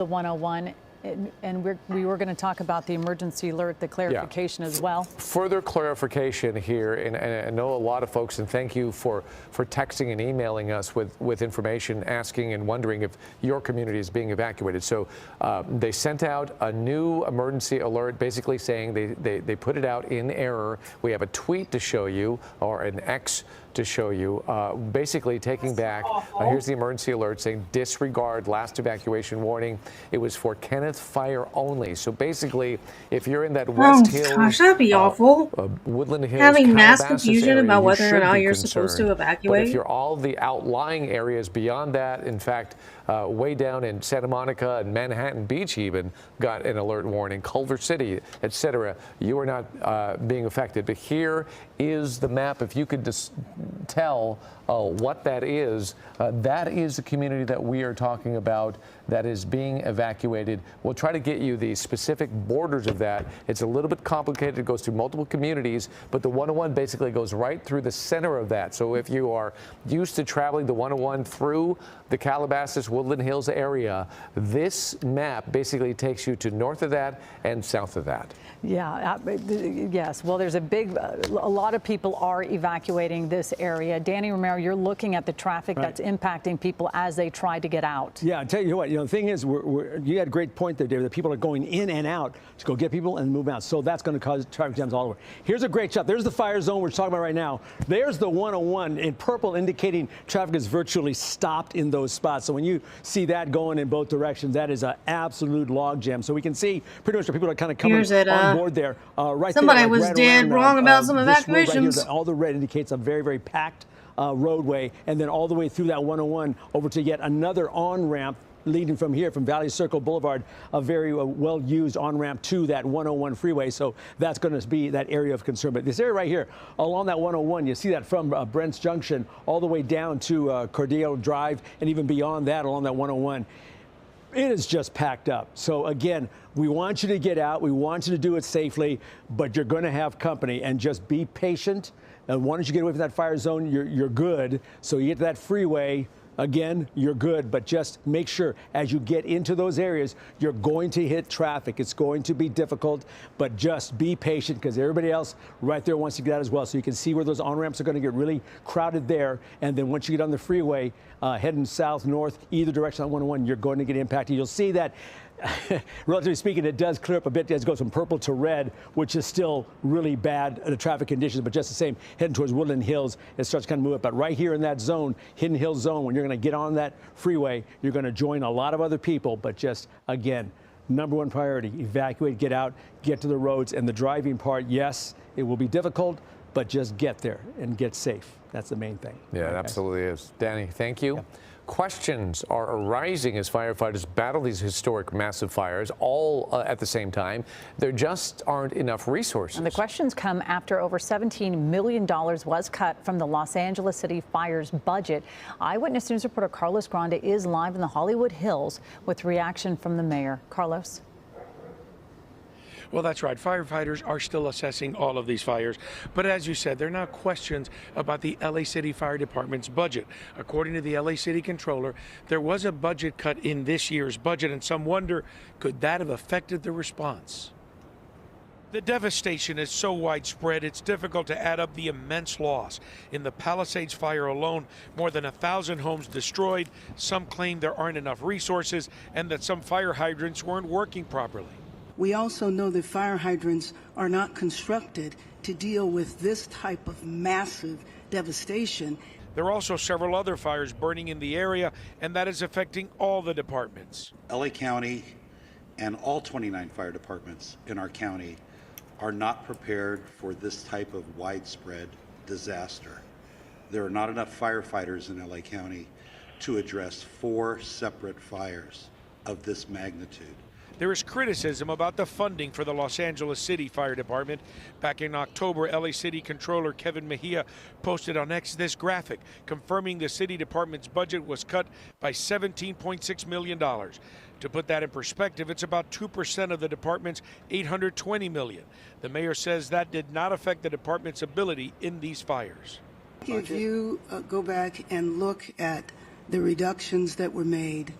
The 101. And we were going to talk about the emergency alert, the clarification as well. Further clarification here, and I know a lot of folks, and thank you for texting and emailing us with information, asking and wondering if your community is being evacuated. So they sent out a new emergency alert, basically saying they put it out in error. We have a tweet to show you, or an X to show you, basically taking back, here's the emergency alert saying disregard last evacuation warning. It was for Kenneth Fire only. So basically, if you're in that West Hills, gosh, that'd be awful. Woodland Hills, having mass Calabasas confusion area, about whether or should not be you're supposed to concerned. evacuate. But if you're all the outlying areas beyond that, in fact, way down in Santa Monica and Manhattan Beach even got an alert warning, Culver City, etc., you are not being affected. But here is the map. If you could just tell what that is the community that we are talking about that is being evacuated. We'll try to get you the specific borders of that. It's a little bit complicated. It goes through multiple communities, but the 101 basically goes right through the center of that. So if you are used to traveling the 101 through the Calabasas, Woodland Hills area, this map basically takes you to north of that and south of that. Yeah, yes. Well, there's a lot of people are evacuating this area. Danny Romero, you're looking at the traffic that's impacting people as they try to get out. Yeah, I'll tell you what, the thing is, you had a great point there, David, that people are going in and out to go get people and move out. So that's going to cause traffic jams all over. Here's a great shot. There's the fire zone we're talking about right now. There's the 101 in purple, indicating traffic is virtually stopped in those spots. So when you see that going in both directions, that is an absolute log jam. So we can see pretty much the people are kind of coming on board there. Right somebody there, was right dead around, wrong about some evacuations. Right here, all the red indicates a very, very packed roadway, and then all the way through that 101 over to yet another on-ramp leading from here, from Valley Circle Boulevard, a very well-used on-ramp to that 101 freeway. So that's going to be that area of concern. But this area right here, along that 101, you see that from Brent's Junction all the way down to Cordero Drive, and even beyond that along that 101. It is just packed up. So again, we want you to get out. We want you to do it safely, but you're going to have company, and just be patient. And once you get away from that fire zone, you're good. So you get to that freeway, again, you're good, but just make sure as you get into those areas, you're going to hit traffic. It's going to be difficult, but just be patient, because everybody else right there wants to get out as well. So you can see where those on-ramps are going to get really crowded there. And then once you get on the freeway, heading south, north, either direction on 101, you're going to get impacted. You'll see that, relatively speaking, it does clear up a bit as it goes from purple to red, which is still really bad traffic conditions, but just the same, heading towards Woodland Hills, it starts to kind of move up. But right here in that zone, Hidden Hills zone, when you're going to get on that freeway, you're going to join a lot of other people. But just, again, number one priority, evacuate, get out, get to the roads. And the driving part, yes, it will be difficult, but just get there and get safe. That's the main thing. Yeah, it absolutely is. Danny, thank you. Yeah. Questions are arising as firefighters battle these historic massive fires all at the same time. There just aren't enough resources. And the questions come after over $17 million was cut from the Los Angeles City Fire's budget. Eyewitness News reporter Carlos Grande is live in the Hollywood Hills with reaction from the mayor. Carlos. Well, that's right. Firefighters are still assessing all of these fires. But as you said, there are now questions about the LA City Fire Department's budget. According to the LA City Controller, there was a budget cut in this year's budget, and some wonder, could that have affected the response? The devastation is so widespread, it's difficult to add up the immense loss. In the Palisades fire alone, more than 1,000 homes destroyed. Some claim there aren't enough resources and that some fire hydrants weren't working properly. We also know that fire hydrants are not constructed to deal with this type of massive devastation. There are also several other fires burning in the area, and that is affecting all the departments. LA County and all 29 fire departments in our county are not prepared for this type of widespread disaster. There are not enough firefighters in LA County to address 4 separate fires of this magnitude. There is criticism about the funding for the Los Angeles City Fire Department. Back in October, LA City Controller Kevin Mejia posted on X this graphic confirming the city department's budget was cut by $17.6 million. To put that in perspective, it's about 2% of the department's $820 million. The mayor says that did not affect the department's ability in these fires. If you go back and look at the reductions that were made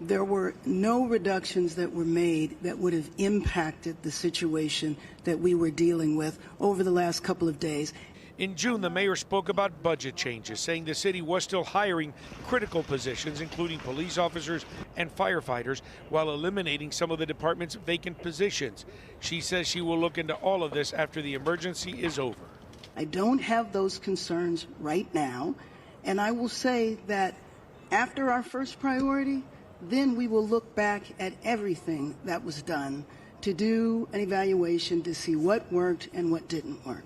there were no reductions that were made that would have impacted the situation that we were dealing with over the last couple of days. In June, the mayor spoke about budget changes, saying the city was still hiring critical positions, including police officers and firefighters, while eliminating some of the department's vacant positions. She says she will look into all of this after the emergency is over. I don't have those concerns right now, and I will say that after our first priority, then we will look back at everything that was done to do an evaluation to see what worked and what didn't work.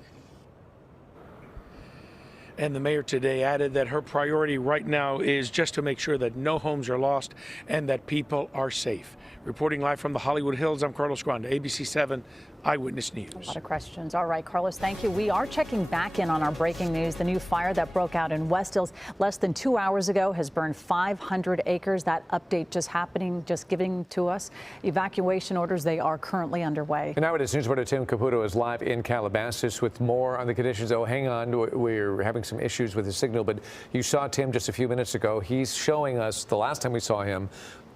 And the mayor today added that her priority right now is just to make sure that no homes are lost and that people are safe. Reporting live from the Hollywood Hills, I'm Carlos Grande, ABC 7 Eyewitness News. A lot of questions. All right, Carlos, thank you. We are checking back in on our breaking news. The new fire that broke out in West Hills less than 2 hours ago has burned 500 acres. That update just giving to us. Evacuation orders, they are currently underway. And Eyewitness News reporter Tim Caputo is live in Calabasas with more on the conditions. Oh, hang on. We're having some issues with the signal, but you saw Tim just a few minutes ago. He's showing us the last time we saw him.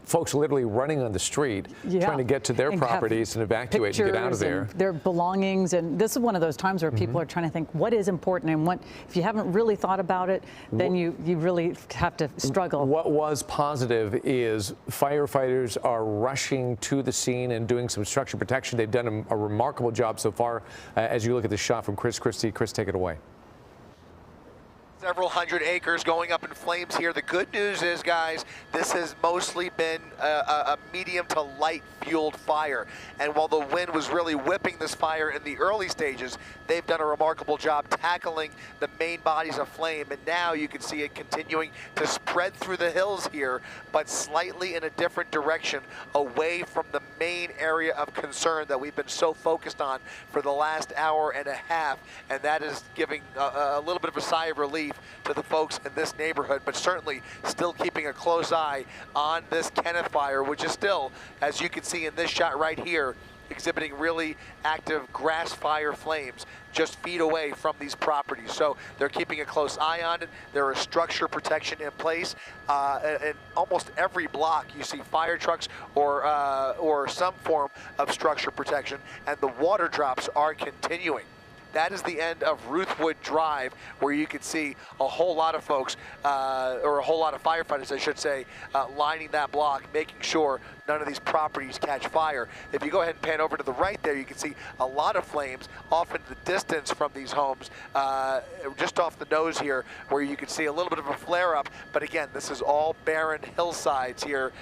Folks literally running on the street, trying to get to their properties and evacuate and get out of there. Their belongings, and this is one of those times where people are trying to think what is important, and what, if you haven't really thought about it, then you really have to struggle. What was positive is firefighters are rushing to the scene and doing some structure protection. They've done a remarkable job so far. As you look at the shot from Chris Christie, Chris, take it away. Several hundred acres going up in flames here. The good news is, guys, this has mostly been a medium to light fueled fire. And while the wind was really whipping this fire in the early stages, they've done a remarkable job tackling the main bodies of flame. And now you can see it continuing to spread through the hills here, but slightly in a different direction, away from the main area of concern that we've been so focused on for the last hour and a half. And that is giving a little bit of a sigh of relief to the folks in this neighborhood, but certainly still keeping a close eye on this Kenneth fire, which is still, as you can see in this shot right here, exhibiting really active grass fire flames just feet away from these properties. So they're keeping a close eye on it. There is structure protection in place. In almost every block you see fire trucks or some form of structure protection, and the water drops are continuing. That is the end of Ruthwood Drive, where you can see a whole lot of folks, or a whole lot of firefighters, I should say, lining that block, making sure none of these properties catch fire. If you go ahead and pan over to the right there, you can see a lot of flames off in the distance from these homes, just off the nose here, where you can see a little bit of a flare-up. But again, this is all barren hillsides here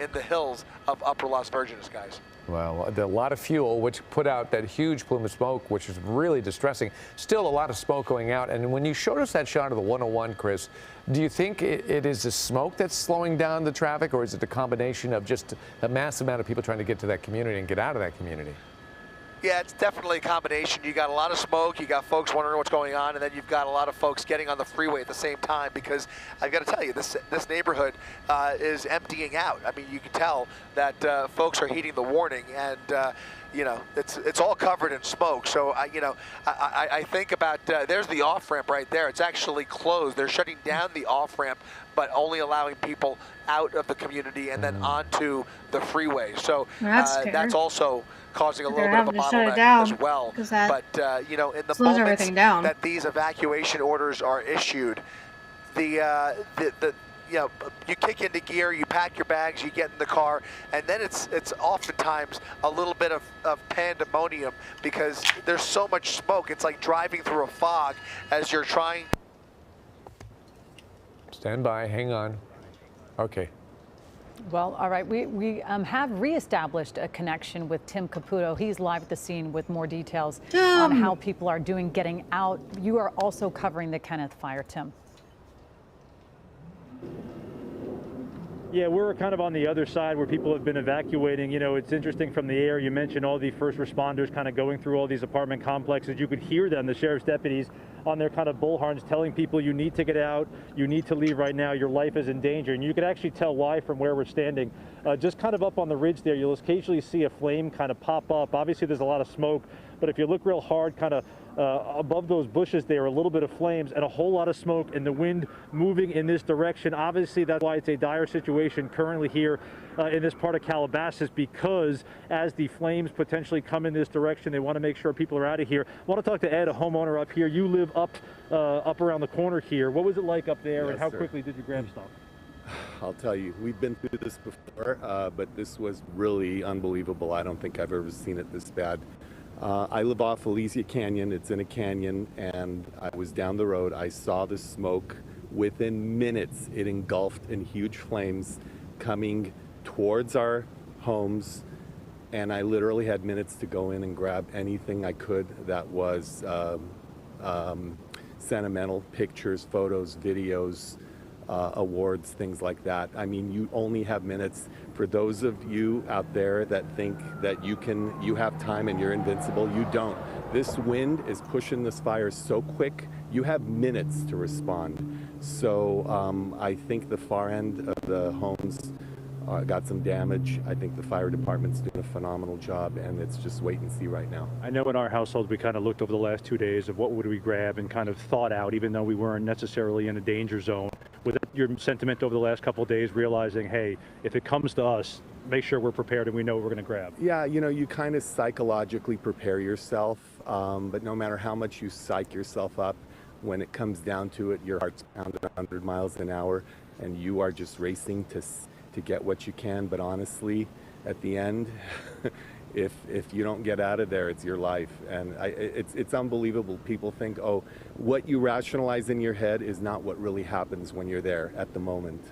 in the hills of Upper Las Virgenes, guys. Well, a lot of fuel, which put out that huge plume of smoke, which is really distressing. Still a lot of smoke going out. And when you showed us that shot of the 101, Chris, do you think it is the smoke that's slowing down the traffic, or is it a combination of just a massive amount of people trying to get to that community and get out of that community? Yeah, it's definitely a combination. You got a lot of smoke, you got folks wondering what's going on, and then you've got a lot of folks getting on the freeway at the same time, because I've got to tell you, this neighborhood is emptying out. I mean, you can tell that folks are heeding the warning, and you know, it's all covered in smoke. So I think about there's the off-ramp right there. It's actually closed. They're shutting down the off-ramp, but only allowing people out of the community and then onto the freeway. So that's also causing a little bit of a bottleneck as well. But you know, in the moments that these evacuation orders are issued, you know, you kick into gear, you pack your bags, you get in the car, and then it's oftentimes a little bit of pandemonium, because there's so much smoke. It's like driving through a fog as you're trying. Stand by, hang on. Okay. Well, all right, we have reestablished a connection with Tim Caputo. He's live at the scene with more details on how people are doing getting out. You are also covering the Kenneth fire, Tim. Yeah, we're kind of on the other side where people have been evacuating. You know, it's interesting from the air. You mentioned all the first responders kind of going through all these apartment complexes. You could hear them, the sheriff's deputies, on their kind of bullhorns telling people you need to get out, you need to leave right now, your life is in danger. And you could actually tell why from where we're standing. just kind of up on the ridge there, you'll occasionally see a flame kind of pop up. Obviously, there's a lot of smoke, but if you look real hard, kind of above those bushes there, a little bit of flames and a whole lot of smoke, and the wind moving in this direction. Obviously, that's why it's a dire situation currently here in this part of Calabasas, because as the flames potentially come in this direction, they want to make sure people are out of here. I want to talk to Ed, a homeowner up here. You live up around the corner here. What was it like up there, and how quickly did you grab stuff? I'll tell you, we've been through this before, but this was really unbelievable. I don't think I've ever seen it this bad. I live off Elysia Canyon. It's in a canyon, and I was down the road. I saw the smoke. Within minutes, it engulfed in huge flames coming towards our homes, and I literally had minutes to go in and grab anything I could that was sentimental, pictures, photos, videos, awards, things like that. I mean, you only have minutes. For those of you out there that think that you have time and you're invincible, you don't. This wind is pushing this fire so quick, you have minutes to respond. So I think the far end of the homes got some damage. I think the fire department's doing a phenomenal job, and it's just wait and see right now. I know in our household we kind of looked over the last 2 days of what would we grab and kind of thought out, even though we weren't necessarily in a danger zone. Was that your sentiment over the last couple of days, realizing, hey, if it comes to us, make sure we're prepared and we know what we're going to grab? Yeah, you know, you kind of psychologically prepare yourself, but no matter how much you psych yourself up, when it comes down to it, your heart's pounding 100 miles an hour, and you are just racing to get what you can. But honestly, at the end, if you don't get out of there, it's your life. And it's unbelievable. People think, oh, what you rationalize in your head is not what really happens when you're there at the moment.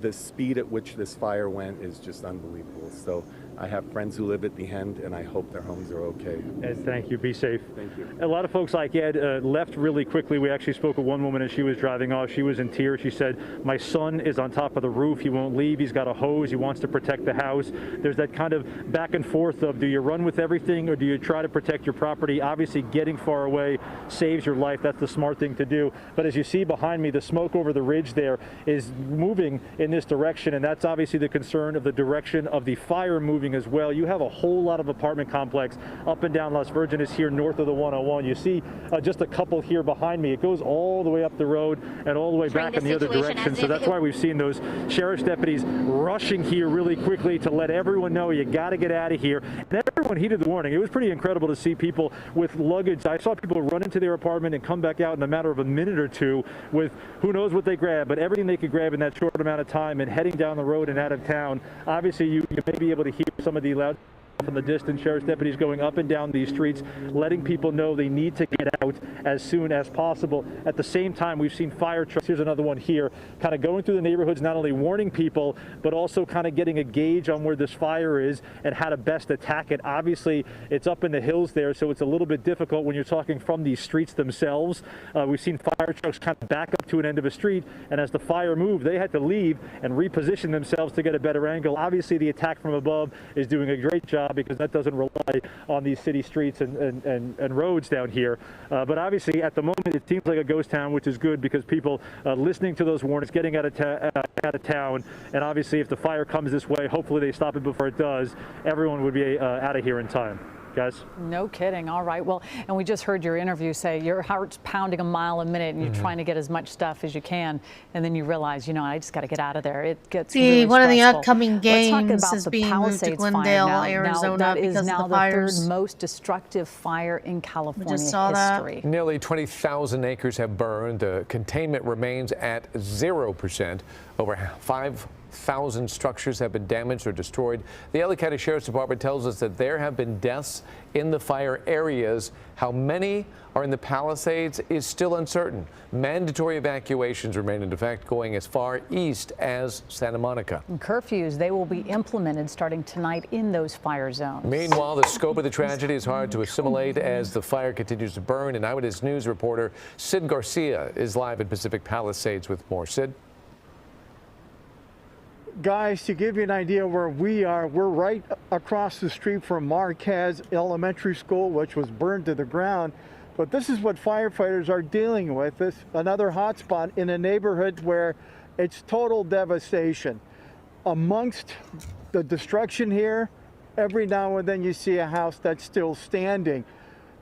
The speed at which this fire went is just unbelievable. So I have friends who live at the end, and I hope their homes are okay. Ed, thank you. Be safe. Thank you. A lot of folks like Ed left really quickly. We actually spoke with one woman as she was driving off. She was in tears. She said, my son is on top of the roof. He won't leave. He's got a hose. He wants to protect the house. There's that kind of back and forth of, do you run with everything or do you try to protect your property? Obviously, getting far away saves your life. That's the smart thing to do. But as you see behind me, the smoke over the ridge there is moving in this direction, and that's obviously the concern of the direction of the fire moving as well. You have a whole lot of apartment complex up and down Las Virgenes here north of the 101. You see just a couple here behind me. It goes all the way up the road and all the way back in the other direction. So that's why we've seen those sheriff's deputies rushing here really quickly to let everyone know you got to get out of here. And everyone heeded the warning. It was pretty incredible to see people with luggage. I saw people run into their apartment and come back out in a matter of a minute or two with who knows what they grabbed, but everything they could grab in that short amount of time and heading down the road and out of town. Obviously, you may be able to hear some of the loud from the distance, sheriff's deputies going up and down these streets, letting people know they need to get out as soon as possible. At the same time, we've seen fire trucks, here's another one here, kind of going through the neighborhoods, not only warning people, but also kind of getting a gauge on where this fire is and how to best attack it. Obviously, it's up in the hills there, so it's a little bit difficult when you're talking from these streets themselves. We've seen fire trucks kind of back up to an end of a street, and as the fire moved, they had to leave and reposition themselves to get a better angle. Obviously, the attack from above is doing a great job because that doesn't rely on these city streets and roads down here. But obviously, at the moment, it seems like a ghost town, which is good because people listening to those warnings, getting out of town, and obviously, if the fire comes this way, hopefully they stop it before it does. Everyone would be out of here in time. Guys? No kidding. All right. Well, and we just heard your interview say your heart's pounding a mile a minute and you're trying to get as much stuff as you can. And then you realize, you know, I just got to get out of there. It gets really one stressful. of the upcoming games Let's talk about is the being moved to Palisades Glendale, fire Arizona, that because is of now the the fires. third most destructive fire in California just saw history. that. Nearly 20,000 acres have burned. The containment remains at 0%. Over 5,000 structures have been damaged or destroyed. The LA County Sheriff's Department tells us that there have been deaths in the fire areas. How many are in the Palisades is still uncertain. Mandatory evacuations remain in effect, going as far east as Santa Monica. And curfews, they will be implemented starting tonight in those fire zones. Meanwhile, the scope of the tragedy is hard to assimilate as the fire continues to burn. And Eyewitness News reporter Sid Garcia is live in Pacific Palisades with more. Sid? Guys, to give you an idea where we are, we're right across the street from Marquez Elementary School, which was burned to the ground. But this is what firefighters are dealing with. This another hotspot in a neighborhood where it's total devastation. amongst the destruction here, every now and then you see a house that's still standing.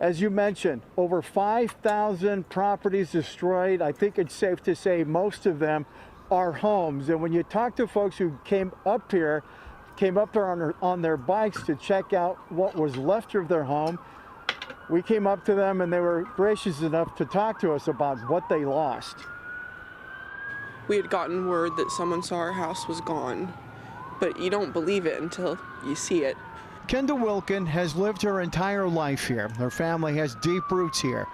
As you mentioned, over 5,000 properties destroyed. I think it's safe to say most of them are homes. And when you talk to folks who came up there on their bikes to check out what was left of their home, we came up to them and they were gracious enough to talk to us about what they lost. We had gotten word that someone saw our house was gone, but you don't believe it until you see it. Kendall Wilkin has lived her entire life here. Her family has deep roots here.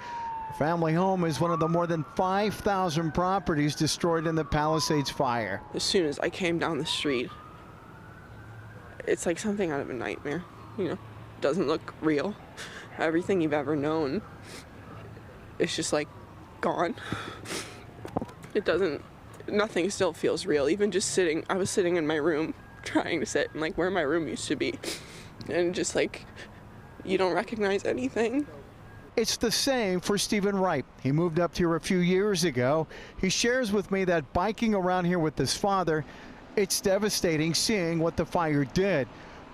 Her family home is one of the more than 5,000 properties destroyed in the Palisades fire. As soon as I came down the street, it's like something out of a nightmare. You know, it doesn't look real. Everything you've ever known, it's just like gone. It doesn't, nothing still feels real. Even just sitting, I was sitting in my room trying to sit in like where my room used to be. And just like, you don't recognize anything. It's the same for Stephen Wright. He moved up here a few years ago. He shares with me that biking around here with his father, it's devastating seeing what the fire did.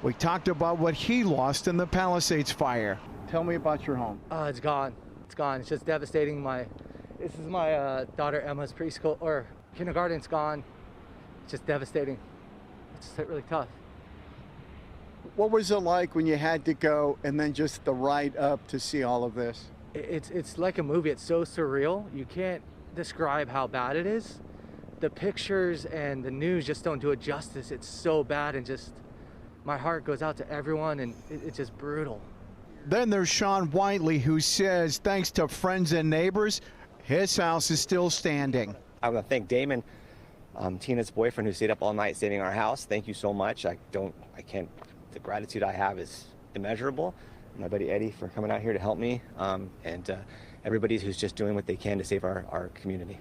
We talked about what he lost in the Palisades fire. Tell me about your home. It's gone. It's gone. It's just devastating. This is my daughter Emma's preschool or kindergarten's gone. It's just devastating. It's just really tough. What was it like when you had to go and then just the ride up to see all of this? It's like a movie. It's so surreal. You can't describe how bad it is. The pictures and the news just don't do it justice. It's so bad, and just my heart goes out to everyone, and it's just brutal. Then there's Sean Whiteley, who says thanks to friends and neighbors, his house is still standing. I want to thank Damon, Tina's boyfriend, who stayed up all night saving our house. Thank you so much. The gratitude I have is immeasurable. My buddy Eddie for coming out here to help me, and everybody who's just doing what they can to save our community.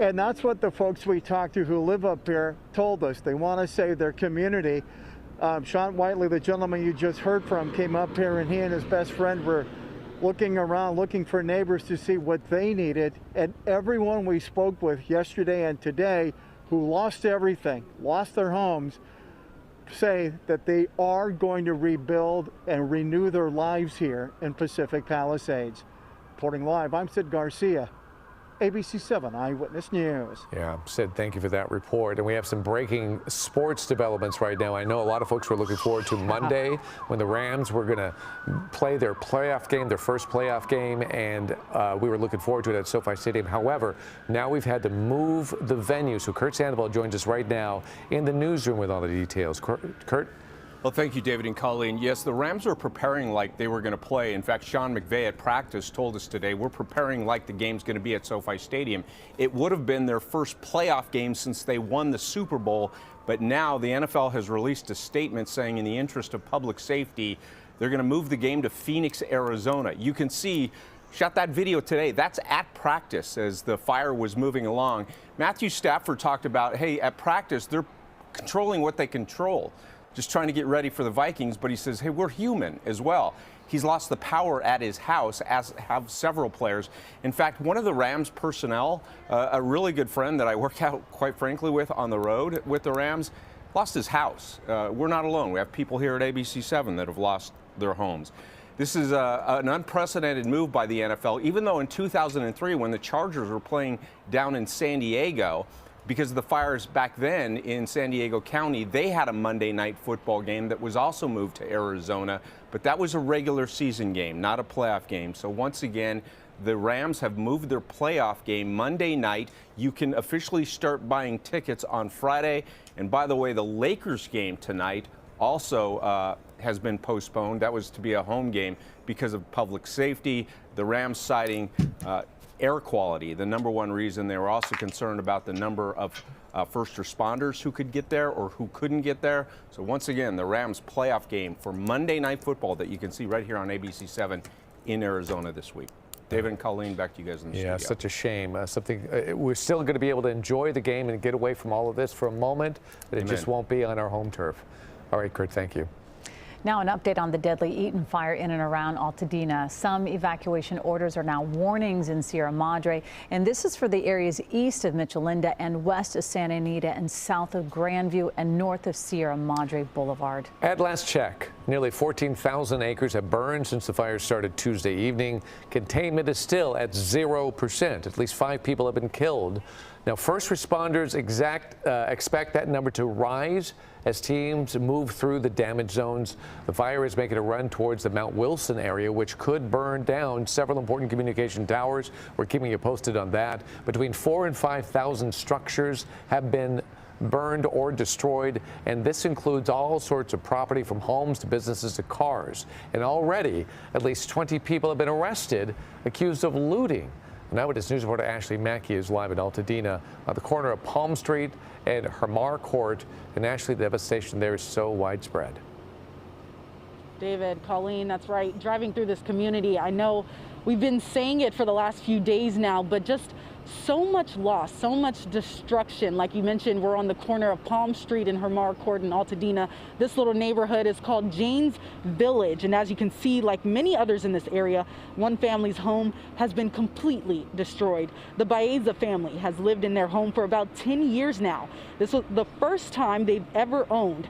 And that's what the folks we talked to who live up here told us. They want to save their community. Sean Whiteley, the gentleman you just heard from, came up here, and he and his best friend were looking around, looking for neighbors to see what they needed. And everyone we spoke with yesterday and today who lost everything, lost their homes, say that they are going to rebuild and renew their lives here in Pacific Palisades. Reporting live, I'm Sid Garcia, ABC 7 Eyewitness News. Yeah, Sid, thank you for that report. And we have some breaking sports developments right now. I know a lot of folks were looking forward to Monday when the Rams were going to play their playoff game, their first playoff game, and we were looking forward to it at SoFi Stadium. However, now we've had to move the venue. So Kurt Sandoval joins us right now in the newsroom with all the details. Kurt? Well, thank you, David and Colleen. Yes, the Rams are preparing like they were going to play. In fact, Sean McVay at practice told us today, we're preparing like the game's going to be at SoFi Stadium. It would have been their first playoff game since they won the Super Bowl, but now the NFL has released a statement saying in the interest of public safety, they're going to move the game to Phoenix, Arizona. You can see, shot that video today, that's at practice as the fire was moving along. Matthew Stafford talked about, hey, at practice, they're controlling what they control. Just trying to get ready for the Vikings, but he says, hey, we're human as well. He's lost the power at his house, as have several players. In fact, one of the Rams personnel, a really good friend that I work out, quite frankly, with on the road with the Rams, lost his house. We're not alone. We have people here at ABC 7 that have lost their homes. This is an unprecedented move by the NFL, even though in 2003, when the Chargers were playing down in San Diego, because of the fires back then in San Diego County, they had a Monday night football game that was also moved to Arizona, but that was a regular season game, not a playoff game. So once again, the Rams have moved their playoff game Monday night. You can officially start buying tickets on Friday. And by the way, the Lakers game tonight also has been postponed. That was to be a home game because of public safety. The Rams citing air quality, the number one reason. They were also concerned about the number of first responders who could get there or who couldn't get there. So once again, the Rams playoff game for Monday Night Football that you can see right here on ABC 7 in Arizona this week. David and Colleen, back to you guys in the studio. Yeah, such a shame. We're still going to be able to enjoy the game and get away from all of this for a moment, but it just won't be on our home turf. All right, Kurt, thank you. Now an update on the deadly Eaton fire in and around Altadena. Some evacuation orders are now warnings in Sierra Madre, and this is for the areas east of Michelinda and west of Santa Anita and south of Grandview and north of Sierra Madre Boulevard. At last check, nearly 14,000 acres have burned since the fire started Tuesday evening. Containment is still at 0%. At least 5 people have been killed. Now, first responders expect that number to rise as teams move through the damage zones. The fire is making a run towards the Mount Wilson area, which could burn down several important communication towers. We're keeping you posted on that. Between 4,000 and 5,000 structures have been burned or destroyed, and this includes all sorts of property from homes to businesses to cars. And already, at least 20 people have been arrested, accused of looting. Now, Eyewitness News reporter Ashley Mackey is live at Altadena on the corner of Palm Street and Hermar Court. And Ashley, the devastation there is so widespread. David, Colleen, that's right. Driving through this community, I know we've been saying it for the last few days now, but just so much loss, so much destruction. Like you mentioned, we're on the corner of Palm Street and Hermar Court in Altadena. This little neighborhood is called Jane's Village. And as you can see, like many others in this area, one family's home has been completely destroyed. The Baeza family has lived in their home for about 10 years now. This was the first time they've ever owned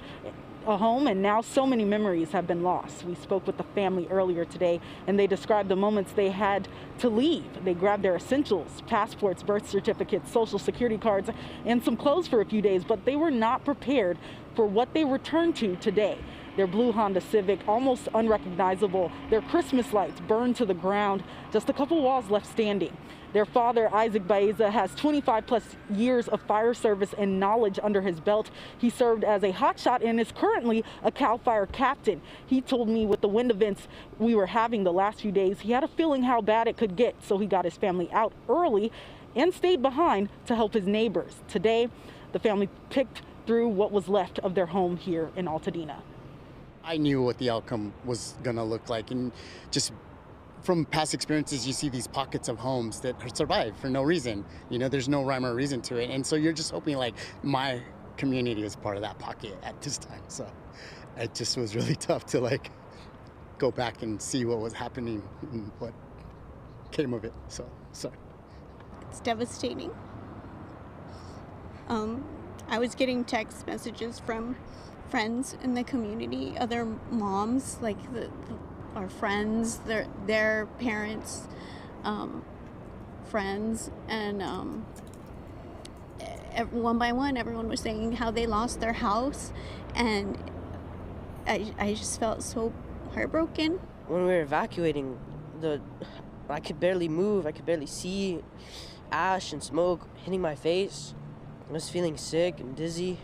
a home, and now so many memories have been lost. We spoke with the family earlier today, and they described the moments they had to leave. They grabbed their essentials, passports, birth certificates, social security cards, and some clothes for a few days, but they were not prepared for what they returned to today. Their blue Honda Civic, almost unrecognizable. Their Christmas lights burned to the ground, just a couple walls left standing. Their father, Isaac Baeza, has 25 plus years of fire service and knowledge under his belt. He served as a hotshot and is currently a CAL FIRE captain. He told me with the wind events we were having the last few days, he had a feeling how bad it could get, so he got his family out early and stayed behind to help his neighbors. Today, the family picked through what was left of their home here in Altadena. I knew what the outcome was gonna look like, and just from past experiences, you see these pockets of homes that survive for no reason. You know, there's no rhyme or reason to it. And so you're just hoping like my community is part of that pocket at this time. So it just was really tough to like go back and see what was happening and what came of it. So, sorry. It's devastating. I was getting text messages from friends in the community, other moms, like our friends, their parents, friends, and one by one, everyone was saying how they lost their house, and I just felt so heartbroken. When we were evacuating, I could barely move. I could barely see ash and smoke hitting my face. I was feeling sick and dizzy.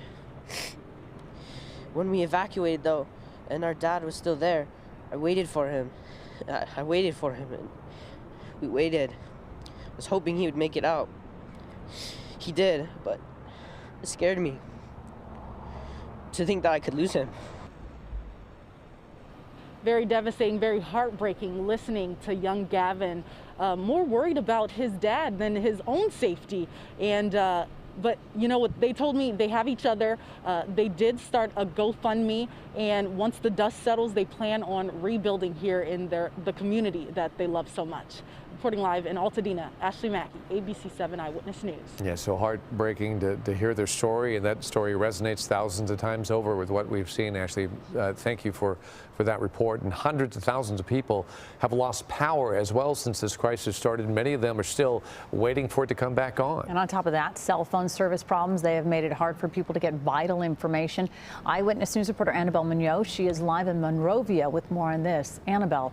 When we evacuated, though, and our dad was still there, I waited for him. I waited for him, and we waited. I was hoping he would make it out. He did, but it scared me to think that I could lose him. Very devastating, very heartbreaking listening to young Gavin, more worried about his dad than his own safety. And but you know what, they told me they have each other. They did start a GoFundMe, and once the dust settles, they plan on rebuilding here in the community that they love so much. Reporting live in Altadena, Ashley Mackey, ABC 7 Eyewitness News. Yeah, so heartbreaking to hear their story, and that story resonates thousands of times over with what we've seen. Ashley, thank you for that report. And hundreds of thousands of people have lost power as well since this crisis started. Many of them are still waiting for it to come back on. And on top of that, cell phone service problems, they have made it hard for people to get vital information. Eyewitness News reporter Annabelle Munoz, she is live in Monrovia with more on this. Annabelle.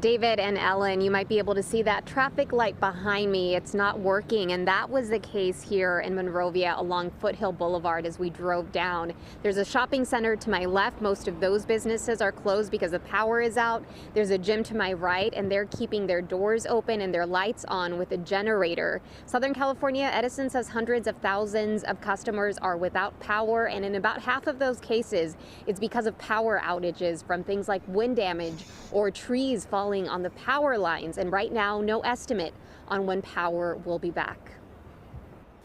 David and Ellen, you might be able to see that traffic light behind me. It's not working, and that was the case here in Monrovia along Foothill Boulevard as we drove down. There's a shopping center to my left. Most of those businesses are closed because the power is out. There's a gym to my right, and they're keeping their doors open and their lights on with a generator. Southern California Edison says hundreds of thousands of customers are without power, and in about half of those cases, it's because of power outages from things like wind damage or trees falling on the power lines, and right now no estimate on when power will be back.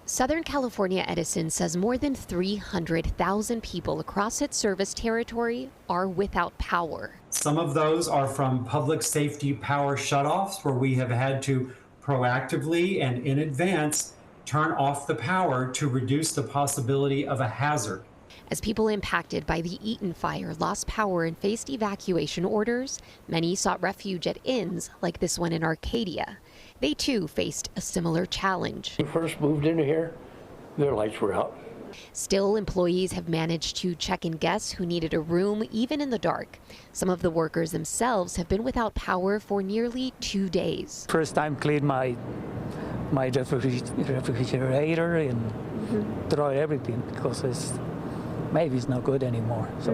Southern California Edison says more than 300,000 people across its service territory are without power. Some of those are from public safety power shutoffs, where we have had to proactively and in advance turn off the power to reduce the possibility of a hazard. As people impacted by the Eaton fire lost power and faced evacuation orders, many sought refuge at inns like this one in Arcadia. They too faced a similar challenge. When we first moved into here, their lights were out. Still, employees have managed to check in guests who needed a room even in the dark. Some of the workers themselves have been without power for nearly 2 days. First time clean my refrigerator and throw everything because maybe it's not good anymore. So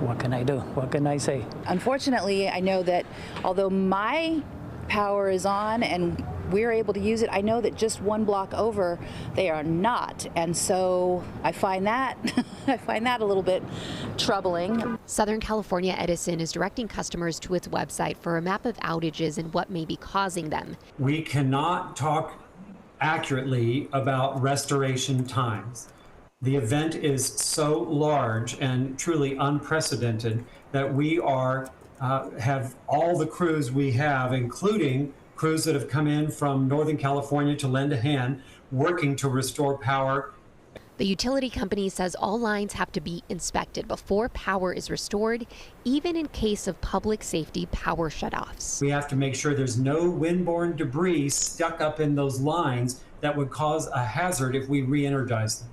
what can I do? What can I say? Unfortunately, I know that although my power is on and we're able to use it, I know that just one block over they are not, and so I find that a little bit troubling. Southern California Edison is directing customers to its website for a map of outages and what may be causing them. We cannot talk accurately about restoration times. The event is so large and truly unprecedented that we have all the crews we have, including crews that have come in from Northern California to lend a hand, working to restore power. The utility company says all lines have to be inspected before power is restored, even in case of public safety power shutoffs. We have to make sure there's no windborne debris stuck up in those lines that would cause a hazard if we re-energize them.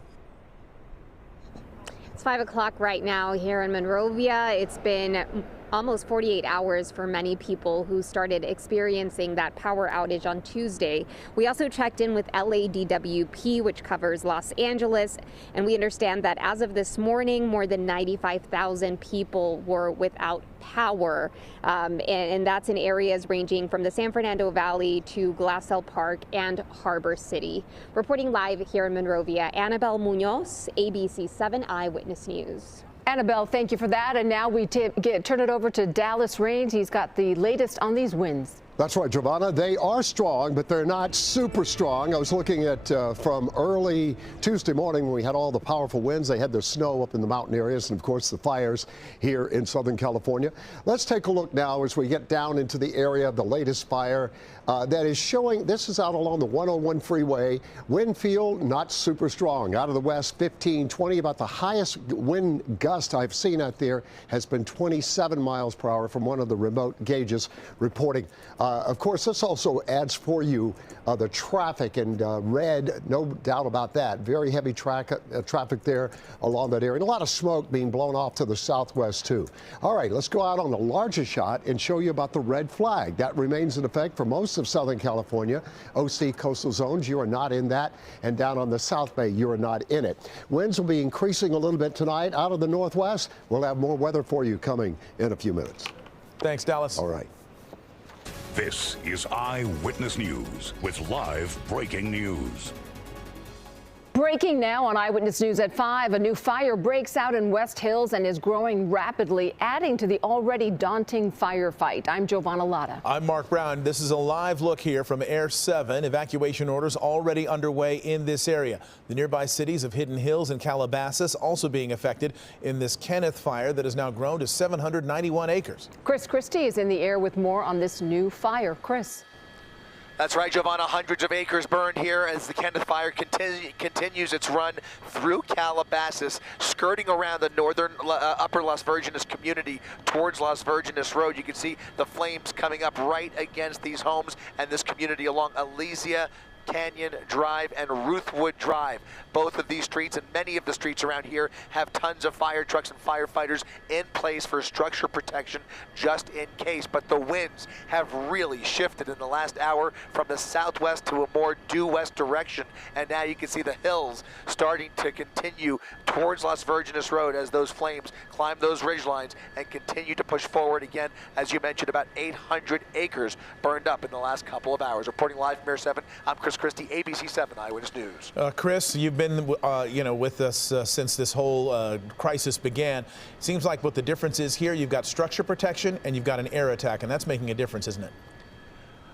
It's 5 o'clock right now here in Monrovia. It's been almost 48 hours for many people who started experiencing that power outage on Tuesday. We also checked in with LADWP, which covers Los Angeles, and we understand that as of this morning, more than 95,000 people were without power, and that's in areas ranging from the San Fernando Valley to Glassell Park and Harbor City. Reporting live here in Monrovia, Annabelle Munoz, ABC 7 Eyewitness News. Annabelle, thank you for that. And now we turn it over to Dallas Raines. He's got the latest on these winds. That's right, Giovanna. They are strong, but they're not super strong. I was looking at from early Tuesday morning when we had all the powerful winds. They had their snow up in the mountain areas and, of course, the fires here in Southern California. Let's take a look now as we get down into the area of the latest fire that is showing. This is out along the 101 freeway. Wind field, not super strong. Out of the west, 15, 20. About the highest wind gust I've seen out there has been 27 miles per hour from one of the remote gauges reporting. Of course, this also adds for you the traffic, and red, no doubt about that. Very heavy traffic there along that area. And a lot of smoke being blown off to the southwest, too. All right, let's go out on the larger shot and show you about the red flag. That remains in effect for most of Southern California. OC coastal zones, you are not in that. And down on the South Bay, you are not in it. Winds will be increasing a little bit tonight out of the northwest. We'll have more weather for you coming in a few minutes. Thanks, Dallas. All right. This is Eyewitness News with live breaking news. Breaking now on Eyewitness News at 5, a new fire breaks out in West Hills and is growing rapidly, adding to the already daunting firefight. I'm Giovanna Latta. I'm Mark Brown. This is a live look here from Air 7. Evacuation orders already underway in this area. The nearby cities of Hidden Hills and Calabasas also being affected in this Kenneth fire that has now grown to 791 acres. Chris Christie is in the air with more on this new fire. Chris. That's right, Giovanna. Hundreds of acres burned here as the Kenneth fire continues its run through Calabasas, skirting around the northern upper Las Virgenes community towards Las Virgenes Road. You can see the flames coming up right against these homes and this community along Elysia Canyon Drive and Ruthwood Drive. Both of these streets and many of the streets around here have tons of fire trucks and firefighters in place for structure protection just in case. But the winds have really shifted in the last hour from the southwest to a more due west direction. And now you can see the hills starting to continue towards Las Virgenes Road as those flames climb those ridge lines and continue to push forward again. As you mentioned, about 800 acres burned up in the last couple of hours. Reporting live from Air 7, I'm Chris Christie, ABC 7 Eyewitness News. Chris, you've been with us since this whole crisis began. Seems like what the difference is here, you've got structure protection and you've got an air attack, and that's making a difference, isn't it?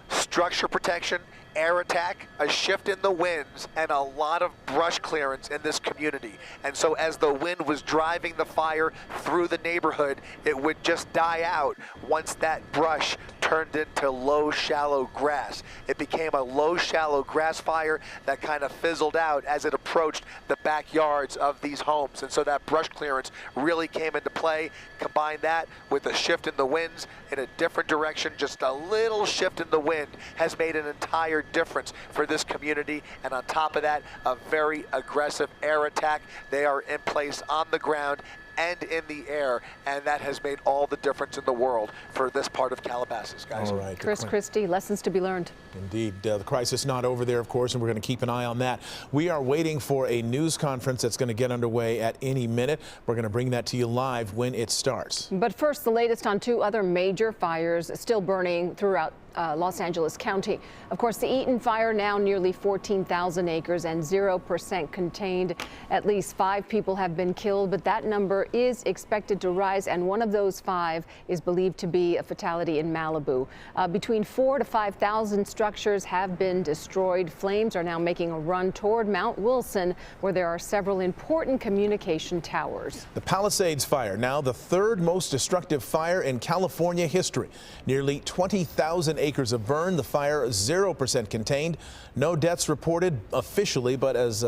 Structure protection air attack, a shift in the winds, and a lot of brush clearance in this community. And so as the wind was driving the fire through the neighborhood, it would just die out once that brush turned into low, shallow grass. It became a low, shallow grass fire that kind of fizzled out as it approached the backyards of these homes. And so that brush clearance really came into play. Combine that with a shift in the winds in a different direction, just a little shift in the wind has made an entire difference for this community. And on top of that, a very aggressive air attack. They are in place on the ground and in the air, and that has made all the difference in the world for this part of Calabasas, guys. All right, Chris Christie, lessons to be learned. Indeed. The crisis not over there, of course, and we're going to keep an eye on that. We are waiting for a news conference that's going to get underway at any minute. We're going to bring that to you live when it starts. But first, the latest on 2 other major fires still burning throughout Los Angeles County. Of course, the Eaton fire now nearly 14,000 acres and 0% contained. At least 5 people have been killed, but that number is expected to rise, and one of those 5 is believed to be a fatality in Malibu. Between 4,000 to 5,000 structures have been destroyed. Flames are now making a run toward Mount Wilson, where there are several important communication towers. The Palisades fire, now the 3rd most destructive fire in California history. Nearly 20,000 acres of burn. The fire 0% contained. No deaths reported officially, but as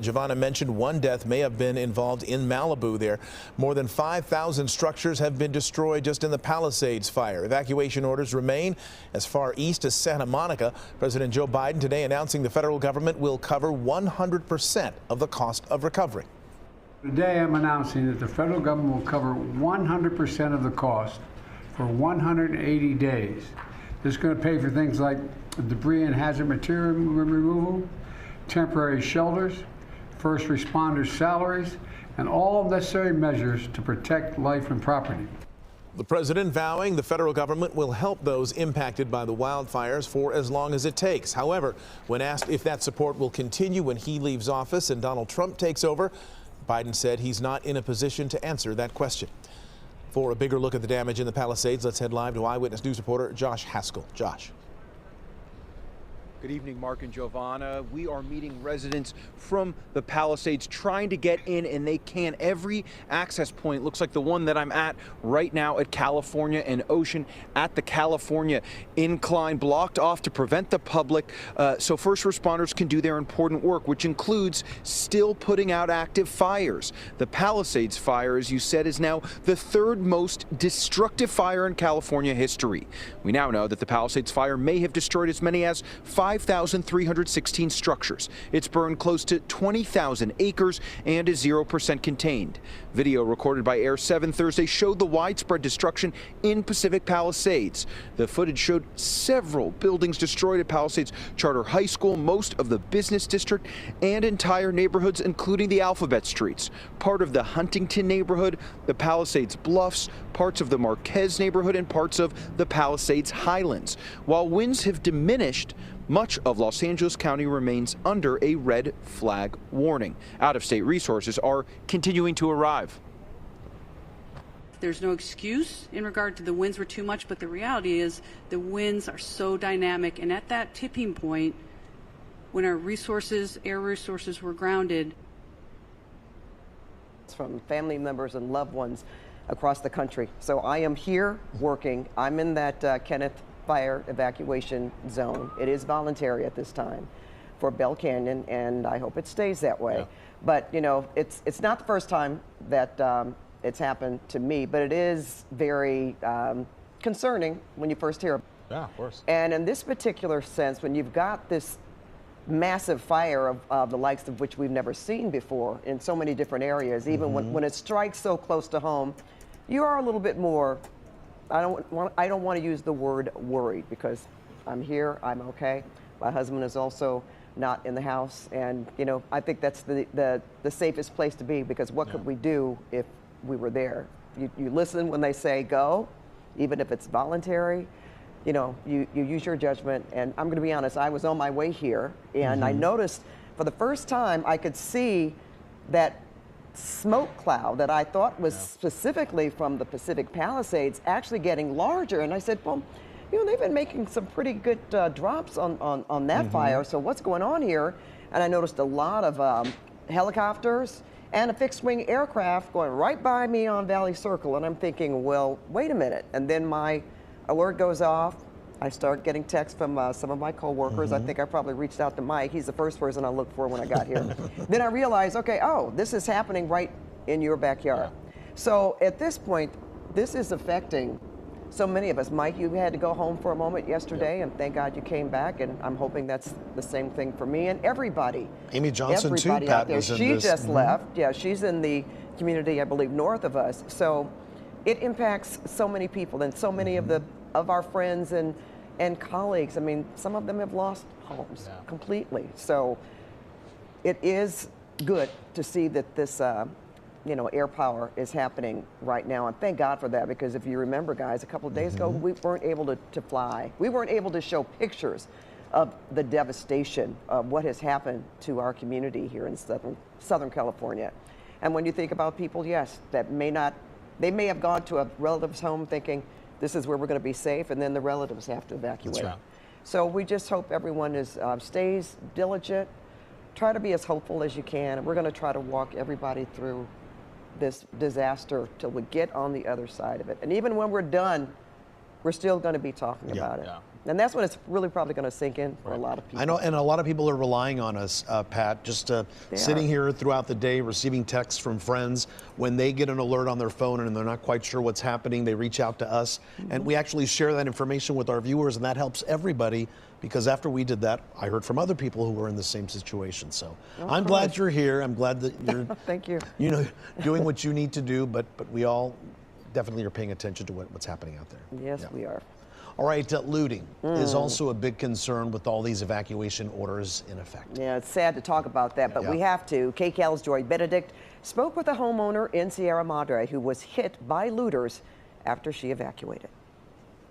Giovanna mentioned, 1 death may have been involved in Malibu there. More than 5,000 structures have been destroyed just in the Palisades fire. Evacuation orders remain as far east as Santa Monica. President Joe Biden today announcing the federal government will cover 100% of the cost of recovery. Today I'm announcing that the federal government will cover 100% of the cost for 180 days. This is going to pay for things like debris and hazard material removal, temporary shelters, first responders' salaries, and all necessary measures to protect life and property. The president vowing the federal government will help those impacted by the wildfires for as long as it takes. However, when asked if that support will continue when he leaves office and Donald Trump takes over, Biden said he's not in a position to answer that question. For a bigger look at the damage in the Palisades, let's head live to Eyewitness News reporter Josh Haskell. Josh. Good evening, Mark and Giovanna. We are meeting residents from the Palisades trying to get in, and they can. Every access point looks like the one that I'm at right now at California and Ocean at the California incline, blocked off to prevent the public so first responders can do their important work, which includes still putting out active fires. The Palisades fire, as you said, is now the 3rd most destructive fire in California history. We now know that the Palisades fire may have destroyed as many as 5,316 structures. It's burned close to 20,000 acres and is 0% contained. Video recorded by Air 7 Thursday showed the widespread destruction in Pacific Palisades. The footage showed several buildings destroyed at Palisades Charter High School, most of the business district, and entire neighborhoods, including the Alphabet Streets, part of the Huntington neighborhood, the Palisades Bluffs, parts of the Marquez neighborhood, and parts of the Palisades Highlands. While winds have diminished, much of Los Angeles County remains under a red flag warning. Out-of-state resources are continuing to arrive. There's no excuse in regard to the winds were too much, but the reality is the winds are so dynamic, and at that tipping point, when our resources, air resources, were grounded. From family members and loved ones across the country. So I am here working. I'm in that Kenneth fire evacuation zone. It is voluntary at this time for Bell Canyon, and I hope it stays that way. Yeah. But you know, it's not the first time that it's happened to me, but it is very concerning when you first hear. Yeah, of course. And in this particular sense, when you've got this massive fire of the likes of which we've never seen before in so many different areas, even when it strikes so close to home, you are a little bit more. I don't want to use the word worried, because I'm here, I'm okay. My husband is also not in the house, and you know, I think that's the safest place to be, because what could we do if we were there? You listen when they say go, even if it's voluntary. You know, you use your judgment, and I'm going to be honest, I was on my way here, and I noticed for the first time I could see that smoke cloud that I thought was specifically from the Pacific Palisades actually getting larger, and I said, well, you know, they've been making some pretty good drops on that fire. So what's going on here? And I noticed a lot of helicopters and a fixed-wing aircraft going right by me on Valley Circle. And I'm thinking, well, wait a minute. And then my alert goes off. I start getting texts from some of my coworkers. I think I probably reached out to Mike. He's the first person I looked for when I got here. Then I realized, okay, oh, this is happening right in your backyard. So at this point, this is affecting so many of us. Mike, you had to go home for a moment yesterday, and thank God you came back, and I'm hoping that's the same thing for me and everybody. Amy Johnson, everybody too, out Pat, there. was in She this. just left. Yeah, she's in the community, I believe, north of us. So it impacts so many people and so many of our friends and colleagues. I mean, some of them have lost homes completely. So it is good to see that this you know, air power is happening right now. And thank God for that, because if you remember, guys, a couple of days ago, we weren't able to fly. We weren't able to show pictures of the devastation of what has happened to our community here in Southern California. And when you think about people, yes, that they may have gone to a relative's home thinking this is where we're going to be safe, and then the relatives have to evacuate. That's right. So we just hope everyone stays diligent, try to be as hopeful as you can, and we're going to try to walk everybody through this disaster till we get on the other side of it. And even when we're done, we're still going to be talking about it. And that's when it's really probably going to sink in for a lot of people. I know, and a lot of people are relying on us, Pat, just sitting here throughout the day, receiving texts from friends. When they get an alert on their phone and they're not quite sure what's happening, they reach out to us. And we actually share that information with our viewers, and that helps everybody, because after we did that, I heard from other people who were in the same situation. So I'm glad you're here. I'm glad that you're Thank you. You know, doing what you need to do, but we all definitely are paying attention to what's happening out there. Yes, we are. All right, looting is also a big concern with all these evacuation orders in effect. Yeah, it's sad to talk about that, but we have to. KCAL's Joy Benedict spoke with a homeowner in Sierra Madre who was hit by looters after she evacuated.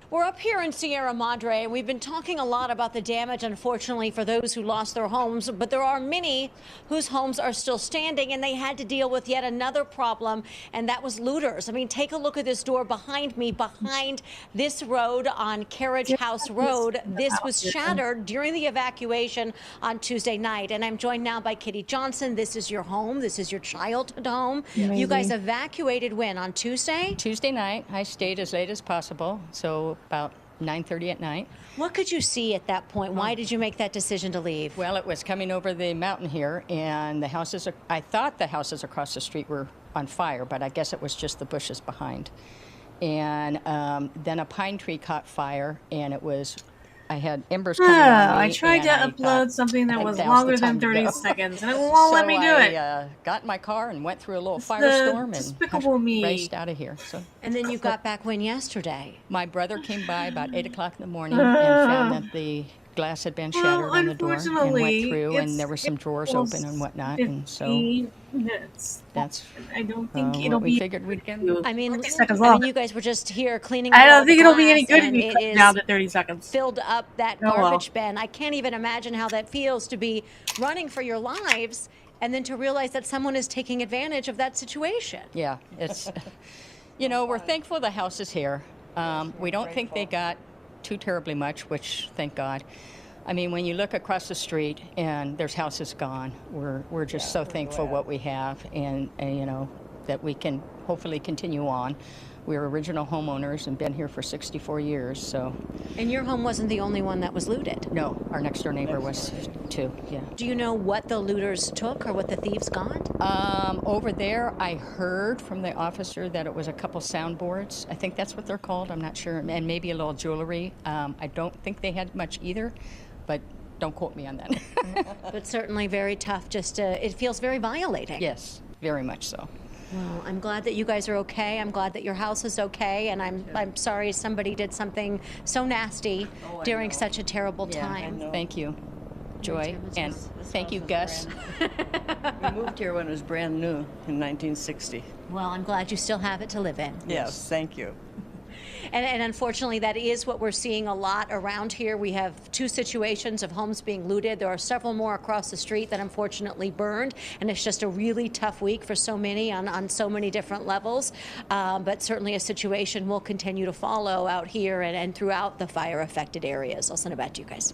We're up here in Sierra Madre, and we've been talking a lot about the damage, unfortunately, for those who lost their homes. But there are many whose homes are still standing, and they had to deal with yet another problem, and that was looters. I mean, take a look at this door behind me, behind this road on Carriage House Road. This was shattered during the evacuation on Tuesday night. And I'm joined now by Kitty Johnson. This is your home. This is your childhood home. Amazing. You guys evacuated when? On Tuesday? Tuesday night. I stayed as late as possible, so about 9:30 at night. What could you see at that point? Why did you make that decision to leave? Well, it was coming over the mountain here, and the houses, I thought the houses across the street were on fire, but I guess it was just the bushes behind. And then a pine tree caught fire, and it was, I had embers coming on me. I tried to upload something that was longer than 30 seconds, and it won't let me do it. I got in my car and went through a little It's firestorm despicable me. Raced out of here. So. And then you got back when yesterday? My brother came by about 8 o'clock in the morning and found that the glass had been shattered on the door, and went through, and there were some drawers open and whatnot, and so that's I don't think it'll what we be figured we'd do. I mean, seconds I long. mean, you guys were just here cleaning. I up don't all think the it'll be any glass, good if and we it cut is down to 30 seconds. Filled up that Oh, well. garbage bin. I can't even imagine how that feels to be running for your lives, and then to realize that someone is taking advantage of that situation. Yeah, it's, you know, we're thankful the house is here. We don't think they got too terribly much, which, thank God. I mean, when you look across the street and there's houses gone, we're just so thankful what we have, and you know, that we can hopefully continue on. We're original homeowners and been here for 64 years, so. And your home wasn't the only one that was looted? No, our next door neighbor was too, yeah. Do you know what the looters took or what the thieves got? Over there, I heard from the officer that it was a couple soundboards. I think that's what they're called, I'm not sure, and maybe a little jewelry. I don't think they had much either, but don't quote me on that. But certainly very tough, just it feels very violating. Yes, very much so. Well, I'm glad that you guys are okay. I'm glad that your house is okay, and I'm sorry somebody did something so nasty during such a terrible time. Thank you, Joy, and thank you, Gus. We moved here when it was brand new in 1960. Well, I'm glad you still have it to live in. Yes, thank you. And unfortunately, that is what we're seeing a lot around here. We have 2 situations of homes being looted. There are several more across the street that unfortunately burned, and it's just a really tough week for so many on so many different levels. But certainly a situation will continue to follow out here and throughout the fire-affected areas. I'll send it back to you guys.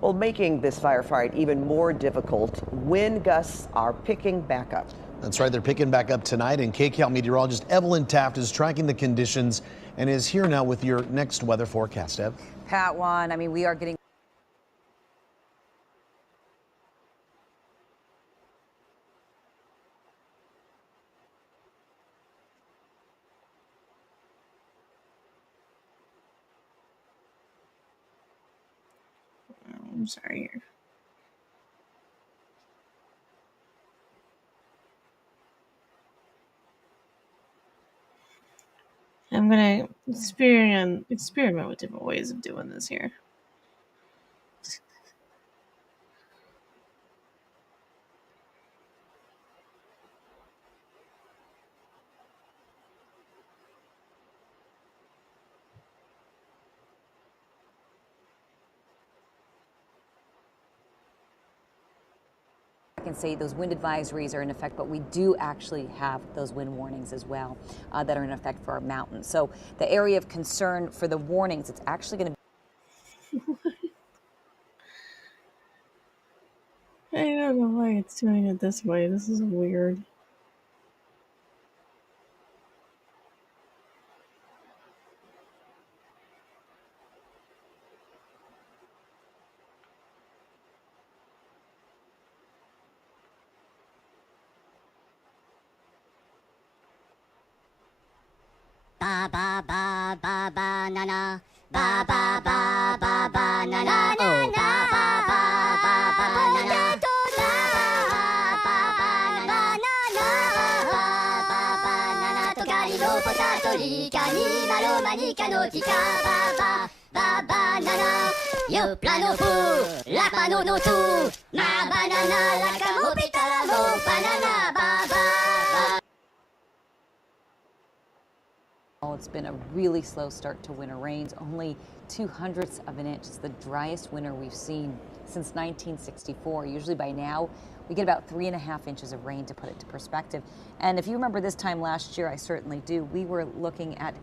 Well, making this firefight even more difficult, wind gusts are picking back up. That's right, they're picking back up tonight, and KCAL meteorologist Evelyn Taft is tracking the conditions and is here now with your next weather forecast. Ev? Pat, Juan, I mean, we are getting I'm sorry here. I'm gonna experiment with different ways of doing this here. I can say those wind advisories are in effect, but we do actually have those wind warnings as well that are in effect for our mountains. So the area of concern for the warnings, it's actually going to I don't know why it's doing it this way. This is weird. Ba ba ba ba banana. Ba ba ba ba banana. Oh, ba ba ba ba banana. Yo plano fu, la pano no tu, ma banana la camo pitala mo banana ba ba. It's been a really slow start to winter rains, only 0.02 of an inch. It's the driest winter we've seen since 1964. Usually by now, we get about 3.5 inches of rain, to put it to perspective. And if you remember this time last year, I certainly do, we were looking at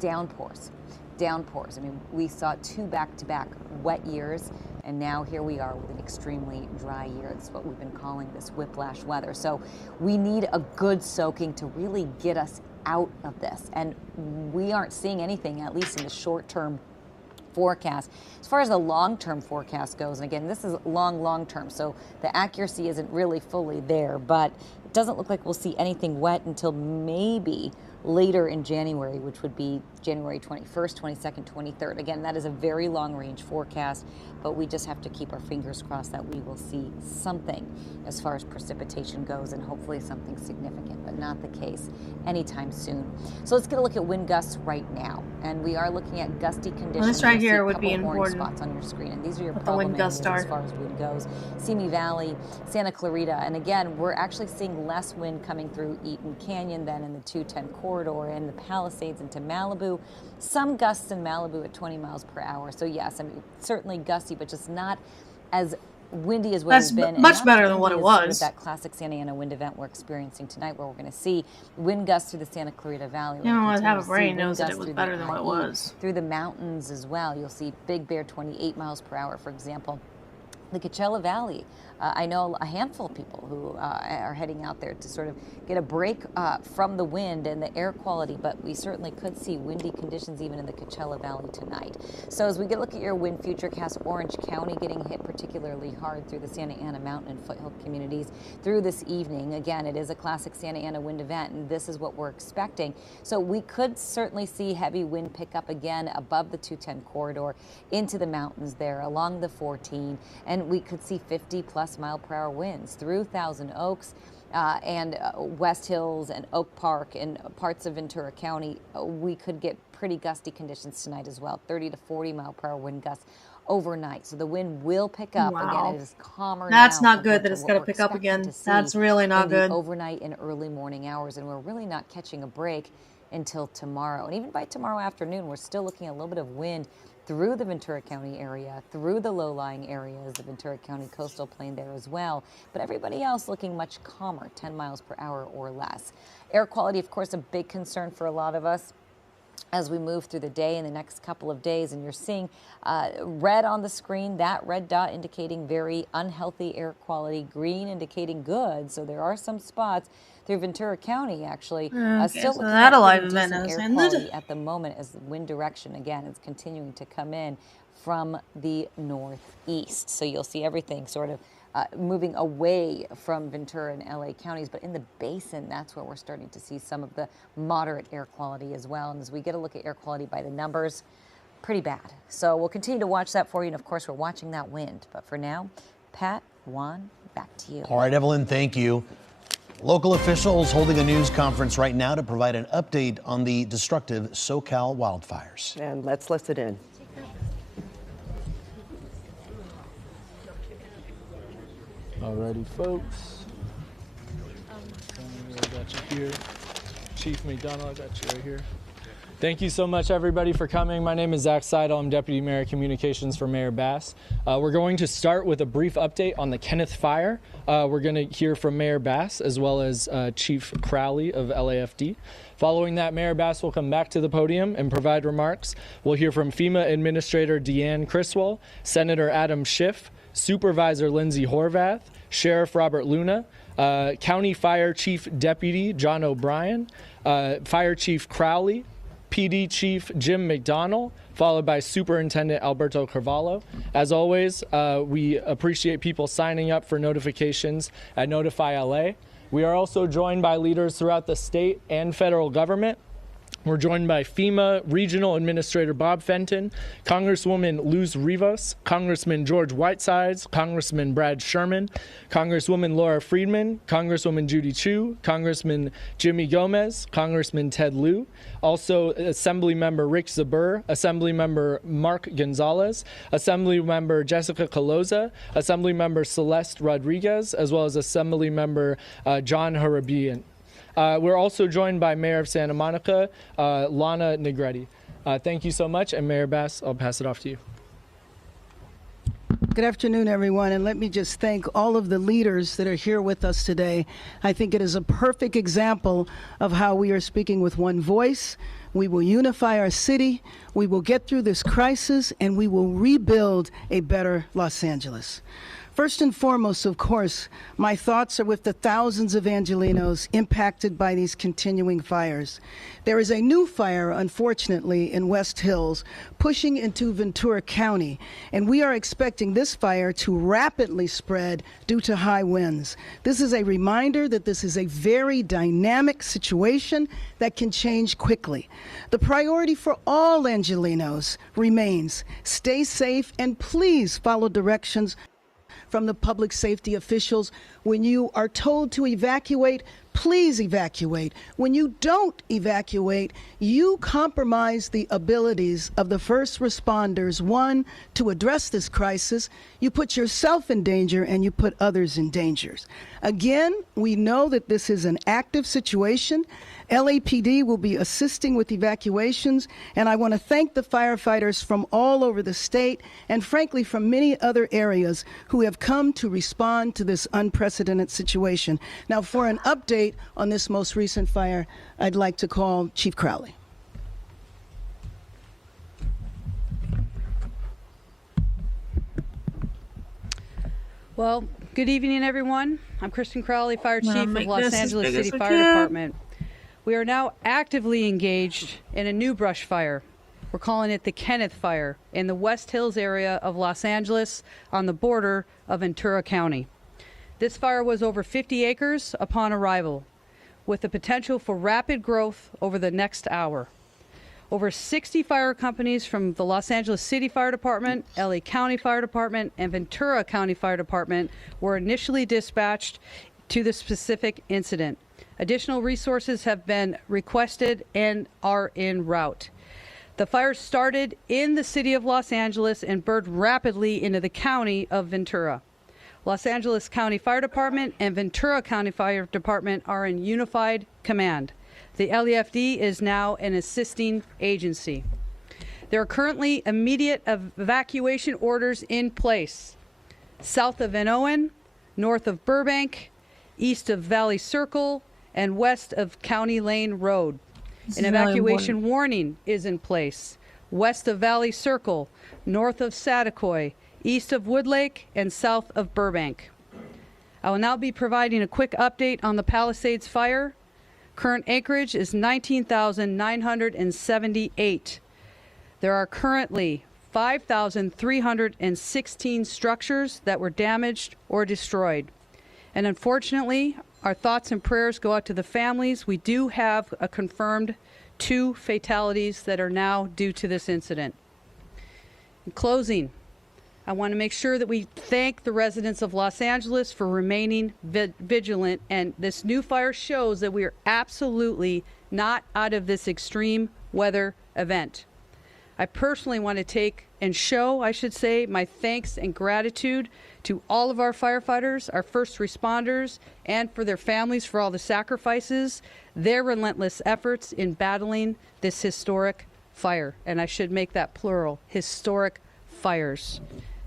downpours. I mean, we saw 2 back-to-back wet years, and now here we are with an extremely dry year. That's what we've been calling this whiplash weather. So we need a good soaking to really get us out of this, and we aren't seeing anything, at least in the short-term forecast. As far as the long-term forecast goes, and again, this is long-term, so the accuracy isn't really fully there, but it doesn't look like we'll see anything wet until maybe later in January, which would be January 21st, 22nd, 23rd. Again, that is a very long-range forecast, but we just have to keep our fingers crossed that we will see something as far as precipitation goes, and hopefully something significant, but not the case anytime soon. So let's get a look at wind gusts right now, and we are looking at gusty conditions. Well, this right You'll see here a would couple be of orange important. spots on your screen, and these are your What the wind problem gusts areas are. as far as wind goes. Simi Valley, Santa Clarita, and again, we're actually seeing less wind coming through Eaton Canyon than in the 210 corridor and the Palisades into Malibu. Some gusts in Malibu at 20 miles per hour. So yes, I mean, certainly gusty, but just not as windy as what That's we've been. much And better than what it windy as sort of was. that classic Santa Ana wind event we're experiencing tonight, where we're going to see wind gusts through the Santa Clarita Valley. We're Anyone gonna with half a continue to see brain wind knows that it gusts was through better the than what it IE, was. through the mountains as well. You'll see Big Bear 28 miles per hour, for example. The Coachella Valley, I know a handful of people who are heading out there to sort of get a break from the wind and the air quality, but we certainly could see windy conditions even in the Coachella Valley tonight. So as we get a look at your wind futurecast, Orange County getting hit particularly hard through the Santa Ana mountain and foothill communities through this evening. Again, it is a classic Santa Ana wind event, and this is what we're expecting. So we could certainly see heavy wind pick up again above the 210 corridor into the mountains there along the 14, and we could see 50+ mile-per-hour winds through Thousand Oaks and West Hills and Oak Park and parts of Ventura County. We could get pretty gusty conditions tonight as well, 30 to 40 mile-per-hour wind gusts overnight. So the wind will pick up. Wow. Again, it is calmer That's now not good compared that to it's what going to we're pick up expecting again. to see That's really not in the good. overnight and early morning hours, and we're really not catching a break until tomorrow. And even by tomorrow afternoon, we're still looking at a little bit of wind through the Ventura County area, through the low-lying areas, the Ventura County coastal plain there as well. But everybody else looking much calmer, 10 miles per hour or less. Air quality, of course, a big concern for a lot of us as we move through the day in the next couple of days. And you're seeing red on the screen, that red dot indicating very unhealthy air quality, green indicating good. So there are some spots through Ventura County, actually, still looking at pretty decent air quality at the moment as the wind direction, again, is continuing to come in from the northeast. So you'll see everything sort of moving away from Ventura and LA counties, but in the basin, that's where we're starting to see some of the moderate air quality as well. And as we get a look at air quality by the numbers, pretty bad. So we'll continue to watch that for you. And of course, we're watching that wind. But for now, Pat, Juan, back to you. All right, Evelyn, thank you. Local officials holding a news conference right now to provide an update on the destructive SoCal wildfires. And let's listen in. Alrighty, folks. I got you here. Chief McDonald, I got you right here. Thank you so much, everybody, for coming. My name is Zach Seidel. I'm Deputy Mayor Communications for Mayor Bass. We're going to start with a brief update on the Kenneth Fire. We're going to hear from Mayor Bass as well as Chief Crowley of LAFD. Following that, Mayor Bass will come back to the podium and provide remarks. We'll hear from FEMA Administrator Deanne Criswell, Senator Adam Schiff, Supervisor Lindsay Horvath, Sheriff Robert Luna, County Fire Chief Deputy John O'Brien, Fire Chief Crowley, PD Chief Jim McDonald, followed by Superintendent Alberto Carvalho. As always, we appreciate people signing up for notifications at Notify LA. We are also joined by leaders throughout the state and federal government. We're joined by FEMA Regional Administrator Bob Fenton, Congresswoman Luz Rivas, Congressman George Whitesides, Congressman Brad Sherman, Congresswoman Laura Friedman, Congresswoman Judy Chu, Congressman Jimmy Gomez, Congressman Ted Lieu, also Assemblymember Rick Zabur, Assemblymember Mark Gonzalez, Assemblymember Jessica Caloza, Assemblymember Celeste Rodriguez, as well as Assemblymember John Harabian. We're also joined by Mayor of Santa Monica, Lana Negretti. Thank you so much, and Mayor Bass, I'll pass it off to you. Good afternoon, everyone, and let me just thank all of the leaders that are here with us today. I think it is a perfect example of how we are speaking with one voice. We will unify our city, we will get through this crisis, and we will rebuild a better Los Angeles. First and foremost, of course, my thoughts are with the thousands of Angelenos impacted by these continuing fires. There is a new fire, unfortunately, in West Hills, pushing into Ventura County, and we are expecting this fire to rapidly spread due to high winds. This is a reminder that this is a very dynamic situation that can change quickly. The priority for all Angelenos remains stay safe and please follow directions from the public safety officials. When you are told to evacuate, please evacuate. When you don't evacuate, you compromise the abilities of the first responders, one, to address this crisis. You put yourself in danger and you put others in danger. Again, we know that this is an active situation. LAPD will be assisting with evacuations, and I want to thank the firefighters from all over the state and frankly from many other areas who have come to respond to this unprecedented situation. Now, for an update on this most recent fire, I'd like to call Chief Crowley. Well, good evening, everyone. I'm Kristen Crowley, Fire Chief of Los Angeles City Fire Department. We are now actively engaged in a new brush fire. We're calling it the Kenneth Fire in the West Hills area of Los Angeles on the border of Ventura County. This fire was over 50 acres upon arrival, with the potential for rapid growth over the next hour. Over 60 fire companies from the Los Angeles City Fire Department, LA County Fire Department, and Ventura County Fire Department were initially dispatched to the specific incident. Additional resources have been requested and are en route. The fire started in the city of Los Angeles and burned rapidly into the county of Ventura. Los Angeles County Fire Department and Ventura County Fire Department are in unified command. The LEFD is now an assisting agency. There are currently immediate evacuation orders in place south of Van Owen, north of Burbank, east of Valley Circle, and west of County Lane Road. An evacuation warning is in place west of Valley Circle, north of Saticoy, east of Woodlake, and south of Burbank. I will now be providing a quick update on the Palisades fire. Current acreage is 19,978. There are currently 5,316 structures that were damaged or destroyed. And unfortunately, our thoughts and prayers go out to the families. We do have a confirmed 2 fatalities that are now due to this incident. In closing, I want to make sure that we thank the residents of Los Angeles for remaining vigilant, and this new fire shows that we are absolutely not out of this extreme weather event. I personally want to take and show, I should say, my thanks and gratitude to all of our firefighters, our first responders, and for their families for all the sacrifices, their relentless efforts in battling this historic fire. And I should make that plural, historic fires.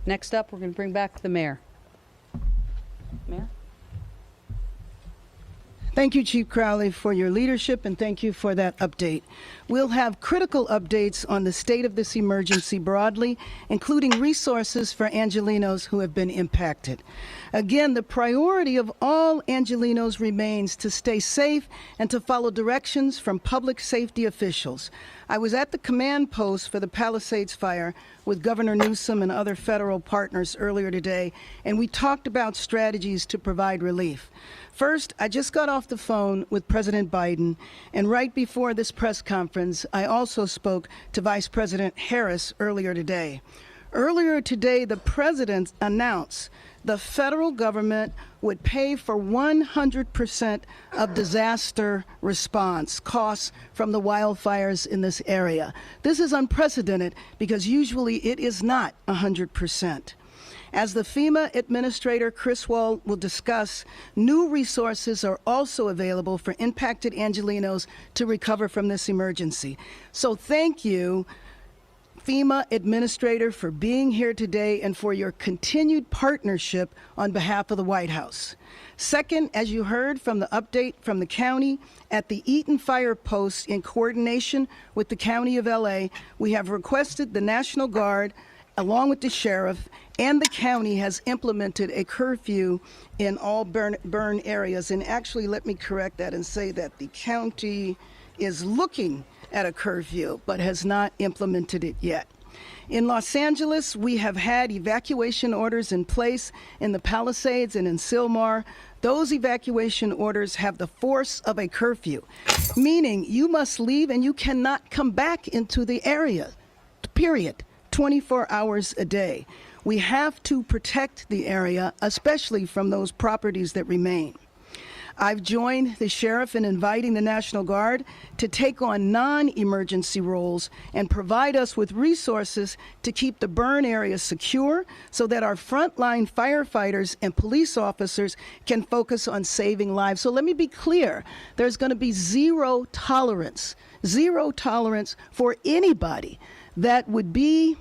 Next up, we're going to bring back the mayor. Mayor? Thank you, Chief Crowley, for your leadership, and thank you for that update. We'll have critical updates on the state of this emergency broadly, including resources for Angelenos who have been impacted. Again, the priority of all Angelenos remains to stay safe and to follow directions from public safety officials. I was at the command post for the Palisades fire with Governor Newsom and other federal partners earlier today, and we talked about strategies to provide relief. First, I just got off the phone with President Biden, and right before this press conference, I also spoke to Vice President Harris earlier today. Earlier today, the president announced the federal government would pay for 100% of disaster response costs from the wildfires in this area. This is unprecedented because usually it is not 100%. As the FEMA Administrator Chris Wall will discuss, new resources are also available for impacted Angelenos to recover from this emergency. So thank you, FEMA Administrator, for being here today and for your continued partnership on behalf of the White House. Second, as you heard from the update from the county, at the Eaton Fire Post in coordination with the County of LA, we have requested the National Guard, along with the sheriff, and the county has implemented a curfew in all burn areas. And actually, let me correct that and say that the county is looking at a curfew, but has not implemented it yet. In Los Angeles, we have had evacuation orders in place in the Palisades and in Sylmar. Those evacuation orders have the force of a curfew, meaning you must leave and you cannot come back into the area, period, 24 hours a day. We have to protect the area, especially from those properties that remain. I've joined the sheriff in inviting the National Guard to take on non-emergency roles and provide us with resources to keep the burn area secure so that our frontline firefighters and police officers can focus on saving lives. So let me be clear, there's going to be zero tolerance for anybody that would be,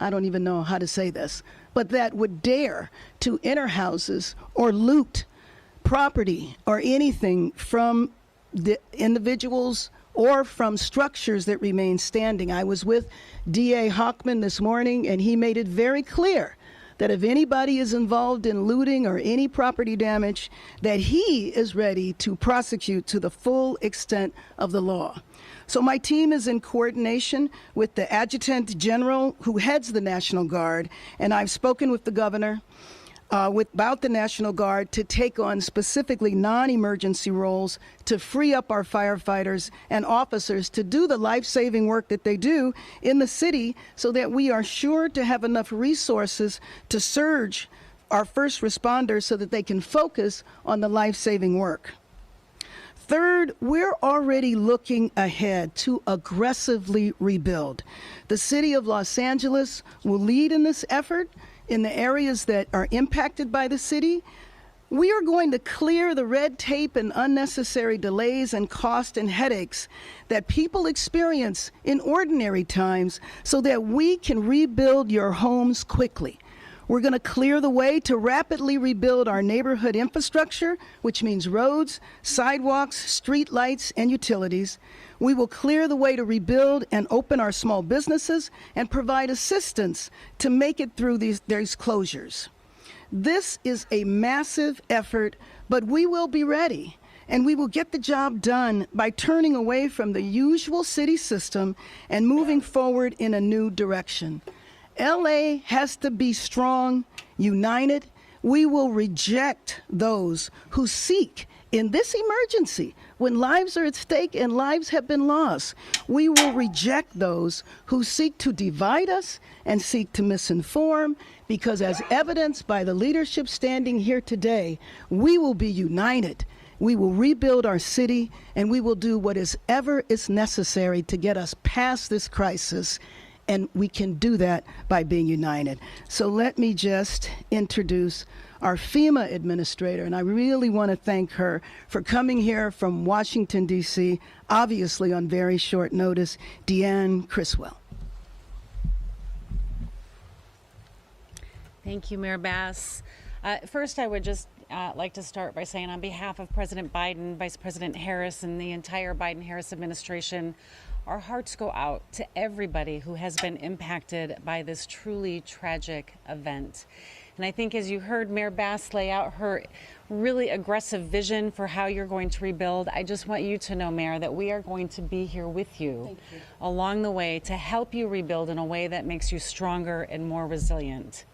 I don't even know how to say this, but that would dare to enter houses or loot property or anything from the individuals or from structures that remain standing. I was with DA Hochman this morning, and he made it very clear that if anybody is involved in looting or any property damage, that he is ready to prosecute to the full extent of the law. So my team is in coordination with the Adjutant General who heads the National Guard, and I've spoken with the governor about the National Guard to take on specifically non-emergency roles to free up our firefighters and officers to do the life-saving work that they do in the city so that we are sure to have enough resources to surge our first responders so that they can focus on the life-saving work. Third, we're already looking ahead to aggressively rebuild. The city of Los Angeles will lead in this effort in the areas that are impacted by the city. We are going to clear the red tape and unnecessary delays and cost and headaches that people experience in ordinary times so that we can rebuild your homes quickly. We're going to clear the way to rapidly rebuild our neighborhood infrastructure, which means roads, sidewalks, street lights, and utilities. We will clear the way to rebuild and open our small businesses and provide assistance to make it through these closures. This is a massive effort, but we will be ready, and we will get the job done by turning away from the usual city system and moving forward in a new direction. LA has to be strong, united. We will reject those who seek in this emergency, when lives are at stake and lives have been lost. We will reject those who seek to divide us and seek to misinform, because as evidenced by the leadership standing here today, we will be united. We will rebuild our city, and we will do whatever is necessary to get us past this crisis. And we can do that by being united. So let me just introduce our FEMA administrator, and I really want to thank her for coming here from Washington, D.C., obviously on very short notice, Deanne Criswell. Thank you, Mayor Bass. First, I would just like to start by saying, on behalf of President Biden, Vice President Harris, and the entire Biden-Harris administration, our hearts go out to everybody who has been impacted by this truly tragic event. And I think, as you heard Mayor Bass lay out her really aggressive vision for how you're going to rebuild, I just want you to know, Mayor, that we are going to be here with you along the way to help you rebuild in a way that makes you stronger and more resilient.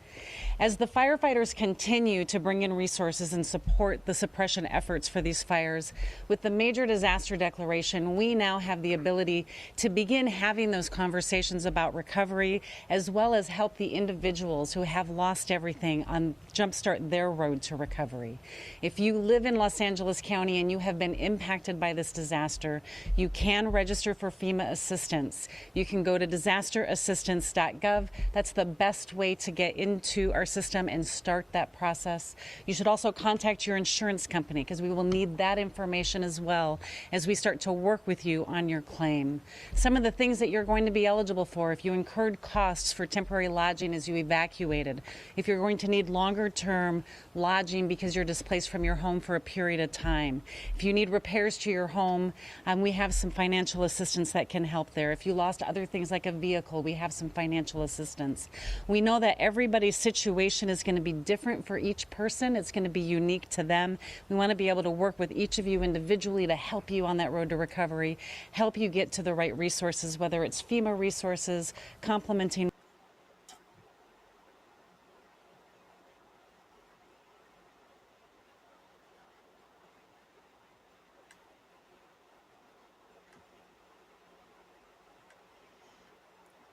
As the firefighters continue to bring in resources and support the suppression efforts for these fires, with the major disaster declaration, we now have the ability to begin having those conversations about recovery, as well as help the individuals who have lost everything on jumpstart their road to recovery. If you live in Los Angeles County and you have been impacted by this disaster, you can register for FEMA assistance. You can go to disasterassistance.gov. That's the best way to get into our system and start that process. You should also contact your insurance company, because we will need that information as well as we start to work with you on your claim. Some of the things that you're going to be eligible for: if you incurred costs for temporary lodging as you evacuated, if you're going to need longer term lodging because you're displaced from your home for a period of time, if you need repairs to your home, we have some financial assistance that can help there. If you lost other things like a vehicle, we have some financial assistance. We know that everybody's situation is going to be different for each person. It's going to be unique to them. We want to be able to work with each of you individually to help you on that road to recovery, help you get to the right resources, whether it's FEMA resources, complementing.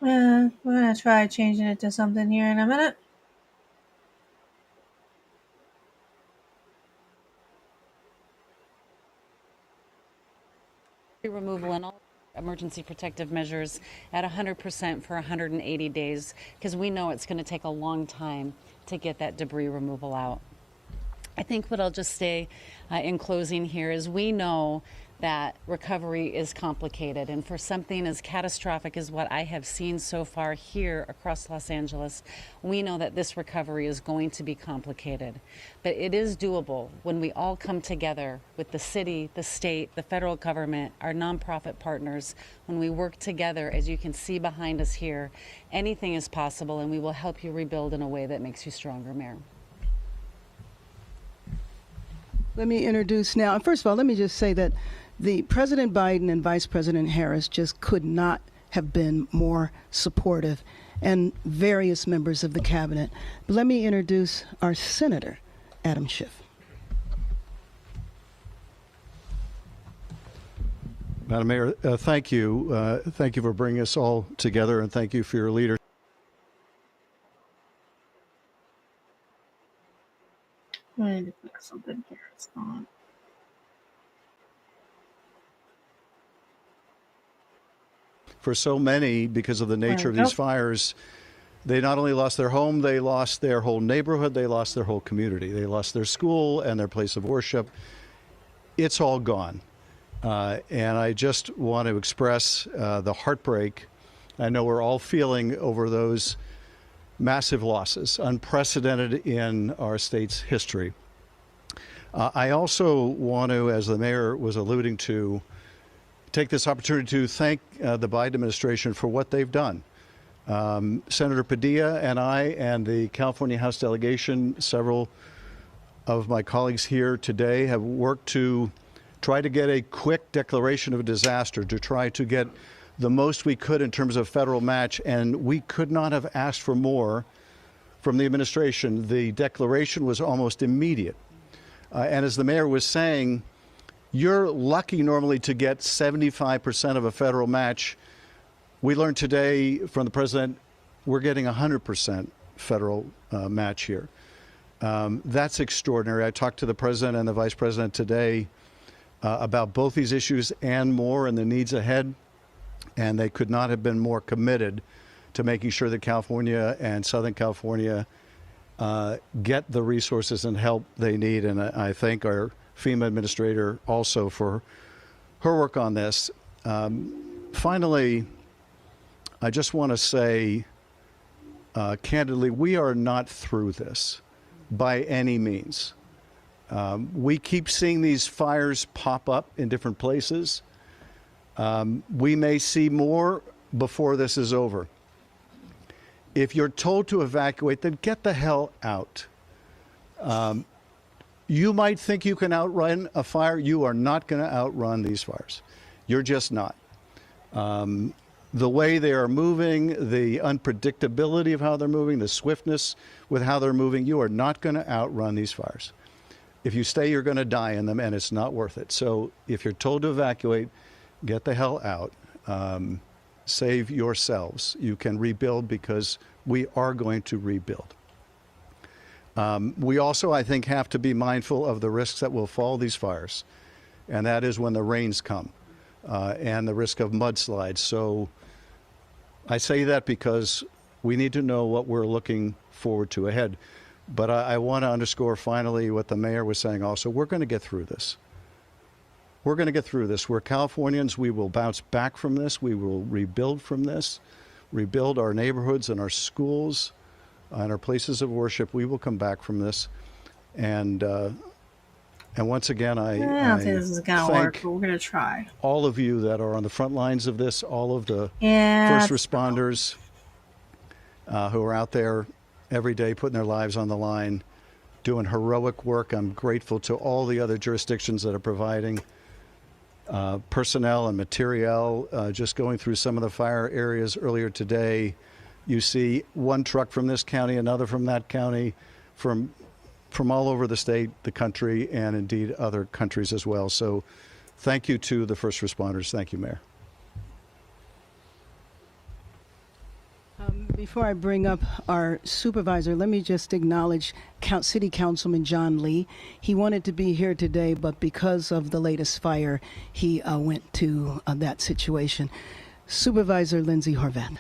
We're going to try changing it to something here in a minute. Removal and all emergency protective measures at 100% for 180 days, because we know it's going to take a long time to get that debris removal out. I think what I'll just say in closing here is, we know that recovery is complicated, and for something as catastrophic as what I have seen so far here across Los Angeles, we know that this recovery is going to be complicated. But it is doable when we all come together with the city, the state, the federal government, our nonprofit partners. When we work together, as you can see behind us here, anything is possible, and we will help you rebuild in a way that makes you stronger, Mayor. Let me introduce now, first of all, let me just say that the President Biden and Vice President Harris just could not have been more supportive, and various members of the cabinet. But let me introduce our Senator, Adam Schiff. Madam Mayor, thank you. Thank you for bringing us all together, and thank you for your leadership. I need to fix something here. It's not. For so many, because of the nature of these fires, They not only lost their home, they lost their whole neighborhood, they lost their whole community. They lost their school and their place of worship. It's all gone. And I just want to express the heartbreak I know we're all feeling over those massive losses, unprecedented in our state's history. I also want to, as the mayor was alluding to, take this opportunity to thank the Biden administration for what they've done. Senator Padilla and I and the California House delegation, several of my colleagues here today have worked to try to get a quick declaration of a disaster, to try to get the most we could in terms of federal match, and we could not have asked for more from the administration. The declaration was almost immediate. And as the mayor was saying, you're lucky normally to get 75% of a federal match. We learned today from the president, we're getting 100% federal match here. That's extraordinary. I talked to the president and the vice president today about both these issues and more and the needs ahead. And they could not have been more committed to making sure that California and Southern California get the resources and help they need. And I thank our FEMA administrator also for her work on this. Finally, I just want to say candidly, we are not through this by any means. We keep seeing these fires pop up in different places. We may see more before this is over. If you're told to evacuate, then get the hell out. You might think you can outrun a fire. You are not going to outrun these fires. You're just not. The way they are moving, the unpredictability of how they're moving, the swiftness with how they're moving, you are not going to outrun these fires. If you stay, you're going to die in them, and it's not worth it. So if you're told to evacuate, get the hell out. Save yourselves. You can rebuild because we are going to rebuild. We also, I think, have to be mindful of the risks that will follow these fires, and that is when the rains come and the risk of mudslides. So I say that because we need to know what we're looking forward to ahead. But I want to underscore finally what the mayor was saying also. We're going to get through this. We're going to get through this. We're Californians. We will bounce back from this. We will rebuild from this, rebuild our neighborhoods and our schools and our places of worship. We will come back from this. And once again, I don't think this is going to work, but we're going to try. All of you that are on the front lines of this, all of the first responders who are out there every day putting their lives on the line, doing heroic work. I'm grateful to all the other jurisdictions that are providing personnel and materiel. Just going through some of the fire areas earlier today, you see one truck from this county, another from that county, from all over the state, the country, and indeed other countries as well. So thank you to the first responders. Thank you, Mayor. Before I bring up our supervisor, let me just acknowledge City Councilman John Lee. He wanted to be here today, but because of the latest fire, he went to that situation. Supervisor Lindsay Horvath.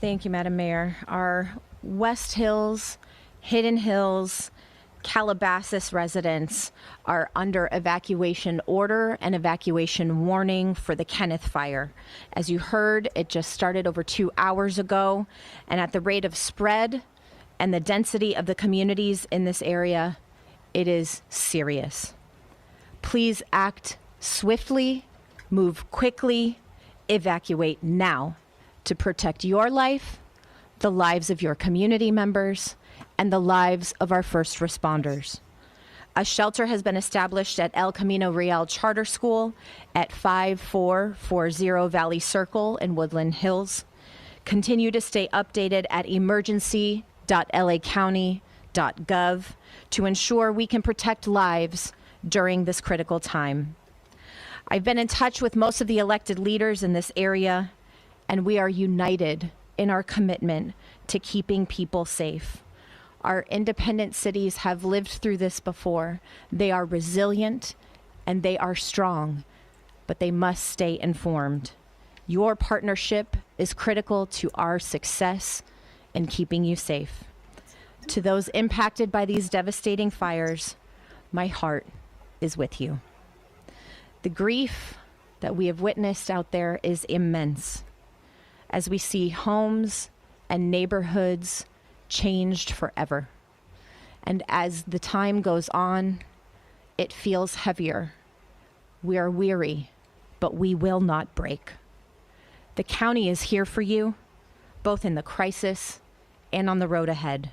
Thank you, Madam Mayor. Our West Hills, Hidden Hills, Calabasas residents are under evacuation order and evacuation warning for the Kenneth fire. As you heard, it just started over 2 hours ago, and at the rate of spread and the density of the communities in this area, it is serious. Please act swiftly, move quickly, evacuate now to protect your life, the lives of your community members, and the lives of our first responders. A shelter has been established at El Camino Real Charter School at 5440 Valley Circle in Woodland Hills. Continue to stay updated at emergency.lacounty.gov to ensure we can protect lives during this critical time. I've been in touch with most of the elected leaders in this area, and we are united in our commitment to keeping people safe. Our independent cities have lived through this before. They are resilient and they are strong, but they must stay informed. Your partnership is critical to our success in keeping you safe. To those impacted by these devastating fires, my heart is with you. The grief that we have witnessed out there is immense as we see homes and neighborhoods changed forever. And as the time goes on, it feels heavier. We are weary, but we will not break. The county is here for you, both in the crisis and on the road ahead.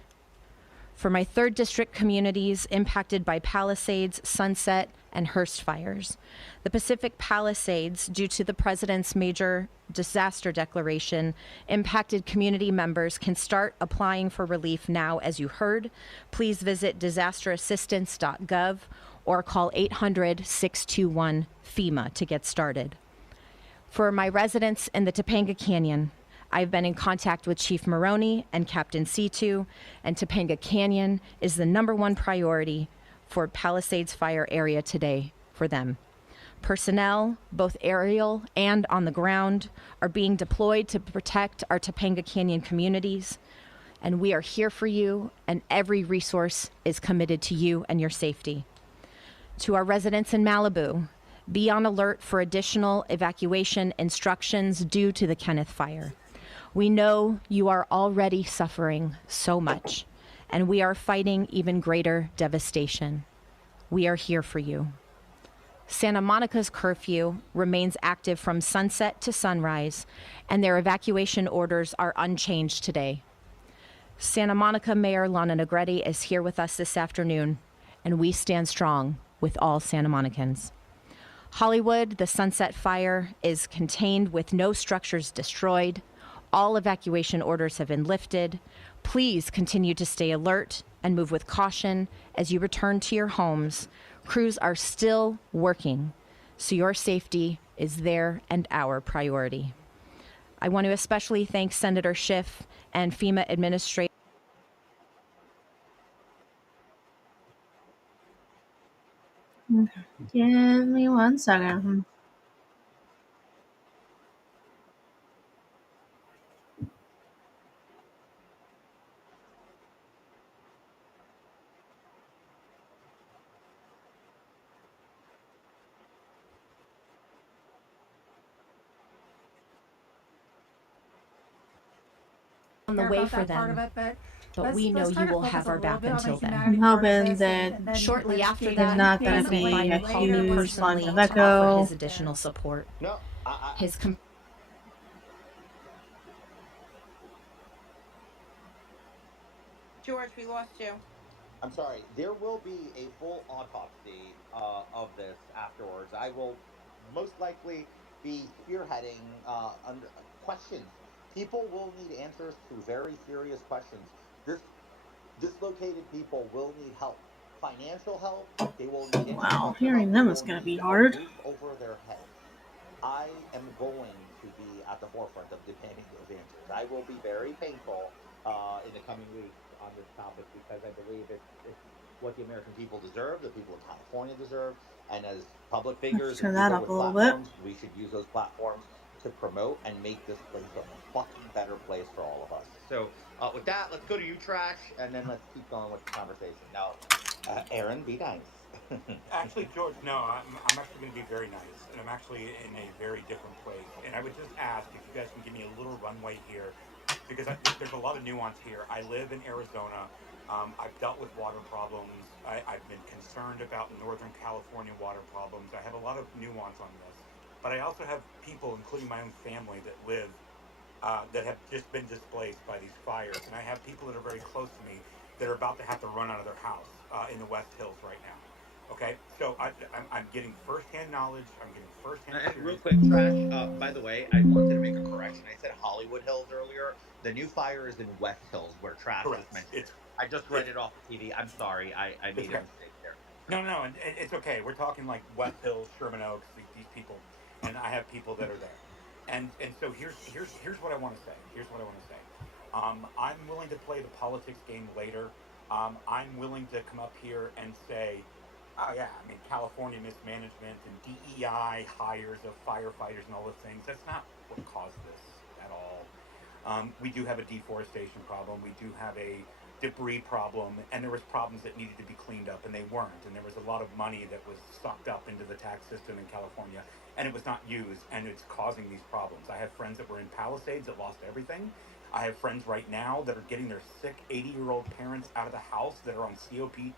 For my 3rd District communities impacted by Palisades, Sunset, and Hearst fires, the Pacific Palisades, due to the President's major disaster declaration, impacted community members can start applying for relief now. As you heard, please visit disasterassistance.gov or call 800-621-FEMA to get started. For my residents in the Topanga Canyon, I've been in contact with Chief Maroney and Captain C2, and Topanga Canyon is the #1 priority for Palisades Fire area today for them. Personnel, both aerial and on the ground, are being deployed to protect our Topanga Canyon communities, and we are here for you, and every resource is committed to you and your safety. To our residents in Malibu, be on alert for additional evacuation instructions due to the Kenneth fire. We know you are already suffering so much, and we are fighting even greater devastation. We are here for you. Santa Monica's curfew remains active from sunset to sunrise, and their evacuation orders are unchanged today. Santa Monica Mayor Lana Negretti is here with us this afternoon, and we stand strong with all Santa Monicans. Hollywood, the Sunset Fire is contained with no structures destroyed. All evacuation orders have been lifted. Please continue to stay alert and move with caution as you return to your homes. Crews are still working, so your safety is their and our priority. I want to especially thank Senator Schiff and FEMA administrators. Give me 1 second. On the way for them, but we know you will have our back until then. I'm hoping that Shortly after there's that, not going to President be Biden a called me huge personally bunch of to offer echo. his additional support. No, His George, we lost you. I'm sorry. There will be a full autopsy of this afterwards. I will most likely be spearheading questions. People will need answers to very serious questions. This dislocated people will need help, financial help. They will need Wow, infrastructure hearing help. them They is will going to be need a hard. roof over their heads. I am going to be at the forefront of demanding those answers. I will be very painful in the coming weeks on this topic because I believe it's what the American people deserve, the people of California deserve, and as public figures and Turn that people up with a little bit. platforms, we should use those platforms to promote and make this place a fucking better place for all of us. So with that, let's go to you, Trash, and then let's keep going with the conversation. Now, Aaron, be nice. Actually, George, no, I'm actually going to be very nice, and I'm actually in a very different place. And I would just ask if you guys can give me a little runway here, because there's a lot of nuance here. I live in Arizona. I've dealt with water problems. I've been concerned about Northern California water problems. I have a lot of nuance on this. But I also have people, including my own family, that live, that have just been displaced by these fires. And I have people that are very close to me that are about to have to run out of their house in the West Hills right now. Okay, so I'm getting firsthand knowledge. I'm getting firsthand Real experience. quick, Trash. By the way, I wanted to make a correction. I said Hollywood Hills earlier. The new fire is in West Hills, where Trash just mentioned it. I just read it off the TV. I'm sorry. I made a mistake there. No, and it's okay. We're talking like West Hills, Sherman Oaks, these people, and I have people that are there. And so here's what I want to say. Here's what I want to say. I'm willing to play the politics game later. I'm willing to come up here and say, Oh yeah, I mean California mismanagement and DEI hires of firefighters and all the things. That's not what caused this at all. We do have a deforestation problem. We do have a debris problem, and there was problems that needed to be cleaned up, and they weren't. And there was a lot of money that was sucked up into the tax system in California, and it was not used, and it's causing these problems. I have friends that were in Palisades that lost everything. I have friends right now that are getting their sick 80-year-old parents out of the house that are on COPD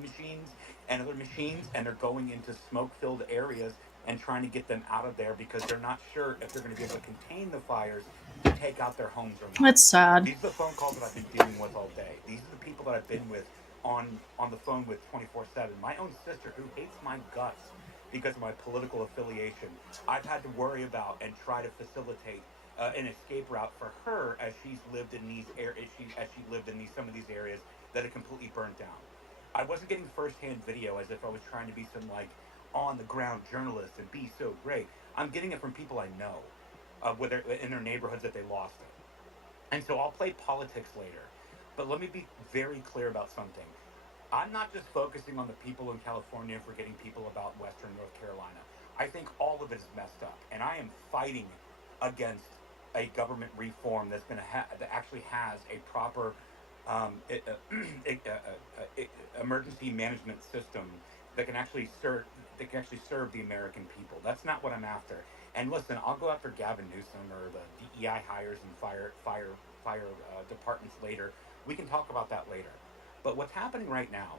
machines and other machines, and they're going into smoke-filled areas and trying to get them out of there because they're not sure if they're going to be able to contain the fires to take out their homes or not. It's sad. These are the phone calls that I've been dealing with all day. These are the people that I've been with on the phone with 24/7. My own sister, who hates my guts because of my political affiliation, I've had to worry about and try to facilitate an escape route for her as she's lived in these some of these areas that are completely burnt down. I wasn't getting firsthand video as if I was trying to be some like on the ground journalist and be so great. I'm getting it from people I know, whether in their neighborhoods that they lost it. And so I'll play politics later, but let me be very clear about something. I'm not just focusing on the people in California and forgetting people about Western North Carolina. I think all of it is messed up, and I am fighting against a government reform that's going to that actually has a proper emergency management system that can actually serve the American people. That's not what I'm after. And listen, I'll go after Gavin Newsom or the DEI hires and fire departments later. We can talk about that later. But what's happening right now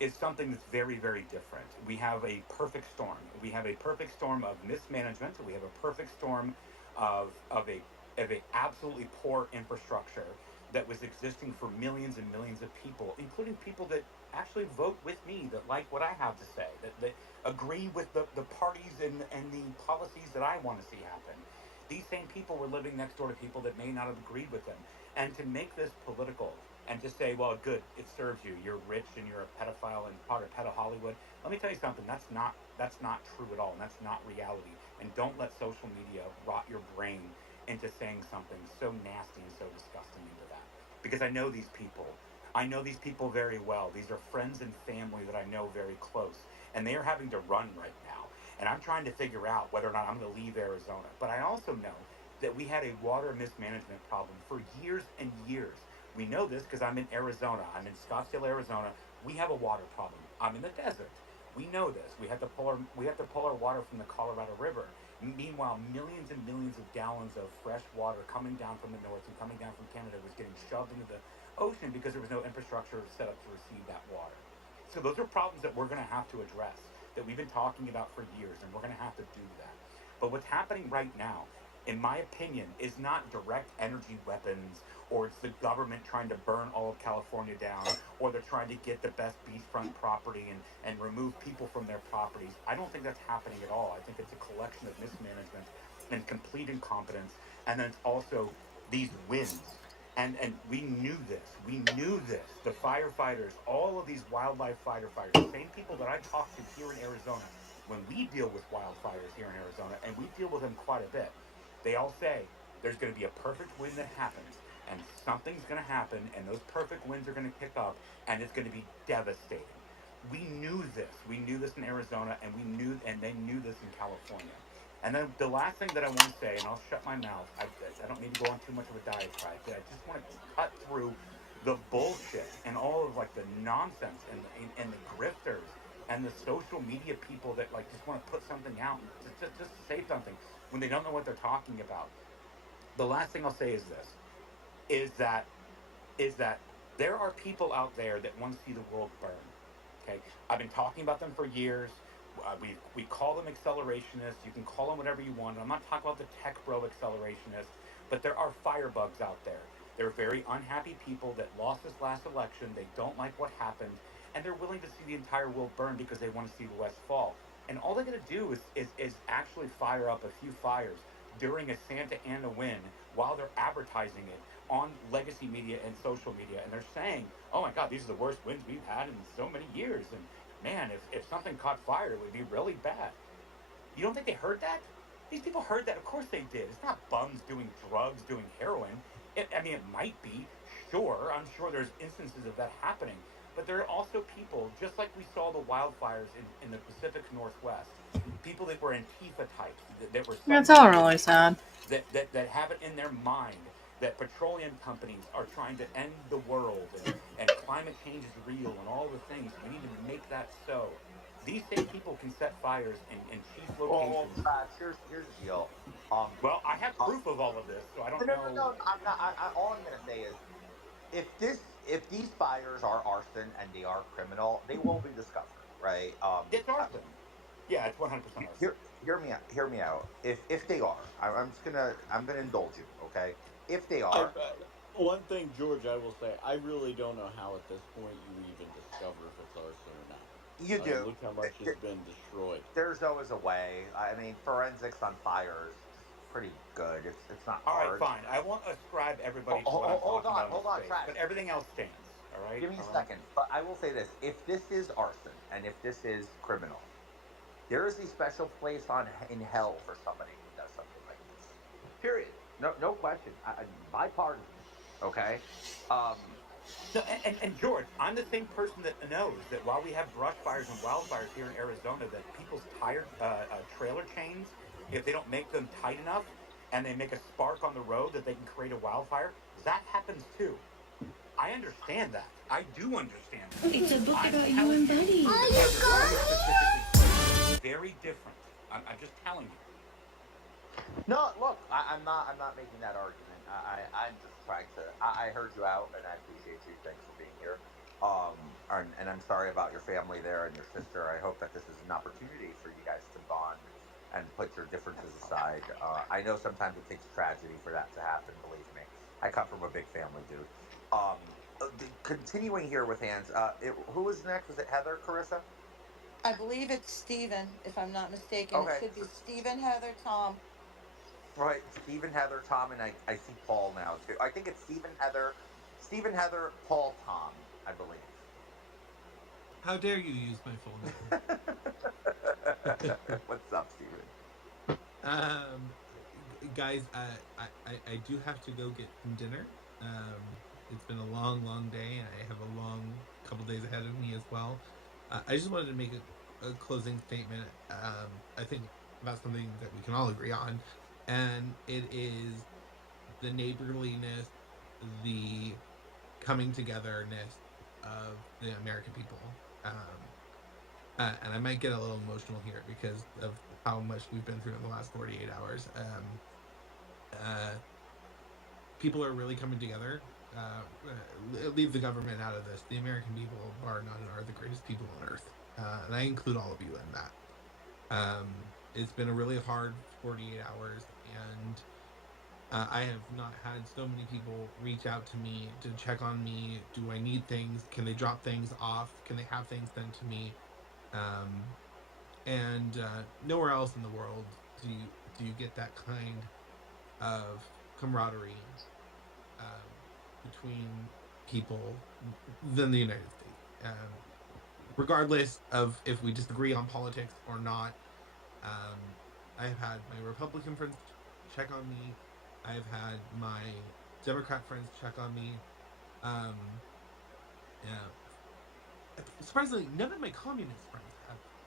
is something that's very, very different. We have a perfect storm. We have a perfect storm of mismanagement. We have a perfect storm of a absolutely poor infrastructure that was existing for millions and millions of people, including people that actually vote with me, that like what I have to say, that agree with the parties and the policies that I want to see happen. These same people were living next door to people that may not have agreed with them. And to make this political and to say, well, good, it serves you. You're rich and you're a pedophile and part of pedo Hollywood. Let me tell you something. That's not true at all, and that's not reality. And don't let social media rot your brain into saying something so nasty and so disgusting into that. Because I know these people. I know these people very well. These are friends and family that I know very close. And they are having to run right now. And I'm trying to figure out whether or not I'm going to leave Arizona. But I also know that we had a water mismanagement problem for years and years. We know this because I'm in Arizona. I'm in Scottsdale, Arizona. We have a water problem. I'm in the desert. We know this. We have to pull our water from the Colorado River. Meanwhile, millions and millions of gallons of fresh water coming down from the north and coming down from Canada was getting shoved into the ocean because there was no infrastructure set up to receive that water. So those are problems that we're going to have to address, that we've been talking about for years, and we're going to have to do that. But what's happening right now, in my opinion, is not direct energy weapons, or it's the government trying to burn all of California down, or they're trying to get the best beachfront property and remove people from their properties. I don't think that's happening at all. I think it's a collection of mismanagement and complete incompetence. And then it's also these winds. And we knew this. We knew this. The firefighters, all of these wildlife firefighters, the same people that I talk to here in Arizona, when we deal with wildfires here in Arizona, and we deal with them quite a bit, they all say there's going to be a perfect wind that happens, and something's going to happen, and those perfect winds are going to pick up, and it's going to be devastating. We knew this. We knew this in Arizona, and they knew this in California. And then the last thing that I want to say, and I'll shut my mouth. I don't need to go on too much of a diatribe, but I just want to cut through the bullshit and all of like the nonsense and the grifters and the social media people that like just want to put something out and just say something when they don't know what they're talking about. The last thing I'll say is this: is that there are people out there that want to see the world burn. Okay, I've been talking about them for years. We call them accelerationists. You can call them whatever you want. I'm not talking about the tech bro accelerationists, but there are firebugs out there. They're very unhappy people that lost this last election. They don't like what happened, and they're willing to see the entire world burn because they want to see the West fall. And all they got to do is actually fire up a few fires during a Santa Ana win while they're advertising it on legacy media and social media, and they're saying, oh my god, these are the worst wins we've had in so many years, and man, if something caught fire, it would be really bad. You don't think they heard that? These people heard that. Of course they did. It's not bums doing drugs, doing heroin. I mean, it might be. Sure, I'm sure there's instances of that happening, But there are also people, just like we saw the wildfires in the Pacific Northwest, people that were Antifa types, that were That's all sundown really sad. that have it in their mind that petroleum companies are trying to end the world and climate change is real and all the things. We need to make that so. These same people can set fires in chief Well, locations. here's the deal. Well, I have proof of all of this, so I No, don't no, no, know. no. I'm not. All I'm gonna say is, if these fires are arson and they are criminal, they will be discovered, right? It's arson. Yeah, it's 100% arson. Hear me out. Hear me out. If they are, I'm gonna indulge you. Okay. If they I, are, one thing, George, I will say, I really don't know how at this point you even discover if it's arson or not. you I mean, do. look how much has been destroyed. There's always a way. I mean, forensics on fires is pretty good. It's not All right, hard. fine. I won't ascribe everybody to what I'm talking about in Hold this on, space, Trash. but everything else stands. All right. Give me a All right. second. But I will say this: if this is arson and if this is criminal, there is a special place in hell for somebody who does something like this. Period. No question. Bipartisan. Okay. So, and George, I'm the same person that knows that while we have brush fires and wildfires here in Arizona, that people's tire trailer chains, if they don't make them tight enough and they make a spark on the road, that they can create a wildfire. That happens too. I understand that. I do understand that. It's a book I'm about you telling and Buddy. the Are weather you very specifically is very different. I'm just telling you. No, look, I'm not making that argument. I'm just trying to. I heard you out, and I appreciate you. Thanks for being here. And I'm sorry about your family there and your sister. I hope that this is an opportunity for you guys to bond and put your differences aside. I know sometimes it takes tragedy for that to happen. Believe me, I come from a big family, dude. Continuing here with hands. Who was next? Was it Heather, Carissa? I believe it's Stephen, if I'm not mistaken. Okay. It should be Stephen, Heather, Tom. Right, Stephen, Heather, Tom, and I see Paul now too. I think it's Stephen, Heather, Paul, Tom, I believe. How dare you use my full name? What's up, Stephen? Guys, I do have to go get some dinner. It's been a long, long day. I have a long couple days ahead of me as well. I just wanted to make a closing statement. I think about something that we can all agree on. And it is the neighborliness, the coming togetherness of the American people. And I might get a little emotional here because of how much we've been through in the last 48 hours. People are really coming together. Leave the government out of this. The American people, bar none, are the greatest people on earth. And I include all of you in that. It's been a really hard 48 hours, and I have not had so many people reach out to me to check on me. Do I need things? Can they drop things off? Can they have things sent to me? And nowhere else in the world do you get that kind of camaraderie between people than the United States. Regardless of if we disagree on politics or not, I've had my Republican friends check on me. I've had my Democrat friends check on me. Surprisingly, none of my communist friends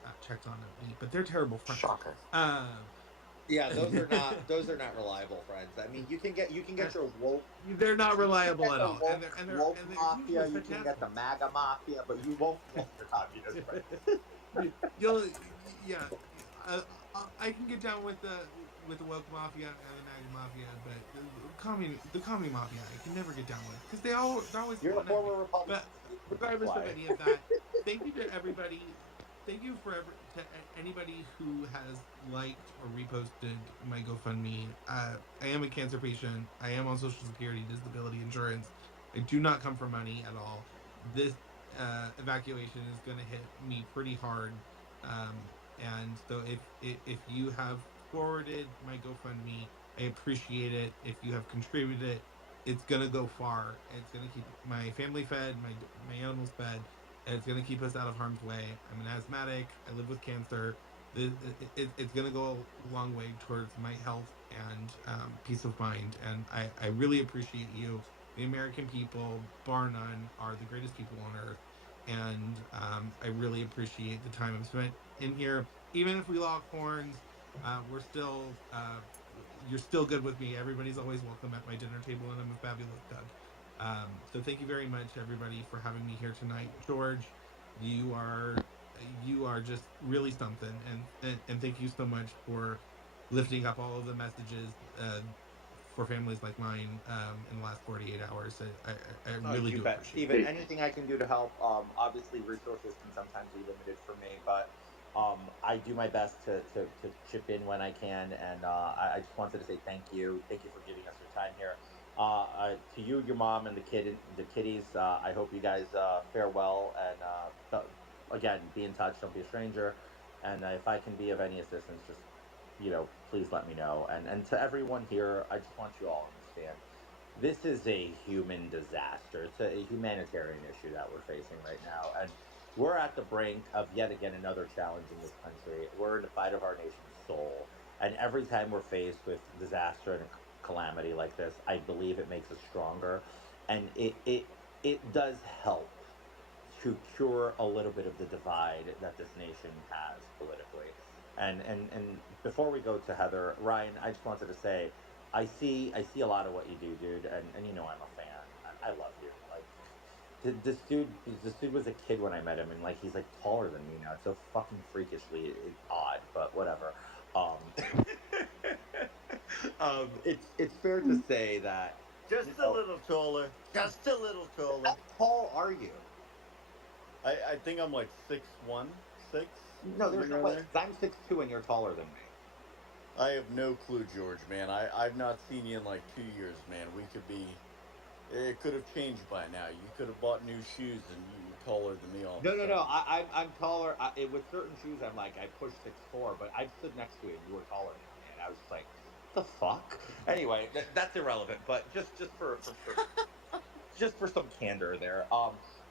have checked on me, but they're terrible friends. Shocker. Yeah, those are not reliable friends. I mean, you can get your woke. They're not reliable at all. Woke mafia. You can get the MAGA mafia, but you won't get the communist friends. I can get down with the woke mafia and the MAGA mafia, but the commie mafia I can never get down with because they're always. You're the former Republican. But regardless of any of that, thank you to everybody. Thank you to anybody who has liked or reposted my GoFundMe. I am a cancer patient. I am on Social Security disability insurance. I do not come for money at all. This evacuation is going to hit me pretty hard. And so if you have forwarded my GoFundMe, I appreciate it. If you have contributed, it's going to go far. It's going to keep my family fed, my animals fed. And it's going to keep us out of harm's way. I'm an asthmatic. I live with cancer. It's going to go a long way towards my health and peace of mind. And I really appreciate you. The American people, bar none, are the greatest people on earth. and I really appreciate the time I've spent in here. Even if we lock horns, we're still you're still good with me. Everybody's always welcome at my dinner table, and I'm a fabulous cook. So thank you very much, everybody, for having me here tonight. George, you are you are just really something, and thank you so much for lifting up all of the messages for families like mine in the last 48 hours. I Oh, really you do bet, appreciate Stephen. it. Anything I can do to help. Obviously, resources can sometimes be limited for me, but I do my best to chip in when I can. And I just wanted to say thank you. Thank you for giving us your time here. To you, your mom, and the kiddies. I hope you guys fare well. And again, be in touch. Don't be a stranger. And if I can be of any assistance, just please let me know. And to everyone here, I just want you all to understand this is a human disaster. It's a humanitarian issue that we're facing right now. And we're at the brink of yet again another challenge in this country. We're in the fight of our nation's soul. And every time we're faced with disaster and calamity like this, I believe it makes us stronger. And it does help to cure a little bit of the divide that this nation has politically. And before we go to Heather, Ryan, I just wanted to say I see a lot of what you do, dude, and I'm a fan. I love you. Like this dude was a kid when I met him, and like he's like taller than me now. It's so fucking freakishly odd, but whatever. Um, it's fair to say that Just a little taller. Just a little taller. how tall are you? I think I'm like 6'1", 6, No, there's something no around way. there. 'Cause I'm 6'2" and you're taller than me. I have no clue, George, man. I've not seen you in like 2 years, man. We could be. It could have changed by now. You could have bought new shoes, and you're taller than me all of a No, no, no. sudden. I'm taller. With certain shoes, I push 6'4", but I stood next to you and you were taller than me, and I was just like, the fuck. Anyway, that's irrelevant. But just for some candor there,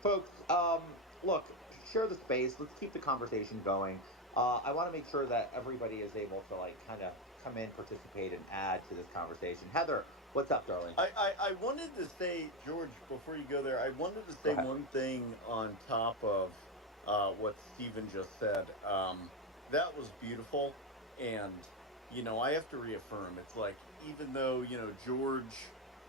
folks. Look, share the space. Let's keep the conversation going. I want to make sure that everybody is able to like kind of come in, participate, and add to this conversation. Heather, what's up, darling? I wanted to say, George, before you go there, I wanted to Go say ahead. one thing on top of what Stephen just said. That was beautiful. And, I have to reaffirm, it's like, even though, George,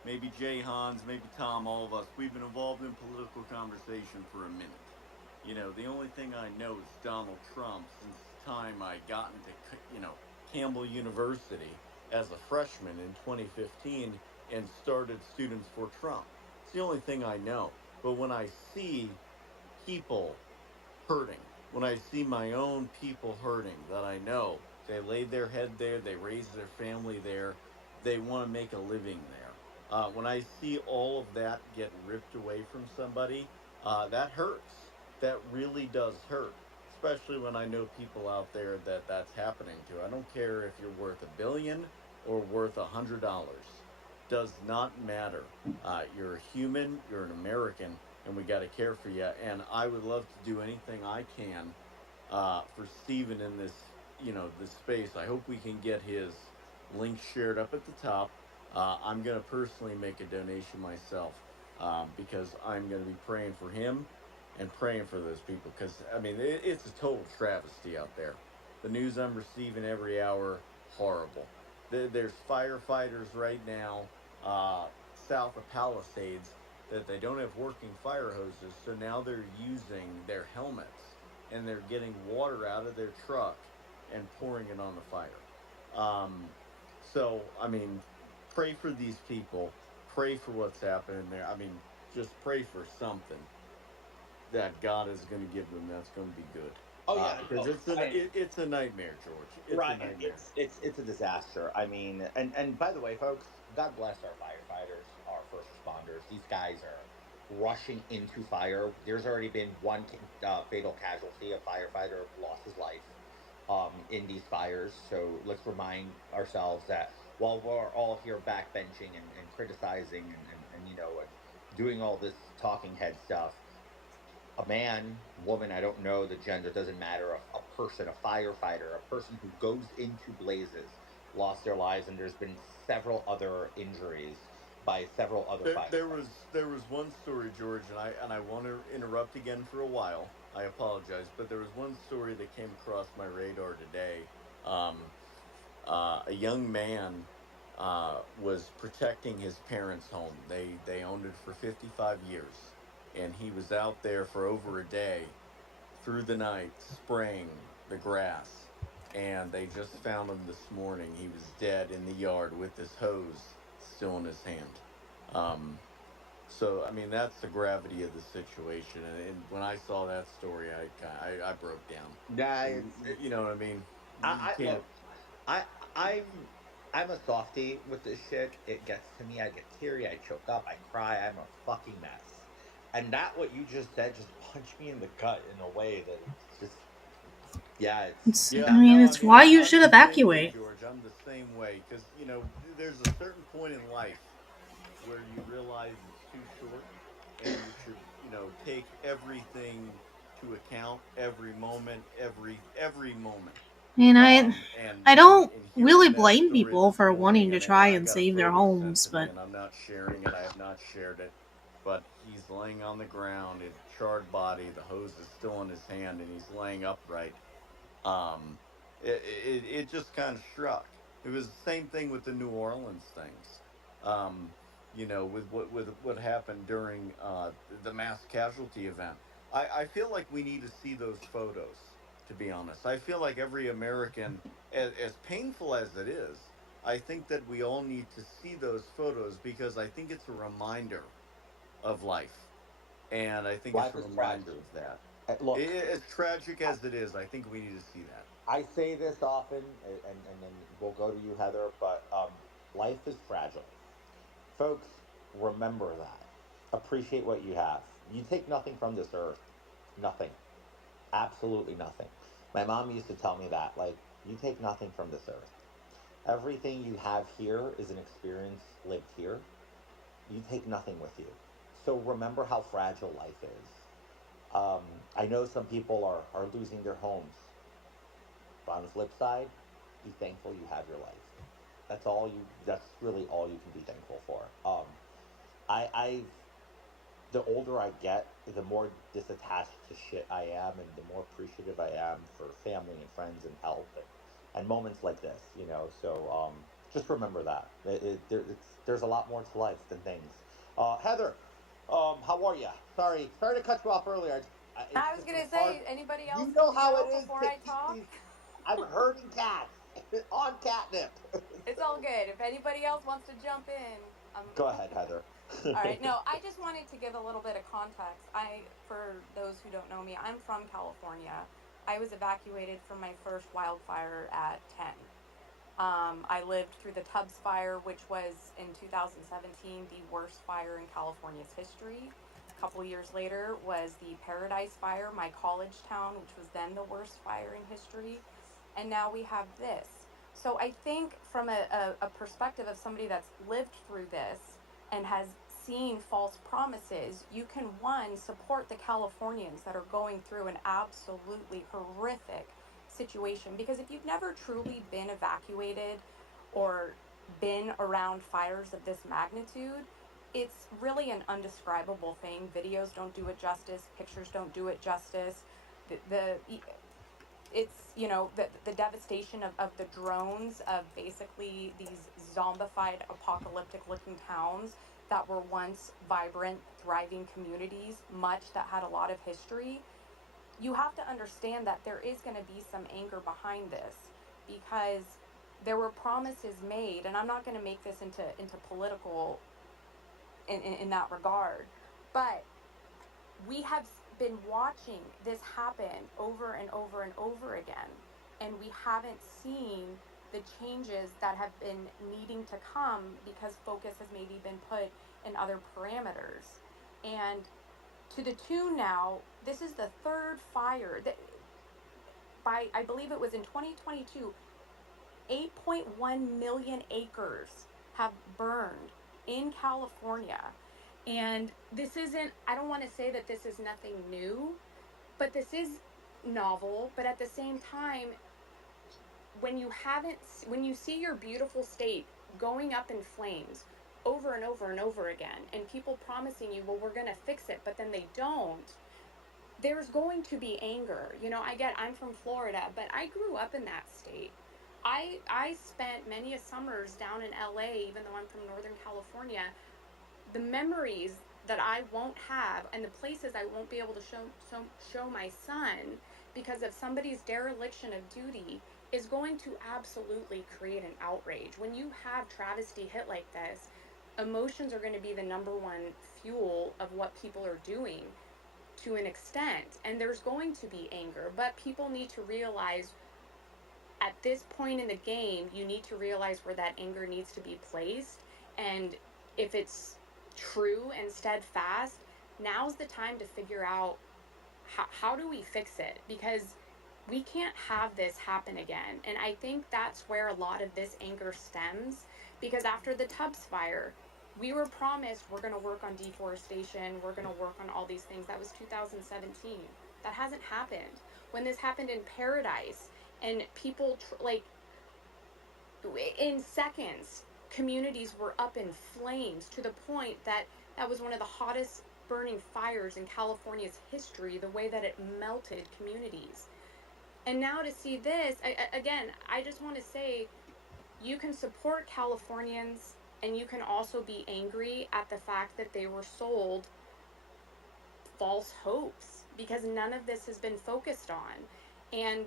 maybe Jay Hans, maybe Tom, all of us, we've been involved in political conversation for a minute. The only thing I know is Donald Trump since the time I got into, Campbell University as a freshman in 2015 and started Students for Trump. It's the only thing I know. But when I see people hurting, when I see my own people hurting that I know, they laid their head there, they raised their family there, they want to make a living there. When I see all of that get ripped away from somebody, that hurts. That really does hurt, especially when I know people out there that that's happening to. I don't care if you're worth $1 billion or worth $100. Does not matter. You're a human, you're an American, and we got to care for you. And I would love to do anything I can for Steven in this space. I hope we can get his link shared up at the top. I'm going to personally make a donation myself because I'm going to be praying for him and praying for those people because, I mean, it's a total travesty out there. The news I'm receiving every hour, horrible. There's firefighters right now south of Palisades that they don't have working fire hoses, so now they're using their helmets and they're getting water out of their truck and pouring it on the fire. Um, so, I mean, pray for these people, pray for what's happening there. I mean, just pray for something that God is going to give them that's going to be good. Oh yeah, Because no, Ryan. it's a nightmare, George. It's a Ryan, nightmare. it's a disaster. I mean, and by the way, folks, God bless our firefighters, our first responders. These guys are rushing into fire. There's already been one fatal casualty. A firefighter lost his life in these fires. So let's remind ourselves that while we're all here backbenching and criticizing and doing all this talking head stuff, a man, woman, I don't know the gender, doesn't matter, a person, a firefighter, a person who goes into blazes lost their lives, and there's been several other injuries. by several other firefighters. There was one story, George, and I want to interrupt again for a while. I apologize, but there was one story that came across my radar today. Um, a young man was protecting his parents' home. They owned it for 55 years, and he was out there for over a day through the night spraying the grass. And they just found him this morning. He was dead in the yard with his hose still in his hand. Um, so I mean that's the gravity of the situation. And when I saw that story, I broke down. Yeah, You know what I mean? You I can't. look, I I'm I'm a softie with this shit. It gets to me. I get teary. I choke up. I cry. I'm a fucking mess. And that what you just said just punched me in the gut in a way that it's just yeah. Yeah, I mean, no, I it's mean, why you I'm should the same way, evacuate. George. I'm the same way because there's a certain point in life where you realize it's too short, and you should take everything to account, every moment, every moment. I mean, And I don't in really hearing that blame story people this for wanting morning, to and try I've and got a save their photo sent homes, to me, but and I'm not sharing it. I have not shared it, but he's laying on the ground, his charred body, the hose is still in his hand, and he's laying upright. um it just kind of struck. It was the same thing with the New Orleans things. With what happened during the mass casualty event. I feel like we need to see those photos, to be honest. I feel like every American, as painful as it is, I think that we all need to see those photos because I think it's a reminder of life, and I think it's Life a is tragic. reminder of that. Look, As tragic I, as it is, I think we need to see that. I say this often, and then we'll go to you, Heather. But life is fragile, folks. Remember that. Appreciate what you have. You take nothing from this earth. Nothing. Absolutely nothing. My mom used to tell me that, like, you take nothing from this earth. Everything you have here is an experience lived here. You take nothing with you. So remember how fragile life is. I know some people are losing their homes. But on the flip side, be thankful you have your life. That's really all you can be thankful for. I've the older I get, the more disattached to shit I am, and the more appreciative I am for family and friends and health and moments like this. So just remember that there's a lot more to life than things. Heather, how are you? Sorry to cut you off earlier. It's I was just gonna been hard. say, anybody else You need know to how go it is before to I keep talk? these. I'm herding cats on catnip. It's all good. If anybody else wants to jump in, Go ahead, Heather. all right. No, I just wanted to give a little bit of context. For those who don't know me, I'm from California. I was evacuated from my first wildfire at 10. I lived through the Tubbs fire, which was in 2017 the worst fire in California's history. A couple years later was the Paradise Fire, my college town, which was then the worst fire in history. And now we have this. So I think from a perspective of somebody that's lived through this and has seen false promises, you can, one, support the Californians that are going through an absolutely horrific situation. Because if you've never truly been evacuated or been around fires of this magnitude, it's really an undescribable thing. Videos don't do it justice, pictures don't do it justice. The it's the devastation of the drones, of basically these zombified apocalyptic looking towns that were once vibrant, thriving communities, much that had a lot of history. You have to understand that there is going to be some anger behind this, because there were promises made, and I'm not going to make this into political in that regard, but we have been watching this happen over and over and over again, and we haven't seen the changes that have been needing to come because focus has maybe been put in other parameters. And to the tune now, this is the third fire that, by I believe it was in 2022, 8.1 million acres have burned in California. And this isn't, I don't want to say that this is nothing new, but this is novel. But at the same time, when you see your beautiful state going up in flames over and over and over again, and people promising you, well, we're going to fix it, but then they don't, there's going to be anger. You know, I'm from Florida, but I grew up in that state. I spent many a summers down in LA, even though I'm from Northern California. The memories that I won't have and the places I won't be able to show my son because of somebody's dereliction of duty is going to absolutely create an outrage. When you have travesty hit like this, emotions are going to be the number one fuel of what people are doing to an extent, and there's going to be anger, but people need to realize at this point in the game, you need to realize where that anger needs to be placed, and if it's true and steadfast, now's the time to figure out how do we fix it, because we can't have this happen again. And I think that's where a lot of this anger stems, because after the Tubbs fire, we were promised we're going to work on deforestation, we're going to work on all these things. That was 2017. That hasn't happened. When this happened in Paradise, and people in seconds, communities were up in flames to the point that that was one of the hottest burning fires in California's history, the way that it melted communities. And now to see this, I just want to say, you can support Californians, and you can also be angry at the fact that they were sold false hopes, because none of this has been focused on. And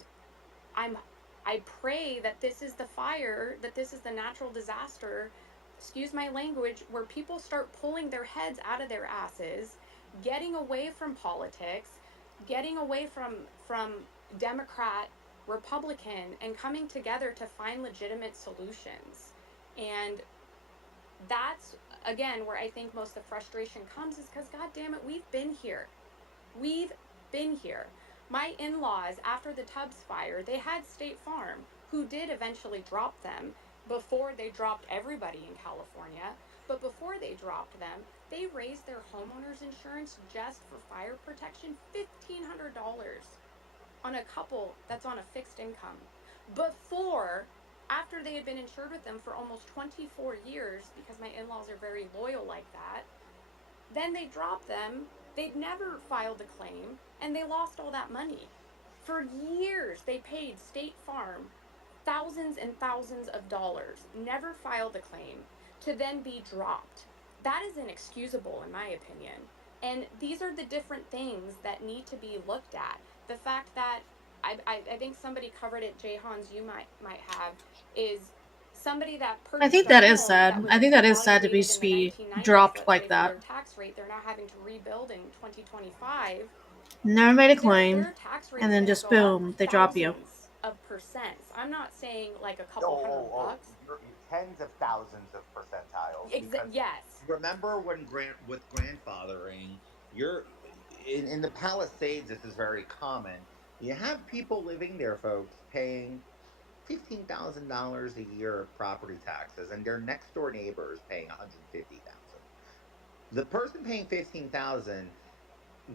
I pray that this is the fire, that this is the natural disaster, excuse my language, where people start pulling their heads out of their asses, getting away from politics, getting away from Democrat, Republican, and coming together to find legitimate solutions. And that's, again, where I think most of the frustration comes, is because, God damn it, we've been here. We've been here. My in-laws, after the Tubbs fire, they had State Farm, who did eventually drop them before they dropped everybody in California. But before they dropped them, they raised their homeowners insurance just for fire protection $1,500 on a couple that's on a fixed income. After they had been insured with them for almost 24 years, because my in-laws are very loyal like that, then they dropped them. They'd never filed a claim, and they lost all that money. For years, they paid State Farm thousands and thousands of dollars, never filed a claim, to then be dropped. That is inexcusable, in my opinion. And these are the different things that need to be looked at. The fact that, I think somebody covered it, Jay Hans, you might have, is somebody that purchased I think that is sad. I think that is sad to be dropped like that. their tax rate, they're now having to rebuild in 2025. Never made a claim, and then just boom, they drop you. Of percents. I'm not saying like a couple $100. You're tens of thousands of percentiles. Yes. Remember when with grandfathering, you're in the Palisades. This is very common. You have people living there, folks, paying $15,000 a year of property taxes, and their next door neighbor is paying $150,000. The person paying $15,000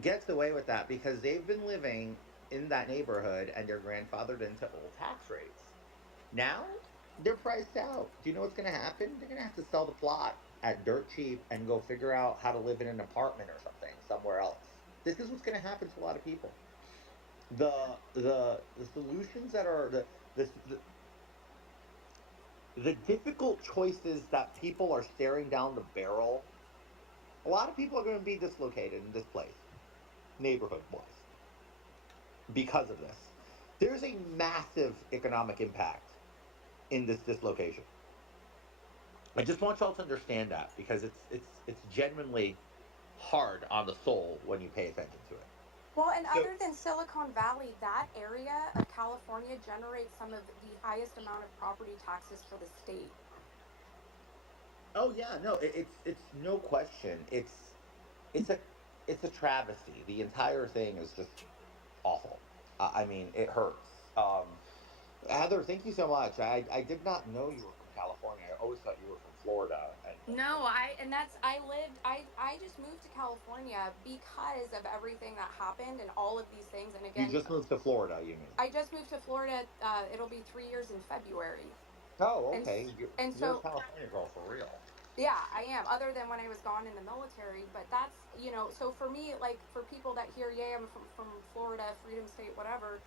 gets away with that because they've been living in that neighborhood and they're grandfathered into old tax rates. Now they're priced out. Do you know what's going to happen? They're going to have to sell the plot at dirt cheap and go figure out how to live in an apartment or something somewhere else. This is what's going to happen to a lot of people. The solutions that are the difficult choices that people are staring down the barrel. A lot of people are going to be dislocated in this place, neighborhood-wise, because of this. There's a massive economic impact in this dislocation. I just want y'all to understand that, because it's genuinely hard on the soul when you pay attention to it. Well, and other than Silicon Valley, that area of California generates some of the highest amount of property taxes for the state. Oh yeah, no, it's no question. It's a travesty. The entire thing is just awful. I mean, it hurts. Heather, thank you so much. I did not know you were from California. I always thought you were from Florida. No, I just moved to California because of everything that happened and all of these things. And again, you just moved to Florida, you mean? I just moved to Florida. It'll be 3 years in February. Oh, okay. And you're so a California girl for real. Yeah, I am. Other than when I was gone in the military, but that's, so for me, like for people that hear, yeah, I'm from Florida, Freedom State, whatever.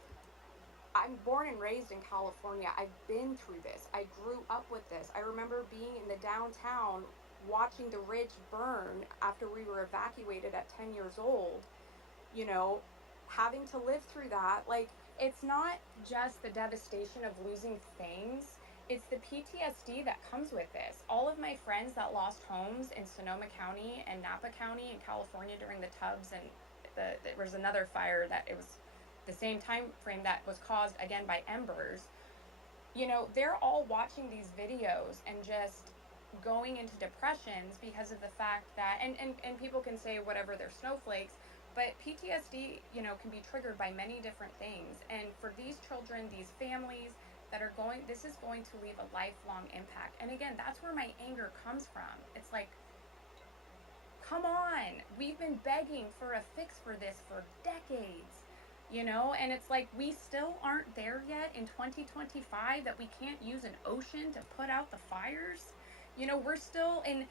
I'm born and raised in California. I've been through this. I grew up with this. I remember being in the downtown watching the ridge burn after we were evacuated at 10 years old, you know, having to live through that. Like, it's not just the devastation of losing things, it's the PTSD that comes with this. All of my friends that lost homes in Sonoma County and Napa County in California during the Tubbs, and there was another fire that it was the same time frame that was caused again by embers. They're all watching these videos and just going into depressions because of the fact that, and people can say whatever, they're snowflakes, but PTSD, can be triggered by many different things. And for these children, these families that are this is going to leave a lifelong impact. And again, that's where my anger comes from. It's like, come on, we've been begging for a fix for this for decades, and it's like we still aren't there yet in 2025 that we can't use an ocean to put out the fires. We're still in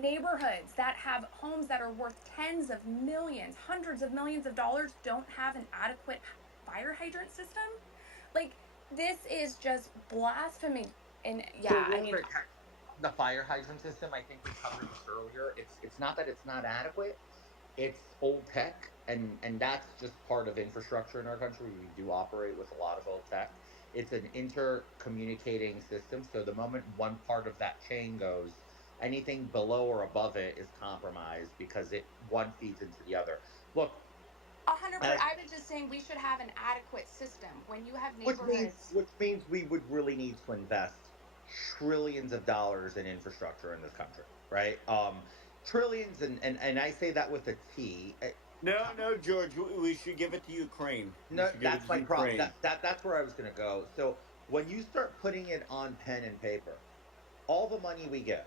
neighborhoods that have homes that are worth tens of millions, hundreds of millions of dollars, don't have an adequate fire hydrant system. Like, this is just blasphemy. And yeah, So real I mean, quick, the fire hydrant system, I think we covered this earlier. It's not that it's not adequate. It's old tech, and that's just part of infrastructure in our country. We do operate with a lot of old tech. It's an intercommunicating system. So the moment one part of that chain goes, anything below or above it is compromised because one feeds into the other. Look, 100%. as I was just saying we should have an adequate system when you have which means neighborhoods. which means we would really need to invest trillions of dollars in infrastructure in this country, right? Trillions, and I say that with a T. No, George. We should give it to Ukraine. We No, should give it that's to my prop. Ukraine. That's where I was going to go. So when you start putting it on pen and paper, all the money we give,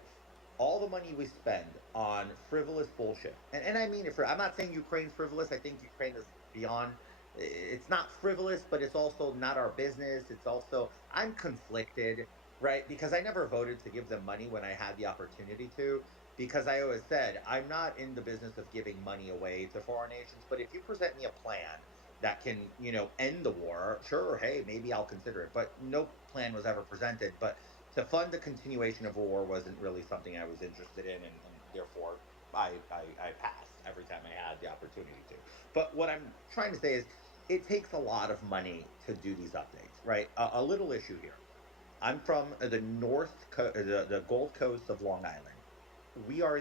all the money we spend on frivolous bullshit, and I mean it for. I'm not saying Ukraine's frivolous. I think Ukraine is beyond. It's not frivolous, but it's also not our business. It's also I'm conflicted, right? Because I never voted to give them money when I had the opportunity to. Because I always said I'm not in the business of giving money away to foreign nations. But if you present me a plan that can, end the war, sure, hey, maybe I'll consider it. But no plan was ever presented. But to fund the continuation of a war wasn't really something I was interested in, and therefore I passed every time I had the opportunity to. But what I'm trying to say is it takes a lot of money to do these updates, right? A little issue here. I'm from the Gold Coast of Long Island. We are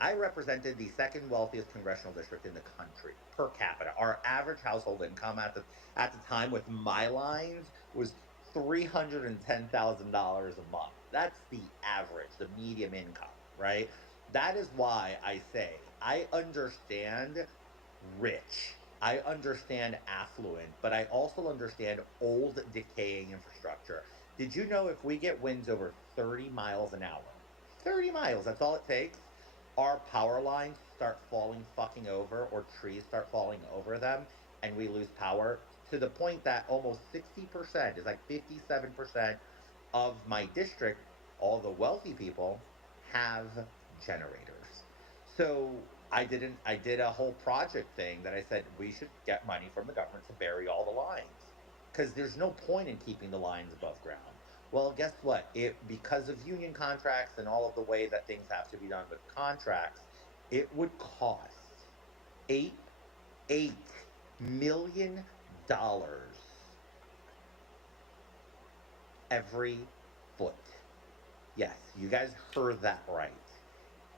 I represented the second wealthiest congressional district in the country per capita. Our average household income at the time with my lines was $310,000 a month. That's the average, the medium income, right? That is why I say I understand rich. I understand affluent, but I also understand old decaying infrastructure. Did you know if we get winds over 30 miles an hour, 30 miles, that's all it takes, our power lines start falling fucking over or trees start falling over them and we lose power to the point that almost 60% is like 57% of my district, all the wealthy people have generators. So I did a whole project thing that I said we should get money from the government to bury all the lines because there's no point in keeping the lines above ground. Well, guess what? Because of union contracts and all of the way that things have to be done with contracts, it would cost eight $8 million every foot. Yes, you guys heard that right.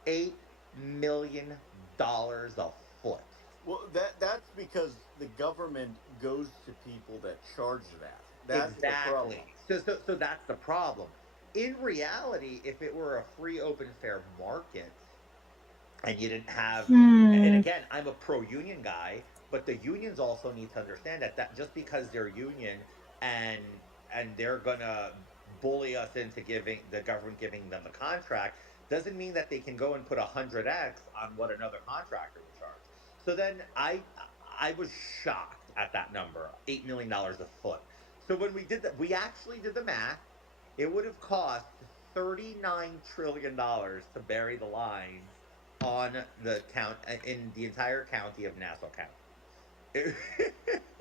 $8 million a foot. Well, that's because the government goes to people that charge that. That's the problem. Exactly. So that's the problem. In reality, if it were a free, open, fair market, and you didn't have, and again, I'm a pro union guy, but the unions also need to understand that just because they're union and they're gonna bully us into giving the government giving them the contract doesn't mean that they can go and put 100x on what another contractor would charge. So then I was shocked at that number, $8 million a foot. So when we did that, we actually did the math. It would have cost $39 trillion to bury the lines on the count in the entire county of Nassau County.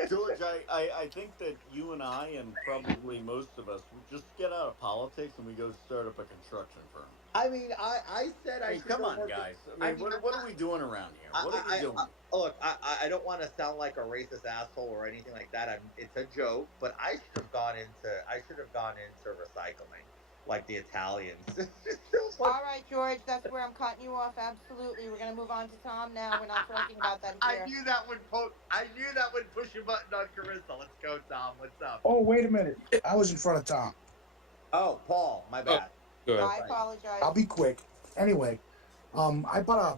George, I think that you and I, and probably most of us, would just get out of politics and we go start up a construction firm. I mean, I said I I mean, should come go on, work. guys. I mean, what are we doing around here? What are we doing? Look, I don't want to sound like a racist asshole or anything like that. It's a joke, but I should have gone into recycling like the Italians. All right, George, that's where I'm cutting you off. Absolutely. We're going to move on to Tom now. We're not talking about that here. I knew that would push a button on Carissa. Let's go, Tom. What's up? Oh, wait a minute. I was in front of Tom. Oh, Paul, my bad. I apologize. I'll be quick. Anyway, I bought a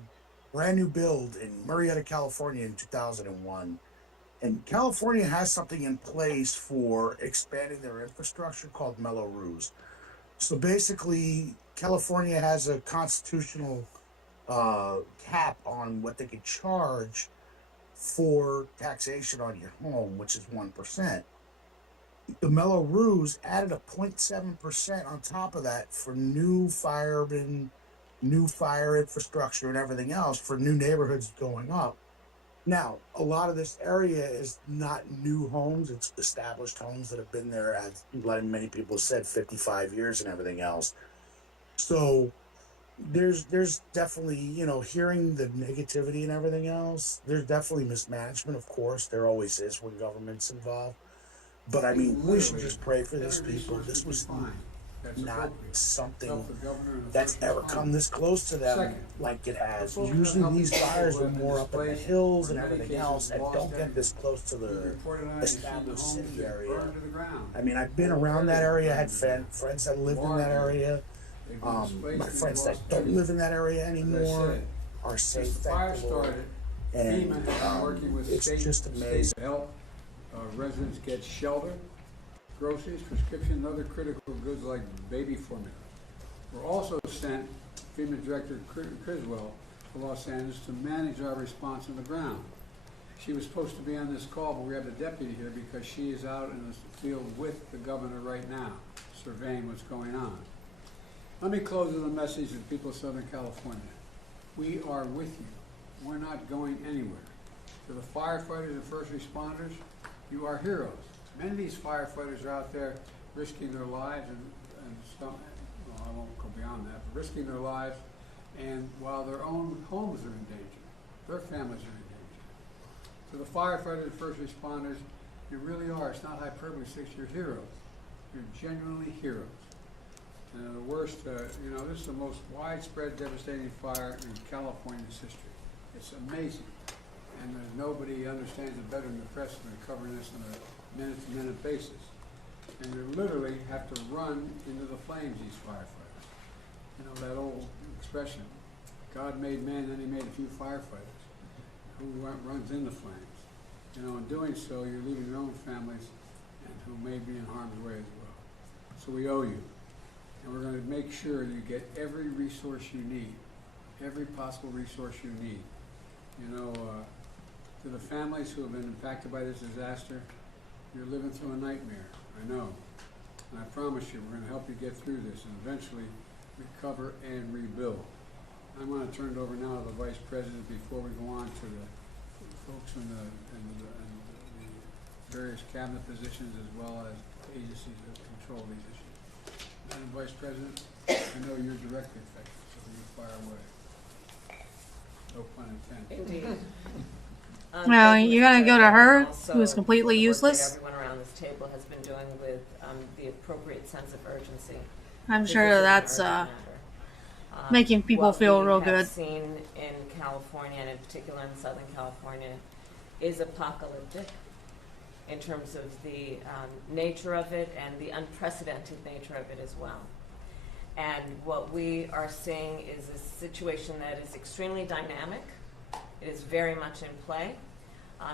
brand new build in Murrieta, California in 2001. And California has something in place for expanding their infrastructure called Melrose. So basically, California has a constitutional cap on what they could charge for taxation on your home, which is 1%. The Melrose added a 0.7% on top of that for new firemen, new fire infrastructure, and everything else for new neighborhoods going up. Now, a lot of this area is not new homes, it's established homes that have been there, as many people said, 55 years and everything else. So there's definitely, hearing the negativity and everything else, there's definitely mismanagement, of course. There always is when government's involved. But I mean, we should just pray for these people. This was not something that's ever come this close to them like it has. Usually these fires are more up in the hills and everything else and don't get this close to the established city area. I mean, I've been around that area, I had friends that lived in that area. My friends that don't live in that area anymore are safe, thank the Lord. And it's just amazing. Residents get shelter, groceries, prescriptions, and other critical goods like baby formula. We're also sent FEMA Director Criswell to Los Angeles to manage our response on the ground. She was supposed to be on this call, but we have the deputy here because she is out in the field with the governor right now, surveying what's going on. Let me close with a message to the people of Southern California. We are with you. We're not going anywhere. To the firefighters and first responders, you are heroes. Many of these firefighters are out there risking their lives and stuff. Well, I won't go beyond that, but risking their lives, and while their own homes are in danger, their families are in danger. To the firefighters and first responders, you really are. It's not hyperbole, you're heroes. You're genuinely heroes. And the worst, this is the most widespread, devastating fire in California's history. It's amazing. And there's nobody understands it better than the press, and they're covering this on a minute-to-minute basis. And you literally have to run into the flames, these firefighters. You know, that old expression, God made man, then he made a few firefighters. Who runs in the flames? You know, in doing so, you're leaving your own families and who may be in harm's way as well. So we owe you. And we're going to make sure you get every resource you need, every possible resource you need. You know, to the families who have been impacted by this disaster, you're living through a nightmare, I know. And I promise you, we're going to help you get through this and eventually recover and rebuild. I'm going to turn it over now to the Vice President before we go on to the folks in the various cabinet positions as well as agencies that control these issues. Madam Vice President, I know you're directly affected, so you fire away. No pun intended. Indeed. Well, you're going to go to her, who is completely the work that useless? everyone around this table has been doing with the appropriate sense of urgency. I'm This sure is an that's urgent matter. making people feel real What we good. have seen in California, and in particular in Southern California, is apocalyptic in terms of the nature of it and the unprecedented nature of it as well. And what we are seeing is a situation that is extremely dynamic. It is very much in play,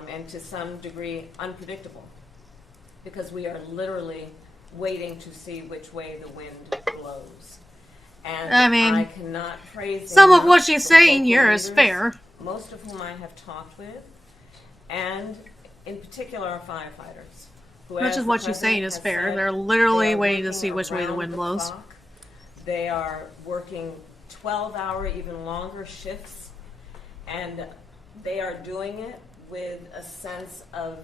and to some degree unpredictable, because we are literally waiting to see which way the wind blows. And I mean, I cannot praise some of enough what she's the saying local here is leaders, fair. most of whom I have talked with, and in particular our firefighters. Who, Much as of the what she's saying president is has fair. said, They're literally they are waiting to working see which way the around wind blows. clock They are working 12-hour, even longer shifts, and they are doing it with a sense of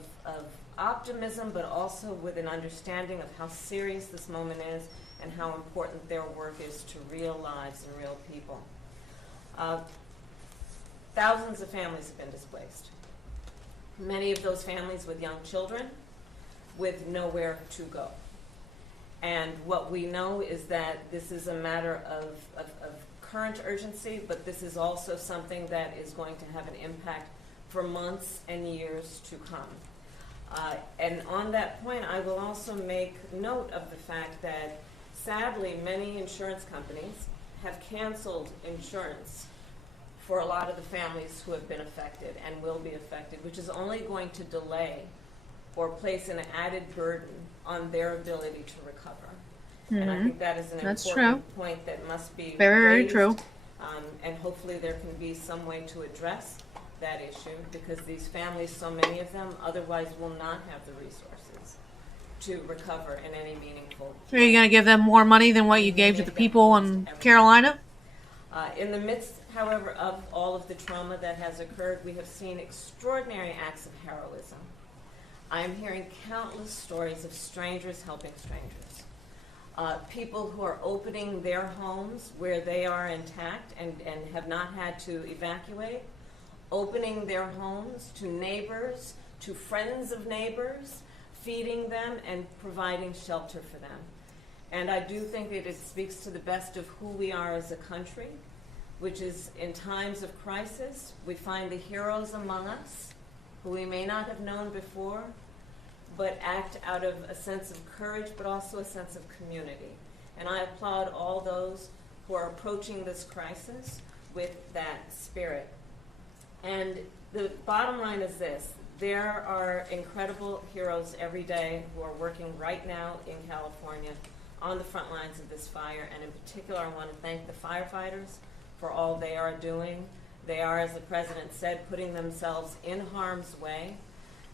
optimism, but also with an understanding of how serious this moment is and how important their work is to real lives and real people. Thousands of families have been displaced. Many of those families with young children with nowhere to go. And what we know is that this is a matter of current urgency, but this is also something that is going to have an impact for months and years to come. And on that point, I will also make note of the fact that sadly, many insurance companies have canceled insurance for a lot of the families who have been affected and will be affected, which is only going to delay or place an added burden on their ability to recover. And I think that is an important point that must be very raised, true. And hopefully there can be some way to address that issue, because these families, so many of them, otherwise will not have the resources to recover in any meaningful Are you going to give them more money than what you gave to the people in Carolina? In the midst, however, of all of the trauma that has occurred, we have seen extraordinary acts of heroism. I am hearing countless stories of strangers helping strangers. People who are opening their homes where they are intact and have not had to evacuate, opening their homes to neighbors, to friends of neighbors, feeding them and providing shelter for them. And I do think that it speaks to the best of who we are as a country, which is in times of crisis, we find the heroes among us who we may not have known before, but act out of a sense of courage, but also a sense of community. And I applaud all those who are approaching this crisis with that spirit. And the bottom line is this: there are incredible heroes every day who are working right now in California on the front lines of this fire, and in particular I want to thank the firefighters for all they are doing. They are, as the President said, putting themselves in harm's way,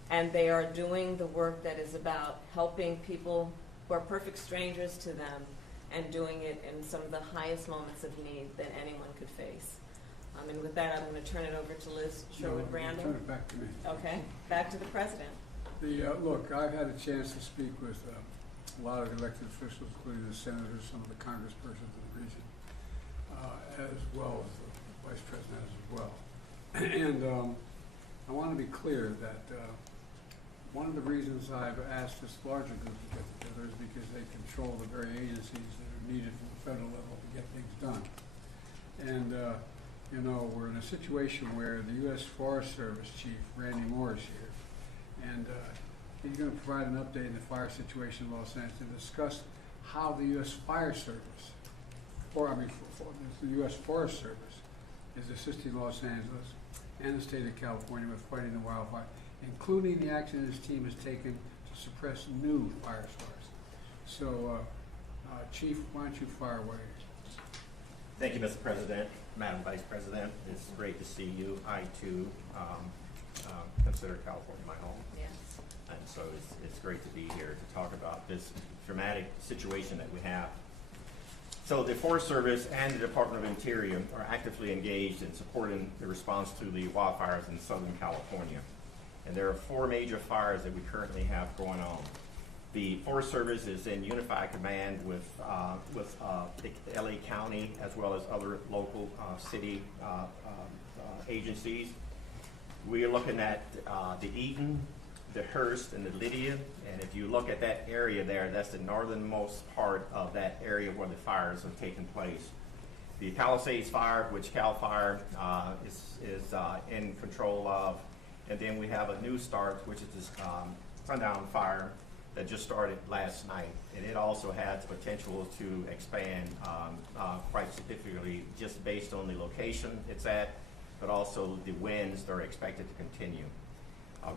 and they are doing the work that is about helping people who are perfect strangers to them and doing it in some of the highest moments of need that anyone could face. And with that, I'm going to turn it over to Liz Sherwood-Randall. Turn it back to me. Okay, back to the President. Look, I've had a chance to speak with a lot of elected officials, including the senators, some of the congresspersons of the region, as well as the vice president as well. And I want to be clear that one of the reasons I've asked this larger group to get together is because they control the very agencies that are needed from the federal level to get things done. And you know, we're in a situation where the U.S. Forest Service Chief, Randy Moore, is here. And he's going to provide an update in the fire situation in Los Angeles and discuss how the U.S. Fire Service, the U.S. Forest Service, is assisting Los Angeles and the state of California with fighting the wildfire, including the action his team has taken to suppress new fire starts. So, Chief, why don't you fire away? Thank you, Mr. President. Madam Vice President, it's great to see you. I, too, consider California my home. Yes. And so it's great to be here to talk about this dramatic situation that we have. So the Forest Service and the Department of Interior are actively engaged in supporting the response to the wildfires in Southern California. And there are 4 major fires that we currently have going on. The Forest Service is in unified command with the LA County as well as other local city agencies. We are looking at the Eaton, the Hearst, and the Lydia. And if you look at that area there, that's the northernmost part of that area where the fires have taken place. The Palisades Fire, which CAL FIRE is in control of. And then we have a new start, which is this Sundown Fire that just started last night, and it also has potential to expand quite significantly just based on the location it's at, but also the winds that are expected to continue.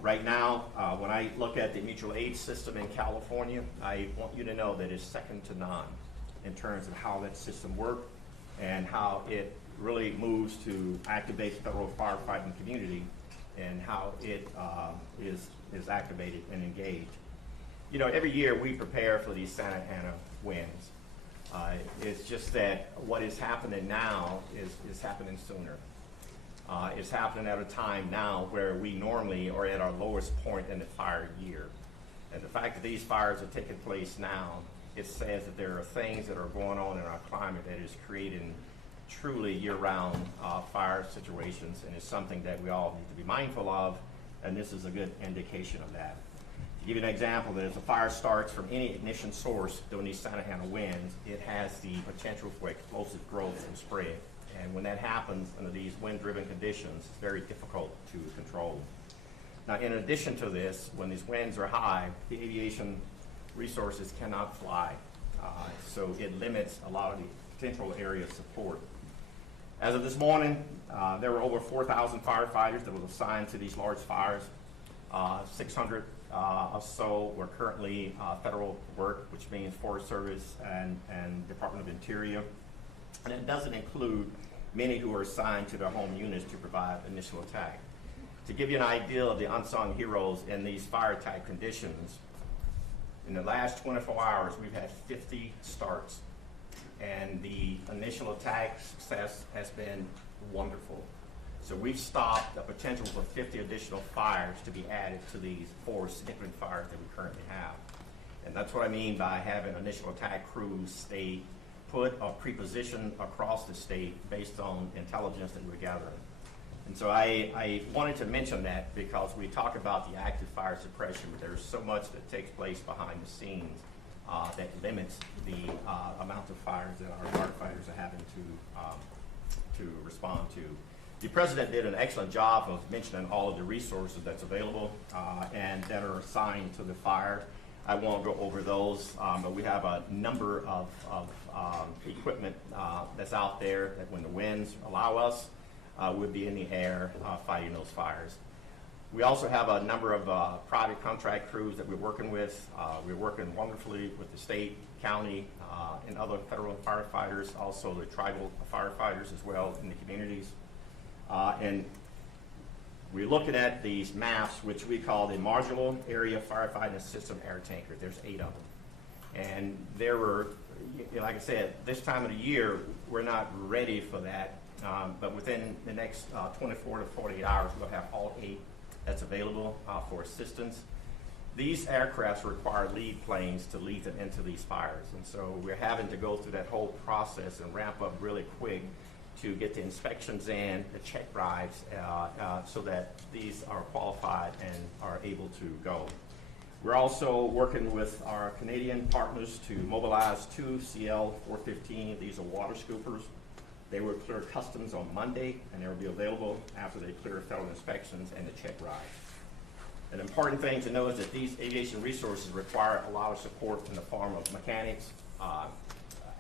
Right now, when I look at the mutual aid system in California, I want you to know that it's second to none in terms of how that system works and how it really moves to activate the federal firefighting community and how it is activated and engaged. You know, every year we prepare for these Santa Ana winds. It's just that what is happening now is happening sooner. It's happening at a time now where we normally are at our lowest point in the fire year. And the fact that these fires are taking place now, it says that there are things that are going on in our climate that is creating truly year-round fire situations, and it's something that we all need to be mindful of, and this is a good indication of that. To give you an example, that if a fire starts from any ignition source during these Santa Ana winds, it has the potential for explosive growth and spread. And when that happens under these wind-driven conditions, it's very difficult to control. Now, in addition to this, when these winds are high, the aviation resources cannot fly. So it limits a lot of the potential area of support. As of this morning, there were over 4,000 firefighters that were assigned to these large fires. 600 or so were currently federal work, which means Forest Service and Department of Interior. And it doesn't include many who are assigned to their home units to provide initial attack. To give you an idea of the unsung heroes in these fire-type conditions, in the last 24 hours, we've had 50 starts, and the initial attack success has been wonderful. So we've stopped the potential for 50 additional fires to be added to these 4 significant fires that we currently have. And that's what I mean by having initial attack crews stay put or pre-positioned across the state based on intelligence that we're gathering. And so I wanted to mention that because we talk about the active fire suppression, but there's so much that takes place behind the scenes that limits the amount of fires that our firefighters are having to respond to. The President did an excellent job of mentioning all of the resources that's available and that are assigned to the fire. I won't go over those, but we have a number of equipment that's out there that when the winds allow us, would be in the air fighting those fires. We also have a number of private contract crews that we're working with. We're working wonderfully with the state, county, and other federal firefighters, also the tribal firefighters as well in the communities. And we're looking at these maps, which we call the Modular Area Firefighting System Air Tanker. There's 8 of them. And there were, like I said, this time of the year, we're not ready for that. But within the next 24 to 48 hours, we'll have all 8 that's available for assistance. These aircrafts require lead planes to lead them into these fires. And so we're having to go through that whole process and ramp up really quick to get the inspections in, the check drives, so that these are qualified and are able to go. We're also working with our Canadian partners to mobilize 2 CL-415. These are water scoopers. They will clear customs on Monday, and they will be available after they clear federal inspections and the check rides. An important thing to know is that these aviation resources require a lot of support in the form of mechanics,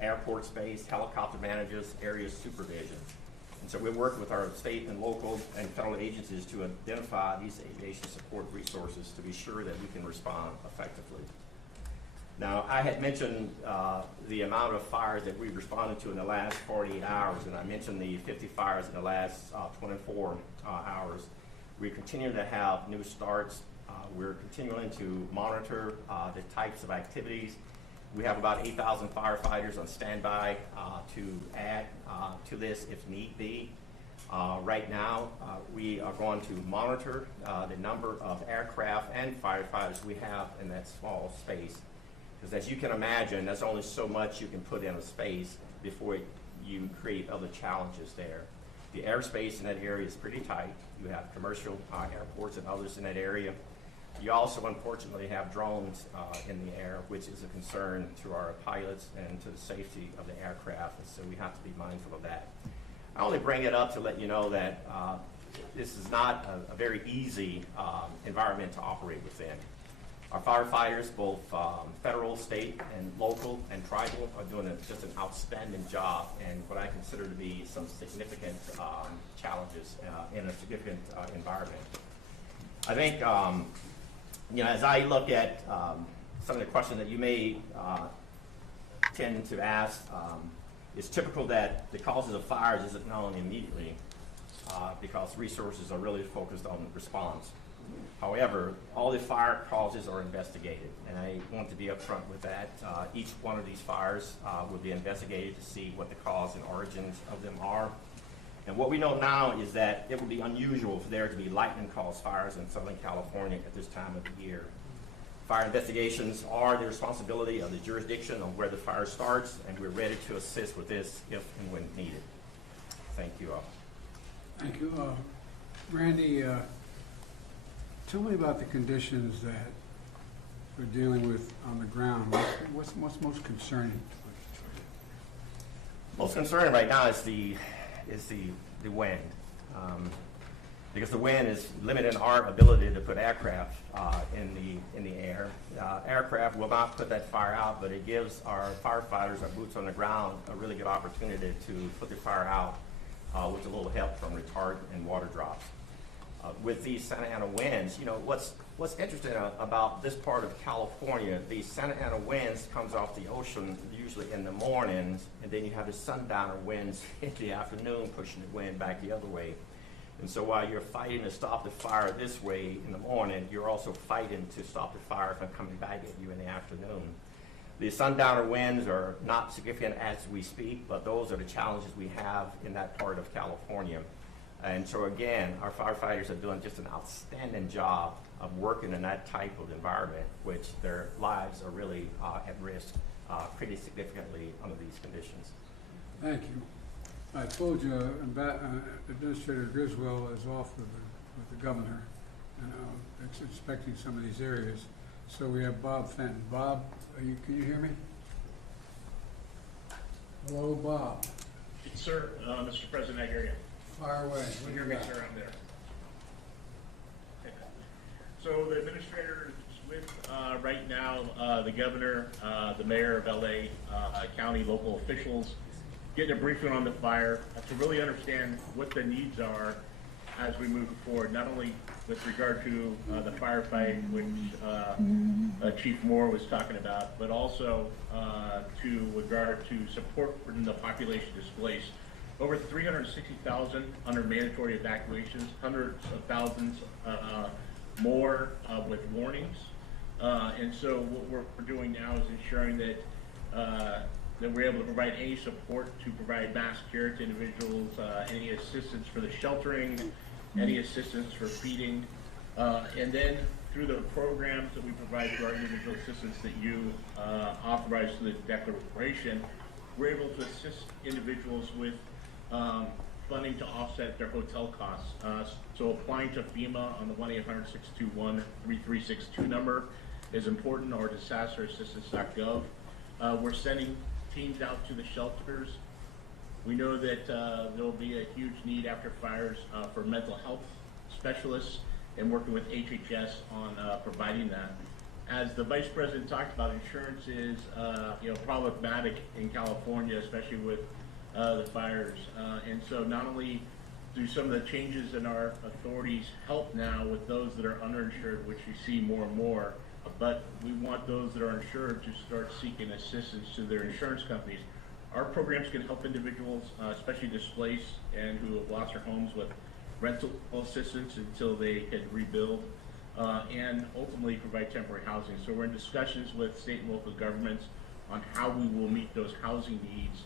airport space, helicopter managers, area supervision. And so we work with our state and local and federal agencies to identify these aviation support resources to be sure that we can respond effectively. Now, I had mentioned the amount of fires that we've responded to in the last 48 hours, and I mentioned the 50 fires in the last 24 hours. We continue to have new starts. We're continuing to monitor the types of activities. We have about 8,000 firefighters on standby to add to this if need be. Right now, we are going to monitor the number of aircraft and firefighters we have in that small space. Because as you can imagine, there's only so much you can put in a space before you create other challenges there. The airspace in that area is pretty tight. You have commercial airports and others in that area. You also, unfortunately, have drones in the air, which is a concern to our pilots and to the safety of the aircraft, and so we have to be mindful of that. I only bring it up to let you know that this is not a very easy environment to operate within. Our firefighters, both federal, state, and local, and tribal, are doing just an outstanding job and what I consider to be some significant challenges in a significant environment. I think, as I look at some of the questions that you may tend to ask, it's typical that the causes of fires isn't known immediately because resources are really focused on response. However, all the fire causes are investigated, and I want to be upfront with that. Each one of these fires will be investigated to see what the cause and origins of them are. And what we know now is that it would be unusual for there to be lightning-caused fires in Southern California at this time of the year. Fire investigations are the responsibility of the jurisdiction on where the fire starts, and we're ready to assist with this if and when needed. Thank you all. Thank you. Randy, tell me about the conditions that we're dealing with on the ground. What's most concerning? Most concerning right now is the wind, because the wind is limiting our ability to put aircraft in the air. Aircraft will not put that fire out, but it gives our firefighters, our boots on the ground, a really good opportunity to put the fire out with a little help from retardant and water drops. With these Santa Ana winds, you know, what's interesting about this part of California, these Santa Ana winds comes off the ocean usually in the mornings, and then you have the sundowner winds in the afternoon pushing the wind back the other way. And so while you're fighting to stop the fire this way in the morning, you're also fighting to stop the fire from coming back at you in the afternoon. The sundowner winds are not significant as we speak, but those are the challenges we have in that part of California. And so again, our firefighters are doing just an outstanding job of working in that type of environment, which their lives are really at risk pretty significantly under these conditions. Thank you. I told you Administrator Griswold is off with the governor, and inspecting some of these areas. So we have Bob Fenton. Bob, can you hear me? Hello, Bob. Yes, sir. Mr. President, I hear you. Fire away. Can you hear me, sir? I'm there. Okay. So the administrator is with right now the governor, the mayor of LA, county, local officials, getting a briefing on the fire to really understand what the needs are as we move forward, not only with regard to the firefight, which Chief Moore was talking about, but also to regard to support the population displaced. Over 360,000 under mandatory evacuations, hundreds of thousands more with warnings. And so what we're doing now is ensuring that that we're able to provide any support to provide mass care to individuals, any assistance for the sheltering, any assistance for feeding, and then through the programs that we provide to our individual assistance that you authorize through the declaration, we're able to assist individuals with funding to offset their hotel costs. So applying to FEMA on the 1-800-621-3362 number is important, or disasterassistance.gov. We're sending teams out to the shelters. We know that there'll be a huge need after fires for mental health specialists, and working with HHS on providing that. As the Vice President talked about, insurance is problematic in California, especially with the fires. And so not only do some of the changes in our authorities help now with those that are underinsured, which we see more and more, but we want those that are insured to start seeking assistance to their insurance companies. Our programs can help individuals, especially displaced and who have lost their homes, with rental assistance until they can rebuild, and ultimately provide temporary housing. So we're in discussions with state and local governments on how we will meet those housing needs,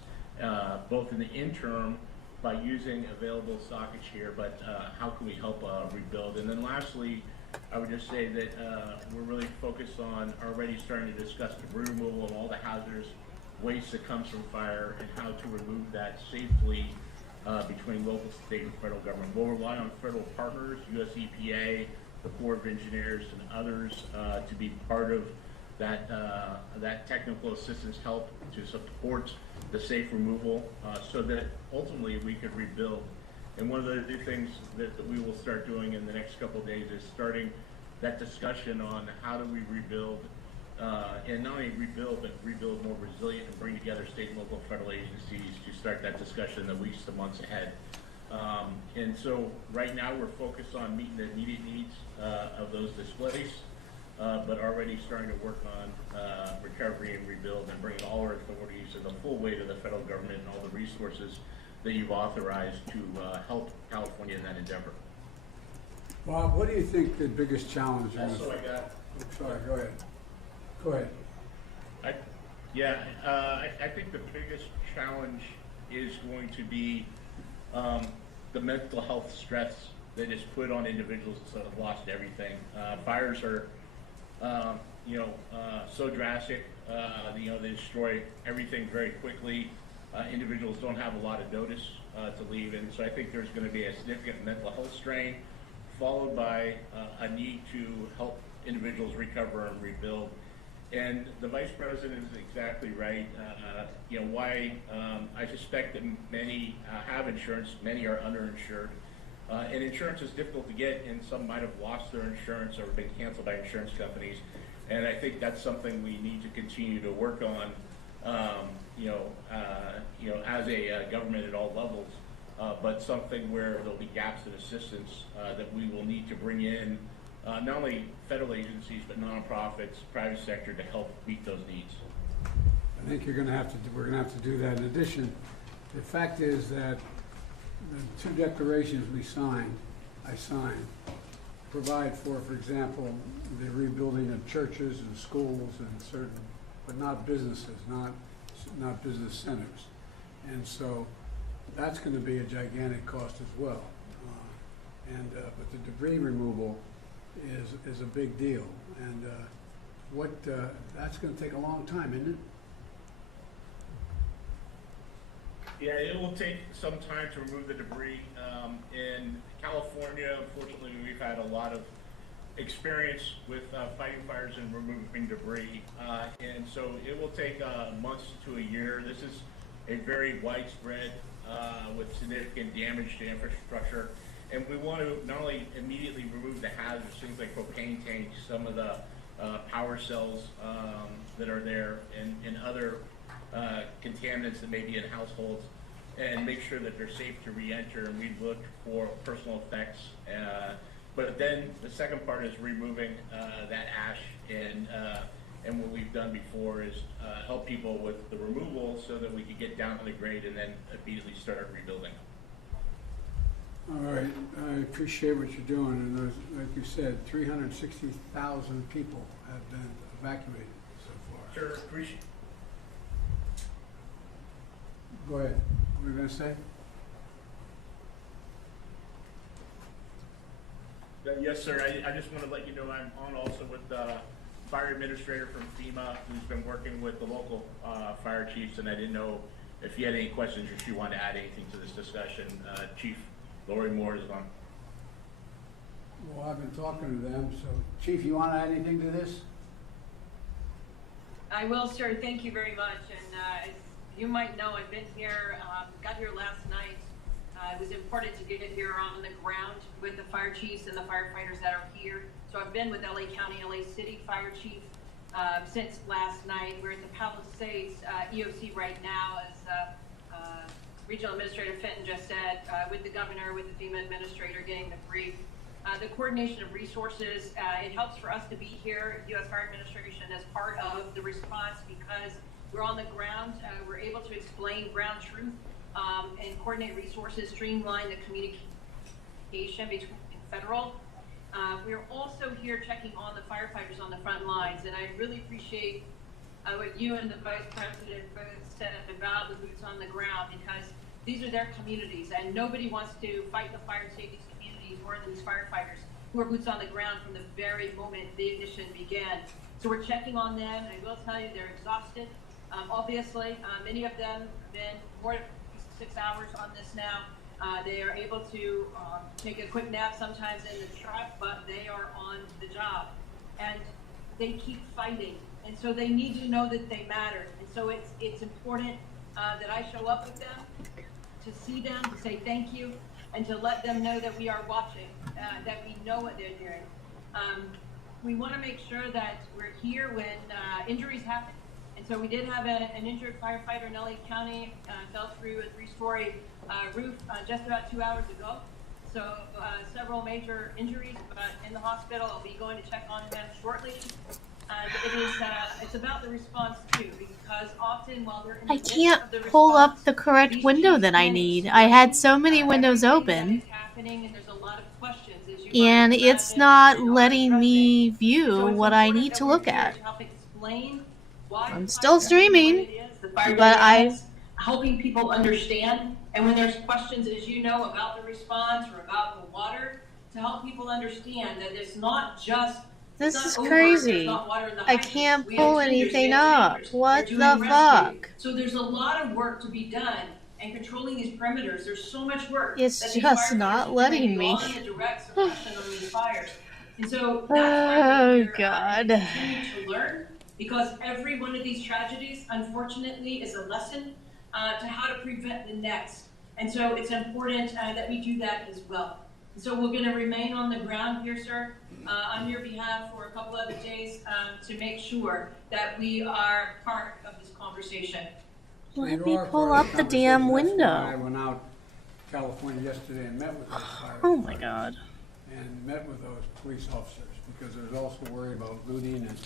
both in the interim by using available stockage here, but how can we help rebuild? And then lastly, I would just say that we're really focused on already starting to discuss debris removal of all the hazardous waste that comes from fire and how to remove that safely between local, state, and federal government. We'll rely on federal partners, US EPA, the Corps of Engineers, and others to be part of that, that technical assistance help to support the safe removal so that ultimately we could rebuild. And one of the new things that we will start doing in the next couple of days is starting that discussion on how do we rebuild, and not only rebuild, but rebuild more resilient and bring together state and local federal agencies to start that discussion in the weeks to months ahead. And so right now we're focused on meeting the immediate needs of those displaced, but already starting to work on recovery and rebuild and bringing all our authorities and the full weight of the federal government and all the resources that you've authorized to help California in that endeavor. Bob, what do you think the biggest challenge is? Also, I got. Sorry, go ahead. Go ahead. I think the biggest challenge is going to be the mental health stress that is put on individuals that have lost everything. Fires are, so drastic. They destroy everything very quickly. Individuals don't have a lot of notice to leave, and so I think there's going to be a significant mental health strain, followed by a need to help individuals recover and rebuild. And the Vice President is exactly right. Why I suspect that many have insurance, many are underinsured. And insurance is difficult to get, and some might have lost their insurance or been canceled by insurance companies. And I think that's something we need to continue to work on, as a government at all levels, but something where there'll be gaps in assistance that we will need to bring in not only federal agencies, but nonprofits, private sector to help meet those needs. I think we're going to have to do that. In addition, the fact is that the 2 declarations I signed, provide for example, the rebuilding of churches and schools and certain, but not businesses, not business centers. And so that's going to be a gigantic cost as well. But the debris removal is a big deal. And that's going to take a long time, isn't it? Yeah, it will take some time to remove the debris. In California, unfortunately, we've had a lot of experience with fighting fires and removing debris. And so it will take months to a year. This is a very widespread with significant damage to infrastructure. And we want to not only immediately remove the hazards, things like propane tanks, some of the power cells that are there, and other contaminants that may be in households, and make sure that they're safe to re-enter, and we look for personal effects. But then the second part is removing that ash, and what we've done before is help people with the removal so that we can get down to the grade and then immediately start rebuilding. All right, I appreciate what you're doing, and there's, like you said, 360,000 people have been evacuated so far. Sure, appreciate. Go ahead. What were you going to say? Yes, sir. I just want to let you know I'm on also with the fire administrator from FEMA, who's been working with the local fire chiefs, and I didn't know if you had any questions or if you wanted to add anything to this discussion. Chief Lori Moore is on. Well, I've been talking to them, so Chief, you want to add anything to this? I will, sir. Thank you very much. And as you might know, I've been here, got here last night. It was important to get here on the ground with the fire chiefs and the firefighters that are here. So I've been with LA County, LA City Fire Chief since last night. We're at the Palisades EOC right now, as Regional Administrator Fenton just said, with the governor, with the FEMA administrator, getting the brief. The coordination of resources, it helps for us to be here, U.S. Fire Administration, as part of the response, because we're on the ground. We're able to explain ground truth and coordinate resources, streamline the communication between federal. We're also here checking on the firefighters on the front lines, and I really appreciate what you and the Vice President both said about the boots on the ground, because these are their communities, and nobody wants to fight the fire and safety communities more than these firefighters who are boots on the ground from the very moment the ignition began. So we're checking on them, and I will tell you they're exhausted. Obviously, many of them have been more than 6 hours on this now. They are able to take a quick nap sometimes in the truck, but they are on the job, and they keep fighting. And so they need to know that they matter. And so it's important that I show up with them, to see them, to say thank you, and to let them know that we are watching, that we know what they're doing. We want to make sure that we're here when injuries happen. And so we did have an injured firefighter in LA County, fell through a 3-story roof just about 2 hours ago. So several major injuries, but in the hospital. I'll be going to check on them shortly. It's about the response too, because often while they're in the I midst can't of the pull response, up the correct window that I need. I had so many windows open. happening, and there's a lot of questions, as and it's not letting me view what I need to look at. I'm still streaming, but helping people understand, and when there's questions, as you know, about the response or about the water, to help people understand that it's not just this it's is not over, crazy. there's not water in the I hydrants. can't We have pull tenders, we anything have up. trainers, What they're the doing rescue. fuck? So there's a lot of work to be done, and controlling these perimeters, there's so much work It's that these just firefighters not are letting doing me. beyond the direct suppression on these fires. And so that's why we're here, God. and continue to learn, because every one of these tragedies, unfortunately, is a lesson to how to prevent the next. And so it's important that we do that as well. And so we're going to remain on the ground here, sir, on your behalf for a couple other days to make sure that we are part of this conversation. Let me pull up the damn window. I went out to California yesterday and met with those firefighters. Oh my God. And met with those police officers because there's also worry about looting and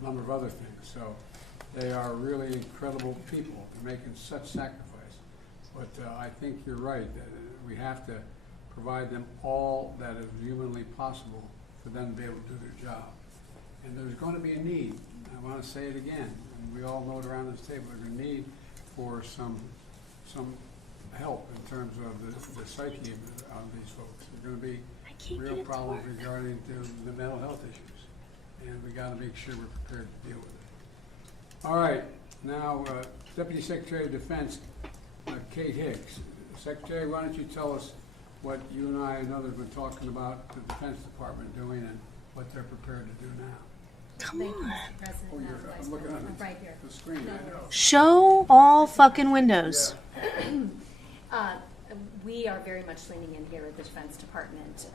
a number of other things. So they are really incredible people. They're making such sacrifice. But I think you're right. That we have to provide them all that is humanly possible for them to be able to do their job. And there's going to be a need. I want to say it again. And we all know it around this table. There's a need for some help in terms of the psyche of these folks. There's going to be real problems regarding to the mental health issues. And we got to make sure we're prepared to deal with it. All right. Now, Deputy Secretary of Defense, Kate Hicks. Secretary, why don't you tell us what you and I and others have been talking about the Defense Department doing and what they're prepared to do now. Come on. Oh, I'm looking at right here. the screen. I know. Show all fucking windows. We are very much leaning in here at the Defense Department.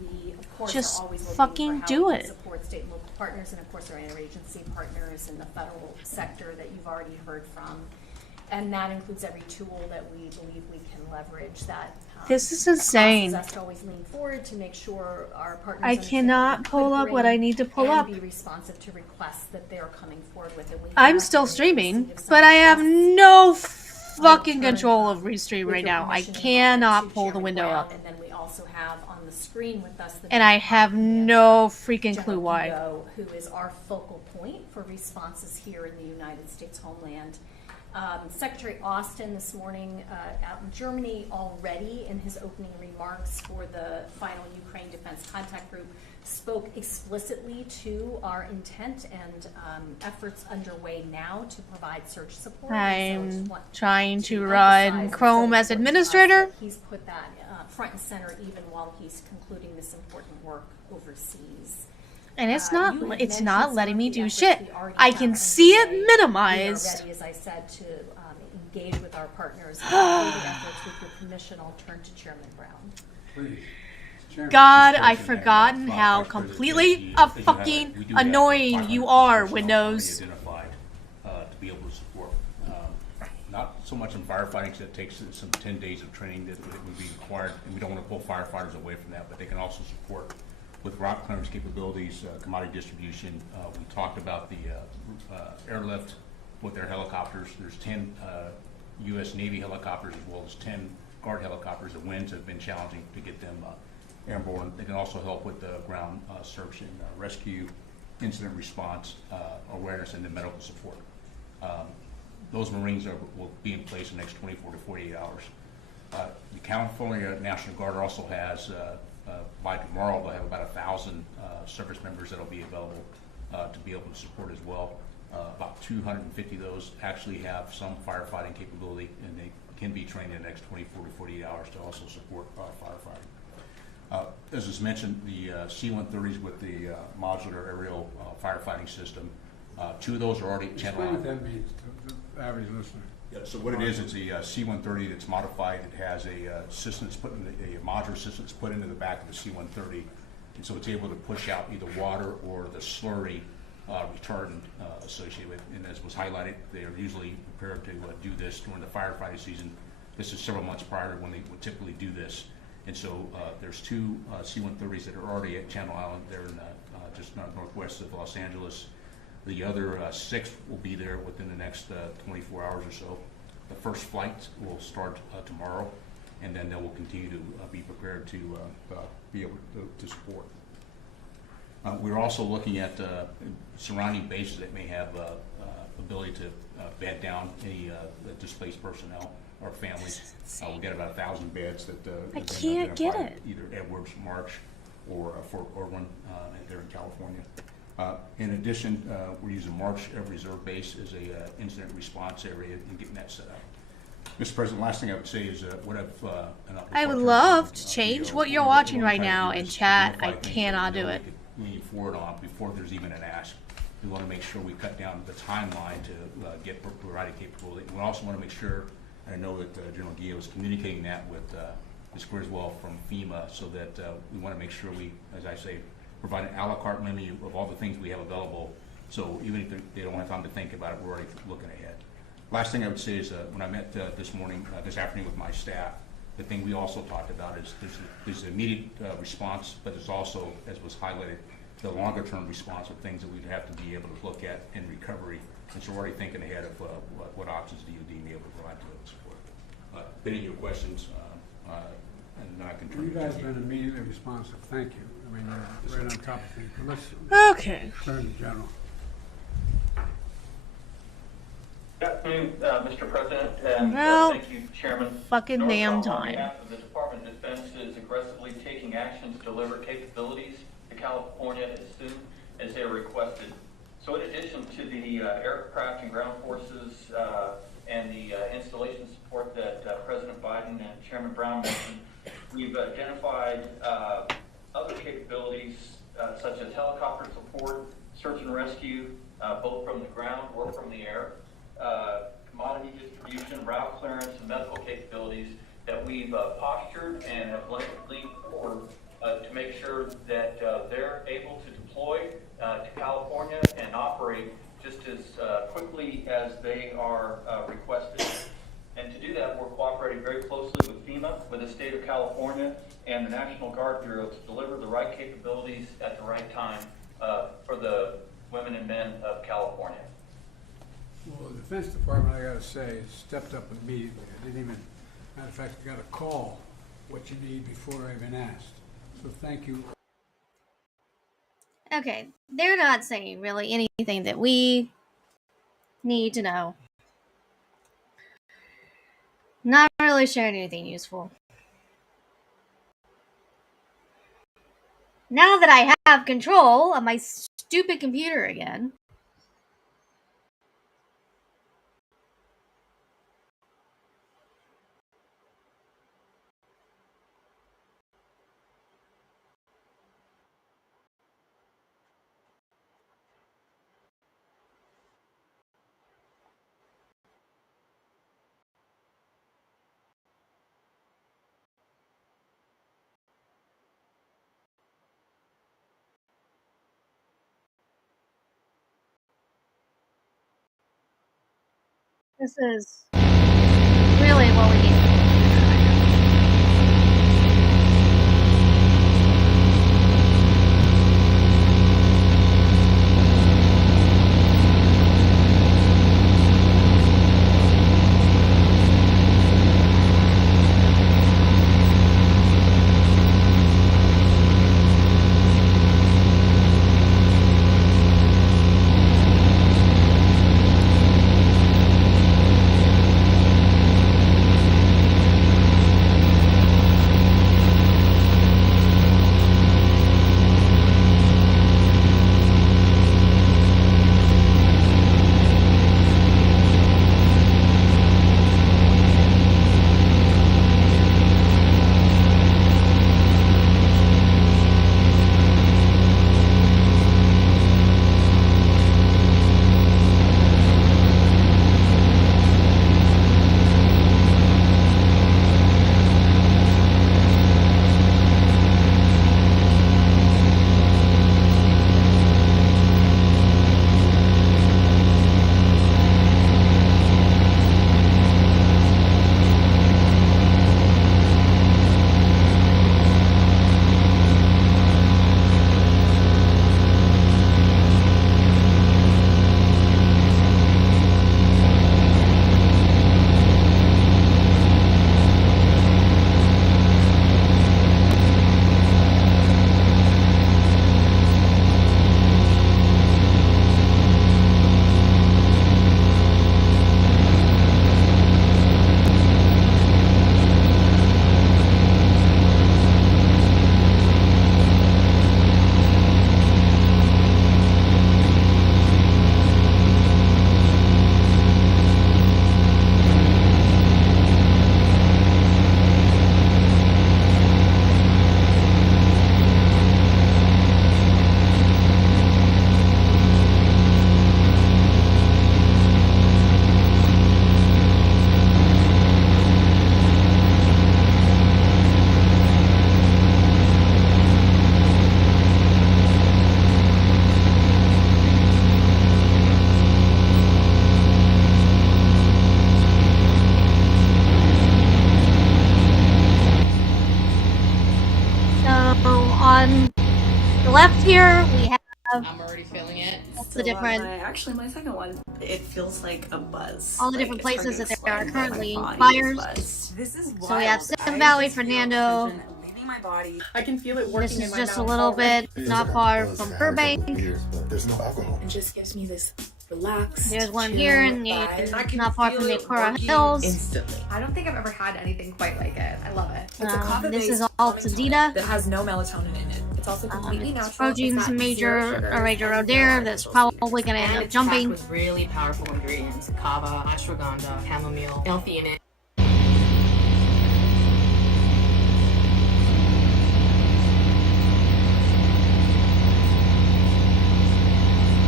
We, of course, Just are always looking fucking for how do we can it. support state and local partners, and of course our interagency partners in the federal sector that you've already heard from. And that includes every tool that we believe we can leverage that. This is insane. Causes us to always lean forward to make sure our partners I understand cannot what we pull could up what bring I need to pull and up. be responsive to requests that they're coming forward with. And we I'm have still been streaming, receiving some but I have requests no fucking control of Restream right now. I permission and cannot to pull the Chairman window Brown, up. And then we also have on the screen with us the And I have no freaking General clue why. Hugo, who is our focal point for responses here in the United States homeland. Secretary Austin this morning out in Germany already in his opening remarks for the final Ukraine Defense Contact Group spoke explicitly to our intent and efforts underway now to provide search support. I'm trying to run Chrome as administrator. He's put that front and center even while he's concluding this important work overseas. And it's not letting me do shit. I can see it minimized. We are ready, as I said, to engage with our partners in the efforts. With your permission, I'll turn to Chairman Brown. Please. God, I've forgotten how completely fucking annoying you are, Windows. Identified to be able to support, not so much in firefighting, because it takes some 10 days of training that would be required, and we don't want to pull firefighters away from that, but they can also support with rock clearance capabilities, commodity distribution. We talked about the airlift with their helicopters. There's 10 U.S. Navy helicopters as well as 10 Guard helicopters. The winds have been challenging to get them airborne. They can also help with the ground search and rescue, incident response, awareness, and the medical support. Those Marines will be in place in the next 24 to 48 hours. The California National Guard also has, by tomorrow, they'll have about 1,000 service members that will be available to be able to support as well. About 250 of those actually have some firefighting capability, and they can be trained in the next 24 to 48 hours to also support firefighting. As was mentioned, the C-130s with the modular aerial firefighting system, 2 of those are already channel Explain what that means to the average listener. Yeah, so what it is, it's a C-130 that's modified. It has a system that's put in a modular system that's put into the back of the C-130, and so it's able to push out either water or the slurry retardant associated with. And as was highlighted, they are usually prepared to do this during the firefighting season. This is several months prior to when they would typically do this. And so there's 2 C-130s that are already at Channel Island. They're in just northwest of Los Angeles. The other 6 will be there within the next 24 hours or so. The first flight will start tomorrow. and then they will continue to be prepared to be able to support. We're also looking at surrounding bases that may have ability to bed down any displaced personnel or families. We'll get about 1,000 beds that I have been can't get identified, it. either Edwards, March, or Fort Irwin there in California. In addition, we're using March Reserve Base as a incident response area and getting that set up. Mr. President, last thing I would say is what I would love to change what you're watching right now in chat. I cannot do it. Lean forward on before there's even an ask. We want to make sure we cut down the timeline to get provided capability. We also want to make sure, and I know that General Guillo is communicating that with Ms. Griswold from FEMA, so that we want to make sure we, as I say, provide an a la carte menu of all the things we have available. So even if they don't have time to think about it, we're already looking ahead. Last thing I would say is when I met this afternoon with my staff, the thing we also talked about is there's immediate response, but there's also, as was highlighted, the longer term response of things that we'd have to be able to look at in recovery. And so we're already thinking ahead of what options DOD may be able to provide to support. Bidding your questions, and then I can turn You it to guys you. have been immediately responsive. Thank you. I mean, you're right on top of things. But let's Okay. turn to General. Good afternoon, Mr. President, and Well, thank you, Chairman. fucking damn On time. behalf of the Department of Defense is aggressively taking action to deliver capabilities to California as soon as they are requested. So in addition to the aircraft and ground forces and the installation support that President Biden and Chairman Brown mentioned, we've identified other capabilities such as helicopter support, search and rescue, both from the ground or from the air, commodity distribution, route clearance, and medical capabilities that we've postured and have leaned forward to make sure that they're able to deploy to California and operate just as quickly as they are requested. And to do that, we're cooperating very closely with FEMA, with the state of California, and the National Guard Bureau to deliver the right capabilities at the right time for the women and men of California. Well, the Defense Department, I gotta say, stepped up immediately. I didn't even, matter of fact, I got a call what you need before I even asked. So thank you. Okay, they're not saying really anything that we need to know. Not really sharing anything useful. Now that I have control of my stupid computer again. This is really what we need. here we have I'm already feeling it. all the Still different, actually my second one. It feels like a buzz. all the Like, different it's hard places to that there are explain, but my currently body is fires. buzzed. This is wild. So we have Sim I Valley, just feel Fernando. oxygen leaving my body. I can feel it working This in is my just a mouth little already. bit not far from Burbank. There's no alcohol. It just gives me this relaxed. There's one chill here in vibe. I can not far feel from the it Cora working Hills. instantly. I don't think I've ever had anything quite like it. I love it. It's a coffee This is Altadena. that has no melatonin in it. It's also completely natural. Progene It's got major zero sugars or major and Rodere zero that's artificial probably going to end and up it's packed jumping. with really powerful ingredients: kava, ashwagandha, chamomile, L-theanine.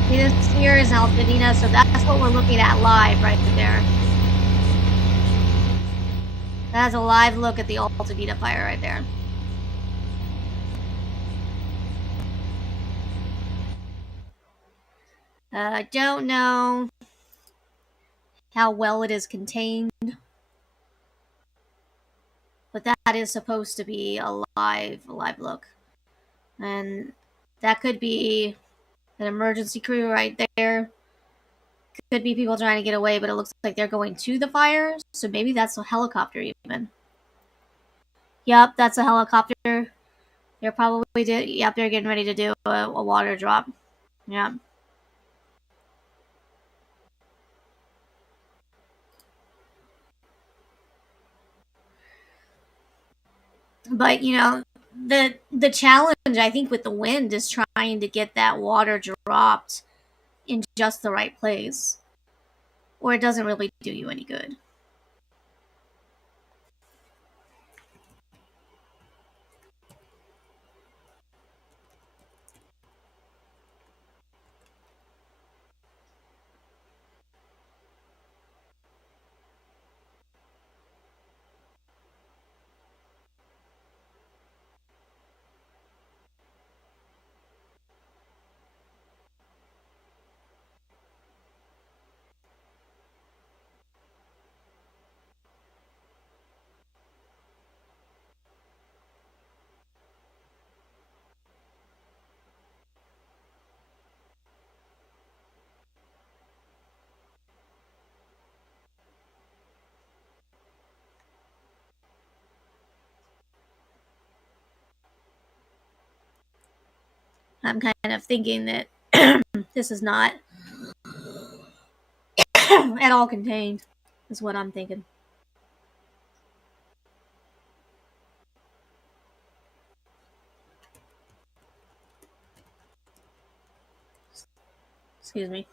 See, this here is Altadena, so that's what we're looking at live right there. That's a live look at the Altadena fire right there. I don't know how well it is contained, but that is supposed to be a live look. And that could be an emergency crew right there. Could be people trying to get away, but it looks like they're going to the fire, so maybe that's a helicopter even. Yep, that's a helicopter. They're probably yep, they're getting ready to do a water drop. Yep. But you know, the challenge I think with the wind is trying to get that water dropped in just the right place, or it doesn't really do you any good. I'm kind of thinking that this is not at all contained, is what I'm thinking. Excuse me.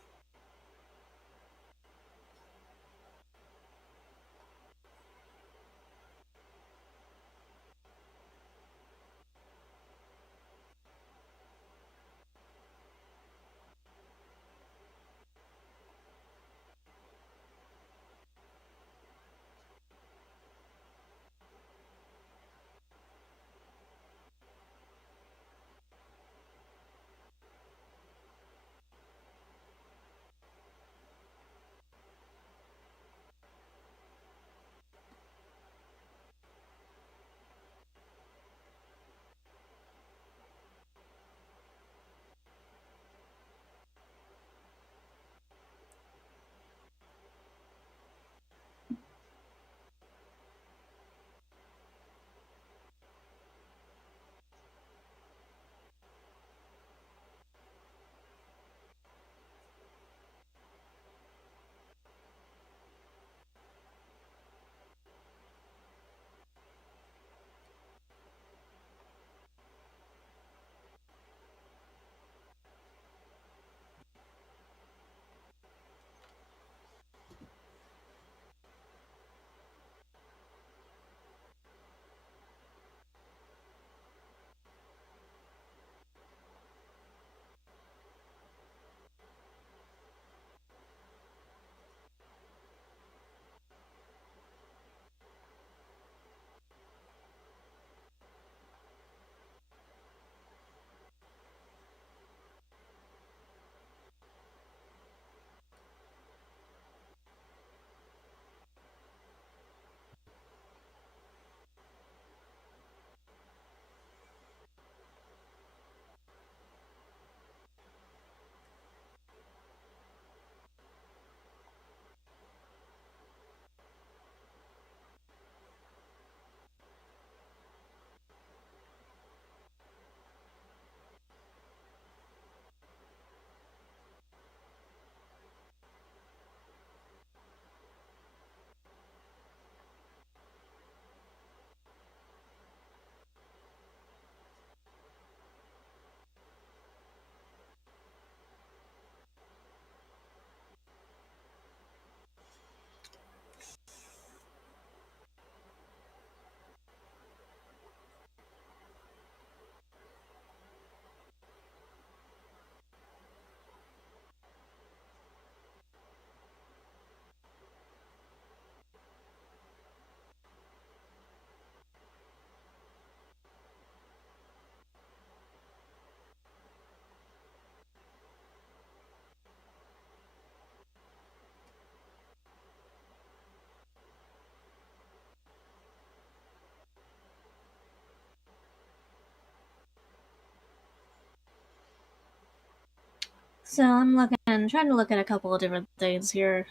So I'm trying to look at a couple of different things here.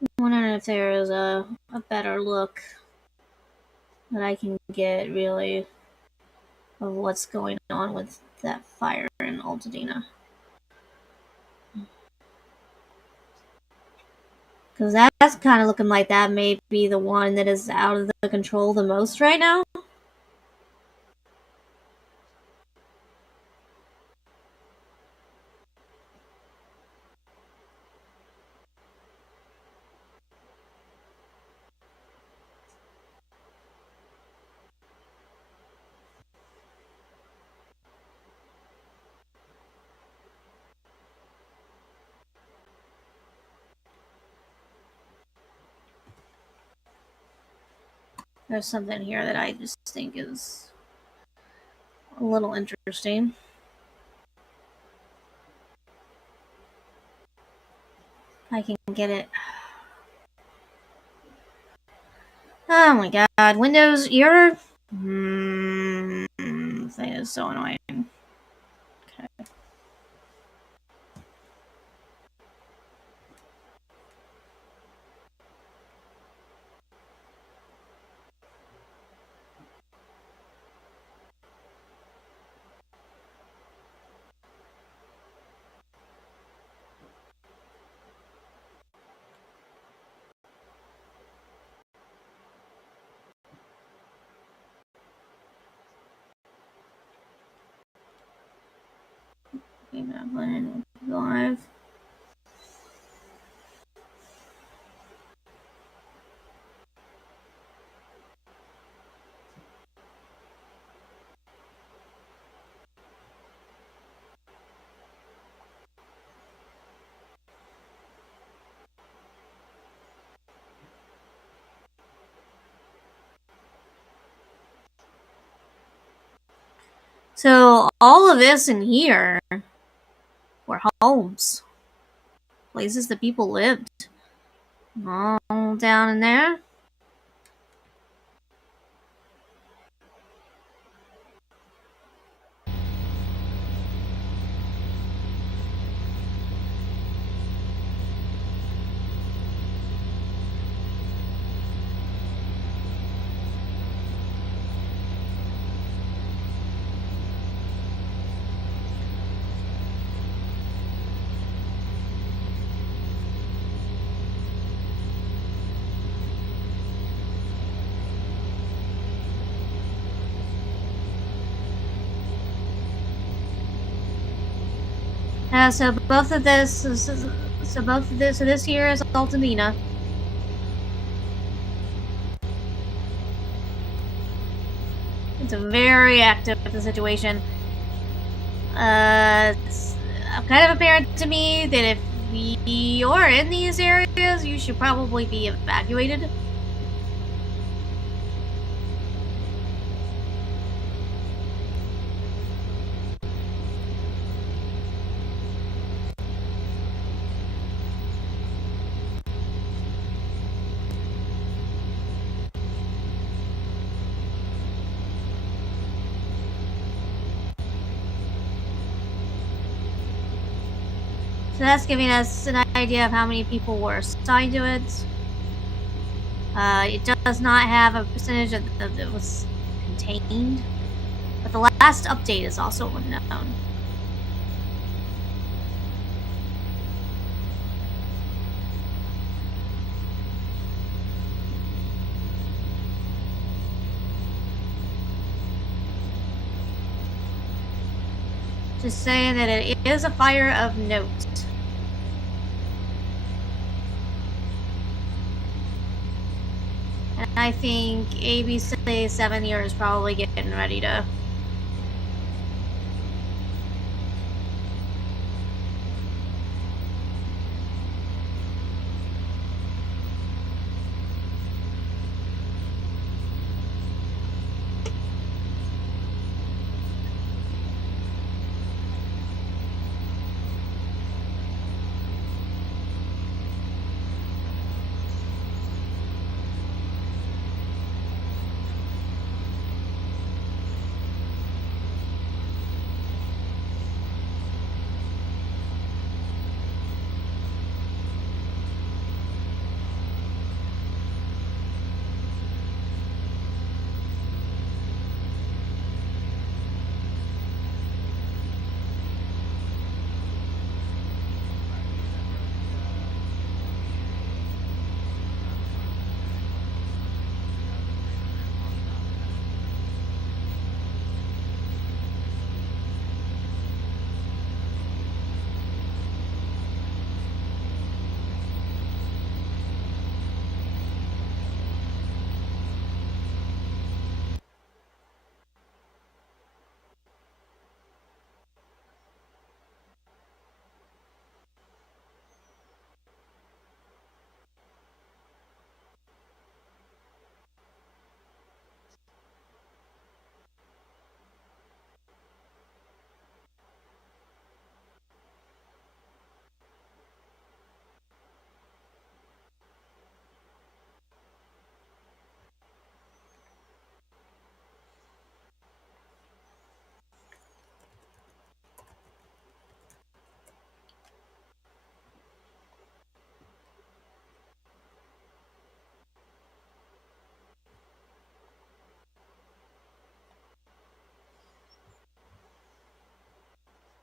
I'm wondering if there is a better look that I can get, really, of what's going on with that fire in Altadena. Because that's kind of looking like that may be the one that is out of the control the most right now. There's something here that I just think is a little interesting. I can get it. Oh my god, Windows, your thing is so annoying. Okay. Live. So all of this in here were homes, places that people lived. All down in there. So both of this, so this here is Altadena. It's a very active situation. It's kind of apparent to me that if you're in these areas, you should probably be evacuated. So that's giving us an idea of how many people were assigned to it. It does not have a percentage that was contained, but the last update is also unknown. Just saying that it is a fire of note. And I think ABC 7 year is probably getting ready to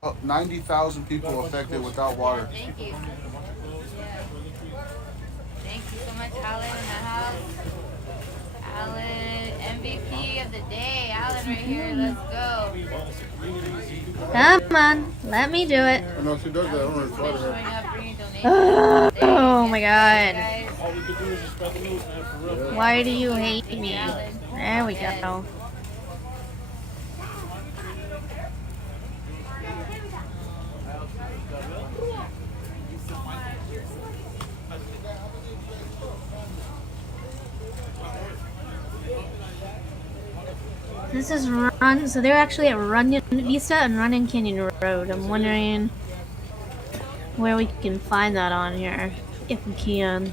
90,000 people affected without water. Thank you. Yeah. Thank you so much, Alan, in the house. Alan, MVP of the day. Alan right here. Let's go. Come on, let me do it. I know she does that. I'm gonna try Showing her. up, bringing donations. Oh my god. Guys. Why do you hate me? Alan. There we Yes. go. This is Run. So they're actually at Runyon Vista and Runyon Canyon Road. I'm wondering where we can find that on here, if we can.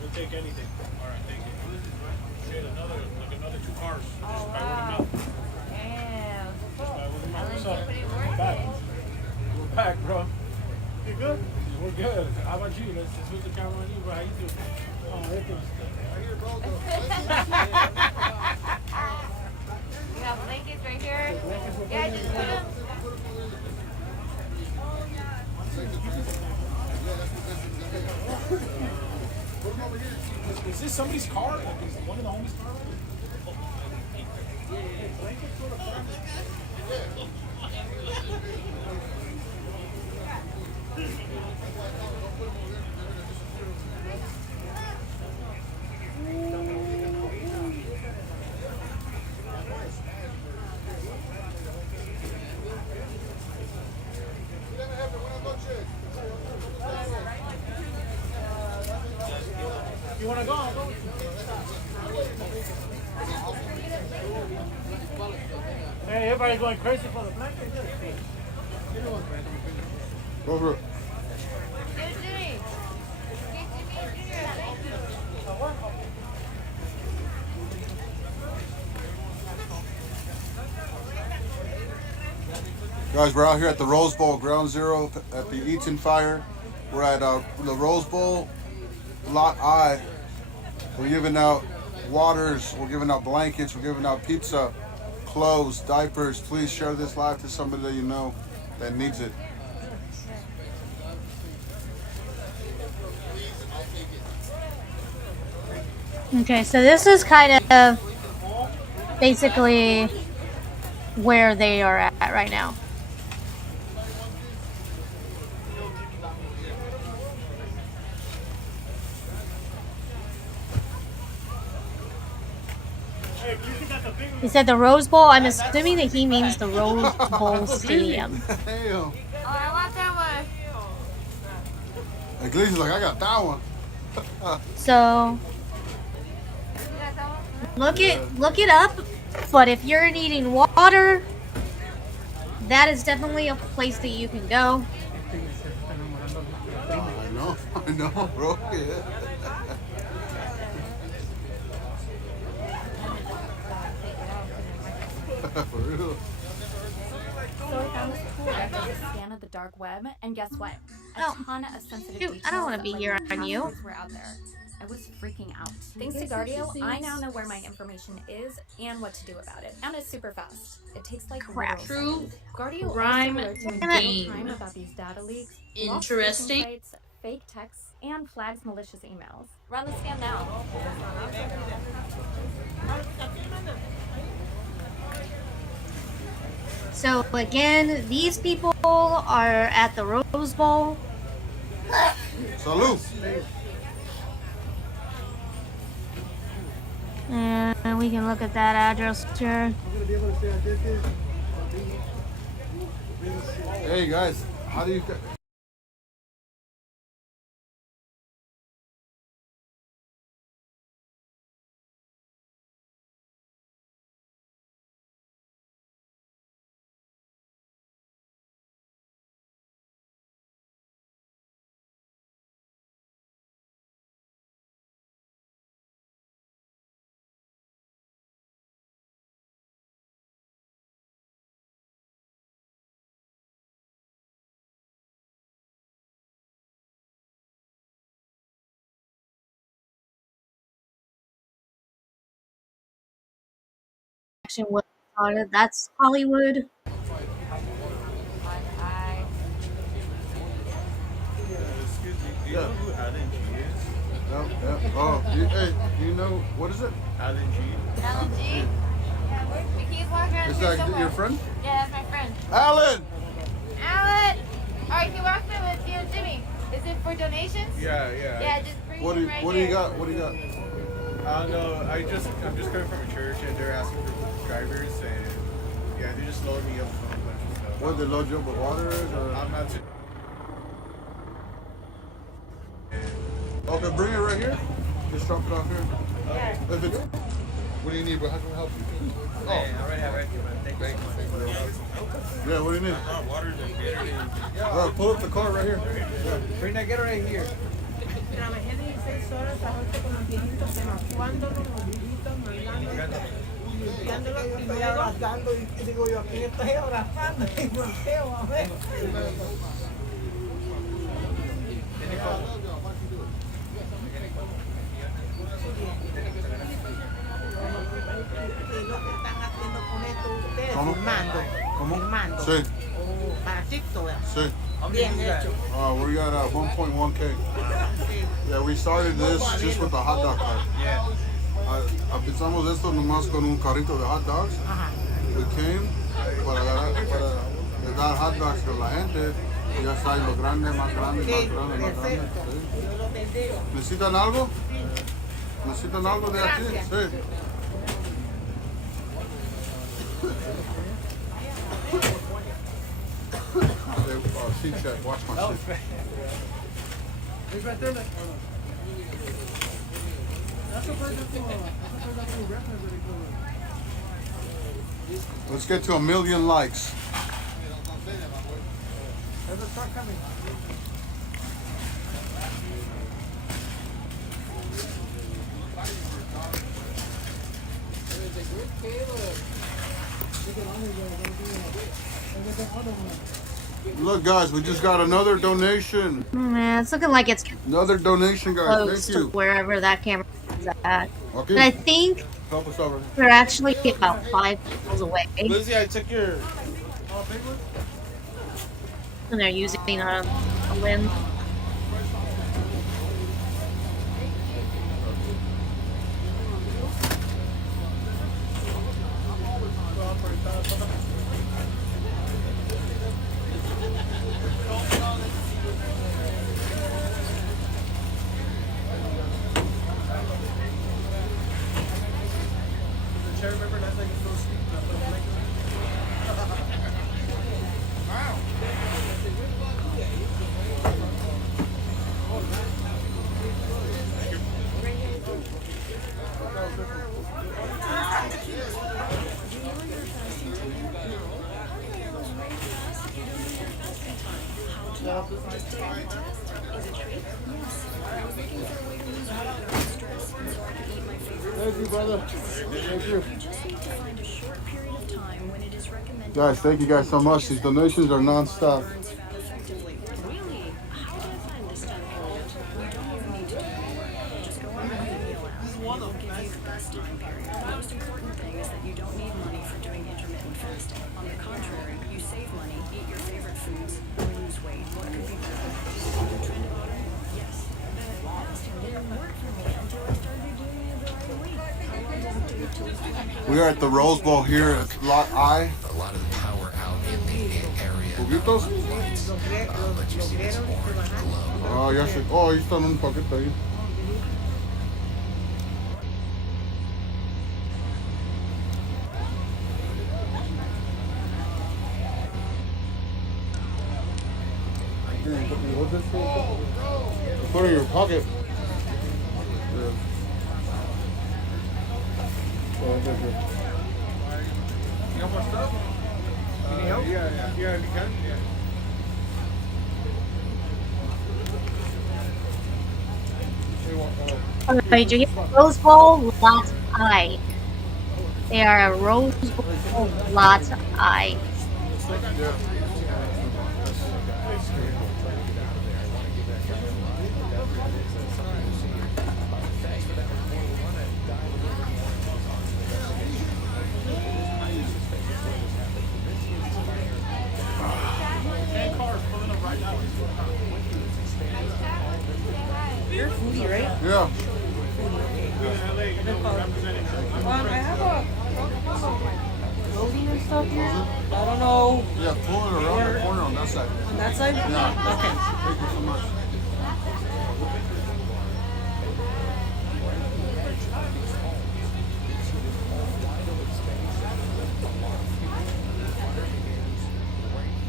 We'll take anything. All right, thank you. Shit, another 2 cars. Oh, Just by word of wow. mouth. Damn. Just by word of mouth. What's Alan, up? you're pretty We're back. worth We're back, bro. You good? We're good. How about you? Let's switch the camera on you, bro. How you doing? Oh, everything's good. Right here, bro. We have blankets right here. Yeah, just put them. Is this somebody's car? Like, is one of the homies' car? Hey, blankets for the front. You wanna go? I'll go with you. Hey, everybody going crazy for the blanket? Go for it. Guys, we're out here at the Rose Bowl, Ground Zero at the Eaton Fire. We're at the Rose Bowl, Lot I. We're giving out waters, we're giving out blankets, we're giving out pizza, clothes, diapers. Please share this live to somebody that you know that needs it. Okay, so this is kind of basically where they are at right now. He said the Rose Bowl. I'm assuming that he means the Rose Bowl Stadium. Damn. Oh, I want that one. Iglesias like, I got that one. So look it up. But if you're needing water, that is definitely a place that you can go. I know, bro. Yeah. For real. So I found this cool record scan of the dark web, and guess what? A ton of sensitive Shoot, details I don't want to that be led here to on you. passwords were out there. I was freaking out. Thanks to Guardio, I now know where my information is and what to do about it. And it's super fast. It takes like Crap. literal seconds. Guardio Crime also alerts you in game. real time about these data leaks, Interesting. lost phishing sites, fake texts, and flags malicious emails. Run the scan now. So again, these people are at the Rose Bowl. Salud. And we can look at that address here. Hey guys, how do you? action was started. That's Hollywood. Excuse me, do you know who Alan G is? No, yeah. Oh, hey, do you know, what is it? Alan G? Alan G? Yeah, he's walking around Is here that somewhere. your friend? Yeah, that's my friend. Alan! Alan! Alright, he walks in with you and Jimmy. Is it for donations? Yeah. Yeah, just bring What do him you, right what do here. you got? What do you got? I don't know. I'm just coming from a church and they're asking for drivers and yeah, they just loaded me up with a whole bunch of stuff. What, they load you up with water? Or? I'm not too. Okay, bring it right here. Just drop it off here. Okay. If it's, what do you need, bro? How can we help you? Oh, I already have everything, man. Thank you so much. Yeah, what do you need? Water and Gatorade. Bro, pull up the car right here. Yeah. Bring that Gatorade here. Trabajé 16 horas, trabajo con los viejitos, evacuándolos, los viejitos, mandándolos, limpiándolos y voy abrazando y digo yo, aquí estoy abrazando y volteo a ver. ¿Qué es lo que están haciendo con esto ustedes? ¿Cómo? Filmando. ¿Cómo? Filmando. Sí. Para TikTok, ¿verdad? Sí. Bien hecho. We got 1.1K. Yeah, we started this just with the hot dog cart. Yeah. Empezamos esto nomás con un carrito de hot dogs. We came para dar hot dogs a la gente. Ya está lo grande, más grande, más grande, más grande. Sí. ¿Necesitan algo? ¿Necesitan algo de aquí? Sí. Seat check. Watch my seat. He's right there. That's the person who Let's get to 1 million likes. There's a truck coming. Look, guys, we just got another donation. Yeah, it's looking like it's Another donation, guys. close Thank to you. wherever that camera is at. Okay. But I think Help us over. we're actually about 5 miles away. Lizzie, I took your. And they're using a limb. Thank you, brother. Thank you. Guys, thank you guys so much. These donations are non-stop. We are at the Rose Bowl here at Lot I. A lot of the power out in the area. ¿Juguitos? Ah, ya sé. Oh, ahí están un paquete ahí. What's this for? Put it in your pocket. Yeah. You got more stuff? Can you help? Yeah, if you can. Yeah. Alright, you get Rose Bowl Lot I. They are a Rose Bowl Lot I. out here? I don't know. Yeah, pull it around the corner on that side. On that side? Yeah. Okay. Thank you so much.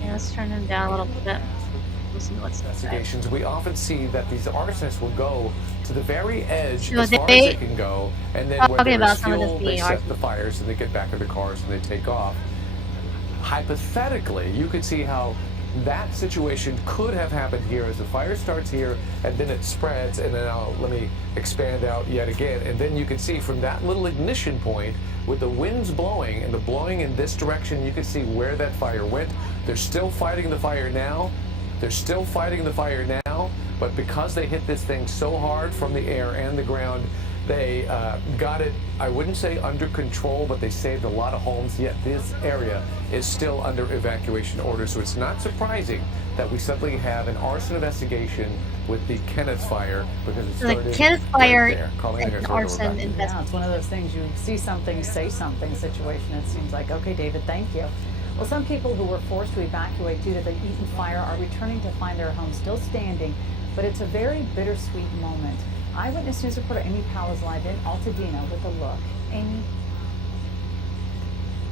Yeah, let's turn him down a little bit. Listen to what's Investigations, we often see that these arsonists will go to the very edge So as far as they can go, and then when talking there about is some of this fuel, they being set arson. the fires and they get back in their cars and they take off. Hypothetically, you could see how that situation could have happened here as the fire starts here and then it spreads, and then let me expand out yet again, and then you can see from that little ignition point with the winds blowing and the blowing in this direction, you can see where that fire went. They're still fighting the fire now. They're still fighting the fire now, but because they hit this thing so hard from the air and the ground, they got it, I wouldn't say under control, but they saved a lot of homes, yet this area is still under evacuation order. So it's not surprising that we suddenly have an arson investigation with the Kenneth fire, because it started the Kenneth fire right there. Colleen, and here's where we're arson back. investigation. Yeah, it's one of those things, you see something, say something situation. It seems like, okay, David, thank you. Well, some people who were forced to evacuate due to the Eaton fire are returning to find their homes still standing, but it's a very bittersweet moment. Eyewitness News reporter Amy Powell is live in Altadena with a look. Amy?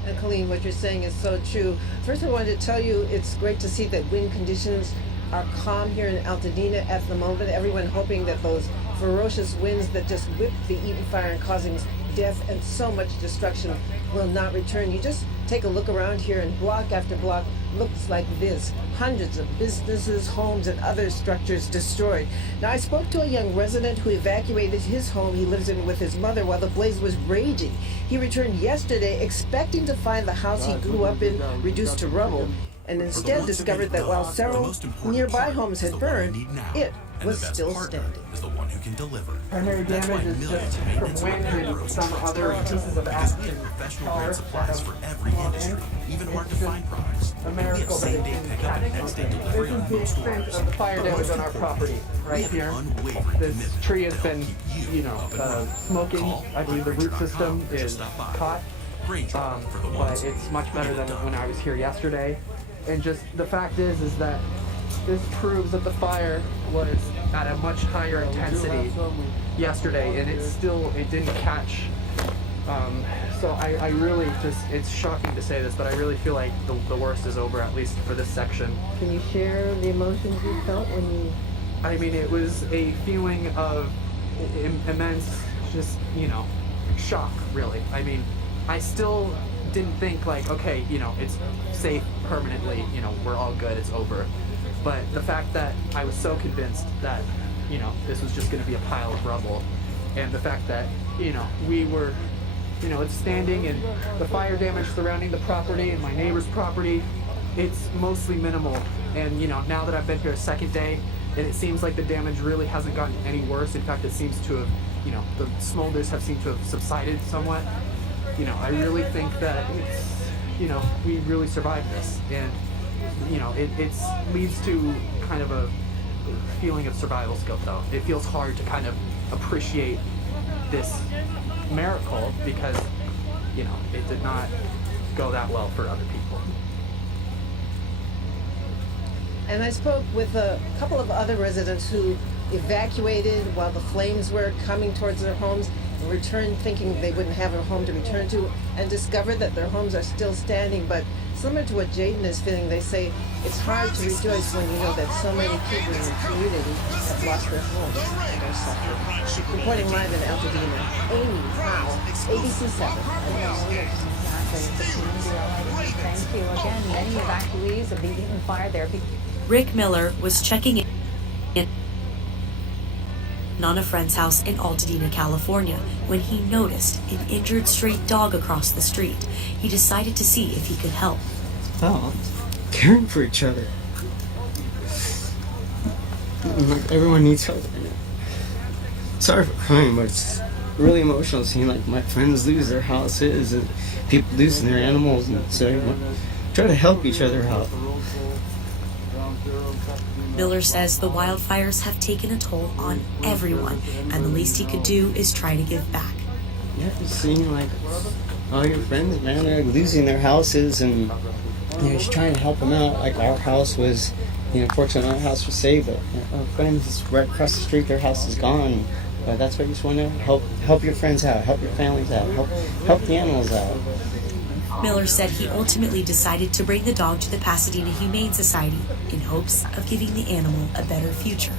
And Colleen, what you're saying is so true. First, I wanted to tell you it's great to see that wind conditions are calm here in Altadena at the moment. Everyone hoping that those ferocious winds that just whipped the Eaton fire and causing death and so much destruction will not return. You just take a look around here, and block after block looks like this. Hundreds of businesses, homes, and other structures destroyed. Now, I spoke to a young resident who evacuated his home he lives in with his mother while the blaze was raging. He returned yesterday expecting to find the house he grew up in reduced to rubble, and instead discovered that while several nearby homes had burned, it was still standing. Is the one who can deliver. Primary damage is just from wind and some other pieces of active color for every industry, even hard to find products. a miracle that it didn't catch something. This is the extent of the fire damage on our property right here. This tree has been, smoking. I believe the root system is caught, but it's much better than when I was here yesterday. And just the fact is that this proves that the fire was at a much higher intensity yesterday, and it didn't catch. So I really it's shocking to say this, but I really feel like the worst is over, at least for this section. Can you share the emotions you felt when you... I mean, it was a feeling of immense, shock, really. I mean, I still didn't think like, okay, it's safe permanently, we're all good, it's over. But the fact that I was so convinced that, this was just going to be a pile of rubble, and the fact that, we were, it's standing, and the fire damage surrounding the property and my neighbor's property, it's mostly minimal. And, now that I've been here a second day, and it seems like the damage really hasn't gotten any worse. In fact, it seems to have, the smolders have seemed to have subsided somewhat. I really think that it's, we really survived this. And, it leads to kind of a feeling of survival skill, though. It feels hard to kind of appreciate this miracle because, it did not go that well for other people. And I spoke with a couple of other residents who evacuated while the flames were coming towards their homes and returned thinking they wouldn't have a home to return to, and discovered that their homes are still standing. But similar to what Jaden is feeling, they say it's hard to rejoice when you know that so many people in the community have lost their homes and are suffering. Reporting live in Altadena, Amy Powell, ABC7. Thank you again. Many evacuees of the Eaton fire there. Rick Miller was checking in on a friend's house in Altadena, California, when he noticed an injured stray dog across the street. He decided to see if he could help. Oh, caring for each other. Like, everyone needs help. Sorry for crying, but it's really emotional seeing like my friends lose their houses and people losing their animals, and so try to help each other out. Miller says the wildfires have taken a toll on everyone, and the least he could do is try to give back. Yeah, seeing like all your friends, man, are losing their houses, and you're just trying to help them out. Like our house was, fortunately our house was saved, but our friends right across the street, their house is gone. But that's why you just want to help your friends out, help your families out, help the animals out. Miller said he ultimately decided to bring the dog to the Pasadena Humane Society in hopes of giving the animal a better future.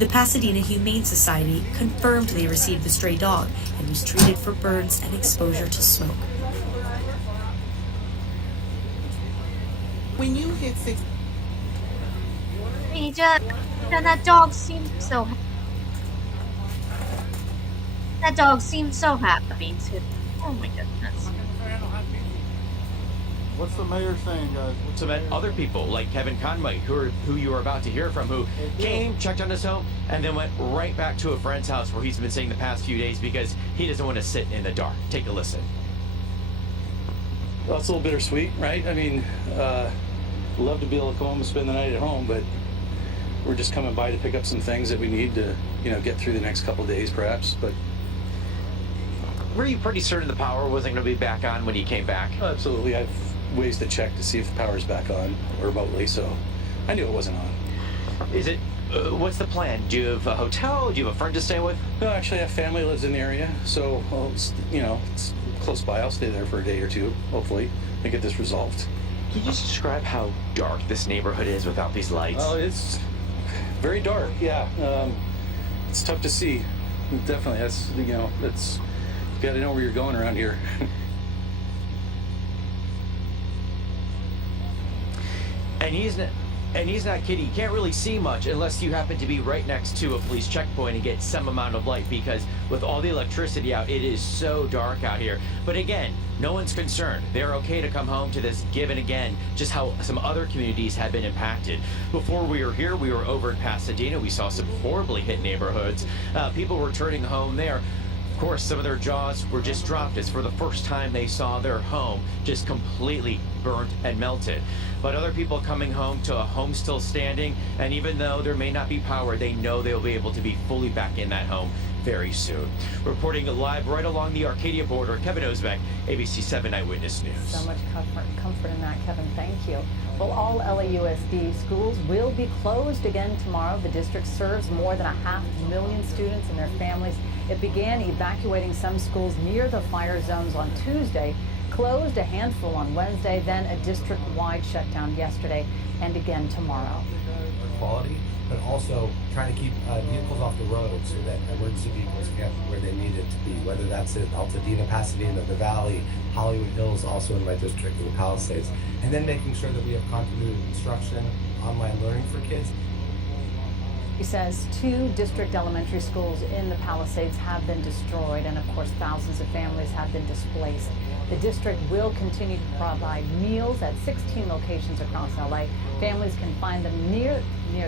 The Pasadena Humane Society confirmed they received the stray dog and was treated for burns and exposure to smoke. When you hit 6, He just, and that dog seemed so. That dog seemed so happy too. Oh my goodness. What's the mayor saying, guys? Some other people, like Kevin Conway, who you are about to hear from, who came, checked on his home, and then went right back to a friend's house where he's been staying the past few days because he doesn't want to sit in the dark. Take a listen. Well, it's a little bittersweet, right? I mean, love to be able to come home and spend the night at home, but we're just coming by to pick up some things that we need to, get through the next couple of days, perhaps. But were you pretty certain the power wasn't going to be back on when you came back? Absolutely. I've ways to check to see if the power's back on remotely, so I knew it wasn't on. Is it? What's the plan? Do you have a hotel? Do you have a friend to stay with? No, actually, I have family that lives in the area, so it's close by. I'll stay there for a day or two, hopefully, and get this resolved. Can you just describe how dark this neighborhood is without these lights? Oh, it's very dark. Yeah, it's tough to see. Definitely, that's you got to know where you're going around here. And he's not kidding. You can't really see much unless you happen to be right next to a police checkpoint and get some amount of light, because with all the electricity out, it is so dark out here. But again, no one's concerned. They're okay to come home to this given again just how some other communities have been impacted. Before we were here, we were over in Pasadena. We saw some horribly hit neighborhoods. People returning home there. Of course, some of their jaws were just dropped as for the first time they saw their home just completely burnt and melted. But other people coming home to a home still standing, and even though there may not be power, they know they'll be able to be fully back in that home very soon. Reporting live right along the Arcadia border, Kevin Osbeck, ABC 7 Eyewitness News. So much comfort in that, Kevin. Thank you. Well, all LAUSD schools will be closed again tomorrow. The district serves more than 500,000 students and their families. It began evacuating some schools near the fire zones on Tuesday, closed a handful on Wednesday, then a district-wide shutdown yesterday, and again tomorrow. Quality, but also trying to keep vehicles off the road so that emergency vehicles get where they need it to be, whether that's in Altadena, Pasadena, the Valley, Hollywood Hills, also in my district in the Palisades, and then making sure that we have continuity of instruction, online learning for kids. He says 2 district elementary schools in the Palisades have been destroyed, and of course thousands of families have been displaced. The district will continue to provide meals at 16 locations across LA. Families can find them near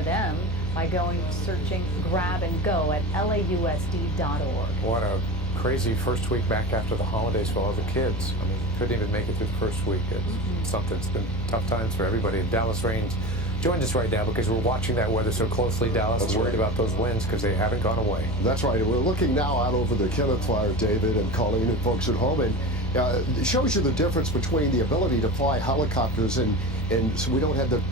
them by searching Grab and Go at lausd.org. What a crazy first week back after the holidays for all the kids. I mean, couldn't even make it through the first week. It's something. It's been tough times for everybody. Dallas Raines joined us right now because we're watching that weather so closely. Dallas is worried about those winds because they haven't gone away. That's right. We're looking now out over the Kenneth Fire, David and Colleen and folks at home, and it shows you the difference between the ability to fly helicopters and so we don't have the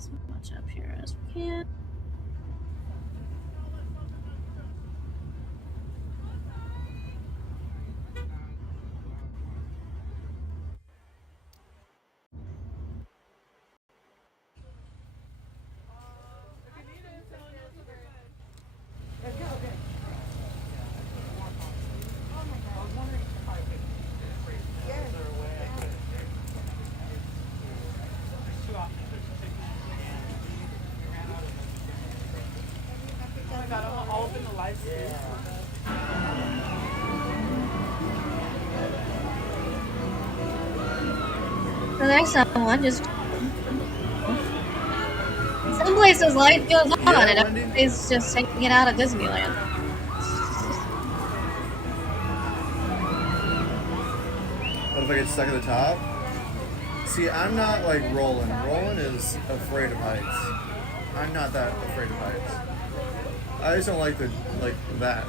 as much up here as we can. So there's someone just. Some places life goes on, and everybody's just taking it out of Disneyland. What if I get stuck at the top? See, I'm not like Roland. Roland is afraid of heights. I'm not that afraid of heights. I just don't like that.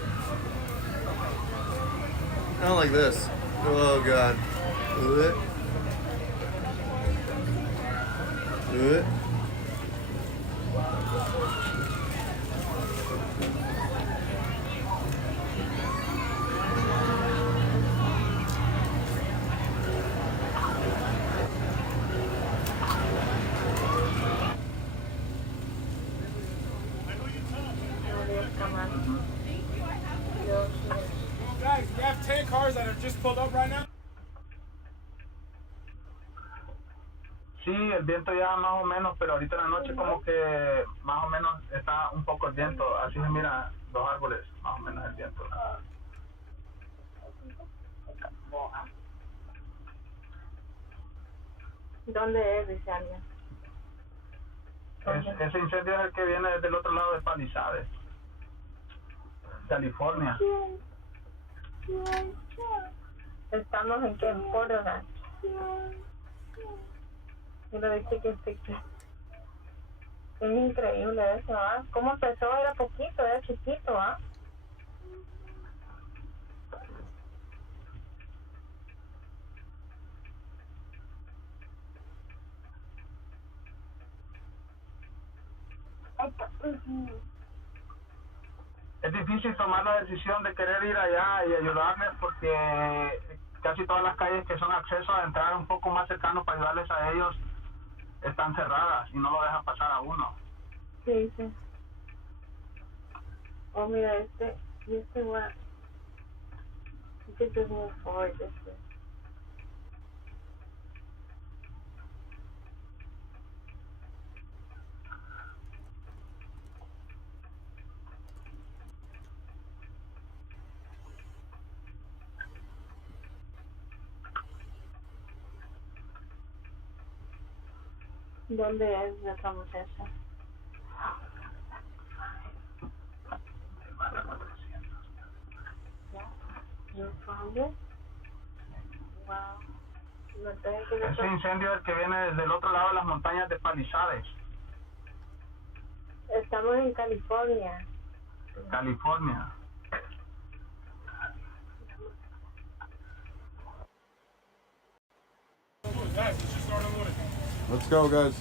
I don't like this. Oh god. Ugh. Ugh. Guys, we have 10 cars that have just pulled up right now. Sí, el viento ya más o menos, pero ahorita en la noche como que más o menos está un poco el viento, así se mira los árboles, más o menos el viento. ¿Dónde es, dice alguien? Ese incendio es el que viene desde el otro lado de Palisades, California. Estamos en qué? Portland. Mira, dice que es increíble eso, ¿ah? ¿Cómo empezó? Era poquito, era chiquito, ¿ah? Es difícil tomar la decisión de querer ir allá y ayudarles porque casi todas las calles que son acceso a entrar un poco más cercano para ayudarles a ellos están cerradas y no lo dejan pasar a uno. Sí, sí. Oh, mira, este what? You could just move forward this way. ¿Dónde es esa muchacha? ¿You found it? Wow. Ese incendio es el que viene desde el otro lado de las montañas de Palisades. Estamos en California. California. Let's go, guys.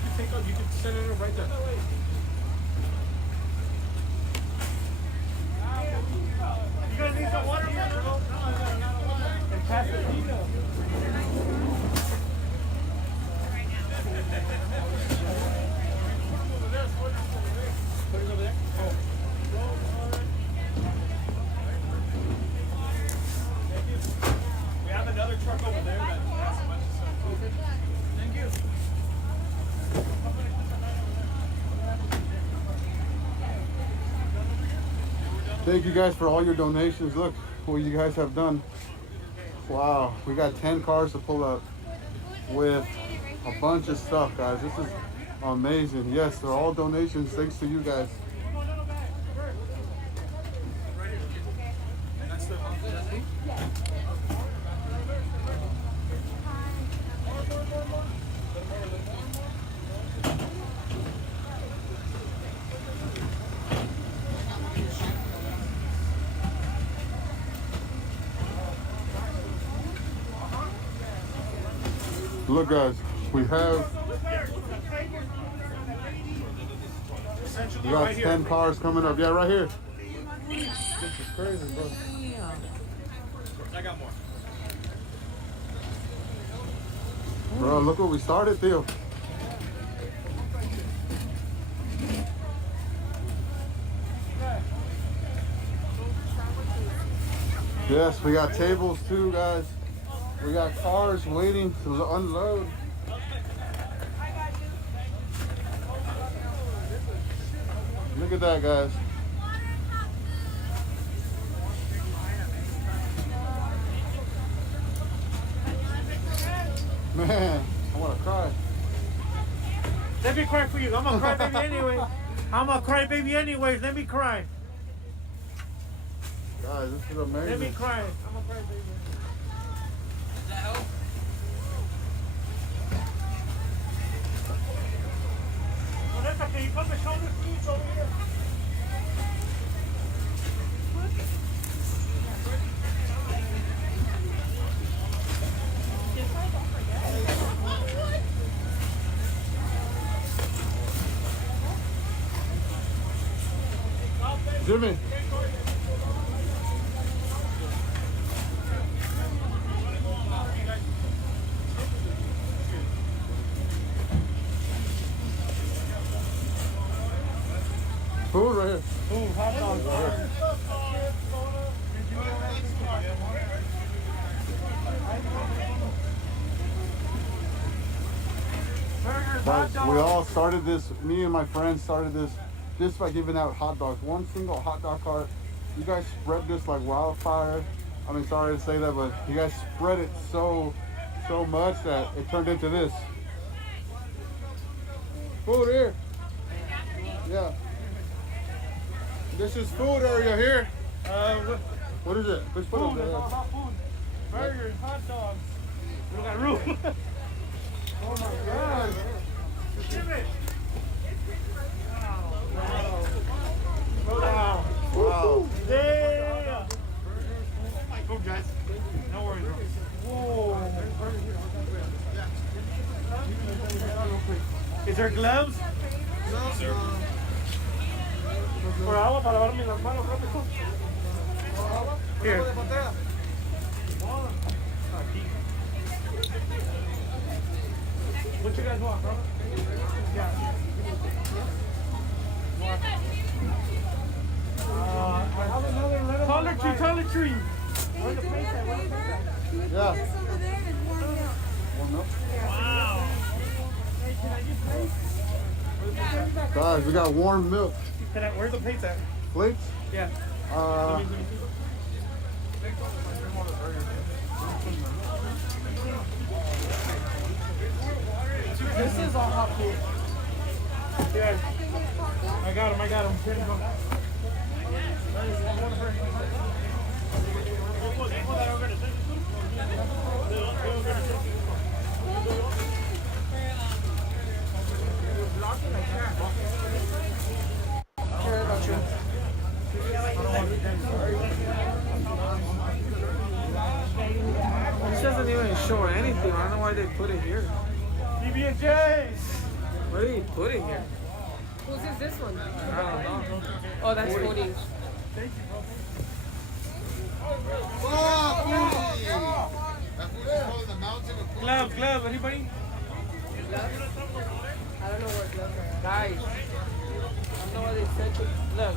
can take up. You can set it up right there. You guys need some water here? And Pasadena. Put it over there. Oh. We have another truck over there that has a bunch of stuff. Thank you. Thank you guys for all your donations. Look what you guys have done. Wow, we got 10 cars to pull up with a bunch of stuff, guys. This is amazing. Yes, they're all donations thanks to you guys. Look, guys, we got 10 cars coming up. Yeah, right here. This is crazy, bro. I got more. Bro, look what we started, Theo. Yes, we got tables too, guys. We got cars waiting to unload. Look at that, guys. Man, I want to cry. Let me cry for you. I'm a crybaby anyway. I'm a crybaby anyways. Let me cry. Guys, this is amazing. Let me cry. I'm a crybaby. Does that help? Vanessa, can you put the shoulder seats over here? Jimmy. Food right here. Food, hot dogs. Guys, we all started this, me and my friends started this just by giving out hot dogs. One single hot dog cart. You guys spread this like wildfire. I mean, sorry to say that, but you guys spread it so much that it turned into this. Food here. Yeah. This is food area here. What is it? Let's put it Food, there. hot food. Burgers, hot dogs. We don't got room. Oh my God. Jimmy. Wow. Wow. Yeah. Go, guys. No worries. Whoa. Is there gloves? No, sir. Por agua para lavarme las manos rápido. Here. What you guys want, bro? Yeah. I have another toiletry. Where's the place at? Yeah. Wow. Hey, can I get plates? Guys, we got warm milk. Where's the plates at? Plates? Yeah. This is all hot food. Yeah. I got him. Here you go. This doesn't even show anything. I don't know why they put it here. PB&J's. What are you putting here? Whose is this one? I don't know. Oh, that's 40. Thank you, bro. Glove, anybody? I don't know where gloves are. Guys, I don't know what they said. Look,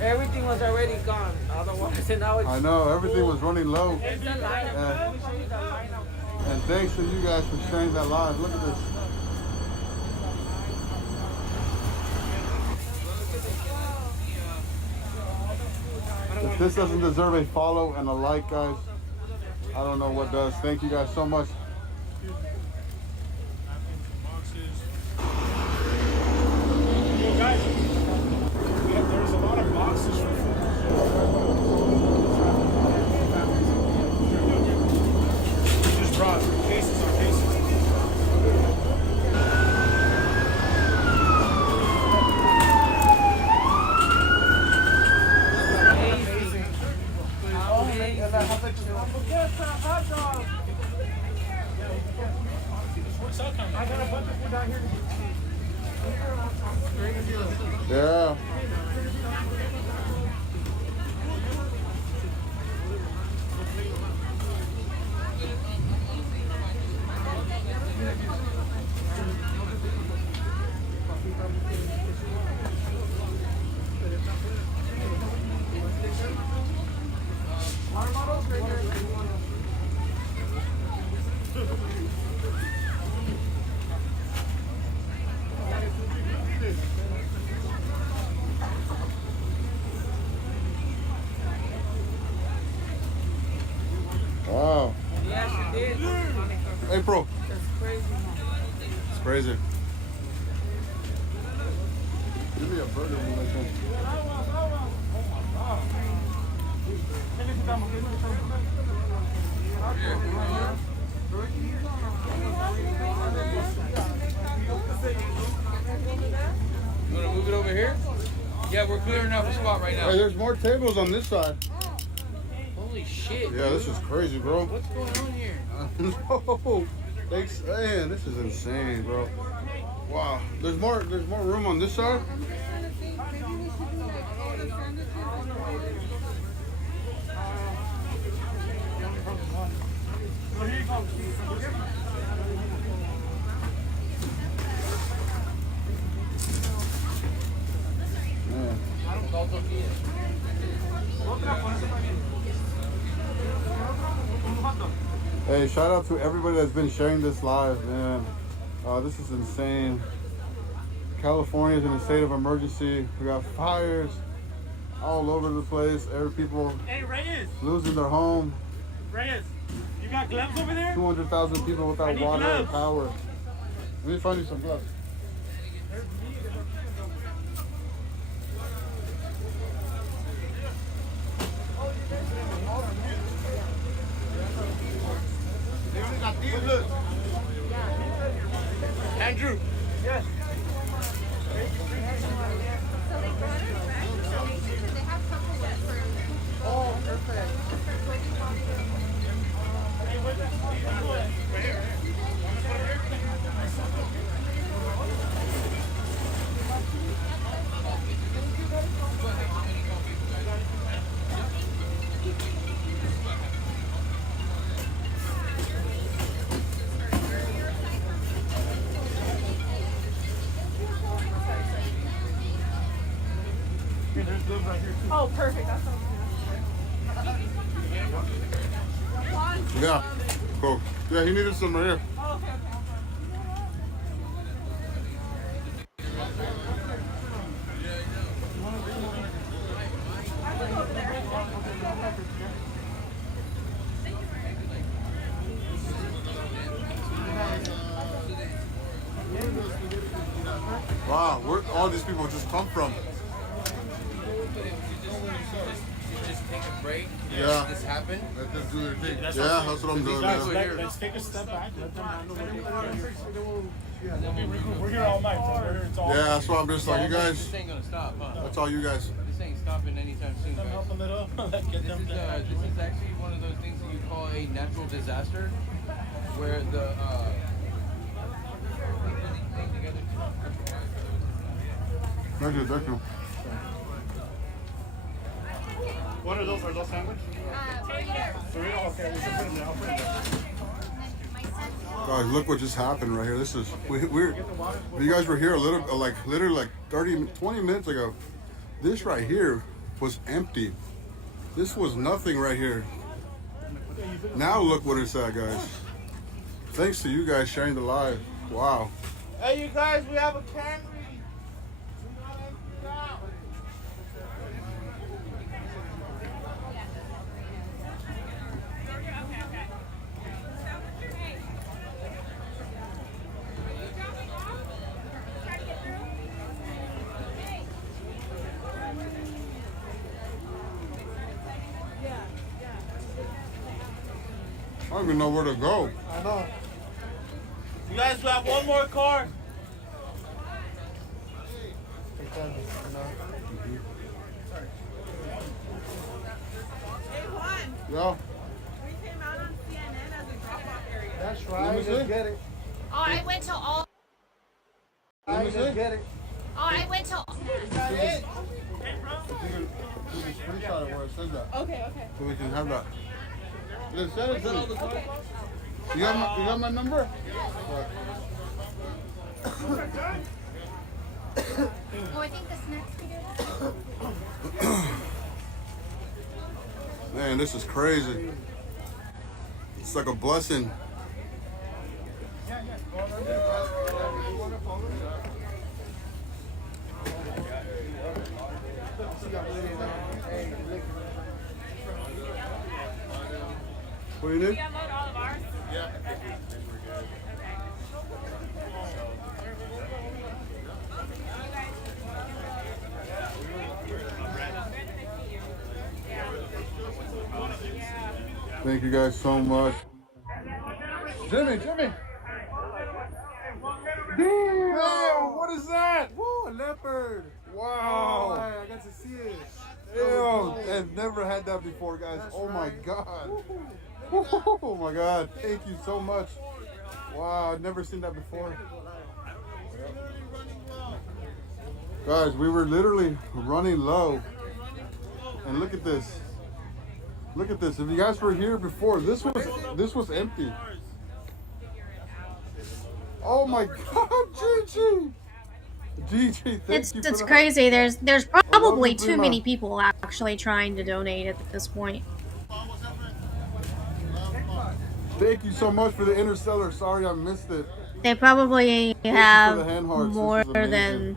everything was already gone. Otherwise, and now it's... I know, everything was running low. It's the lineup. Let me show you the lineup. And thanks to you guys for sharing that live. Look at this. If this doesn't deserve a follow and a like, guys, I don't know what does. Thank you guys so much. Yo, guys, there's a lot of boxes for food. Just brought cases on cases. I got a bunch of food out here. Yeah. Wow. Yes, it did. April. That's crazy. It's crazy. Give me a burger when I can. You want to move it over here? Yeah, we're clearing up a spot right now. Hey, there's more tables on this side. Holy shit. Yeah, this is crazy, bro. What's going on here? No. Thanks, man. This is insane, bro. Wow. There's more room on this side. Man. Hey, shout out to everybody that's been sharing this live, man. This is insane. California is in a state of emergency. We got fires all over the place. People Hey, Reyes. losing their home. Reyes, you got gloves over there? 200,000 people I without need water and gloves. power. Let me find you some gloves. Andrew. Yes. Oh, perfect. There's gloves right here too. Oh, perfect. That sounds good. Yeah, cool. Yeah, he needed some right here. Oh, okay, Wow, where all these people just come from? Just take a break. Yeah. This happened. Let them do their thing. That's Yeah, that's what I'm doing, Guys, man. let's take a step back. Let them handle what we're here all night. So we're here. It's all Yeah, that's why I'm just like, you guys, This ain't gonna stop, huh? that's all you guys. This ain't stopping anytime soon, Them guys. help a little. Get them This is actually one of those things that you call a natural disaster, where the Thank you, thank you. What are those? Are those sandwich? Burrito? Okay, we can put them there. I'll put them there. Guys, look what just happened right here. This is, we're, you guys were here a little, like, literally like 20 minutes ago. This right here was empty. This was nothing right here. Now look what it's at, guys. Thanks to you guys sharing the live. Wow. Hey, you guys, we have a Camry. I don't even know where to go. I know. You guys have one more car. Hey, Juan. Yeah. We came out on CNN as a drop-off area. That's right. Let's get it. Oh, I went to all. Let's get it. Oh, I went to. Hey, bro. We can screenshot it where it says that. Okay, okay. So we can have that. Let's send it to me. Okay. You got my number? Oh, I think the snacks we did. Man, this is crazy. It's like a blessing. What do you need? Unload all of ours? Yeah. Thank you guys so much. Jimmy! Damn, what is that? Woo, a leopard. Wow. I got to see it. Ew, I've never had that before, guys. Oh my God. Oh my God. Thank you so much. Wow, I've never seen that before. Guys, we were literally running low. And look at this. Look at this. If you guys were here before, this was empty. Oh my God, Gigi! Gigi, thank you. It's crazy. There's probably too many people actually trying to donate at this point. Thank you so much for the Interstellar. Sorry I missed it. They probably have the hand hearts. more than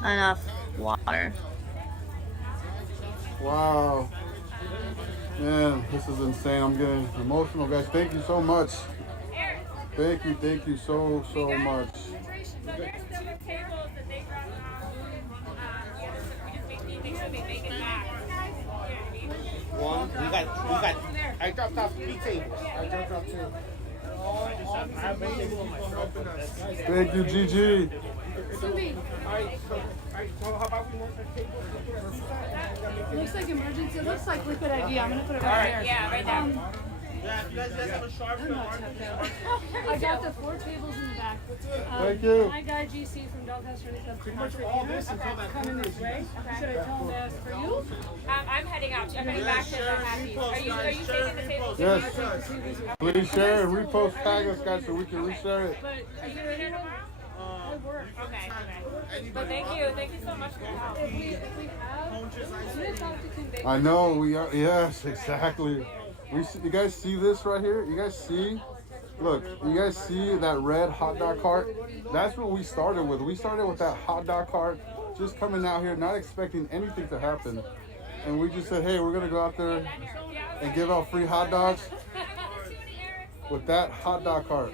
enough water. Wow. Man, this is insane. I'm getting emotional, guys. Thank you so much. Thank you so much. One, we got. I dropped off 3 tables. I dropped off 2. Thank you, Gigi. Looks like emergency. It looks like liquid ID. I'm gonna put it right there. Yeah, right there. Yeah, if you guys have a sharp I got the 4 tables in the back. Thank you. My guy GC from Doncaster is pretty much all this until that coming this way. Should I tell him to ask for you? I'm heading out. I'm heading back to the happy. Are you taking the table? Yes. Please share and repost tag us, guys, so we can reshare it. But are you here tomorrow? I work. Okay. But thank you so much for your help. If we have, I'm gonna talk to Kim Baker. I know we are. Yes, exactly. You guys see this right here? You guys see? Look, you guys see that red hot dog cart? That's what we started with. We started with that hot dog cart, just coming out here, not expecting anything to happen. And we just said, hey, we're going to go out there and give out free hot dogs with that hot dog cart.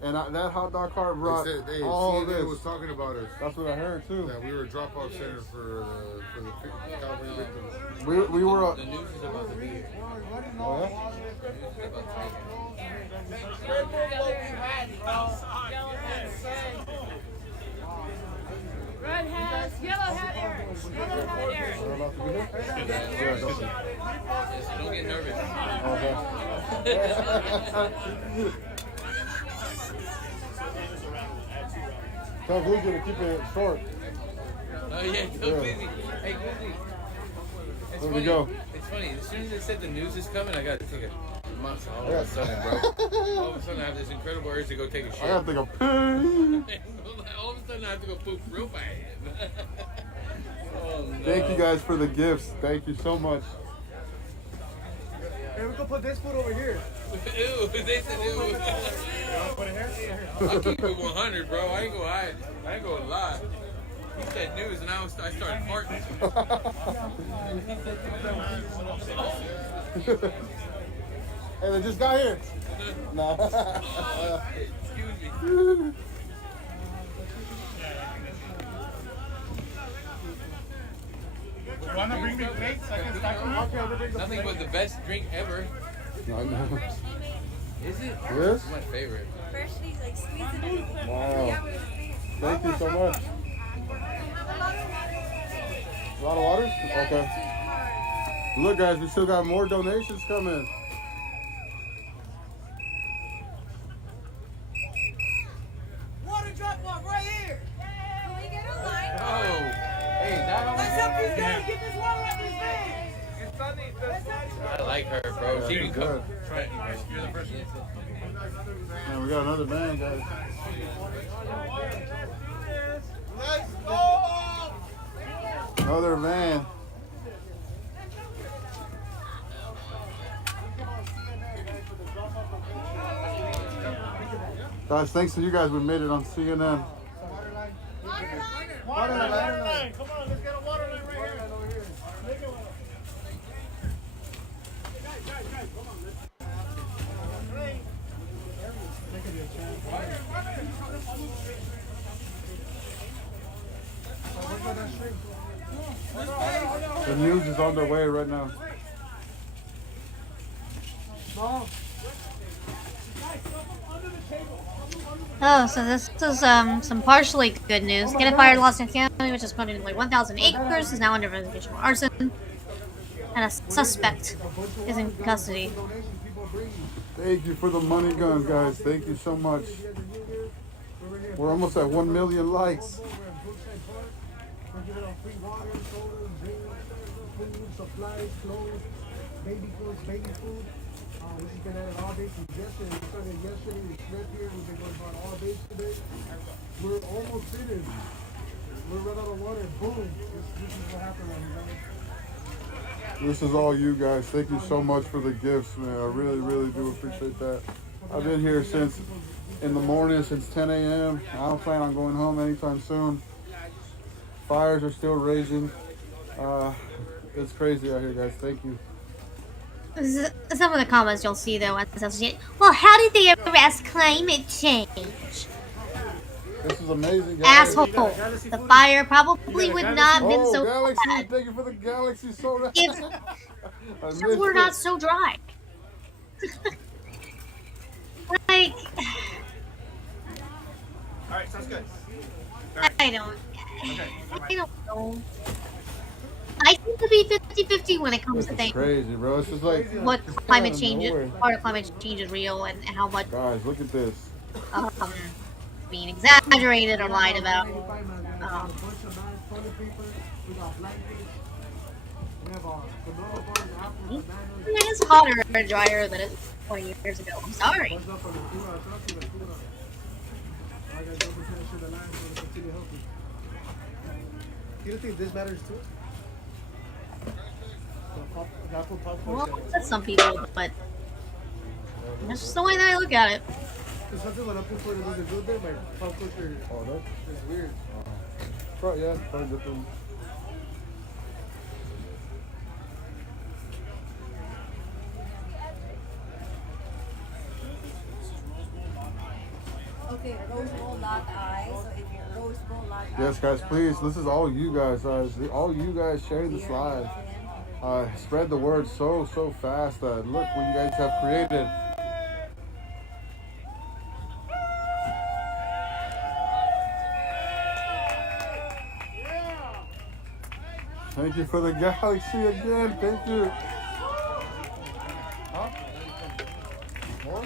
And that hot dog cart brought all this. was talking about us. That's what I heard too. Yeah, we were a drop-off center for the Calvary victims. We were. The news is about to be here. Oh, yeah? Red hat, yellow hat, Eric. Yellow hat, Eric. Don't get nervous. Tell Glizzy to keep it short. Oh yeah, go busy. Hey, busy. It's There funny. we go. It's funny. As soon as they said the news is coming, I gotta take a monster all of a sudden, bro. All of a sudden, I have this incredible urge to go take a shit. I gotta take a pee. All of a sudden, I have to go poop real bad. Oh, no. Thank you guys for the gifts. Thank you so much. Hey, we can put this food over here. Ew, they said ew. Put it here? I'll keep it 100, bro. I ain't gonna hide. I ain't gonna lie. He said news, and I started farting. Hey, they just got here. No. Excuse me. Want to bring me plates? I can stack them up. Nothing but the best drink ever. No, no. Is it? Yes? It's my favorite. Freshly, like squeezing it. Wow. Thank you so much. A lot of waters? Okay. Look, guys, we still got more donations coming. Water drop off right here. Can we get a line? Oh. Hey, that Let's help these guys get this water out these things. I like her, bro. She can Good. come. Try it. You're the first one. Man, we got another man, guys. Let's go. Another van. Guys, thanks to you guys, we made it on CNN. Water line. Come on, let's get a water line right here. Make it one. Guys, come on. The news is on their way right now. Oh, so this is some partially good news. Get a fire in Los Angeles County, which is funded like 1,000 acres, is now under investigation for arson, and a suspect is in custody. Thank you for the money gun, guys. Thank you so much. We're almost at 1 million likes. Supplies, clothes, baby clothes, baby food. This has been at all day from yesterday. We started yesterday, we slept here, we've been going about all day today. We're almost finished. We're running out of water. Boom. This is what happened right now. This is all you guys. Thank you so much for the gifts, man. I really, really do appreciate that. I've been here since in the morning, since 10 a.m. I don't plan on going home anytime soon. Fires are still raging. It's crazy out here, guys. Thank you. Some of the comments you'll see though, well, how did they arrest climate change? This is amazing, guys. Asshole. The fire probably would not have been so Galaxy, bad thank you for the Galaxy soda. if we're not so dry. Like, Alright, sounds good. I don't know. I seem to be 50-50 when it comes to things. Crazy, bro. It's just like What climate change is, part of climate change is real, and how much guys, look at this. Being exaggerated or lied about. It is hotter and drier than it was 20 years ago. I'm sorry. Do you think this matters too? Well, that's some people, but that's just the way that I look at it. Because something when I put for it was a good day, my pop culture is weird. Right, yeah, probably different. Okay, rose bowl, not I. So if you're rose bowl, not I. Yes, guys, please. This is all you guys. All you guys sharing this live. Spread the word so fast. Look what you guys have created. Thank you for the Galaxy again. Thank you. Huh? More?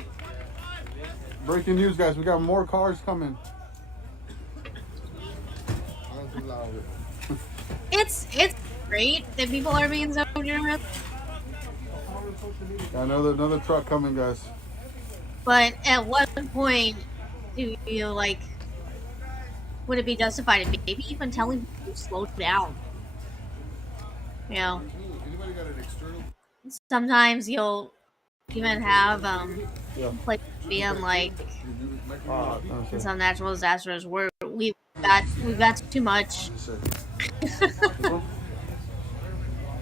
Breaking news, guys. We got more cars coming. It's great that people are being so generous, Another truck coming, guys. but at what point do you like? Would it be justified in maybe even telling people to slow down? You know, Anybody got an external? sometimes you'll even have Yeah. places being like Okay. in some natural disasters where we've got too much.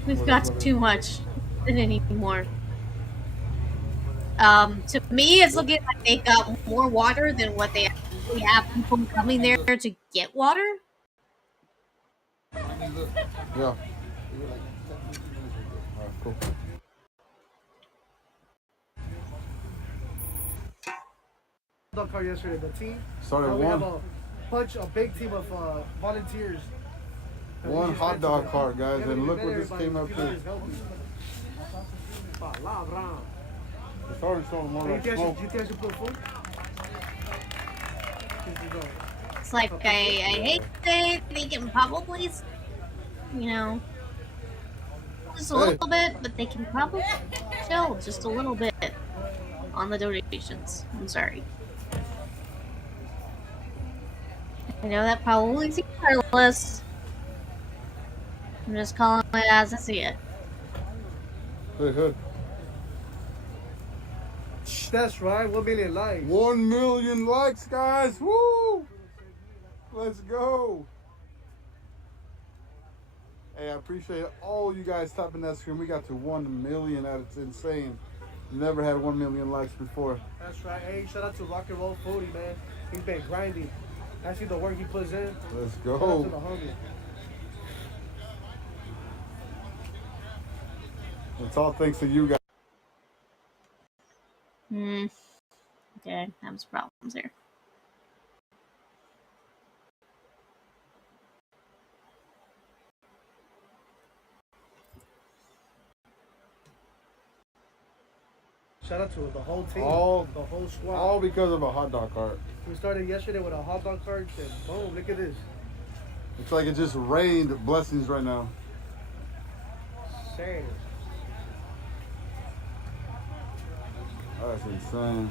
We've got too much anymore. To me, it's looking like they've got more water than what they actually have people coming there to get water. Yeah. Alright, cool. Dog car yesterday, the team. Started We have one. a big team of volunteers. One hot dog cart, guys, and look what this came up to. It's starting to smell more like smoke. It's like I hate to say it, they can probably, you know, just a little bit, but they can probably chill just a little bit on the donations. I'm sorry. I know that probably seems careless. I'm just calling it as I see it. Hey. That's right, 1 million likes. 1 million likes, guys. Woo! Let's go. Hey, I appreciate all you guys tapping that screen. We got to 1 million. That's insane. Never had 1 million likes before. That's right. Hey, shout out to Rock and Roll Foodie, man. He's been grinding. I see the work he puts in. Let's Shout out to go. the homie. It's all thanks to you guys. Okay, having some problems here. Shout out to the whole team, the whole squad. All because of a hot dog cart. We started yesterday with a hot dog cart, and boom, look at this. It's like it just rained blessings right now. Same. That's insane.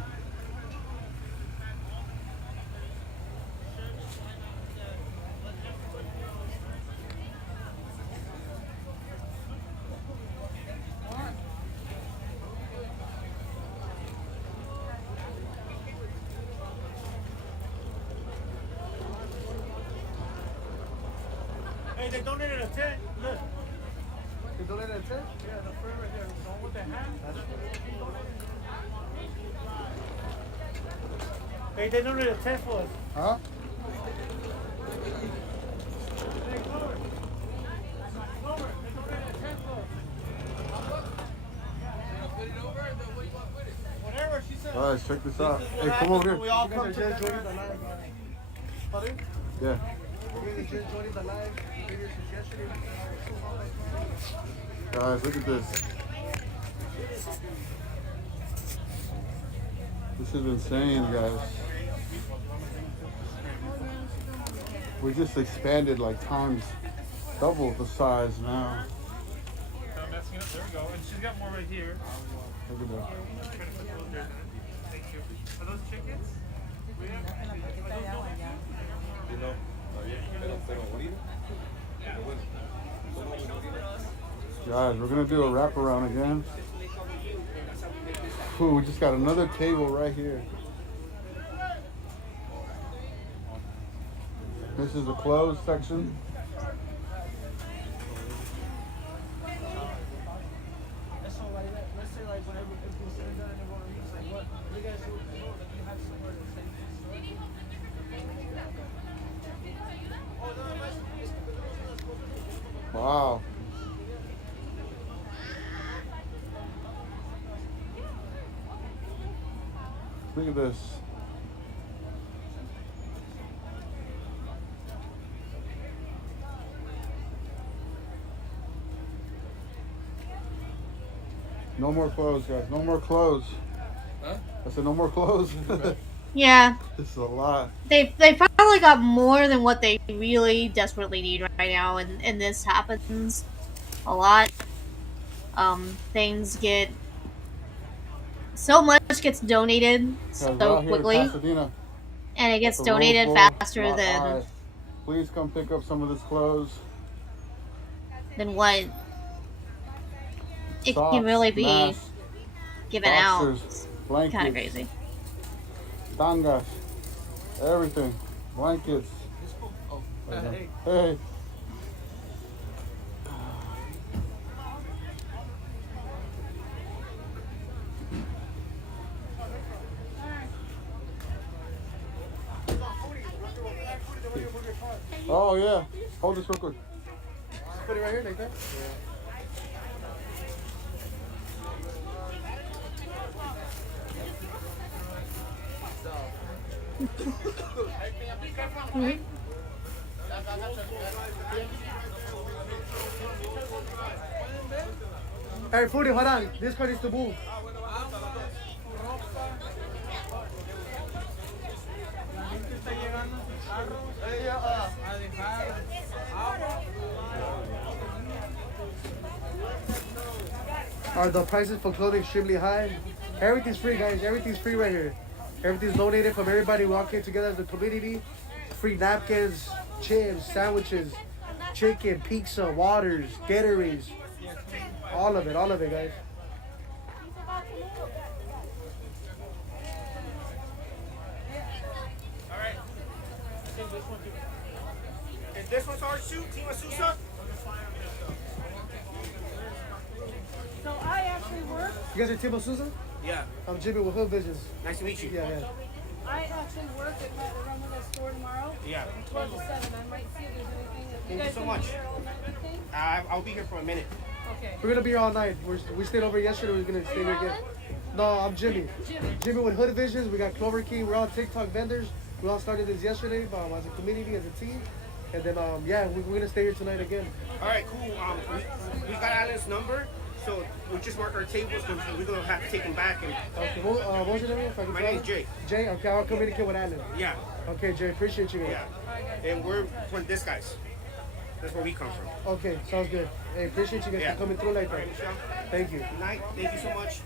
Hey, they donated a tent. Look. They donated a tent? Yeah, the front right there. The one with the hat. Hey, they donated a tent for us. Huh? Whatever she said. Guys, check this out. Hey, come over here. We all come together. Yeah. Guys, look at this. This is insane, guys. We just expanded like times double the size now. There we go. And she's got more right here. Look at that. Thank you. Are those chickens? Guys, we're gonna do a wraparound again. Ooh, we just got another table right here. This is the closed section. Wow. Look at this. No more clothes, guys. No more clothes. Huh? I said no more clothes. Yeah. This is a lot. They probably probably got more than what they really desperately need right now, and this happens a lot. Things get so much gets donated so Right here in quickly, Pasadena, and it at gets the Rose donated Bowl, faster Lot than I. Please come pick up some of this clothes. what it Socks, can really be masks, given out. boxers, It's blankets, kind of crazy. tangas, everything, blankets. Hey. Oh yeah, hold this real quick. Just put it right here like that. Hey, Foodie, hold on. This car needs to move. Are the prices for clothing extremely high? Everything's free, guys. Everything's free right here. Everything's donated from everybody. We all came together as a community. Free napkins, chips, sandwiches, chicken, pizza, waters, Gatorades. All of it, guys. And this one's our shoot, Team Asusa. So I actually work. You guys are Timo Souza? Yeah. I'm Jimmy with Hood Visions. Nice to meet you. Yeah. I actually work at the Ramona store tomorrow. Yeah. From 12 to 7. I might see if there's anything. Thank you so much. I'll be here for a minute. Okay. We're gonna be here all night. We stayed over yesterday. We're gonna stay here again. No, I'm Jimmy. Jimmy with Hood Visions. We got Clover Key. We're all TikTok vendors. We all started this yesterday as a community, as a team. And then, we're gonna stay here tonight again. All right, cool. We got Alan's number, so we'll just mark our tables because we're gonna have to take him back. And Okay, what's your name? my name's Jay. Jay, okay, I'll communicate with Alan. Yeah. Okay, Jay, appreciate you guys. Yeah. And we're from this guys. That's where we come from. Okay, sounds good. Hey, appreciate you guys for coming through like that. Thank you. Good night. Thank you so much.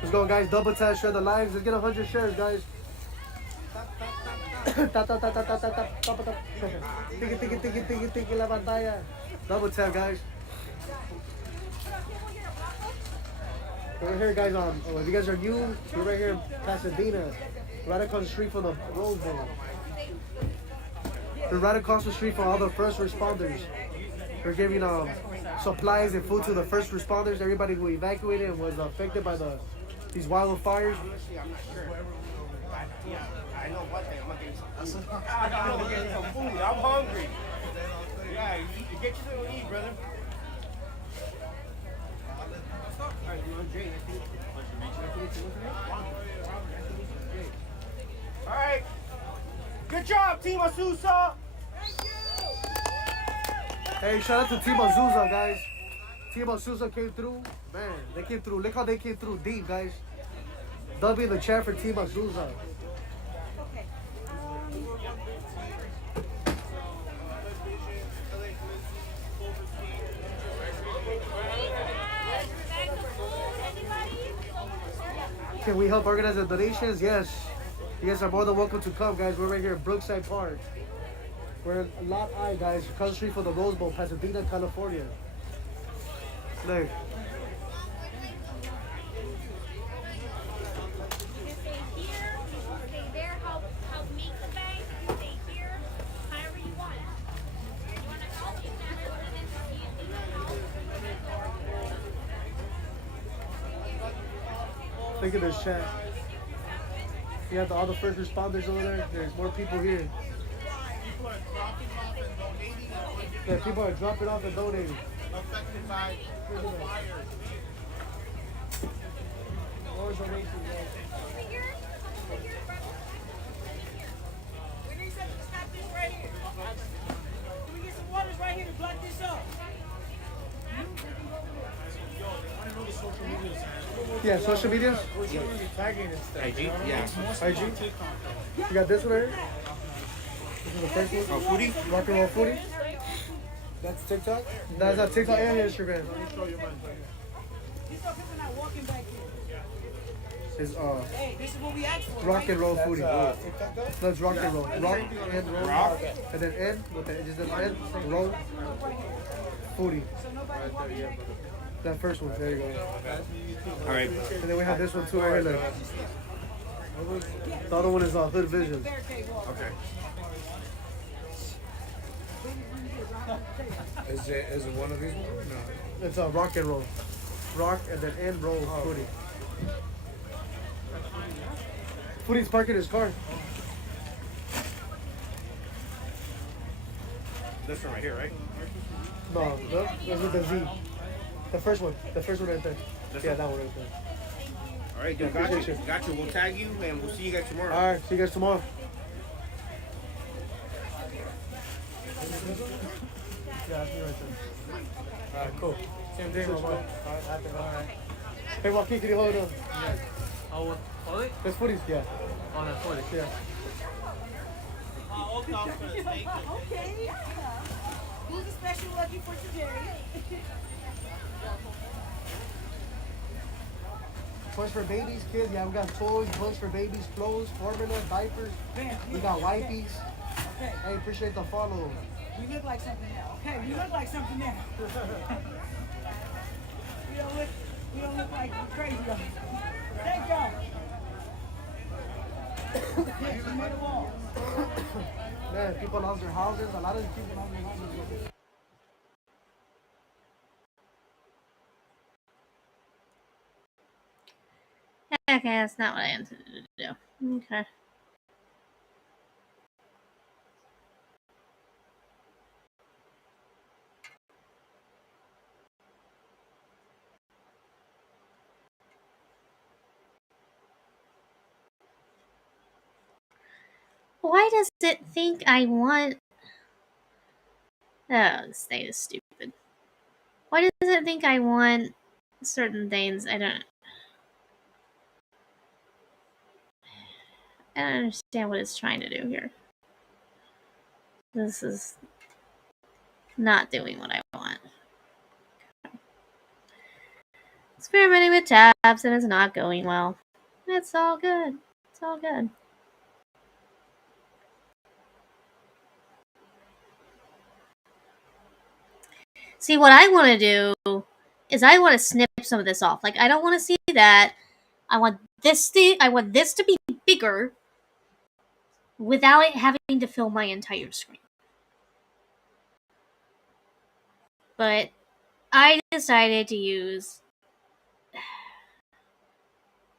Let's go, guys. Double tap, share the lives. Let's get 100 shares, guys. Tiki la pantalla. Double tap, guys. We're here, guys. If you guys are new, we're right here in Pasadena, right across the street from the Rose Bowl. We're right across the street from all the first responders. We're giving supplies and food to the first responders, everybody who evacuated and was affected by these wildfires. Honestly, I'm not sure. I know one thing. I'm gonna get some food. I'm gonna get some food. I'm hungry. Yeah, you get you something to eat, brother. Alright, you want Jay? Alright. Good job, Team Asusa. Hey, shout out to Team Azusa, guys. Team Azusa came through. Man, they came through. Look how they came through deep, guys. W in the chat for Team Azusa. Can we help organize the donations? Yes. You guys are more than welcome to come, guys. We're right here at Brookside Park. We're in Lot I, guys, across the street from the Rose Bowl, Pasadena, California. Look. Look at this chat. You have all the first responders over there. There's more people here. Yeah, people are dropping off and donating. Affected by the fire. More donations, guys. We need something to stop this right here. Can we get some waters right here to block this up? Yeah, social medias? IG? Yeah. IG? You got this one right here? This is the first one? Oh, foodie? Rock and roll foodie? That's TikTok? That's on TikTok and Instagram. These are people not walking back here. It's Hey, this is what we asked for. rock and roll foodie. TikTok though? That's rock and roll. Rock and roll. Rock. And then N with the edges of N. Roll. Foodie. That first one. There you go. All right. And then we have this one too right here. Look. The other one is Hood Vision. Okay. Is it one of these ones? No. It's a rock and roll. Rock and then N roll foodie. Foodie's parking his car. This one right here, right? No, that's with the Z. The first one right there. This Yeah, one? that one right there. All right, dude, got you. Got you. We'll tag you, and we'll see you guys tomorrow. All right, see you guys tomorrow. Yeah, that's me right there. All right, cool. Same thing, Ramon. All right. Hey, Joaquin, can you hold it on? Yeah. Oh, hold it? That's footies, yeah. Oh, that's hold it. Yeah. Okay. Who's the special lucky for today? Toys for babies, kids. Yeah, we got toys, books for babies, clothes, formula, diapers. We got wipes. Okay. Hey, appreciate the follow. We look like something now. Okay, we look like something now. we don't look like crazy. Thank y'all. Yes, we made a wall. Man, people lost their houses. A lot of people lost their houses. Okay, that's not what I intended to do. Okay. Why does it think I want... Oh, this thing is stupid. Why does it think I want certain things? I don't understand what it's trying to do here. This is not doing what I want. Experimenting with tabs and it's not going well. It's all good. It's all good. See, what I want to do is I want to snip some of this off. Like, I don't want to see that. I want this to be bigger without it having to fill my entire screen. But I decided to use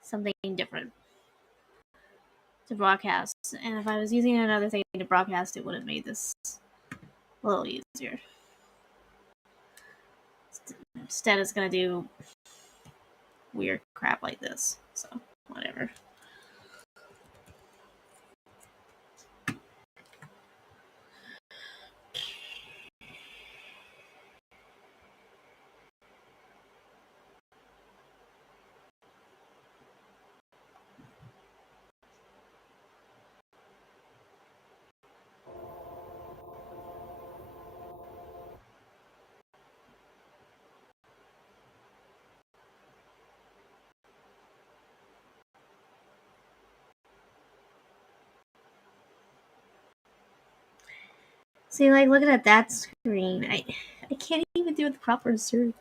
something different to broadcast. And if I was using another thing to broadcast, it would have made this a little easier. Instead, it's going to do weird crap like this. So, whatever. See, like, looking at that screen, I can't even do the proper search.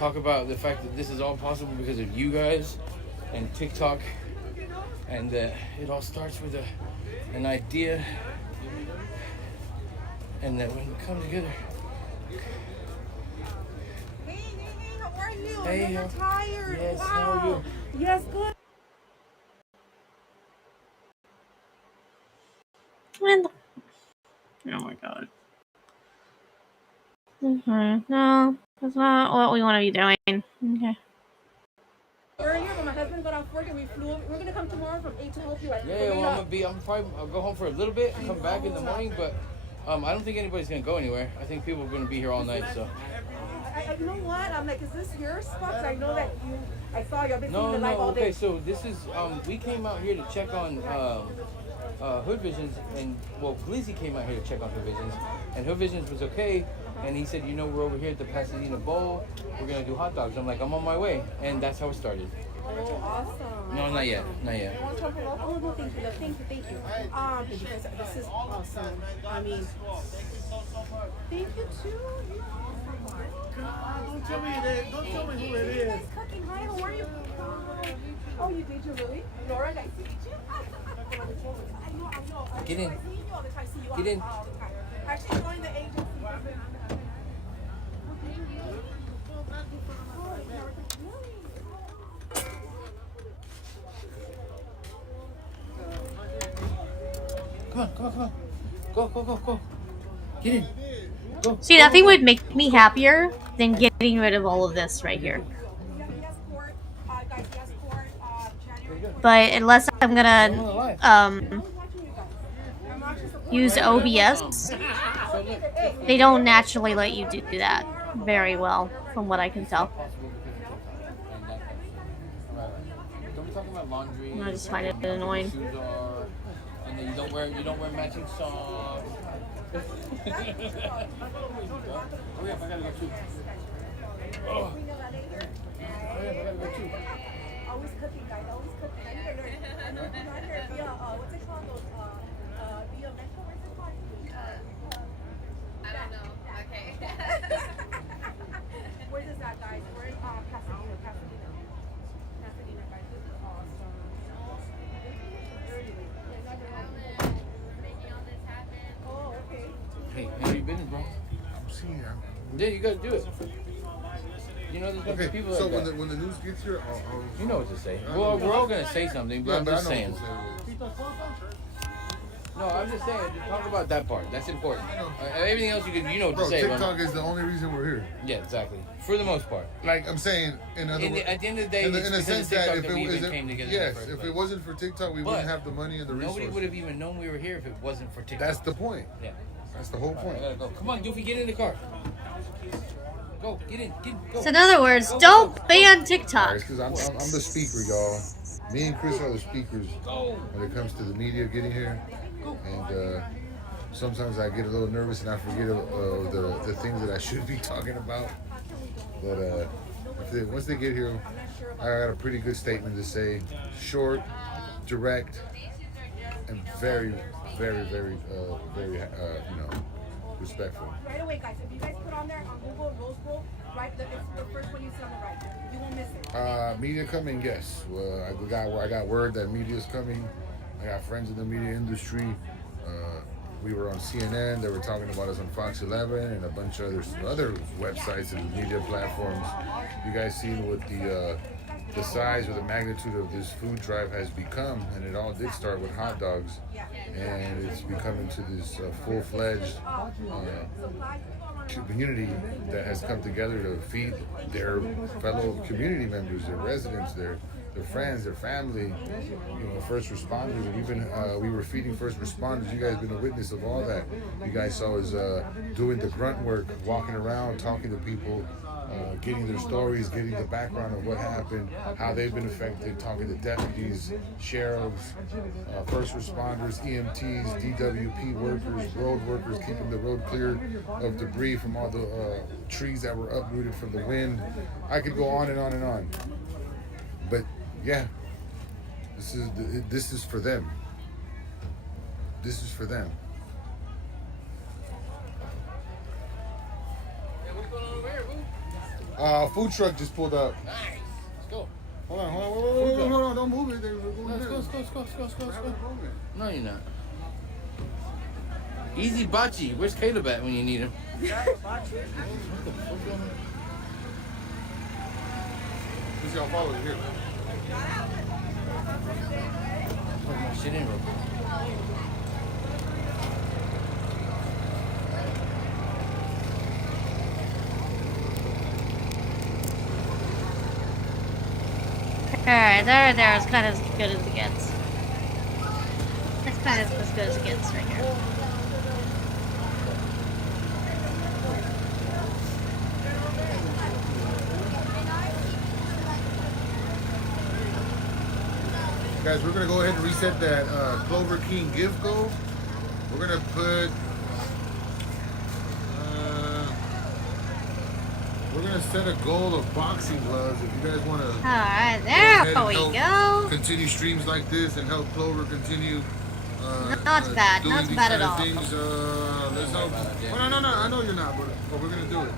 talk about the fact that this is all possible because of you guys and TikTok, and that it all starts with an idea, and that when we come together. Hey, how are you? Hey, You're tired. yes, wow. how are you? Yes, good. And oh my god. No, that's not what we want to be doing. Okay. Earlier, when my husband got off work and we flew, we're gonna come tomorrow from 8 to help you. Yeah, well, I'll go home for a little bit and come back in the morning, but I don't think anybody's gonna go anywhere. I think people are gonna be here all night, so. You know what? I'm like, is this your spot? 'Cause I know that I saw you. I've been seeing the No, live all day. okay, so this is, we came out here to check on Hood Visions, and, well, Glizzy came out here to check on Hood Visions, and Hood Visions was okay, and he said, we're over here at the Pasadena Bowl, we're gonna do hot dogs. I'm like, I'm on my way, and that's how it started. Oh, awesome. No, not yet. Oh, no, thank you, love. Thank you. Because this is awesome. I mean, thank you too. Don't tell me who it is. Nice cooking. Hi, how are you? Oh, you did, you really? Laura, nice to meet you. I know. Get in. I see you all the time. See you Get in. all the time. Actually, joined the agency. Come on. Go. Get in. Go. See, nothing would make me happier than getting rid of all of this right here. But unless I'm gonna use OBS, they don't naturally let you do that very well, from what I can tell. I just find it annoying. And then you don't wear matching socks. Hurry up, I gotta go too. Oh. Hurry up, I gotta go too. Always cooking, guys. Always cooking. I need to learn. I know you're not here via, what's it called? Those, via mental, what's it called? I don't know. Okay. Where is that, guys? We're in Pasadena, guys. This is awesome. Oh, okay. Hey, how you been, bro? I'm seeing you. Yeah, you gotta do it. There's gonna be people so like that. when the news gets here, I'll You know what to say. Well, we're all gonna say something, but I'm just saying. No, I'm just saying. Just talk about that part. That's important. Everything else you know what to say. TikTok is the only reason we're here. Yeah, exactly. For the most part. Like I'm saying, at the end of the day, in a sense that if it wasn't for TikTok, we wouldn't have the money and the resources. Nobody would have even known we were here if it wasn't for TikTok. That's the point. Yeah. That's the whole point. I gotta go. Come on, Doofy, get in the car. Go, get in, go. So in other words, don't ban TikTok. Because I'm the speaker, y'all. Me and Chris are the speakers when it comes to the media getting here. And sometimes I get a little nervous and I forget the things that I should be talking about. But once they get here, I got a pretty good statement to say. Short, direct, and very, very, very, respectful. Right away, guys. If you guys put on there on Google Rose Bowl, right, it's the first one you see on the right. You won't miss it. Media coming, yes. Well, I got word that media's coming. I got friends in the media industry. We were on CNN. They were talking about us on Fox 11 and a bunch of other websites and media platforms. You guys seen what the size or the magnitude of this food drive has become, and it all did start with hot dogs, and it's becoming to this full-fledged community that has come together to feed their fellow community members, their residents, their friends, their family, first responders. And we were feeding first responders. You guys been a witness of all that. You guys saw us doing the grunt work, walking around, talking to people, getting their stories, getting the background of what happened, how they've been affected, talking to deputies, sheriffs, first responders, EMTs, DWP workers, road workers, keeping the road clear of debris from all the trees that were uprooted from the wind. I could go on and on and on. But yeah, this is for them. This is for them. Food truck just pulled up. Nice. Let's go. Hold on, hold on, don't move it. Let's go. No, you're not. Easy Bachi. Where's Caleb at when you need him? He's gonna follow you here. Plug my shit in real quick. Alright, there is kind of as good as it gets. That's kind of as good as it gets right here. Guys, we're gonna go ahead and reset that Clover King gift goal. We're gonna put. We're gonna set a goal of boxing gloves. If you guys wanna. Alright, there we go. Continue streams like this and help Clover continue. Not bad. Doing Not these bad at kind of all. things. Let's help. Well, no. I know you're not, but we're gonna do it.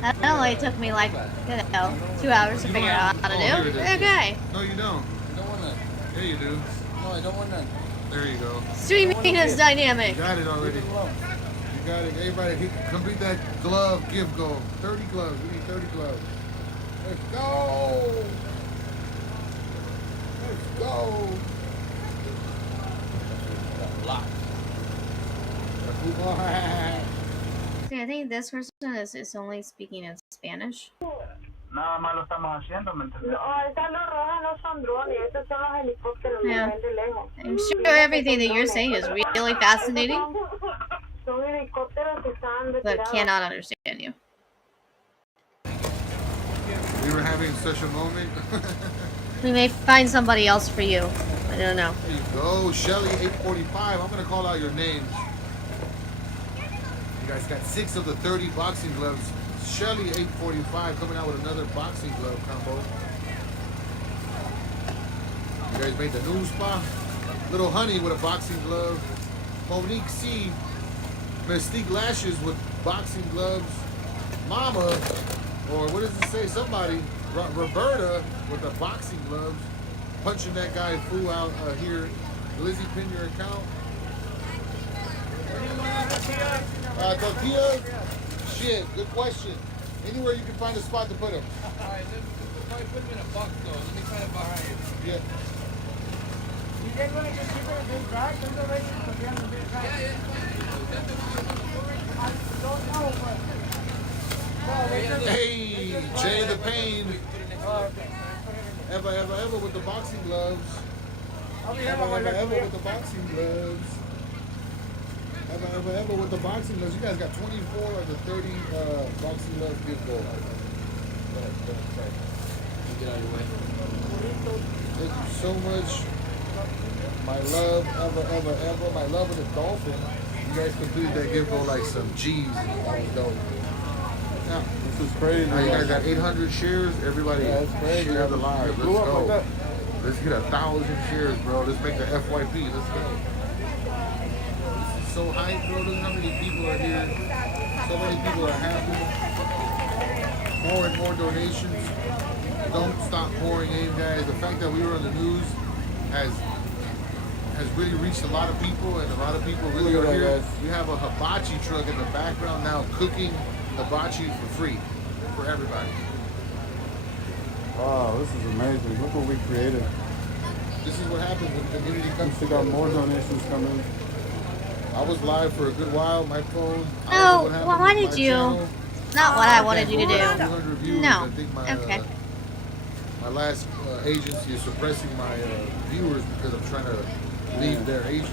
That only took me like, 2 hours to figure out how to do. Okay. No, you don't. I don't want none. Yeah, you do. No, I don't want none. There you go. Streaming is dynamic. You got it already. You got it. Everybody, complete that glove gift goal. 30 gloves. We need 30 gloves. Let's go. Let's go. See, I think this person is only speaking in Spanish. Nada más lo estamos haciendo, ¿me entiendes? No, esas no rojas no son drones, esos son los helicópteros, Yeah. los ven de lejos. I'm sure everything that you're saying is really fascinating, Son helicópteros que están but retirados. cannot understand you. We were having such a moment. We may find somebody else for you. I don't know. There you go, Shelly 845. I'm gonna call out your names. You guys got 6 of the 30 boxing gloves. Shelly 845 coming out with another boxing glove combo. You guys made the news spot. Little Honey with a boxing glove. Monique C. Mystique Lashes with boxing gloves. Mama, or what does it say? Somebody, Roberta with the boxing gloves. Punching that guy fool out here. Lizzie, pin your account. Tortillas? Shit, good question. Anywhere you can find a spot to put them. Alright, let's probably put them in a box though. Let me find a box. Yeah. You guys want to just keep it in big bag? There's no reason to be in the big bag. I don't know, but... Hey, Jay the Pain. Ever with the boxing gloves. Ever with the boxing gloves. Ever with the boxing gloves. You guys got 24 of the 30 boxing gloves gift goal. Get out of your way. Thank you so much. My love, ever. My love of the dolphin. You guys completed that gift goal like some G's. That was dope. Yeah. This is crazy. Now you guys got 800 shares. Everybody share the live. Let's go. Let's get 1,000 shares, bro. Let's make the FYP. Let's go. This is so hype, bro. Look how many people are here. So many people are happy. More and more donations. Don't stop pouring in, guys. The fact that we were on the news has really reached a lot of people, and a lot of people really are here. We have a hibachi truck in the background now cooking hibachi for free for everybody. Wow, this is amazing. Look what we created. This is what happens when the community comes We together. got more donations coming. I was live for a good while. My phone. Oh, well, why did you? Not what I wanted you to do. 200 views. No. I think my, Okay. my last agency is suppressing my viewers because I'm trying to leave their agency.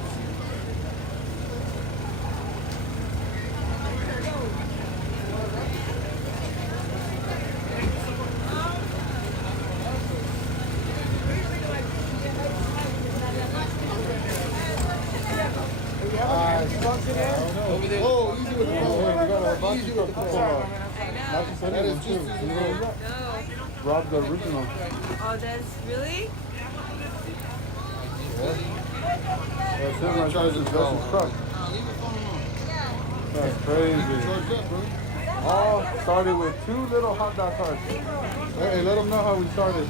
Oh, easy with the phone. Easy with the phone. That is just as well. Rob the original. Oh, that's really? That's him right there. That's his truck. That's crazy. Charged up, bro. All started with 2 little hot dog carts. Hey, let them know how we started.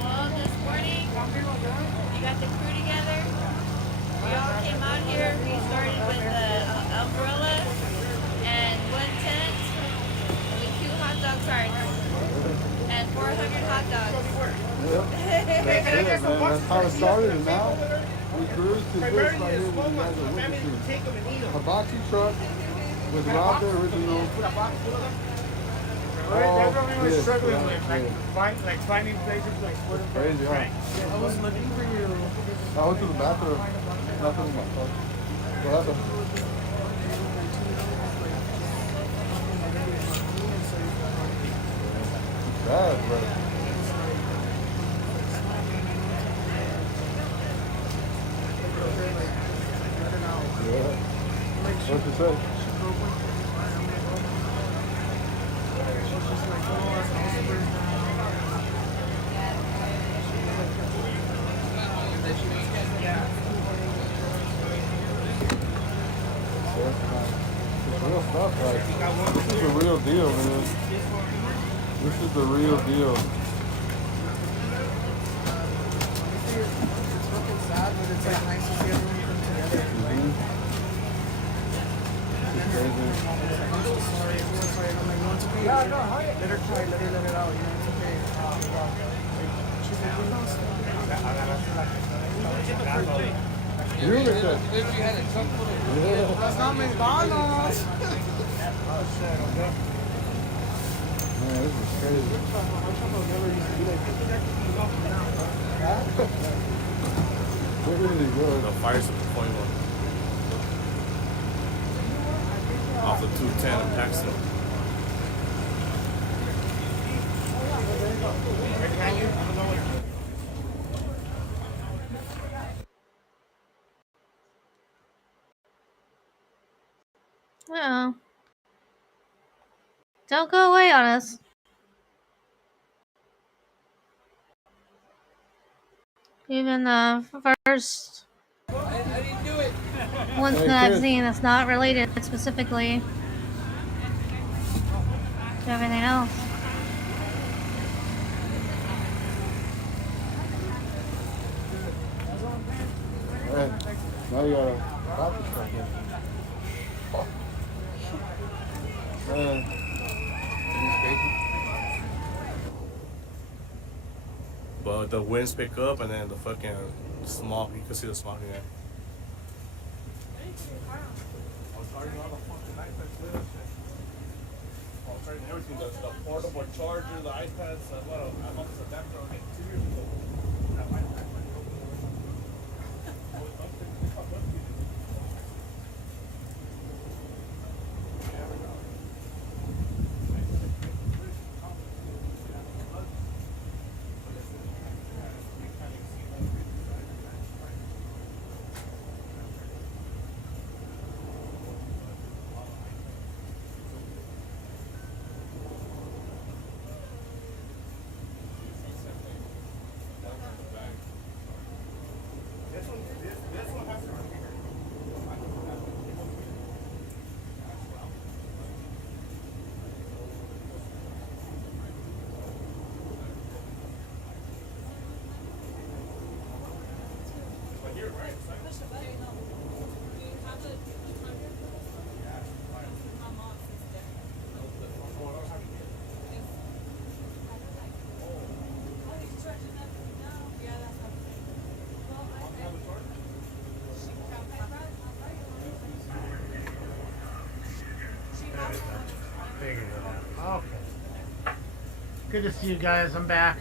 Well, this morning, we got the crew together. We all came out here. We started with the umbrella and 1 tent with 2 hot dog carts and 400 hot dogs. Yep. That's it, man. That's how it started, and now we grew to this right here that you guys are witnessing. Hibachi truck with Rob the Original. That's what we were this, struggling right with, here. finding places like where to Crazy, huh? I was looking for you. I went to the bathroom. Nothing in my car. What happened? It's bad, bro. Yeah. What'd you say? It's real stuff, like, this is the real deal, man. This is the real deal. It's fucking sad, but it's like nice to see everyone come together. This is crazy. I'm so sorry, everyone's sorry. I'm like, no, it's okay. Let her cry, let it out, you know, it's okay. She's like, no, You were there. That's not McDonald's. Man, this is crazy. Where did he go? The fire support one. Off the 210 in Paxton. Uh-oh. Don't go away on us. Even the first ones that I've seen that's not related specifically to everything else. Hey, now you gotta stop this fucking. Man. But the winds pick up and then the fucking smog, you can see the smog in there. I was charging all the fucking iPads with it. I was charging everything, the portable charger, the iPads, I bought this adapter like 2 years ago. Okay. Good to see you guys. I'm back.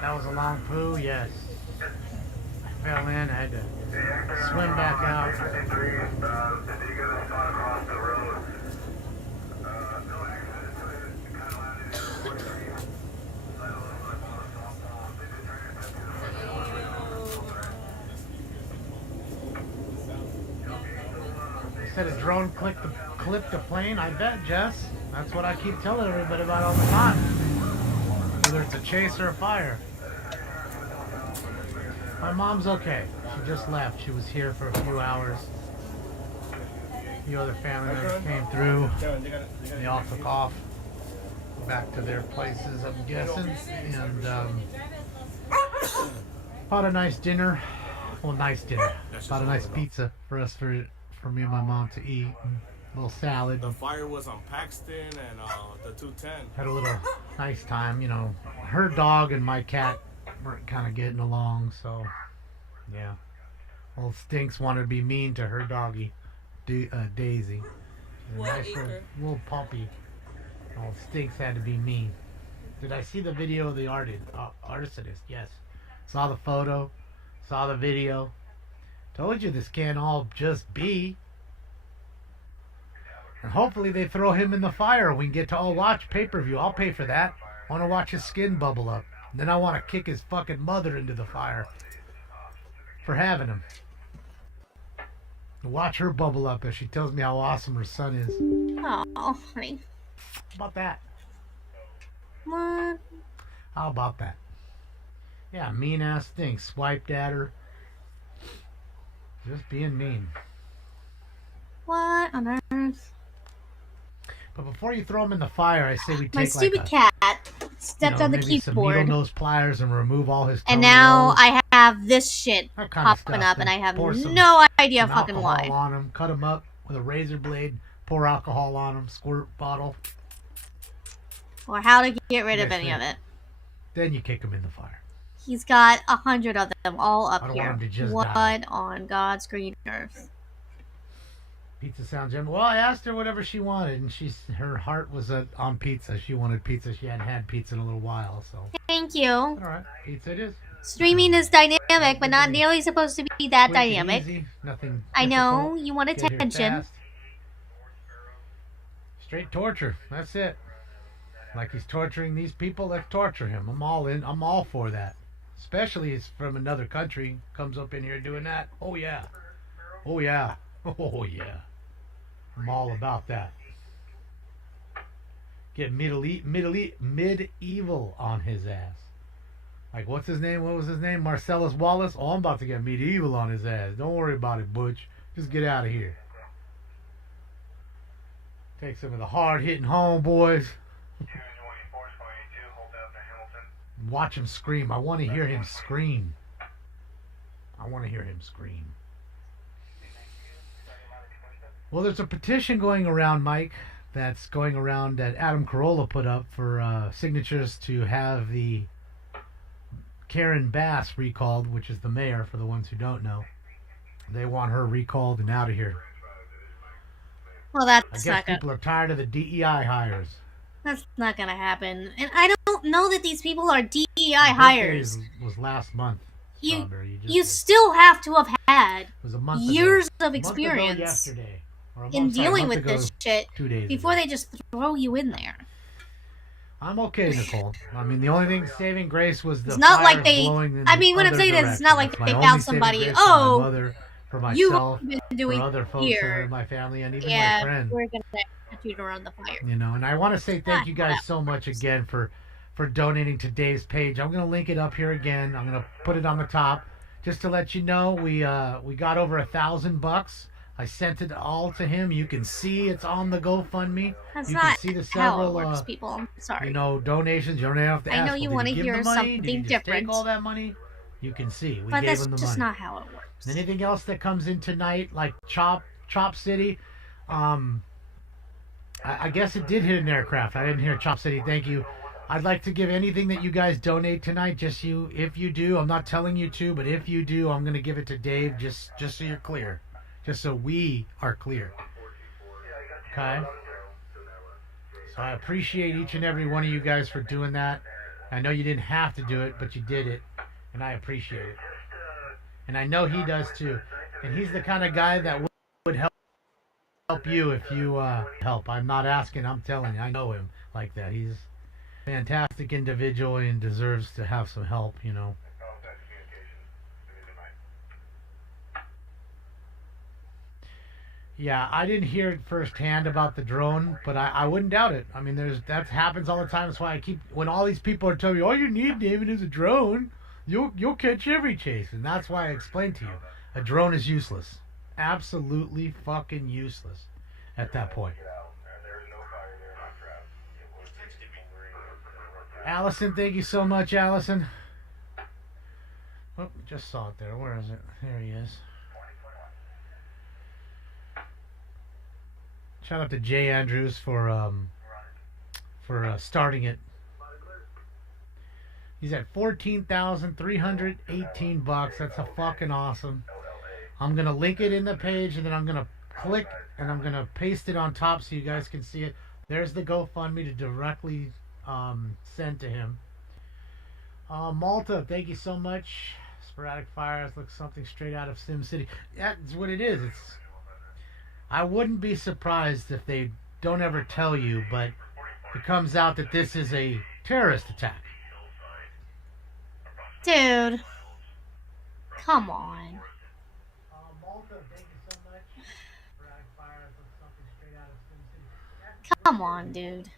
That was a long poo, yes. I fell in, I had to swim back out. Said a drone clipped a plane. I bet, Jess. That's what I keep telling everybody about all the time. Whether it's a chase or a fire. My mom's okay. She just left. She was here for a few hours. few other family members came through. They all took off back to their places, I'm guessing, and bought a nice dinner. Well, nice dinner. Bought a nice pizza for us, for me and my mom to eat. And a little salad. The fire was on Paxton and the 210. Had a little nice time, you know. Her dog and my cat weren't kind of getting along, so yeah. Old Stinks wanted to be mean to her doggy, Daisy. She's a nice little puppy. Old Stinks had to be mean. Did I see the video of the arsonist? Yes. Saw the photo. Saw the video. Told you this can't all just be. And hopefully they throw him in the fire. We can get to all watch pay-per-view. I'll pay for that. I want to watch his skin bubble up. And then I want to kick his fucking mother into the fire for having him. Watch her bubble up as she tells me how awesome her son is. Oh, honey. How about that? What? How about that? Yeah, mean ass thing. Swiped at her. Just being mean. What on earth? But before you throw them in the fire, I say we take My stupid cat stepped on the maybe some keyboard. needle nose pliers and remove all his toenails. And now I have this shit popping up, and I have no idea fucking why. On them, cut them up with a razor blade, pour alcohol on them, squirt bottle. Or how to get rid of any of it. Then you kick them in the fire. He's got 100 of them all up I don't here. want him to just what die. on God's green earth? Pizza sounds good. Well, I asked her whatever she wanted, and her heart was on pizza. She wanted pizza. She hadn't had pizza in a little while, so. Thank you. All right, pizza it is. Streaming is dynamic, but not nearly supposed to be that Quick and dynamic. easy, nothing I know, difficult. you want Get here attention. fast. Straight torture. That's it. Like he's torturing these people, let's torture him. I'm all in. I'm all for that. Especially it's from another country. Comes up in here doing that. Oh yeah. Oh yeah. Oh yeah. I'm all about that. Get medieval on his ass. Like what's his name? What was his name? Marcellus Wallace? Oh, I'm about to get medieval on his ass. Don't worry about it, Butch. Just get out of here. Take some of the hard-hitting homeboys. Watch him scream. I want to hear him scream. I want to hear him scream. Well, there's a petition going around, Mike, that's going around that Adam Carolla put up for signatures to have the Karen Bass recalled, which is the mayor, for the ones who don't know. They want her recalled and out of here. Well, that's I guess not gonna, people are tired of the DEI hires. that's not gonna happen. And I don't know that these people are DEI My hires. birthday was last month. You Strawberry. you still have to have had It was a month years ago. of A month ago experience yesterday. Or a in month- sorry, a dealing month with ago, this shit 2 days before ago. they just throw you in there. I'm okay, Nicole. I mean, the only thing saving grace was the It's not like fires they. blowing in I mean, what I'm other saying is, it's direction. not like That's my they only found saving somebody. grace for my Oh, mother, for you've myself, been doing for other folks here. in my family, and even my Yeah, friend. we're gonna put you to run the fire. You know, and I want to say thank you guys so much again for donating to Dave's page. I'm gonna link it up here again. I'm gonna put it on the top just to let you know we got over $1,000. I sent it all to him. You can see it's on the GoFundMe. That's you not can see the how several it works, people. I'm sorry. you know, donations. You don't have to I ask. know well, you did want to he give hear the money? something Did he just different. take all that money? You can see we But gave that's him the just money. not how it works. Anything else that comes in tonight, like Chop City, I guess it did hit an aircraft. I didn't hear Chop City. Thank you. I'd like to give anything that you guys donate tonight. Just you, if you do, I'm not telling you to, but if you do, I'm gonna give it to Dave. Just so you're clear, just so we are clear. Okay. So I appreciate each and every one of you guys for doing that. I know you didn't have to do it, but you did it, and I appreciate it. And I know he does too. And he's the kind of guy that would help you if you help. I'm not asking, I'm telling you. I know him like that. He's a fantastic individual and deserves to have some help, you know. Yeah, I didn't hear it firsthand about the drone, but I wouldn't doubt it. I mean, that happens all the time. That's why I keep, when all these people are telling me, all you need, David, is a drone, you'll catch every chase. And that's why I explained to you, a drone is useless. Absolutely fucking useless. at that point. Allison, thank you so much, Allison. Oh, just saw it there. Where is it? There he is. Shout out to Jay Andrews for starting it. He's at $14,318. That's a fucking awesome. I'm gonna link it in the page, and then I'm gonna click and I'm gonna paste it on top so you guys can see it. There's the GoFundMe to directly send to him. Malta, thank you so much. Sporadic fires looks something straight out of SimCity. That's what it is. I wouldn't be surprised if they don't ever tell you, but it comes out that this is a terrorist attack. Dude. Come on. Come on, dude.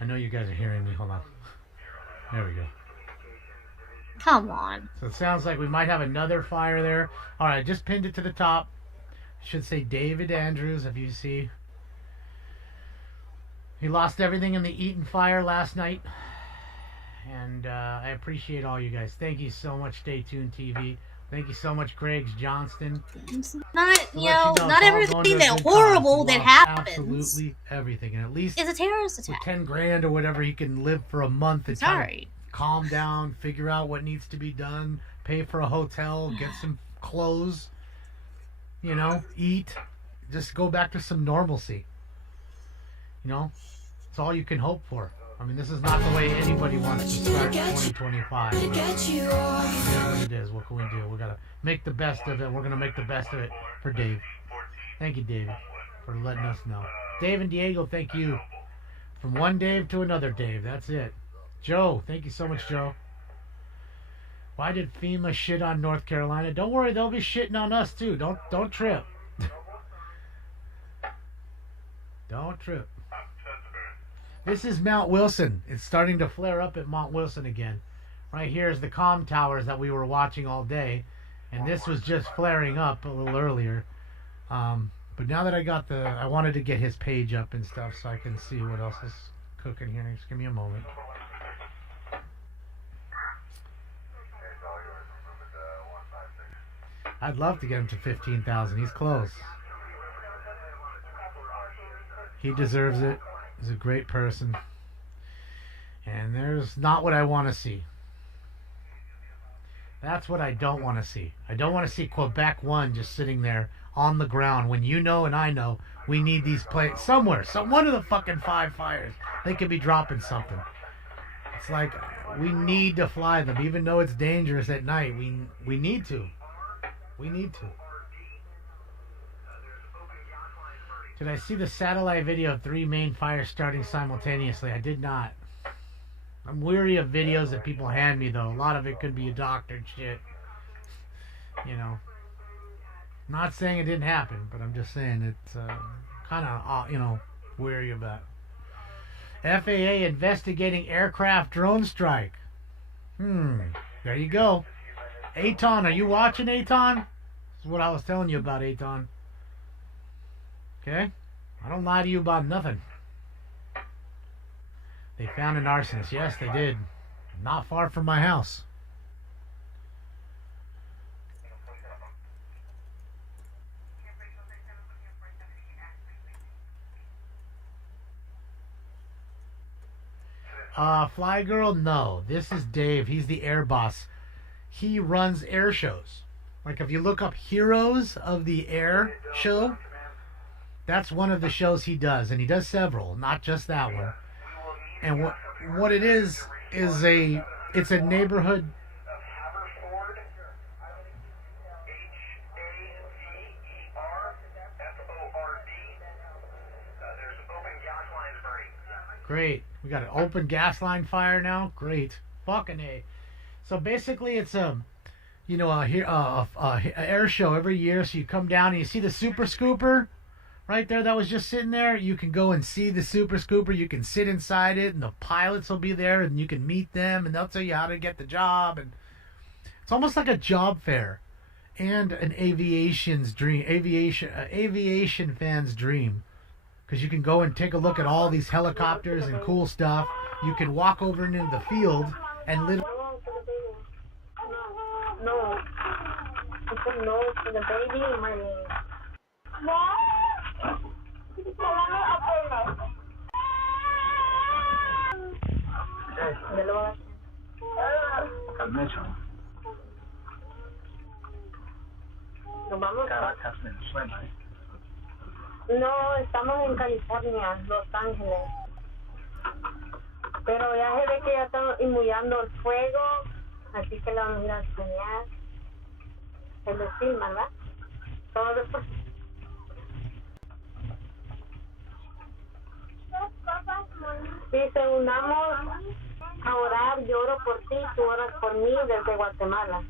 I know you guys are hearing me. Hold on. There we go. Come on. So it sounds like we might have another fire there. All right, just pinned it to the top. It should say David Andrews, if you see. He lost everything in the Eaton fire last night. And I appreciate all you guys. Thank you so much, Stay Tuned TV. Thank you so much, Griggs Johnston. It's not, not everything that horrible that happens. Absolutely everything. And at least it's a terrorist attack. With 10 grand or whatever, he can live for a month and Sorry. Calm down, figure out what needs to be done, pay for a hotel, get some clothes, eat, just go back to some normalcy. It's all you can hope for. I mean, this is not the way anybody wants to start 2025. It is what it is. What can we do? We gotta make the best of it. We're gonna make the best of it for Dave. Thank you, David, for letting us know. Dave and Diego, thank you. From one Dave to another Dave. That's it. Joe, thank you so much, Joe. Why did FEMA shit on North Carolina? Don't worry, they'll be shitting on us too. Don't trip. Don't trip. This is Mount Wilson. It's starting to flare up at Mount Wilson again. Right here is the comm towers that we were watching all day, and this was just flaring up a little earlier. But now that I wanted to get his page up and stuff so I can see what else is cooking here. Just give me a moment. I'd love to get him to 15,000. He's close. He deserves it. He's a great person. And there's not what I want to see. That's what I don't want to see. I don't want to see Quebec 1 just sitting there on the ground when you know and I know we need these planes somewhere. One of the fucking 5 fires. They could be dropping something. It's like we need to fly them. Even though it's dangerous at night, we need to. We need to. Did I see the satellite video of 3 main fires starting simultaneously? I did not. I'm weary of videos that people hand me, though. A lot of it could be a doctored shit. Not saying it didn't happen, but I'm just saying it's kind of, weary about it. FAA investigating aircraft drone strike. There you go. Aton, are you watching, Aton? This is what I was telling you about, Aton. Okay? I don't lie to you about nothing. They found an arsonist. Yes, they did. Not far from my house. Fly Girl, no. This is Dave. He's the air boss. He runs air shows. Like if you look up Heroes of the Air show, that's one of the shows he does, and he does several, not just that one. And what it is it's a neighborhood. Great. We got an open gas line fire now. Great. Fucking A. So basically it's a air show every year. So you come down and you see the Super Scooper right there that was just sitting there. You can go and see the Super Scooper. You can sit inside it, and the pilots will be there, and you can meet them, and they'll tell you how to get the job. And it's almost like a job fair. and an aviation fan's dream, because you can go and take a look at all these helicopters and cool stuff. You can walk over into the field and literally. No. It's a no for the baby and my name. Calmation. Nos vamos. Caracas, Venezuela. No, estamos en California, Los Ángeles. Pero ya se ve que ya están inmuyando el fuego, así que la vamos a ir a enseñar. Se les filma, ¿verdad? Todo después. Dice, unamos a orar, yo oro por ti, tú oras por mí desde Guatemala.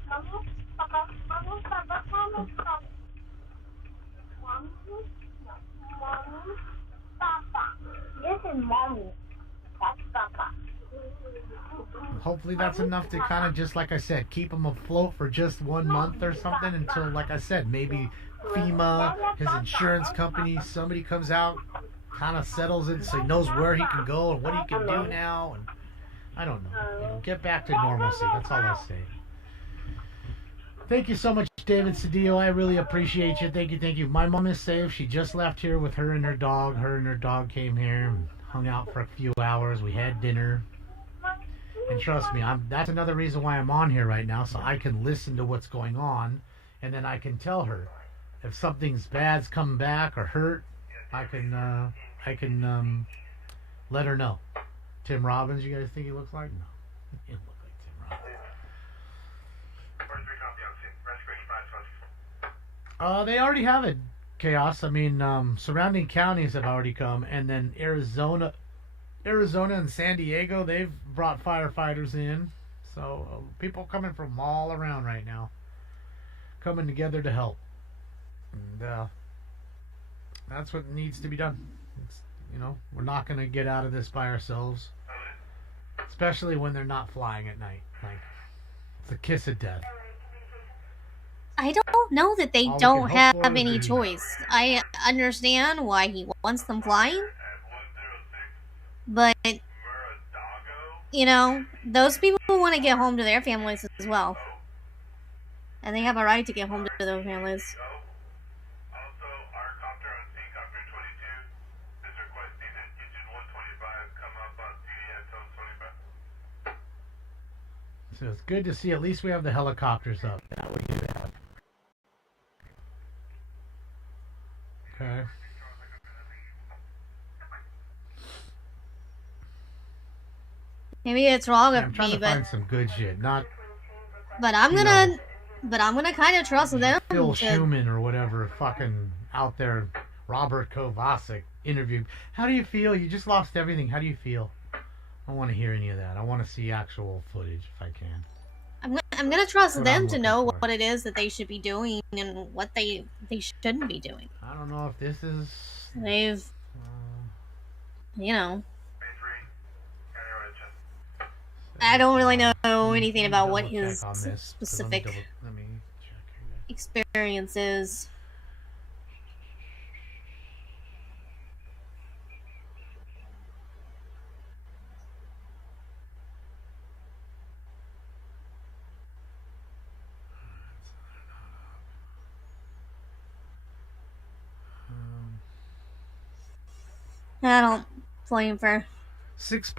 This is mommy. That's Papa. Hopefully that's enough to kind of, just like I said, keep them afloat for just 1 month or something until, like I said, maybe FEMA, his insurance company, somebody comes out, kind of settles it so he knows where he can go and what he can do now. And I don't know. Get back to normalcy. That's all I say. Thank you so much, David Cedillo. I really appreciate you. Thank you, thank you. My mom is safe. She just left here with her and her dog. Her and her dog came here and hung out for a few hours. We had dinner. And trust me, that's another reason why I'm on here right now, so I can listen to what's going on, and then I can tell her if something's bad's coming back or hurt. I can let her know. Tim Robbins, you guys think he looks like? No, he doesn't look like Tim Robbins. They already have it, Chaos. I mean, surrounding counties have already come, and then Arizona and San Diego, they've brought firefighters in. So people coming from all around right now, coming together to help. And that's what needs to be done. We're not going to get out of this by ourselves, especially when they're not flying at night. Like, it's a kiss of death. I don't know that they don't have any choice. I understand why he wants them flying. But, those people want to get home to their families as well. And they have a right to get home to their families. So it's good to see at least we have the helicopters up. That we do have. Okay. Maybe it's wrong of I'm trying me, to find some good shit. But I'm gonna kind of trust them. Phil Schumann or whatever, fucking out there. Robert Kovacic interviewed. How do you feel? You just lost everything. How do you feel? I don't want to hear any of that. I want to see actual footage if I can. I'm gonna trust them to know what it is that they should be doing and what they shouldn't be doing. I don't know if this is. They've, I don't really know anything about what his specific experience is. I don't blame for 6%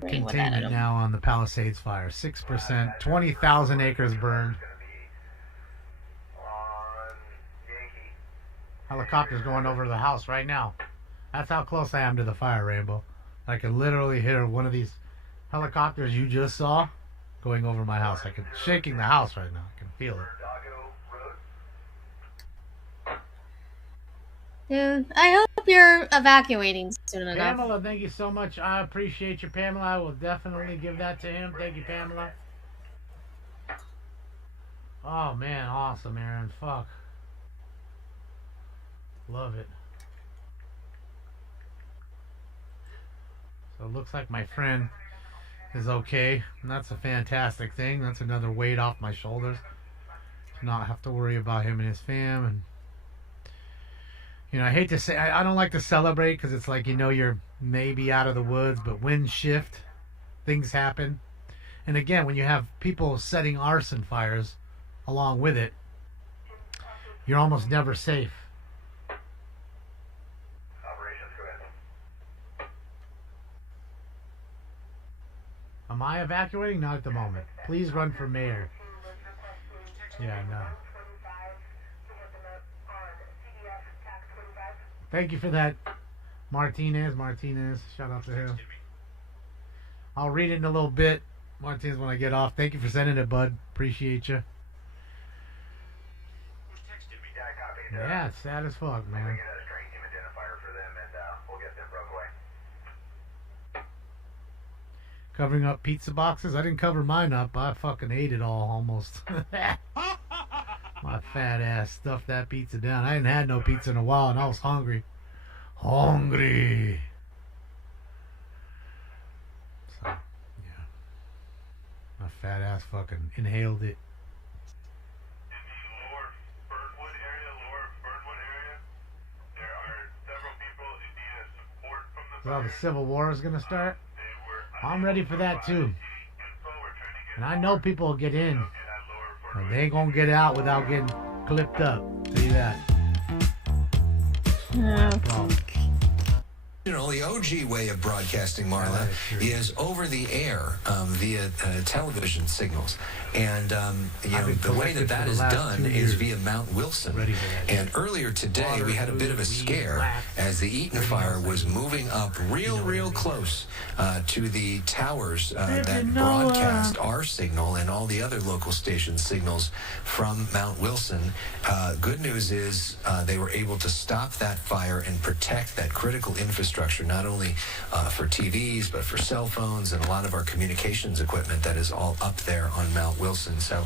containment now on the Palisades fire. 6%, 20,000 acres burned. Helicopters going over the house right now. That's how close I am to the fire, Rainbow. I can literally hear one of these helicopters you just saw going over my house. I can shaking the house right now. I can feel it. Dude, I hope you're evacuating soon enough. Pamela, thank you so much. I appreciate you, Pamela. I will definitely give that to him. Thank you, Pamela. Oh, man. Awesome, Aaron. Fuck. Love it. So it looks like my friend is okay. And that's a fantastic thing. That's another weight off my shoulders. to not have to worry about him and his fam. And you know, I hate to say, I don't like to celebrate because it's like, you know, you're maybe out of the woods, but winds shift, things happen. And again, when you have people setting arson fires along with it, you're almost never safe. Am I evacuating? Not at the moment. Please run for mayor. Yeah, no. Thank you for that, Martinez. Shout out to him. I'll read it in a little bit, Martinez, when I get off. Thank you for sending it, bud. Appreciate you. Yeah, it's sad as fuck, man. Covering up pizza boxes? I didn't cover mine up. I fucking ate it all almost. My fat ass stuffed that pizza down. I hadn't had no pizza in a while and I was hungry. Hungry. So, yeah. My fat ass fucking inhaled it. So the Civil War is gonna start. I'm ready for that too. And I know people will get in, but they ain't gonna get out without getting clipped up. Tell you that. Well, You know, the OG way of broadcasting, Marla, is over the air via television signals. And, you know, the way that that is done is via Mount Wilson. And earlier today, we had a bit of a scare as the Eaton fire was moving up real close to the towers that broadcast our signal and all the other local station signals from Mount Wilson. Good news is they were able to stop that fire and protect that critical infrastructure, not only for TVs, but for cell phones and a lot of our communications equipment that is all up there on Mount Wilson. So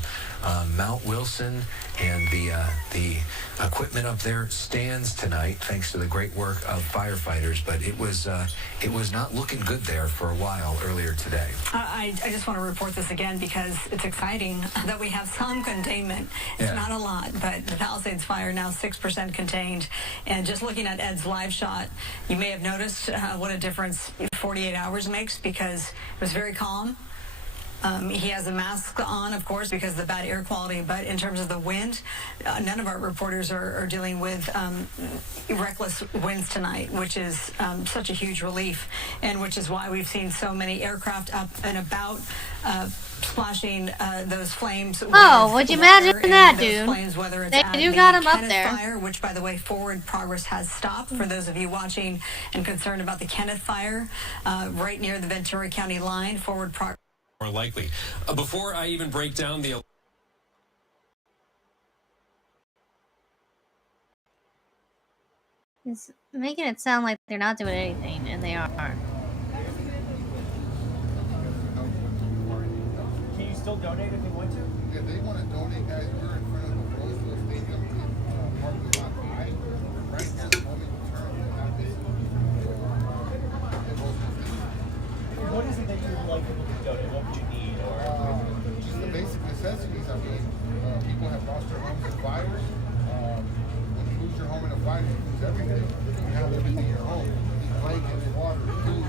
Mount Wilson and the equipment up there stands tonight thanks to the great work of firefighters, but it was not looking good there for a while earlier today. I just want to report this again because it's exciting that we have some containment. It's not a lot, but the Palisades fire now 6% contained. And just looking at Ed's live shot, you may have noticed what a difference 48 hours makes because it was very calm. He has a mask on, of course, because of the bad air quality. But in terms of the wind, none of our reporters are dealing with reckless winds tonight, which is such a huge relief, and which is why we've seen so many aircraft up and about splashing those flames. Oh, would you imagine that, dude? Flames, whether it's they at do the got him up Kenneth there. Fire, which, by the way, forward progress has stopped. For those of you watching and concerned about the Kenneth Fire, right near the Ventura County line, forward progress. More likely. Before I even break down the... It's making it sound like they're not doing anything, and they are. Can you still donate if you want to? Yeah, they want to donate, guys. We're in front of the Roseville Stadium, parking lot I. Right here, the moment you turn, you have this. What is it that you would like people to donate? What would you need? Or just the basic necessities. I mean, people have lost their homes in fires. When you lose your home in a fire, you lose everything. You have everything in your home. You need blankets, water, food.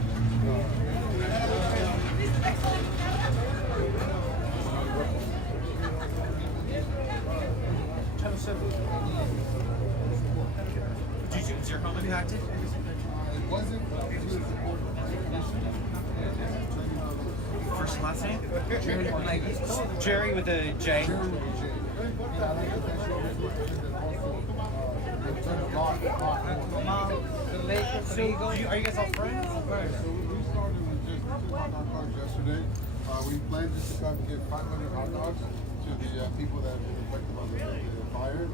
Is your home impacted? It wasn't. First and last name? Jerry with a J. So, are you guys all friends? So we started with just 2 hot dog cards yesterday. We planned just to come give 500 hot dogs to the people that have been affected by the fire.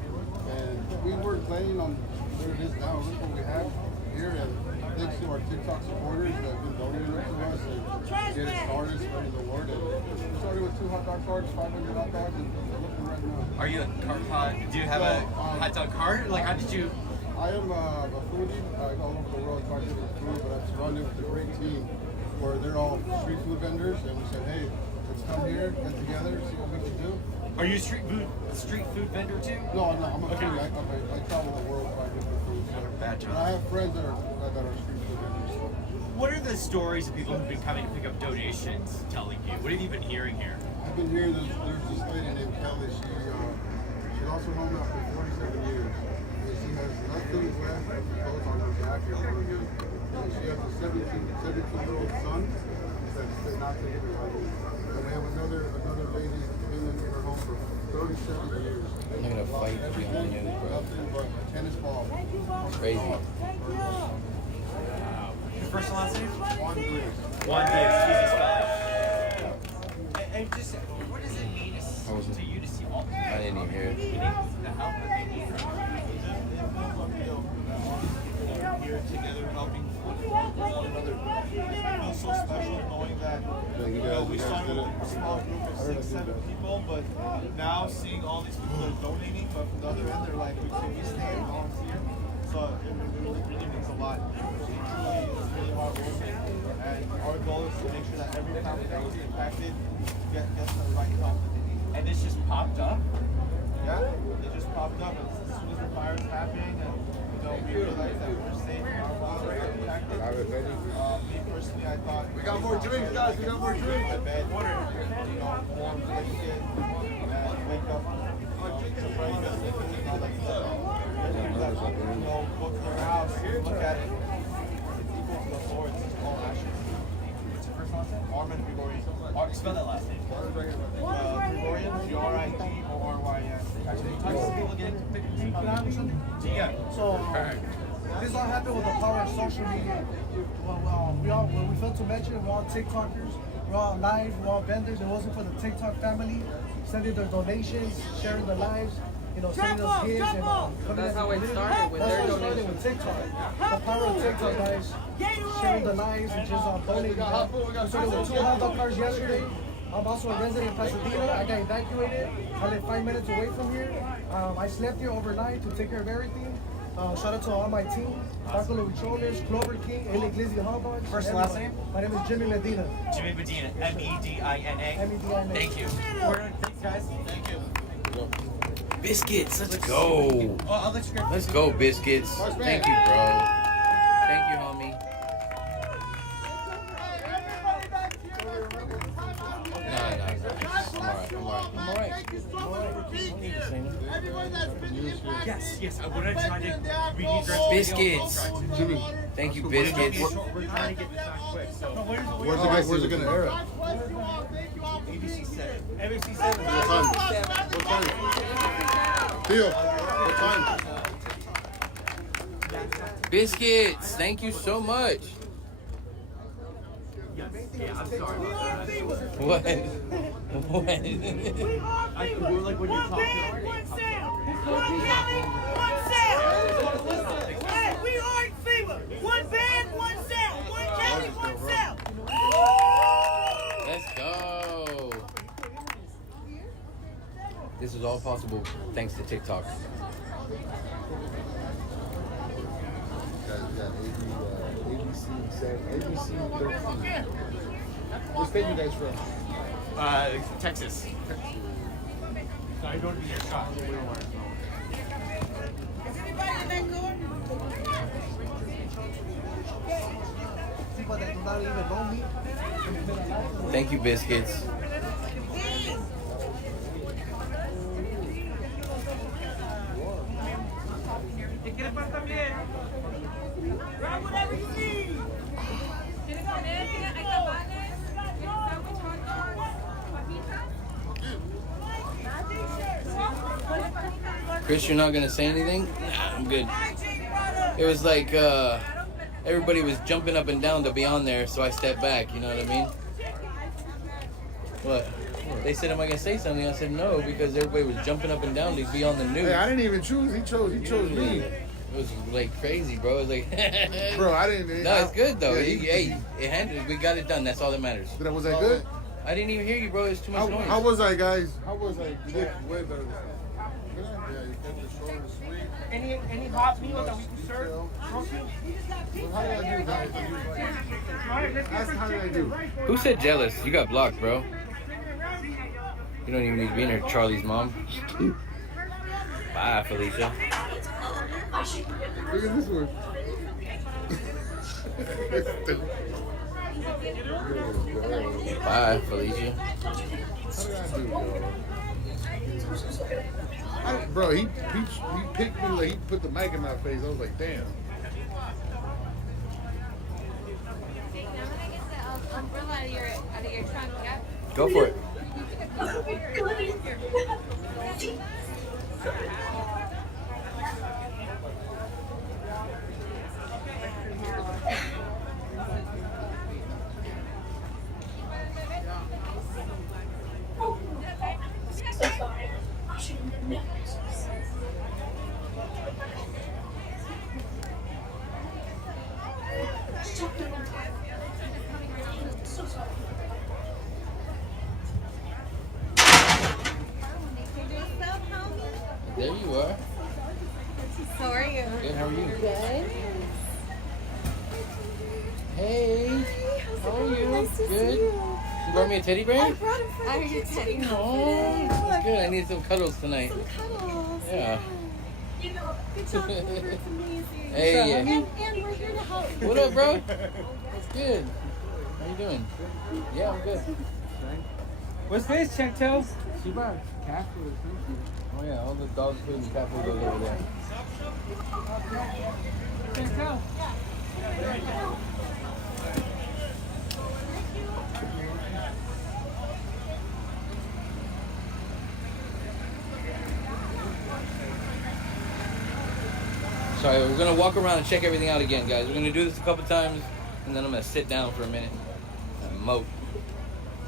And we were planning on where it is now. Look what we have here. And thanks to our TikTok supporters that have been donating it to us and get it started, spreading the word. And we started with 2 hot dog cards, 500 hot dogs, and we're looking right now. Are you a cart? Do you have a hot dog cart? Like, how did you? I am a foodie. I go all over the world trying to get food, but I'm surrounded with a great team where they're all street food vendors, and we said, hey, let's come here, get together, see what we can do. Are you a street food vendor too? No, I'm a foodie. I travel the world buying different foods. Gotcha. And I have friends that are street food vendors. So. What are the stories of people who've been coming to pick up donations telling you? What have you been hearing here? I've been hearing there's this lady named Kelly. She lost her home after 47 years. And she has nothing left but the clothes on her back and front of her. And she has a 17-year-old son that's not taking her home. And we have another lady been in her home for 37 years. I'm not gonna fight to be on the news, bro. Nothing but tennis ball. Crazy. Your first and last name? Juan Diaz. Juan Diaz, easy spelling. And just, what does it mean to you to see all I didn't even hear it. the help that they need? Here together helping one another. It feels so special knowing that we started with a small group of 6-7 people, but now seeing all these people that are donating, but from the other end they're like, can we stay and volunteer? So it really means a lot. It's really hard work, and our goal is to make sure that every family that was impacted gets the right help that they need. And this just popped up? Yeah, it just popped up as soon as the fire's happening, and we realized that we're safe and our lives are impacted. Me personally, I thought We got more drinks, guys. We got more drinks. My bed, warm blanket, and wake up, some breakfast, and all that stuff. Go to their house, look at it. It's equal to the floor. It's just all ashes. What's your first last name? Armin Grigorian. Spell that last name. Grigorian, G-R-I-G-O-R-Y-N. Can you talk to some people again? Yeah. So, this all happened with the power of social media. We failed to mention, we're all TikTokers, we're all live, we're all vendors. It wasn't for the TikTok family sending their donations, sharing their lives, sending us gifts. And coming That's how it started with their donations. With TikTok. The power of TikTok, guys, sharing the lives and just donating. We started with 2 hot dog cars yesterday. I'm also a resident in Pasadena. I got evacuated. I live 5 minutes away from here. I slept here overnight to take care of everything. Shout out to all my team. Paco Luchones, Clover King, El Iglesia Hotbox. First and last name? My name is Jimmy Medina. Jimmy Medina, M-E-D-I-N-A. M-E-D-I-N-A. Thank you. Thanks, guys. Thank you. Biscuits, let's go. I'll let you go. Let's go, Biscuits. Thank you, bro. Thank you, homie. I'm alright. Yes. I'm gonna try to Biscuits. Thank you, Biscuits. We're trying to get this out quick. So Where's it gonna air at? ABC 7. ABC 7. What time? Theo, what time? Biscuits, thank you so much. Yeah, I'm sorry about that. What? We're like when you're talking. We are in fever. One band, one sound. One county, one sound. Let's go. This is all possible thanks to TikTok. ABC 13. What state you guys from? Texas. So I don't need your shot. Is anybody in that door? People that do not even know me. Thank you, Biscuits. Grab whatever you need. Chris, you're not gonna say anything? Nah, I'm good. It was like everybody was jumping up and down to be on there, so I stepped back. You know what I mean? What? They said, "Am I gonna say something?" I said, "No," because everybody was jumping up and down to be on the news. Hey, I didn't even choose. He chose me. It was like crazy, bro. It was like, bro, I didn't. No, it's good though. Yeah, it handled. We got it done. That's all that matters. Was I good? I didn't even hear you, bro. There's too much noise. How was I, guys? How was I? You did way better than that. Yeah, you kept it short and sweet. Any hot meal that we can serve? Well, how did I do, guys? Ask how did I do? Who said jealous? You got blocked, bro. You don't even need to be in here, Charlie's mom. Bye, Felicia. Look at this one. Bye, Felicia. Bro, he picked me like he put the mic in my face. I was like, damn. Umbrella out of your trunk, yeah? Go for it. There you are. How are you? Good, how are you? Good. Hey, how are you? Nice to Good. see you. You brought me a teddy bear? I brought him for you. Teddy. Oh, that's good. I need some cuddles tonight. Some cuddles. Yeah. Good job, Cooper. It's amazing. Hey. And we're here to help. What up, bro? That's good. How you doing? Yeah, I'm good. What's this, check tails? She brought cat food. Oh yeah, all the dog food and cat food goes over there. Check tails. Sorry, we're gonna walk around and check everything out again, guys. We're gonna do this a couple times, and then I'm gonna sit down for a minute and mope.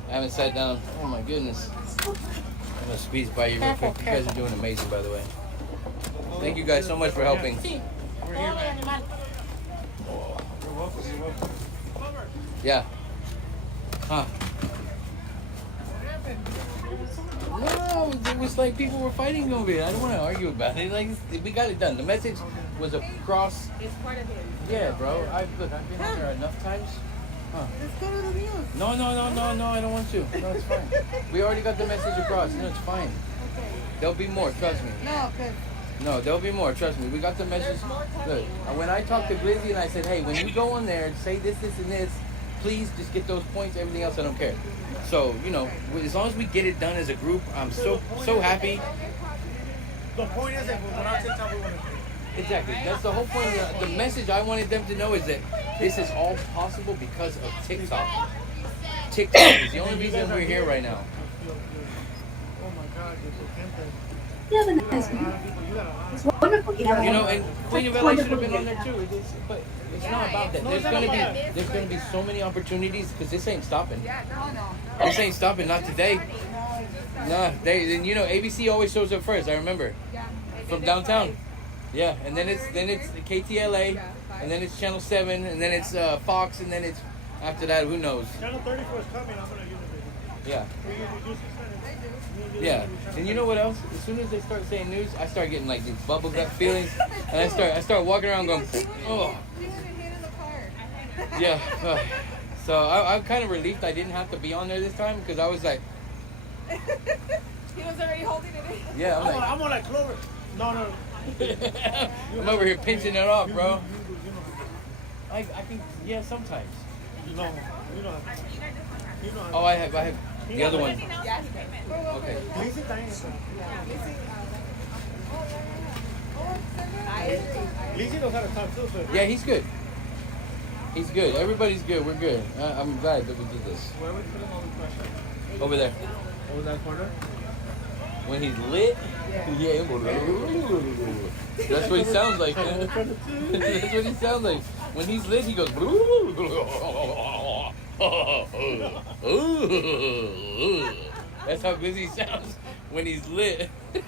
I haven't sat down. Oh my goodness. I'm gonna squeeze by you real quick. You guys are doing amazing, by the way. Thank you guys so much for helping. We're here, man. You're welcome. You're welcome. Yeah. Huh. No, it was like people were fighting over it. I don't want to argue about it. Like we got it done. The message was across. It's part of him. Yeah, bro. I've been out there enough times. Huh. Let's go to the news. No. I don't want to. No, it's fine. We already got the message across. No, it's fine. Okay. There'll be more. Trust me. No, because No, there'll be more. Trust me. We got the message. Look, when I talked to Glizzy and I said, hey, when you go on there and say this, and this, please just get those points. Everything else, I don't care. So, you know, as long as we get it done as a group, I'm so happy. The point is that we're not TikTok, we want to. Exactly. That's the whole point. The message I wanted them to know is that this is all possible because of TikTok. TikTok is the only reason we're here right now. Oh my God, you're so tempted. You have a nice one. It's wonderful. You know, and Queen of LA should have been on there too. But it's not about that. There's gonna be so many opportunities because this ain't stopping. This ain't stopping. Not today. Nah, and you know ABC always shows up first. I remember from downtown. Yeah, and then it's KTLA, and then it's Channel 7, and then it's Fox, and then it's after that who knows. Channel 34 is coming. I'm gonna use it. Yeah. Yeah, and you know what else? As soon as they start saying news, I start getting like these bubble gut feelings, and I start walking around going, oh. Yeah. So I'm kind of relieved I didn't have to be on there this time because I was like. he was already holding it in. Yeah, I'm on like Clover. No. I'm over here pinching it off, bro. I can, yeah, sometimes. You know. Oh, I have the other one. Okay. Lizzie knows how to talk too, so. Yeah, he's good. He's good. Everybody's good. We're good. I'm glad that we did this. Where are we putting all the pressure? Over there. Over that corner? When he's lit, yeah. That's what he sounds like, man. That's what he sounds like. When he's lit, he goes. That's how busy he sounds when he's lit. No,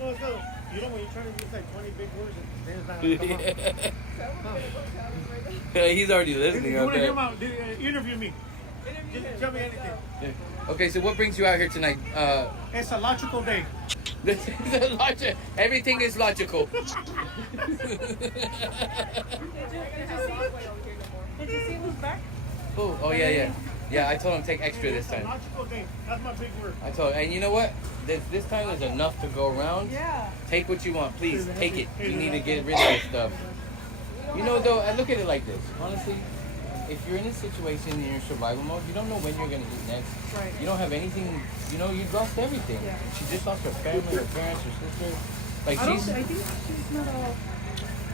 it's not. You know when you're trying to use like 20 big words and it's not gonna come out. Yeah, he's already listening. You want to hear him out? Interview me. Just tell me anything. Yeah. Okay, so what brings you out here tonight? It's a logical day. This is logic. Everything is logical. Did you see who's back? Oh yeah. Yeah, I told him take extra this time. That's my big word. I told him, and you know what? This time there's enough to go around. Yeah. Take what you want, please. Take it. We need to get rid of this stuff. You know, though, I look at it like this. Honestly, if you're in a situation in your survival mode, you don't know when you're going to eat next. Right. You don't have anything, you know, you lost everything. Yeah. She just lost her family, her parents, her sister. Like, I think she's not all...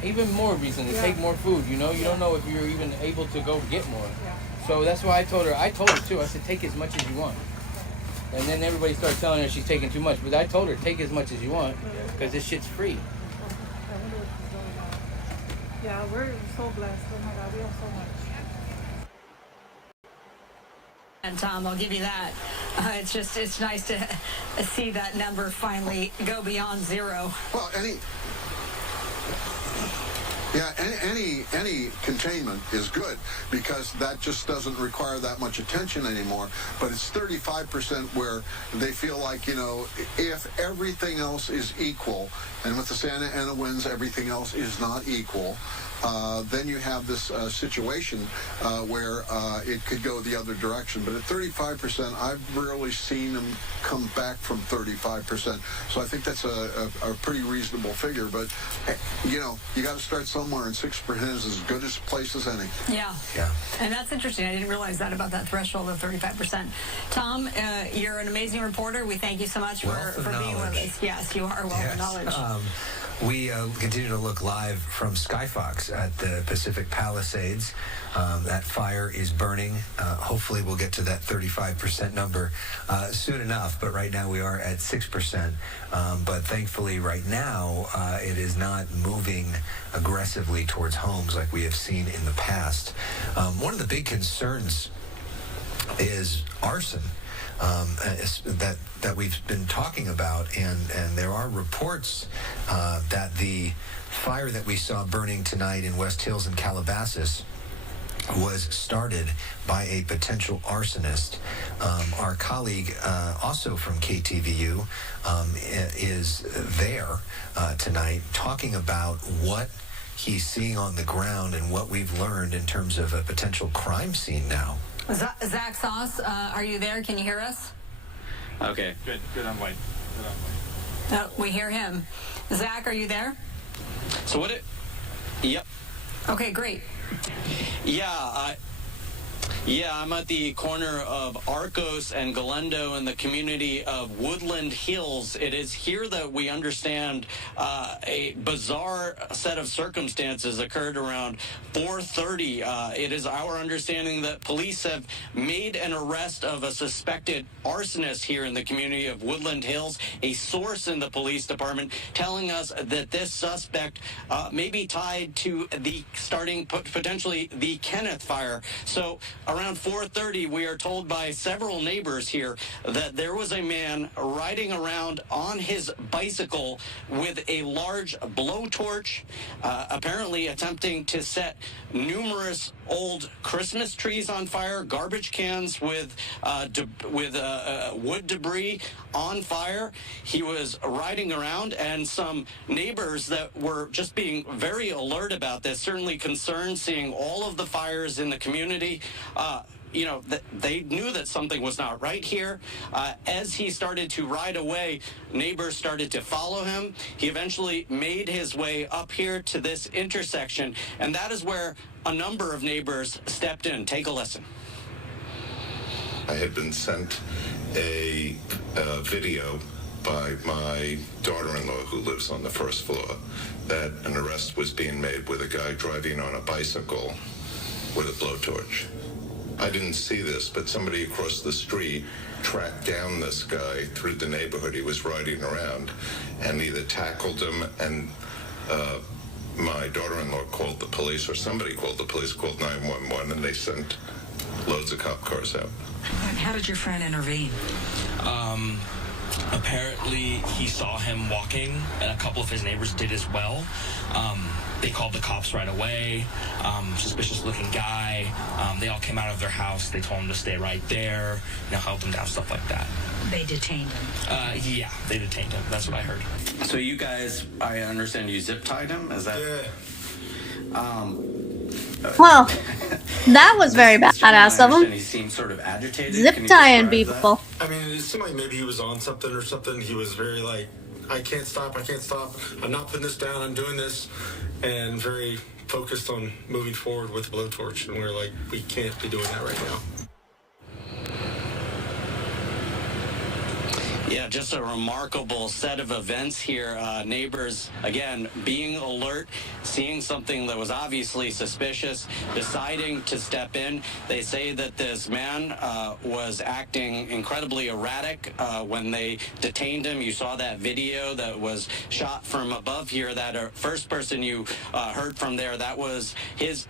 Even more reason to take more food, you know? You don't know if you're even able to go get more. Yeah. So that's why I told her too, I said, take as much as you want. And then everybody started telling her she's taking too much. But I told her, take as much as you want, because this shit's free. I wonder what she's doing now. Yeah, we're so blessed. Oh my God, we have so much. And Tom, I'll give you that. It's nice to see that number finally go beyond zero. Well, any containment is good because that just doesn't require that much attention anymore. But it's 35% where they feel like, you know, if everything else is equal, and with the Santa Ana winds, everything else is not equal, then you have this situation where it could go the other direction. But at 35%, I've rarely seen them come back from 35%. So I think that's a pretty reasonable figure. But, you know, you got to start somewhere, and 6% is as good a place as any. Yeah. Yeah. And that's interesting. I didn't realize that about that threshold of 35%. Tom, you're an amazing reporter. We thank you so much for being with us. Yes, you are a wealth of knowledge. We continue to look live from Skyfox at the Pacific Palisades. That fire is burning. Hopefully we'll get to that 35% number soon enough, but right now we are at 6%. But thankfully right now it is not moving aggressively towards homes like we have seen in the past. One of the big concerns is arson. That we've been talking about, and there are reports that the fire that we saw burning tonight in West Hills and Calabasas was started by a potential arsonist. Our colleague, also from KTVU, is there tonight talking about what he's seeing on the ground and what we've learned in terms of a potential crime scene now. Zach Sauce, are you there? Can you hear us? Okay. Good on white. We hear him. Zach, are you there? So yep. Okay, great. Yeah, I'm at the corner of Arcos and Galendo in the community of Woodland Hills. It is here that we understand a bizarre set of circumstances occurred around 4:30. It is our understanding that police have made an arrest of a suspected arsonist here in the community of Woodland Hills. A source in the police department telling us that this suspect may be tied to the potentially the Kenneth fire. So around 4:30, we are told by several neighbors here that there was a man riding around on his bicycle with a large blowtorch, apparently attempting to set numerous old Christmas trees on fire, garbage cans with wood debris on fire. He was riding around, and some neighbors that were just being very alert about this, certainly concerned seeing all of the fires in the community. You know, they knew that something was not right here. As he started to ride away, neighbors started to follow him. He eventually made his way up here to this intersection, and that is where a number of neighbors stepped in. Take a listen. I had been sent a video by my daughter-in-law who lives on the first floor that an arrest was being made with a guy driving on a bicycle with a blowtorch. I didn't see this, but somebody across the street tracked down this guy through the neighborhood he was riding around and either tackled him, and my daughter-in-law called the police, or somebody called the police, called 911, and they sent loads of cop cars out. And how did your friend intervene? Apparently he saw him walking, and a couple of his neighbors did as well. They called the cops right away. Suspicious looking guy. They all came out of their house. They told him to stay right there, held him down, stuff like that. They detained him? Yeah, they detained him. That's what I heard. So you guys, I understand you zip tied him? Is that? Well, That was very badass of him. He seemed sort of agitated. Zip tying people. I mean, it seemed like maybe he was on something or something. He was very like, I can't stop. I'm not putting this down. I'm doing this. And very focused on moving forward with the blowtorch. And we're like, we can't be doing that right now. Yeah, just a remarkable set of events here. Neighbors, again, being alert, seeing something that was obviously suspicious, deciding to step in. They say that this man was acting incredibly erratic when they detained him. You saw that video that was shot from above here. That first person you heard from there, that was his.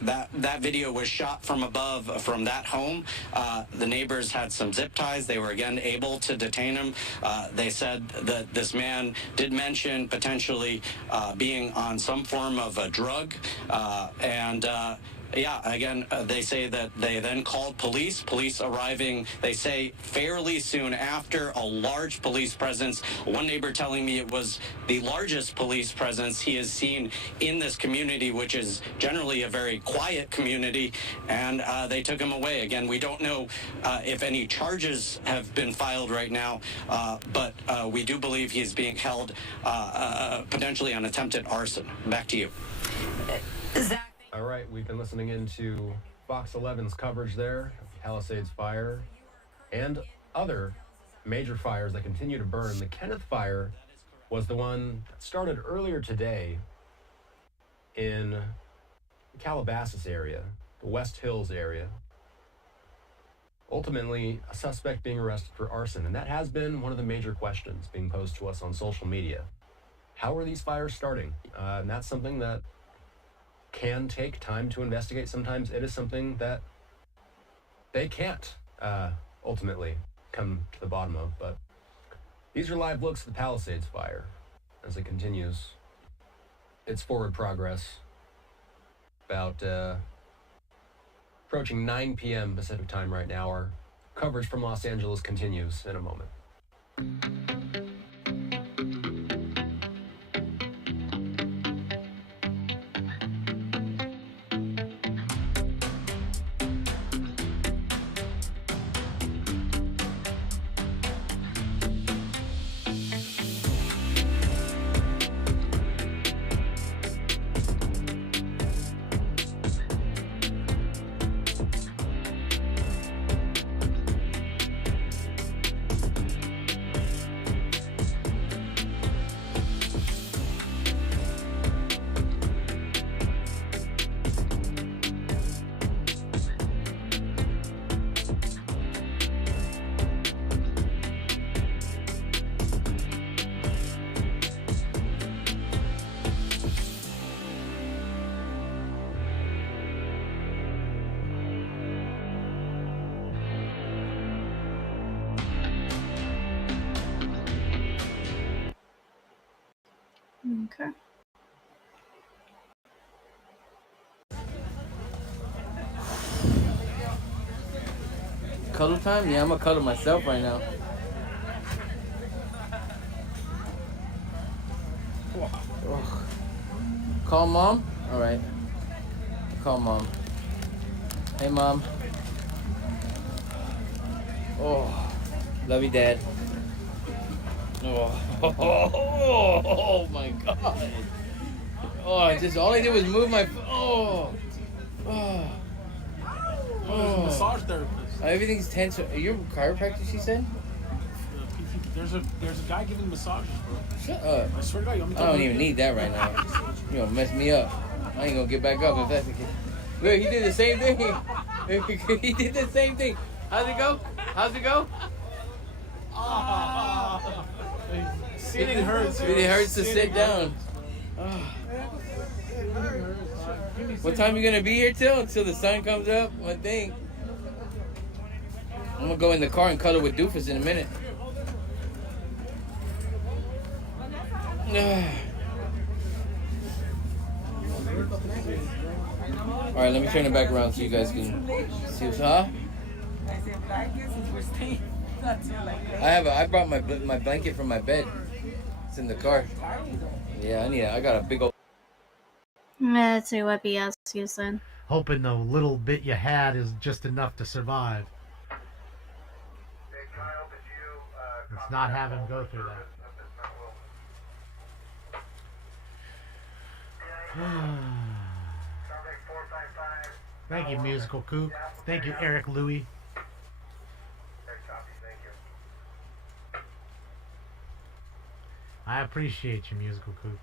That video was shot from above from that home. The neighbors had some zip ties. They were again able to detain him. They said that this man did mention potentially being on some form of a drug, yeah, again, they say that they then called police. Police arriving, they say, fairly soon after. A large police presence. One neighbor telling me it was the largest police presence he has seen in this community, which is generally a very quiet community, and they took him away. Again, we don't know if any charges have been filed right now, but we do believe he's being held potentially on attempted arson. Back to you. All right, we've been listening into Fox 11's coverage there of the Palisades fire and other major fires that continue to burn. The Kenneth fire was the one that started earlier today in the Calabasas area, the West Hills area. Ultimately, a suspect being arrested for arson, and that has been one of the major questions being posed to us on social media. How are these fires starting? And that's something that can take time to investigate. Sometimes it is something that they can't ultimately come to the bottom of. But these are live looks at the Palisades fire as it continues its forward progress. About approaching 9 p.m. Pacific time right now. Our coverage from Los Angeles continues in a moment. Okay. Cuddle time? Yeah, I'm gonna cuddle myself right now. Oh. Call mom? Alright. Call mom. Hey mom. Oh. Love you, Dad. Oh my god. Oh, just all I did was move my. Oh. Massage therapist. Everything's tense. Are you a chiropractor, she said? There's a guy giving massages, bro. Shut up. I swear to God, you want me to I don't even need that right now. You're gonna mess me up. I ain't gonna get back up if that's the case. Look, he did the same thing. He did the same thing. How's it go? How's it go? Sitting hurts. It hurts to sit down. What time you gonna be here till? Until the sun comes up? I think. I'm gonna go in the car and cuddle with Doofus in a minute. All right, let me turn it back around so you guys can see what's huh? I brought my blanket from my bed. It's in the car. Yeah, I got a big old. Let's see what BS you said. hoping the little bit you had is just enough to survive. Let's not have him go through that. Thank you, Musical Kook. Thank you, Eric Louie. I appreciate you, Musical Kook.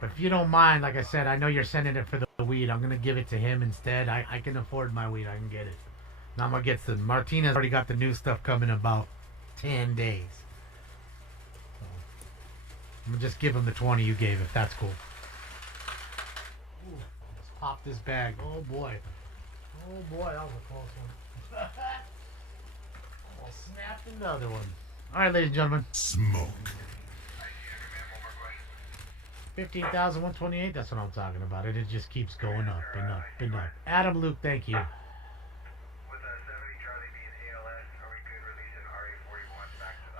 But if you don't mind, like I said, I know you're sending it for the weed. I'm going to give it to him instead. I can afford my weed. I can get it. Now I'm going to get some. Martinez already got the new stuff coming in about 10 days. So I'm going to just give him the 20 you gave, if that's cool. Ooh, let's pop this bag. Oh, boy. Oh, boy, that was a close one. I snapped another one. All right, ladies and gentlemen. Smoke. 15,128, that's what I'm talking about. It just keeps going up and up and up. Adam Luke, thank you.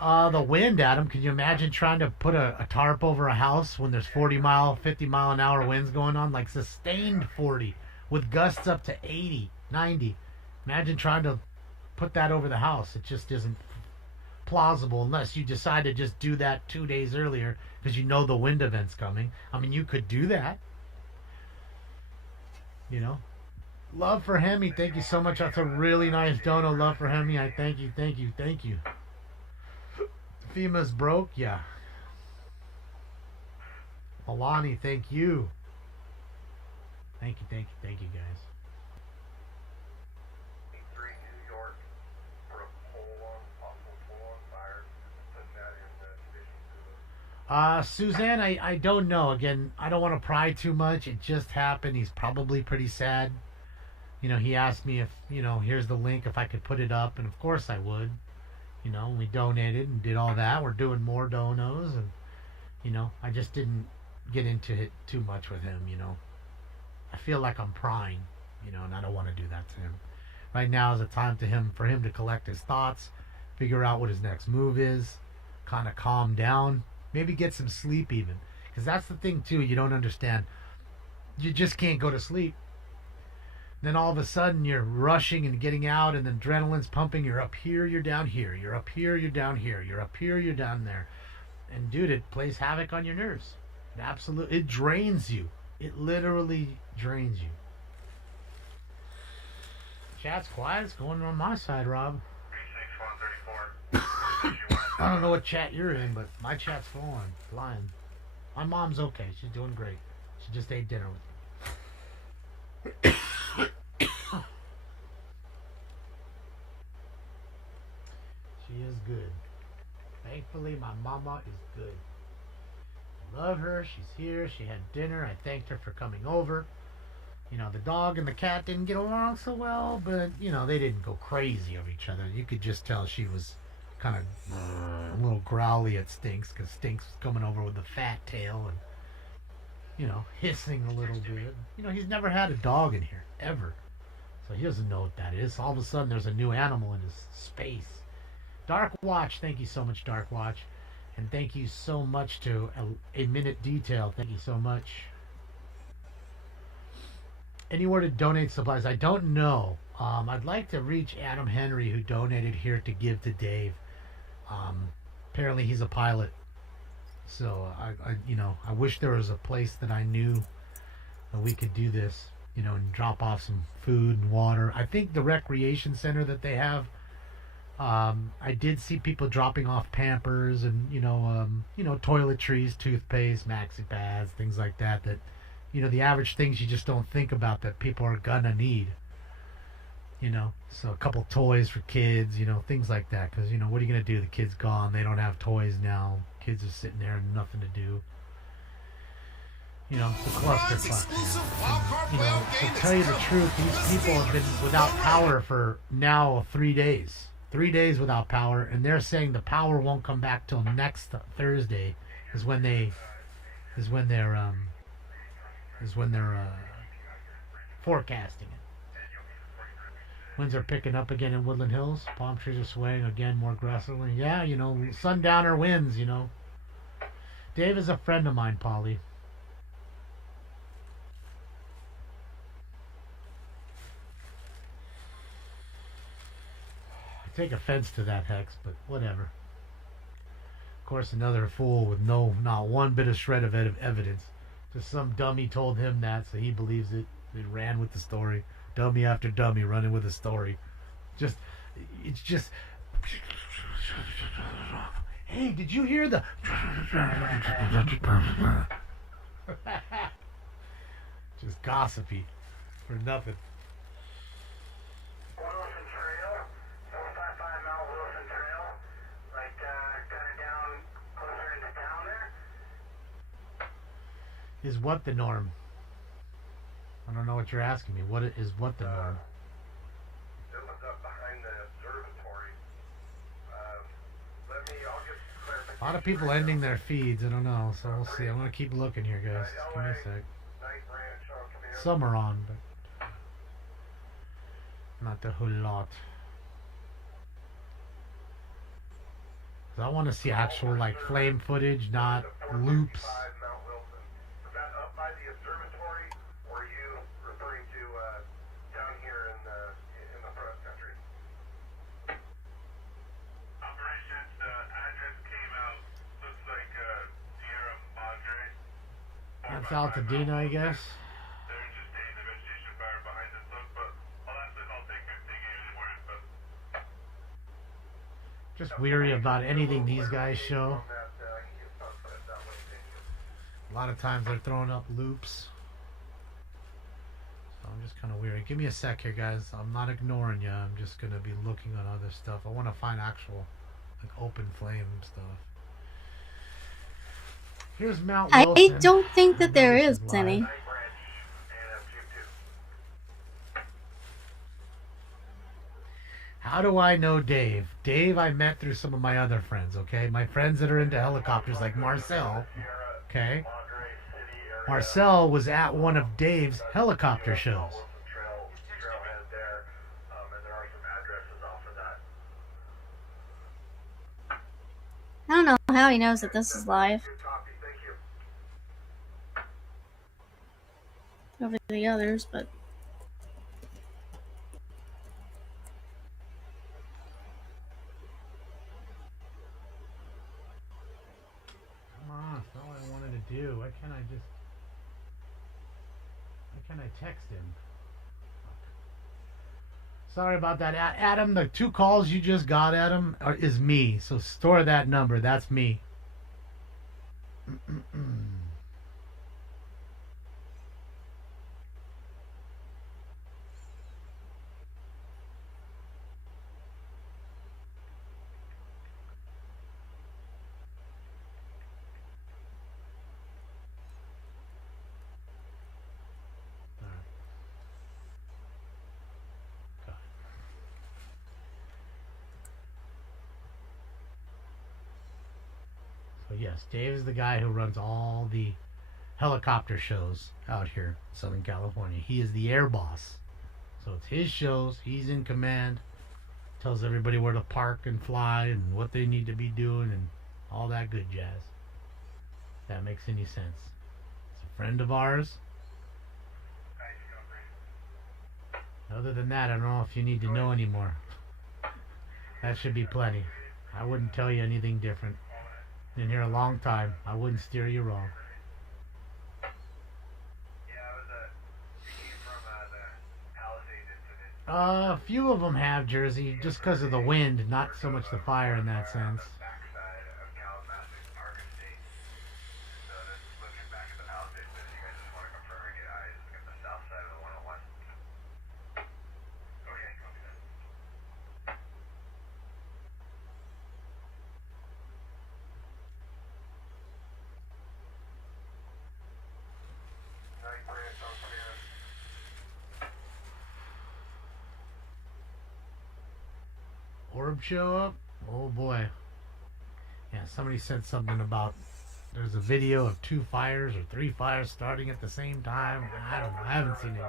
The wind, Adam, can you imagine trying to put a tarp over a house when there's 50 mile an hour winds going on? Like sustained 40 with gusts up to 80, 90. Imagine trying to put that over the house. It just isn't plausible unless you decide to just do that 2 days earlier because you know the wind event's coming. I mean, you could do that. You know? Love for Hemi, thank you so much. That's a really nice dono. Love for Hemi, I thank you, thank you, thank you. FEMA's broke, yeah. Alani, thank you. Thank you, thank you, thank you, guys. Suzanne, I don't know. Again, I don't want to pry too much. It just happened. He's probably pretty sad. You know, he asked me if, you know, here's the link, if I could put it up. And of course I would. You know, we donated and did all that. We're doing more donos. And, you know, I just didn't get into it too much with him, you know. I feel like I'm prying, you know, and I don't want to do that to him. Right now is a time for him to collect his thoughts, figure out what his next move is, kind of calm down. Maybe get some sleep even. Because that's the thing, too, you don't understand. You just can't go to sleep. Then all of a sudden you're rushing and getting out and the adrenaline's pumping. You're up here, you're down here. You're up here, you're down here. You're up here, you're down there. And, dude, it plays havoc on your nerves. It drains you. It literally drains you. Chat's quiet. It's going on my side, Rob. I don't know what chat you're in, but my chat's flying. My mom's okay. She's doing great. She just ate dinner with me. She is good. Thankfully, my mama is good. I love her. She's here. She had dinner. I thanked her for coming over. You know, the dog and the cat didn't get along so well, but, you know, they didn't go crazy of each other. You could just tell she was kind of a little growly at Stinks because Stinks was coming over with a fat tail and, you know, hissing a little bit. You know, he's never had a dog in here, ever. So he doesn't know what that is. All of a sudden, there's a new animal in his space. Dark Watch, thank you so much, Dark Watch. And thank you so much to A Minute Detail. Thank you so much. Anywhere to donate supplies? I don't know. I'd like to reach Adam Henry, who donated here to give to Dave. Apparently he's a pilot. So I wish there was a place that I knew that we could do this, you know, and drop off some food and water. I think the recreation center that they have, I did see people dropping off Pampers and, toiletries, toothpaste, maxi pads, things like that, you know, the average things you just don't think about that people are gonna need. You know, so a couple toys for kids, you know, things like that. Because, you know, what are you going to do? The kid's gone. They don't have toys now. Kids are sitting there and nothing to do. You know, it's a clusterfuck. You know, to tell you the truth, these people have been without power for now 3 days. 3 days without power. And they're saying the power won't come back till next Thursday is when they're forecasting it. Winds are picking up again in Woodland Hills. Palm trees are swaying again more aggressively. Yeah, you know, sundowner winds, you know. Dave is a friend of mine, Polly. take offense to that, Hex, but whatever. Of course, another fool with not one bit of shred of evidence. Just some dummy told him that, so he believes it. He ran with the story. Dummy after dummy running with the story. It's just... Hey, did you hear the... Just gossipy for nothing. Is what the norm? I don't know what you're asking me. What is what the norm? It was up behind the observatory. A lot of people ending their feeds. I don't know, so we'll see. I'm gonna keep looking here, guys. Just give me a sec. Some are on, but not the whole lot. 'Cause I want to see actual like flame footage, not loops. That's Altadena, I guess. Just weary about anything these guys show. A lot of times they're throwing up loops. So I'm just kind of weary. Give me a sec here, guys. I'm not ignoring you. I'm just going to be looking on other stuff. I want to find actual like open flame stuff. Here's Mount Wilson. I don't think that there is any. How do I know Dave? Dave I met through some of my other friends, okay? My friends that are into helicopters like Marcel, okay? Marcel was at one of Dave's helicopter shows. I don't know how he knows that this is live over the others, but Come on, that's not what I wanted to do. Why can't I text him? Sorry about that, Adam. The 2 calls you just got, Adam, is me. So store that number. That's me. So yes, Dave is the guy who runs all the helicopter shows out here in Southern California. He is the air boss. So it's his shows. He's in command. Tells everybody where to park and fly and what they need to be doing and all that good jazz. If that makes any sense. It's a friend of ours. Other than that, I don't know if you need to know anymore. That should be plenty. I wouldn't tell you anything different. Been here a long time. I wouldn't steer you wrong. A few of them have, Jersey, just because of the wind, not so much the fire in that sense. Orb show up? Oh boy. Yeah, somebody said something about there's a video of 2 fires or 3 fires starting at the same time. I don't know. I haven't seen it.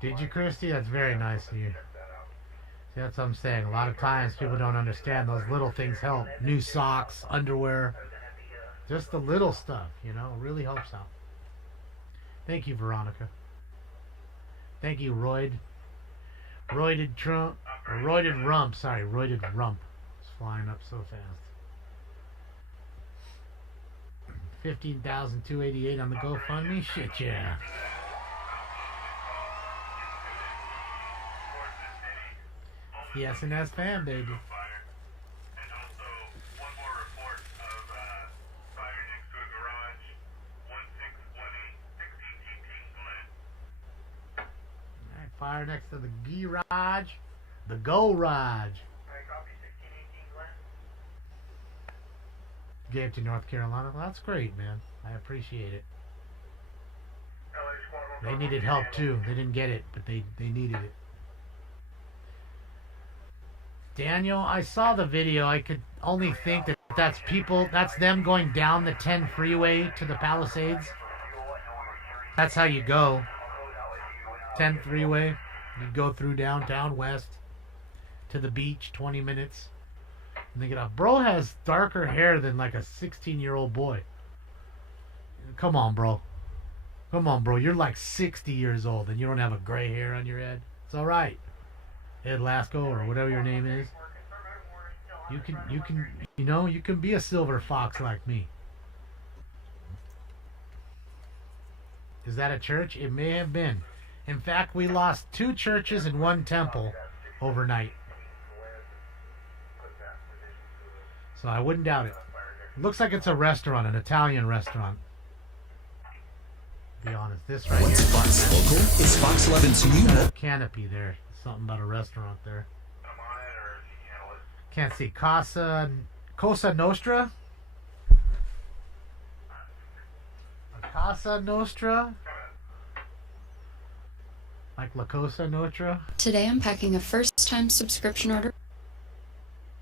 Did you, Christy? That's very nice of you. That's what I'm saying. A lot of times people don't understand those little things help. New socks, underwear, just the little stuff, you know, really helps out. Thank you, Veronica. Thank you, Royd. Roided Trump. Or Roided Rump. Sorry, Roided Rump. It's flying up so fast. 15,288 on the GoFundMe? Shit, yeah. The SNS fan, baby. Alright, fire next to the garage. The garage. Gave to North Carolina. Well, that's great, man. I appreciate it. They needed help too. They didn't get it, but they needed it. Daniel, I saw the video. I could only think that that's people, that's them going down the 10 freeway to the Palisades. That's how you go. 10 freeway. You go through downtown west to the beach, 20 minutes. And they get up. Bro has darker hair than like a 16-year-old boy. Come on, bro. Come on, bro. You're like 60 years old and you don't have a gray hair on your head. It's all right. Ed Lasco or whatever your name is. You can be a silver fox like me. Is that a church? It may have been. In fact, we lost 2 churches and 1 temple overnight. So I wouldn't doubt it. It looks like it's a restaurant, an Italian restaurant. To be honest, this right What's here. Fox Local? It's Fox 11 to you. Canopy there. Something about a restaurant there. Can't see. Cosa Nostra? Casa Nostra? Like La Cosa Nostra? Today I'm packing a first-time subscription order.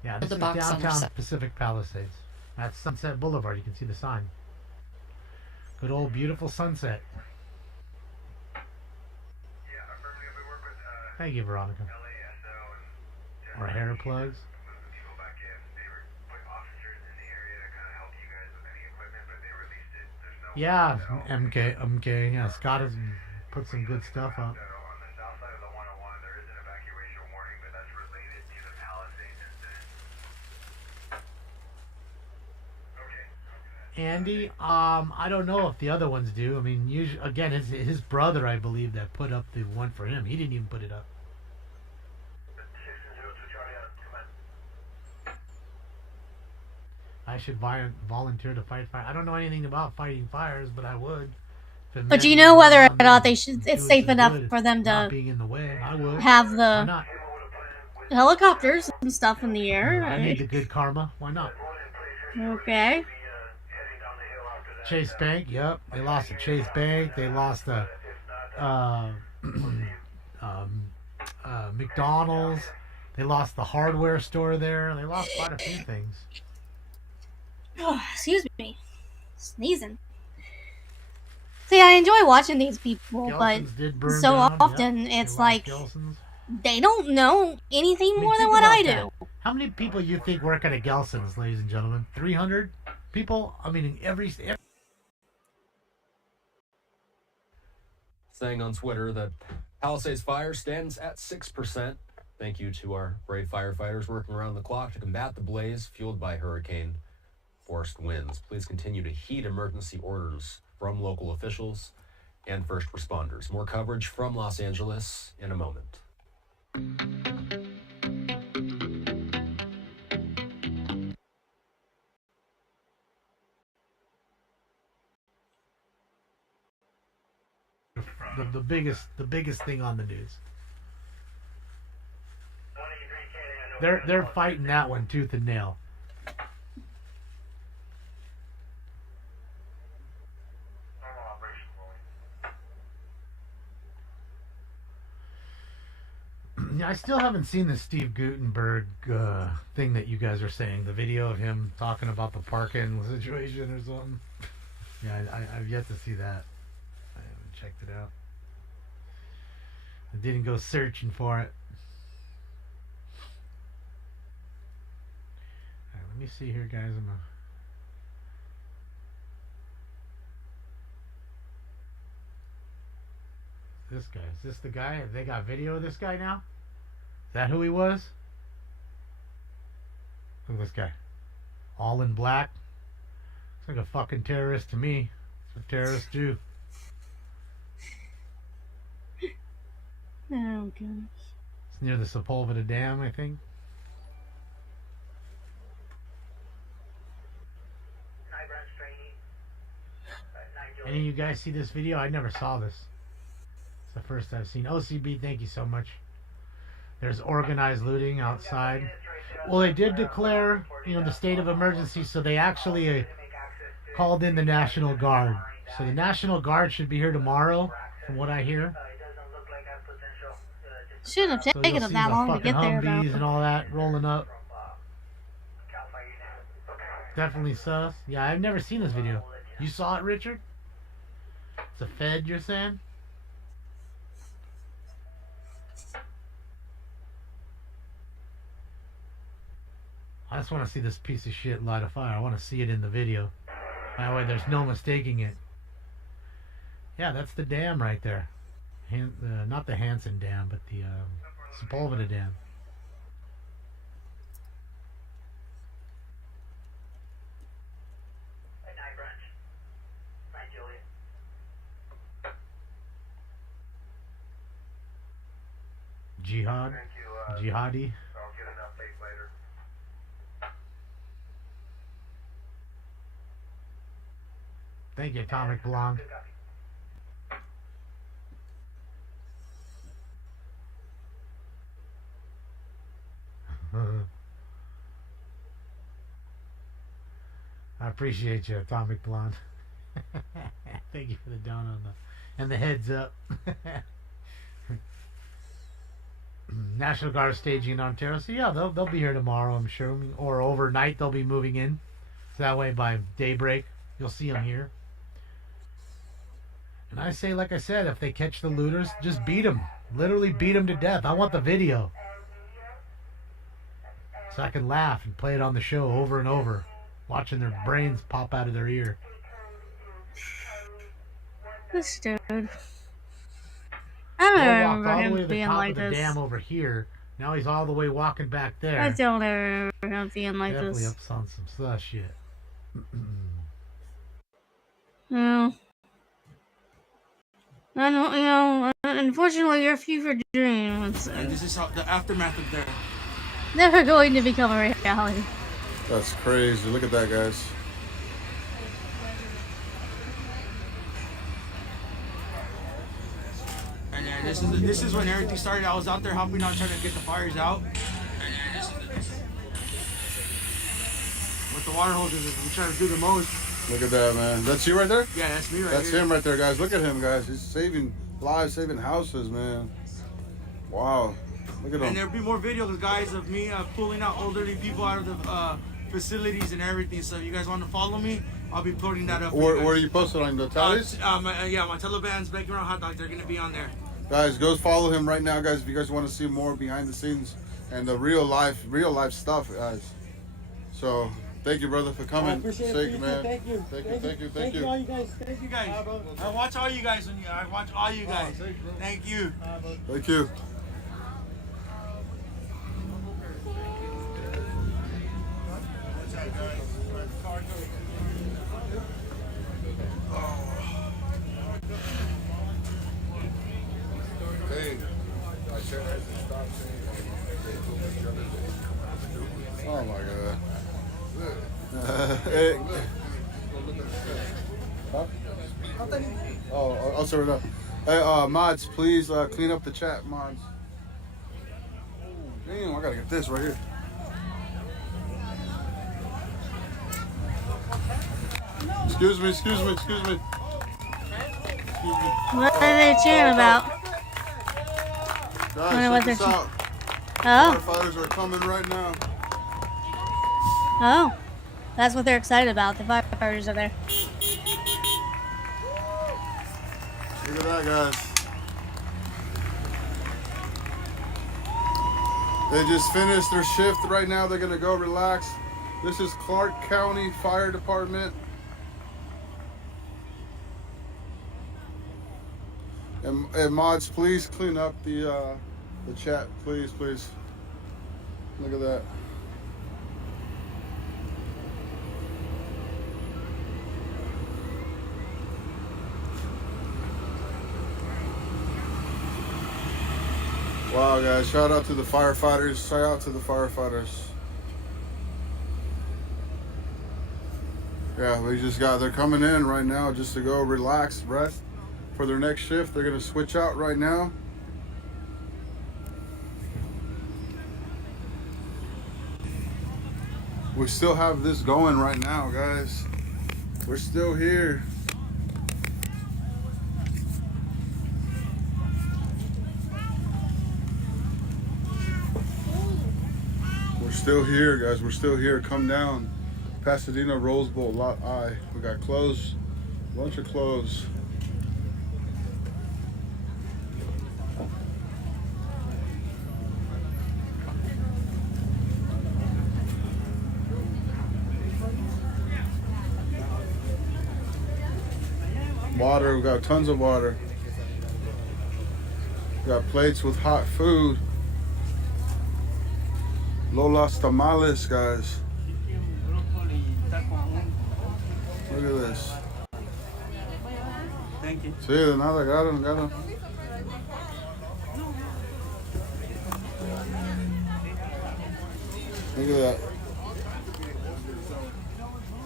Yeah, this The is box on downtown the Pacific Palisades. That's Sunset Boulevard. You can see the sign. Good old beautiful sunset. Thank you, Veronica. Or hair plugs. Yeah, MK. Yeah, Scott has put some good stuff up. Andy, I don't know if the other ones do. I mean, usually, again, it's his brother, I believe, that put up the one for him. He didn't even put it up. I should volunteer to fight fire. I don't know anything about fighting fires, but I would. But do you know whether or not they should? It's safe enough for them Not to being in the way, I would. have Why the not? helicopters and stuff in the air. I need the good karma. Why not? Okay. Chase Bank, yep. They lost the Chase Bank. They lost the McDonald's. They lost the hardware store there. They lost quite a few things. Oh, excuse me. Sneezing. See, I enjoy watching these people, Gelson's but did burn so down, often yep. it's They lost like Gelson's. they don't know anything I mean, more than think what about I that. do. How many people you think work at a Gelson's, ladies and gentlemen? 300 people? I mean, every Saying on Twitter that Palisades fire stands at 6%. Thank you to our brave firefighters working around the clock to combat the blaze fueled by hurricane forced winds. Please continue to heed emergency orders from local officials and first responders. More coverage from Los Angeles in a moment. the biggest thing on the news. They're fighting that one tooth and nail. I still haven't seen the Steve Gutenberg thing that you guys are saying. The video of him talking about the parking situation or something. Yeah, I've yet to see that. I haven't checked it out. I didn't go searching for it. me see here, guys. This guy. Is this the guy? Have they got video of this guy now? Is that who he was? Look at this guy. All in black. Looks like a fucking terrorist to me. That's what terrorists do. Oh, gosh. It's near the Sepulveda Dam, I think. Any of you guys see this video? I never saw this. It's the first I've seen. OCB, thank you so much. There's organized looting outside. Well, they did declare, the state of emergency, so they actually called in the National Guard. So the National Guard should be here tomorrow, from what I hear. Shouldn't have taken them that long to get there, though. Humvees and all that rolling up. Definitely sus. Yeah, I've never seen this video. You saw it, Richard? It's a Fed, you're saying? I just want to see this piece of shit light a fire. I want to see it in the video. That way there's no mistaking it. Yeah, that's the dam right there. Not the Hansen Dam, but the Sepulveda Dam. Jihad? Jihadi? Thank you, Atomic Blonde. I appreciate you, Atomic Blonde. Thank you for the down on and the heads up. National Guard staging in Ontario. So yeah, they'll be here tomorrow, I'm sure, or overnight they'll be moving in. So that way by daybreak you'll see them here. And I say, like I said, if they catch the looters, just beat them. Literally beat them to death. I want the video. So I can laugh and play it on the show over and over. Watching their brains pop out of their ear. This dude. I don't remember all the way him to the being top like of the this. dam over here. Now he's all the way walking back there. I don't ever remember him being like Definitely this. ups on some sus shit. Well, I don't, unfortunately, your fever dreams And this is how the aftermath of their. never going to become a reality. That's crazy. Look at that, guys. And this is when everything started. I was out there helping out, trying to get the fires out. With the water hoses, we trying to do the most. Look at that, man. That's you right there? Yeah, that's me right That's here. him right there, guys. Look at him, guys. He's saving lives, saving houses, man. Wow. Look at him. And there'll be more videos, guys, of me pulling out elderly people out of the facilities and everything. So if you guys want to follow me, I'll be putting that up. Where are you posted on the tallies? Yeah, my Taliban's background hot dogs. They're gonna be on there. Guys, go follow him right now, guys. If you guys want to see more behind the scenes and the real life stuff, guys. So thank you, brother, for coming. I appreciate it, man. Thank you. Thank you, all you guys. Thank you, guys. I watch all you guys. I watch all you guys. Thank you. Thank you. Hey, oh my god. Hey. Huh? Oh, I'll serve it up. Hey, mods, please clean up the chat, mods. Damn, I gotta get this right here. Excuse me. What are they cheering about? Guys, what check this they're out. Oh. Firefighters are coming right now. Oh. That's what they're excited about. The firefighters are there. Look at that, guys. They just finished their shift right now. They're gonna go relax. This is Clark County Fire Department. And mods, please clean up the chat, please. Look at that. Wow, guys! Shout out to the firefighters. Shout out to the firefighters. Yeah, they're coming in right now just to go relax, rest for their next shift. They're gonna switch out right now. We still have this going right now, guys. We're still here. We're still here, guys. We're still here. Come down. Pasadena Rose Bowl, Lot I. We got clothes, a bunch of clothes. Water, we got tons of water. We got plates with hot food. Lola's tamales, guys. Look at this. Thank you. Sí, de nada, got him. Look at that.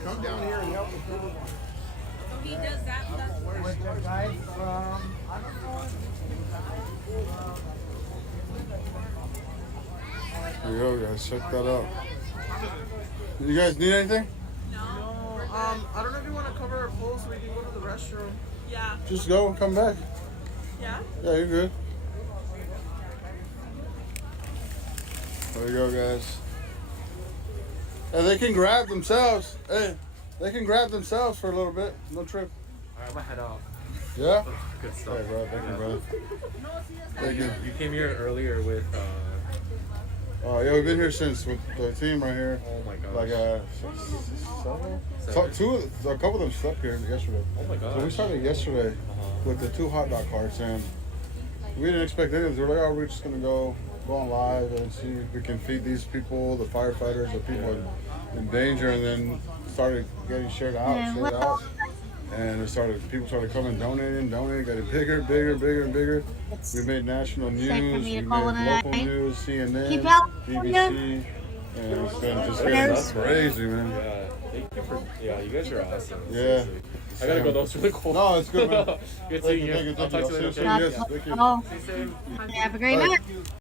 Come down here and help us. He does that. Guys, I don't know. There you go, guys. Check that out. You guys need anything? I don't know if you want to cover our pool so we can go to the restroom. Yeah. Just go and come back. Yeah? Yeah, you're good. There you go, guys. Hey, they can grab themselves. Hey, they can grab themselves for a little bit. No trip. Alright, I'm gonna head out. Yeah? Good stuff. Hey, bro. Thank you, brother. Thank you. You came here earlier with Yeah, we've been here since with the team right here. Oh my gosh. Like a couple of them slept here yesterday. Oh my gosh. So we started yesterday with the 2 hot dog carts, and we didn't expect anything. We were like, oh, we're just gonna go on live and see if we can feed these people, the firefighters, the people in danger, and then started getting shared out. And people started coming, donating, getting bigger, We made national news, we made local news, CNN, BBC, and it's been just getting crazy, man. Yeah, thank you for, you guys are awesome. Yeah. Seriously. I gotta go, that was really cool. No, it's good, man. Good seeing you. I'll talk to you later. Yes, thank you. Have a great night.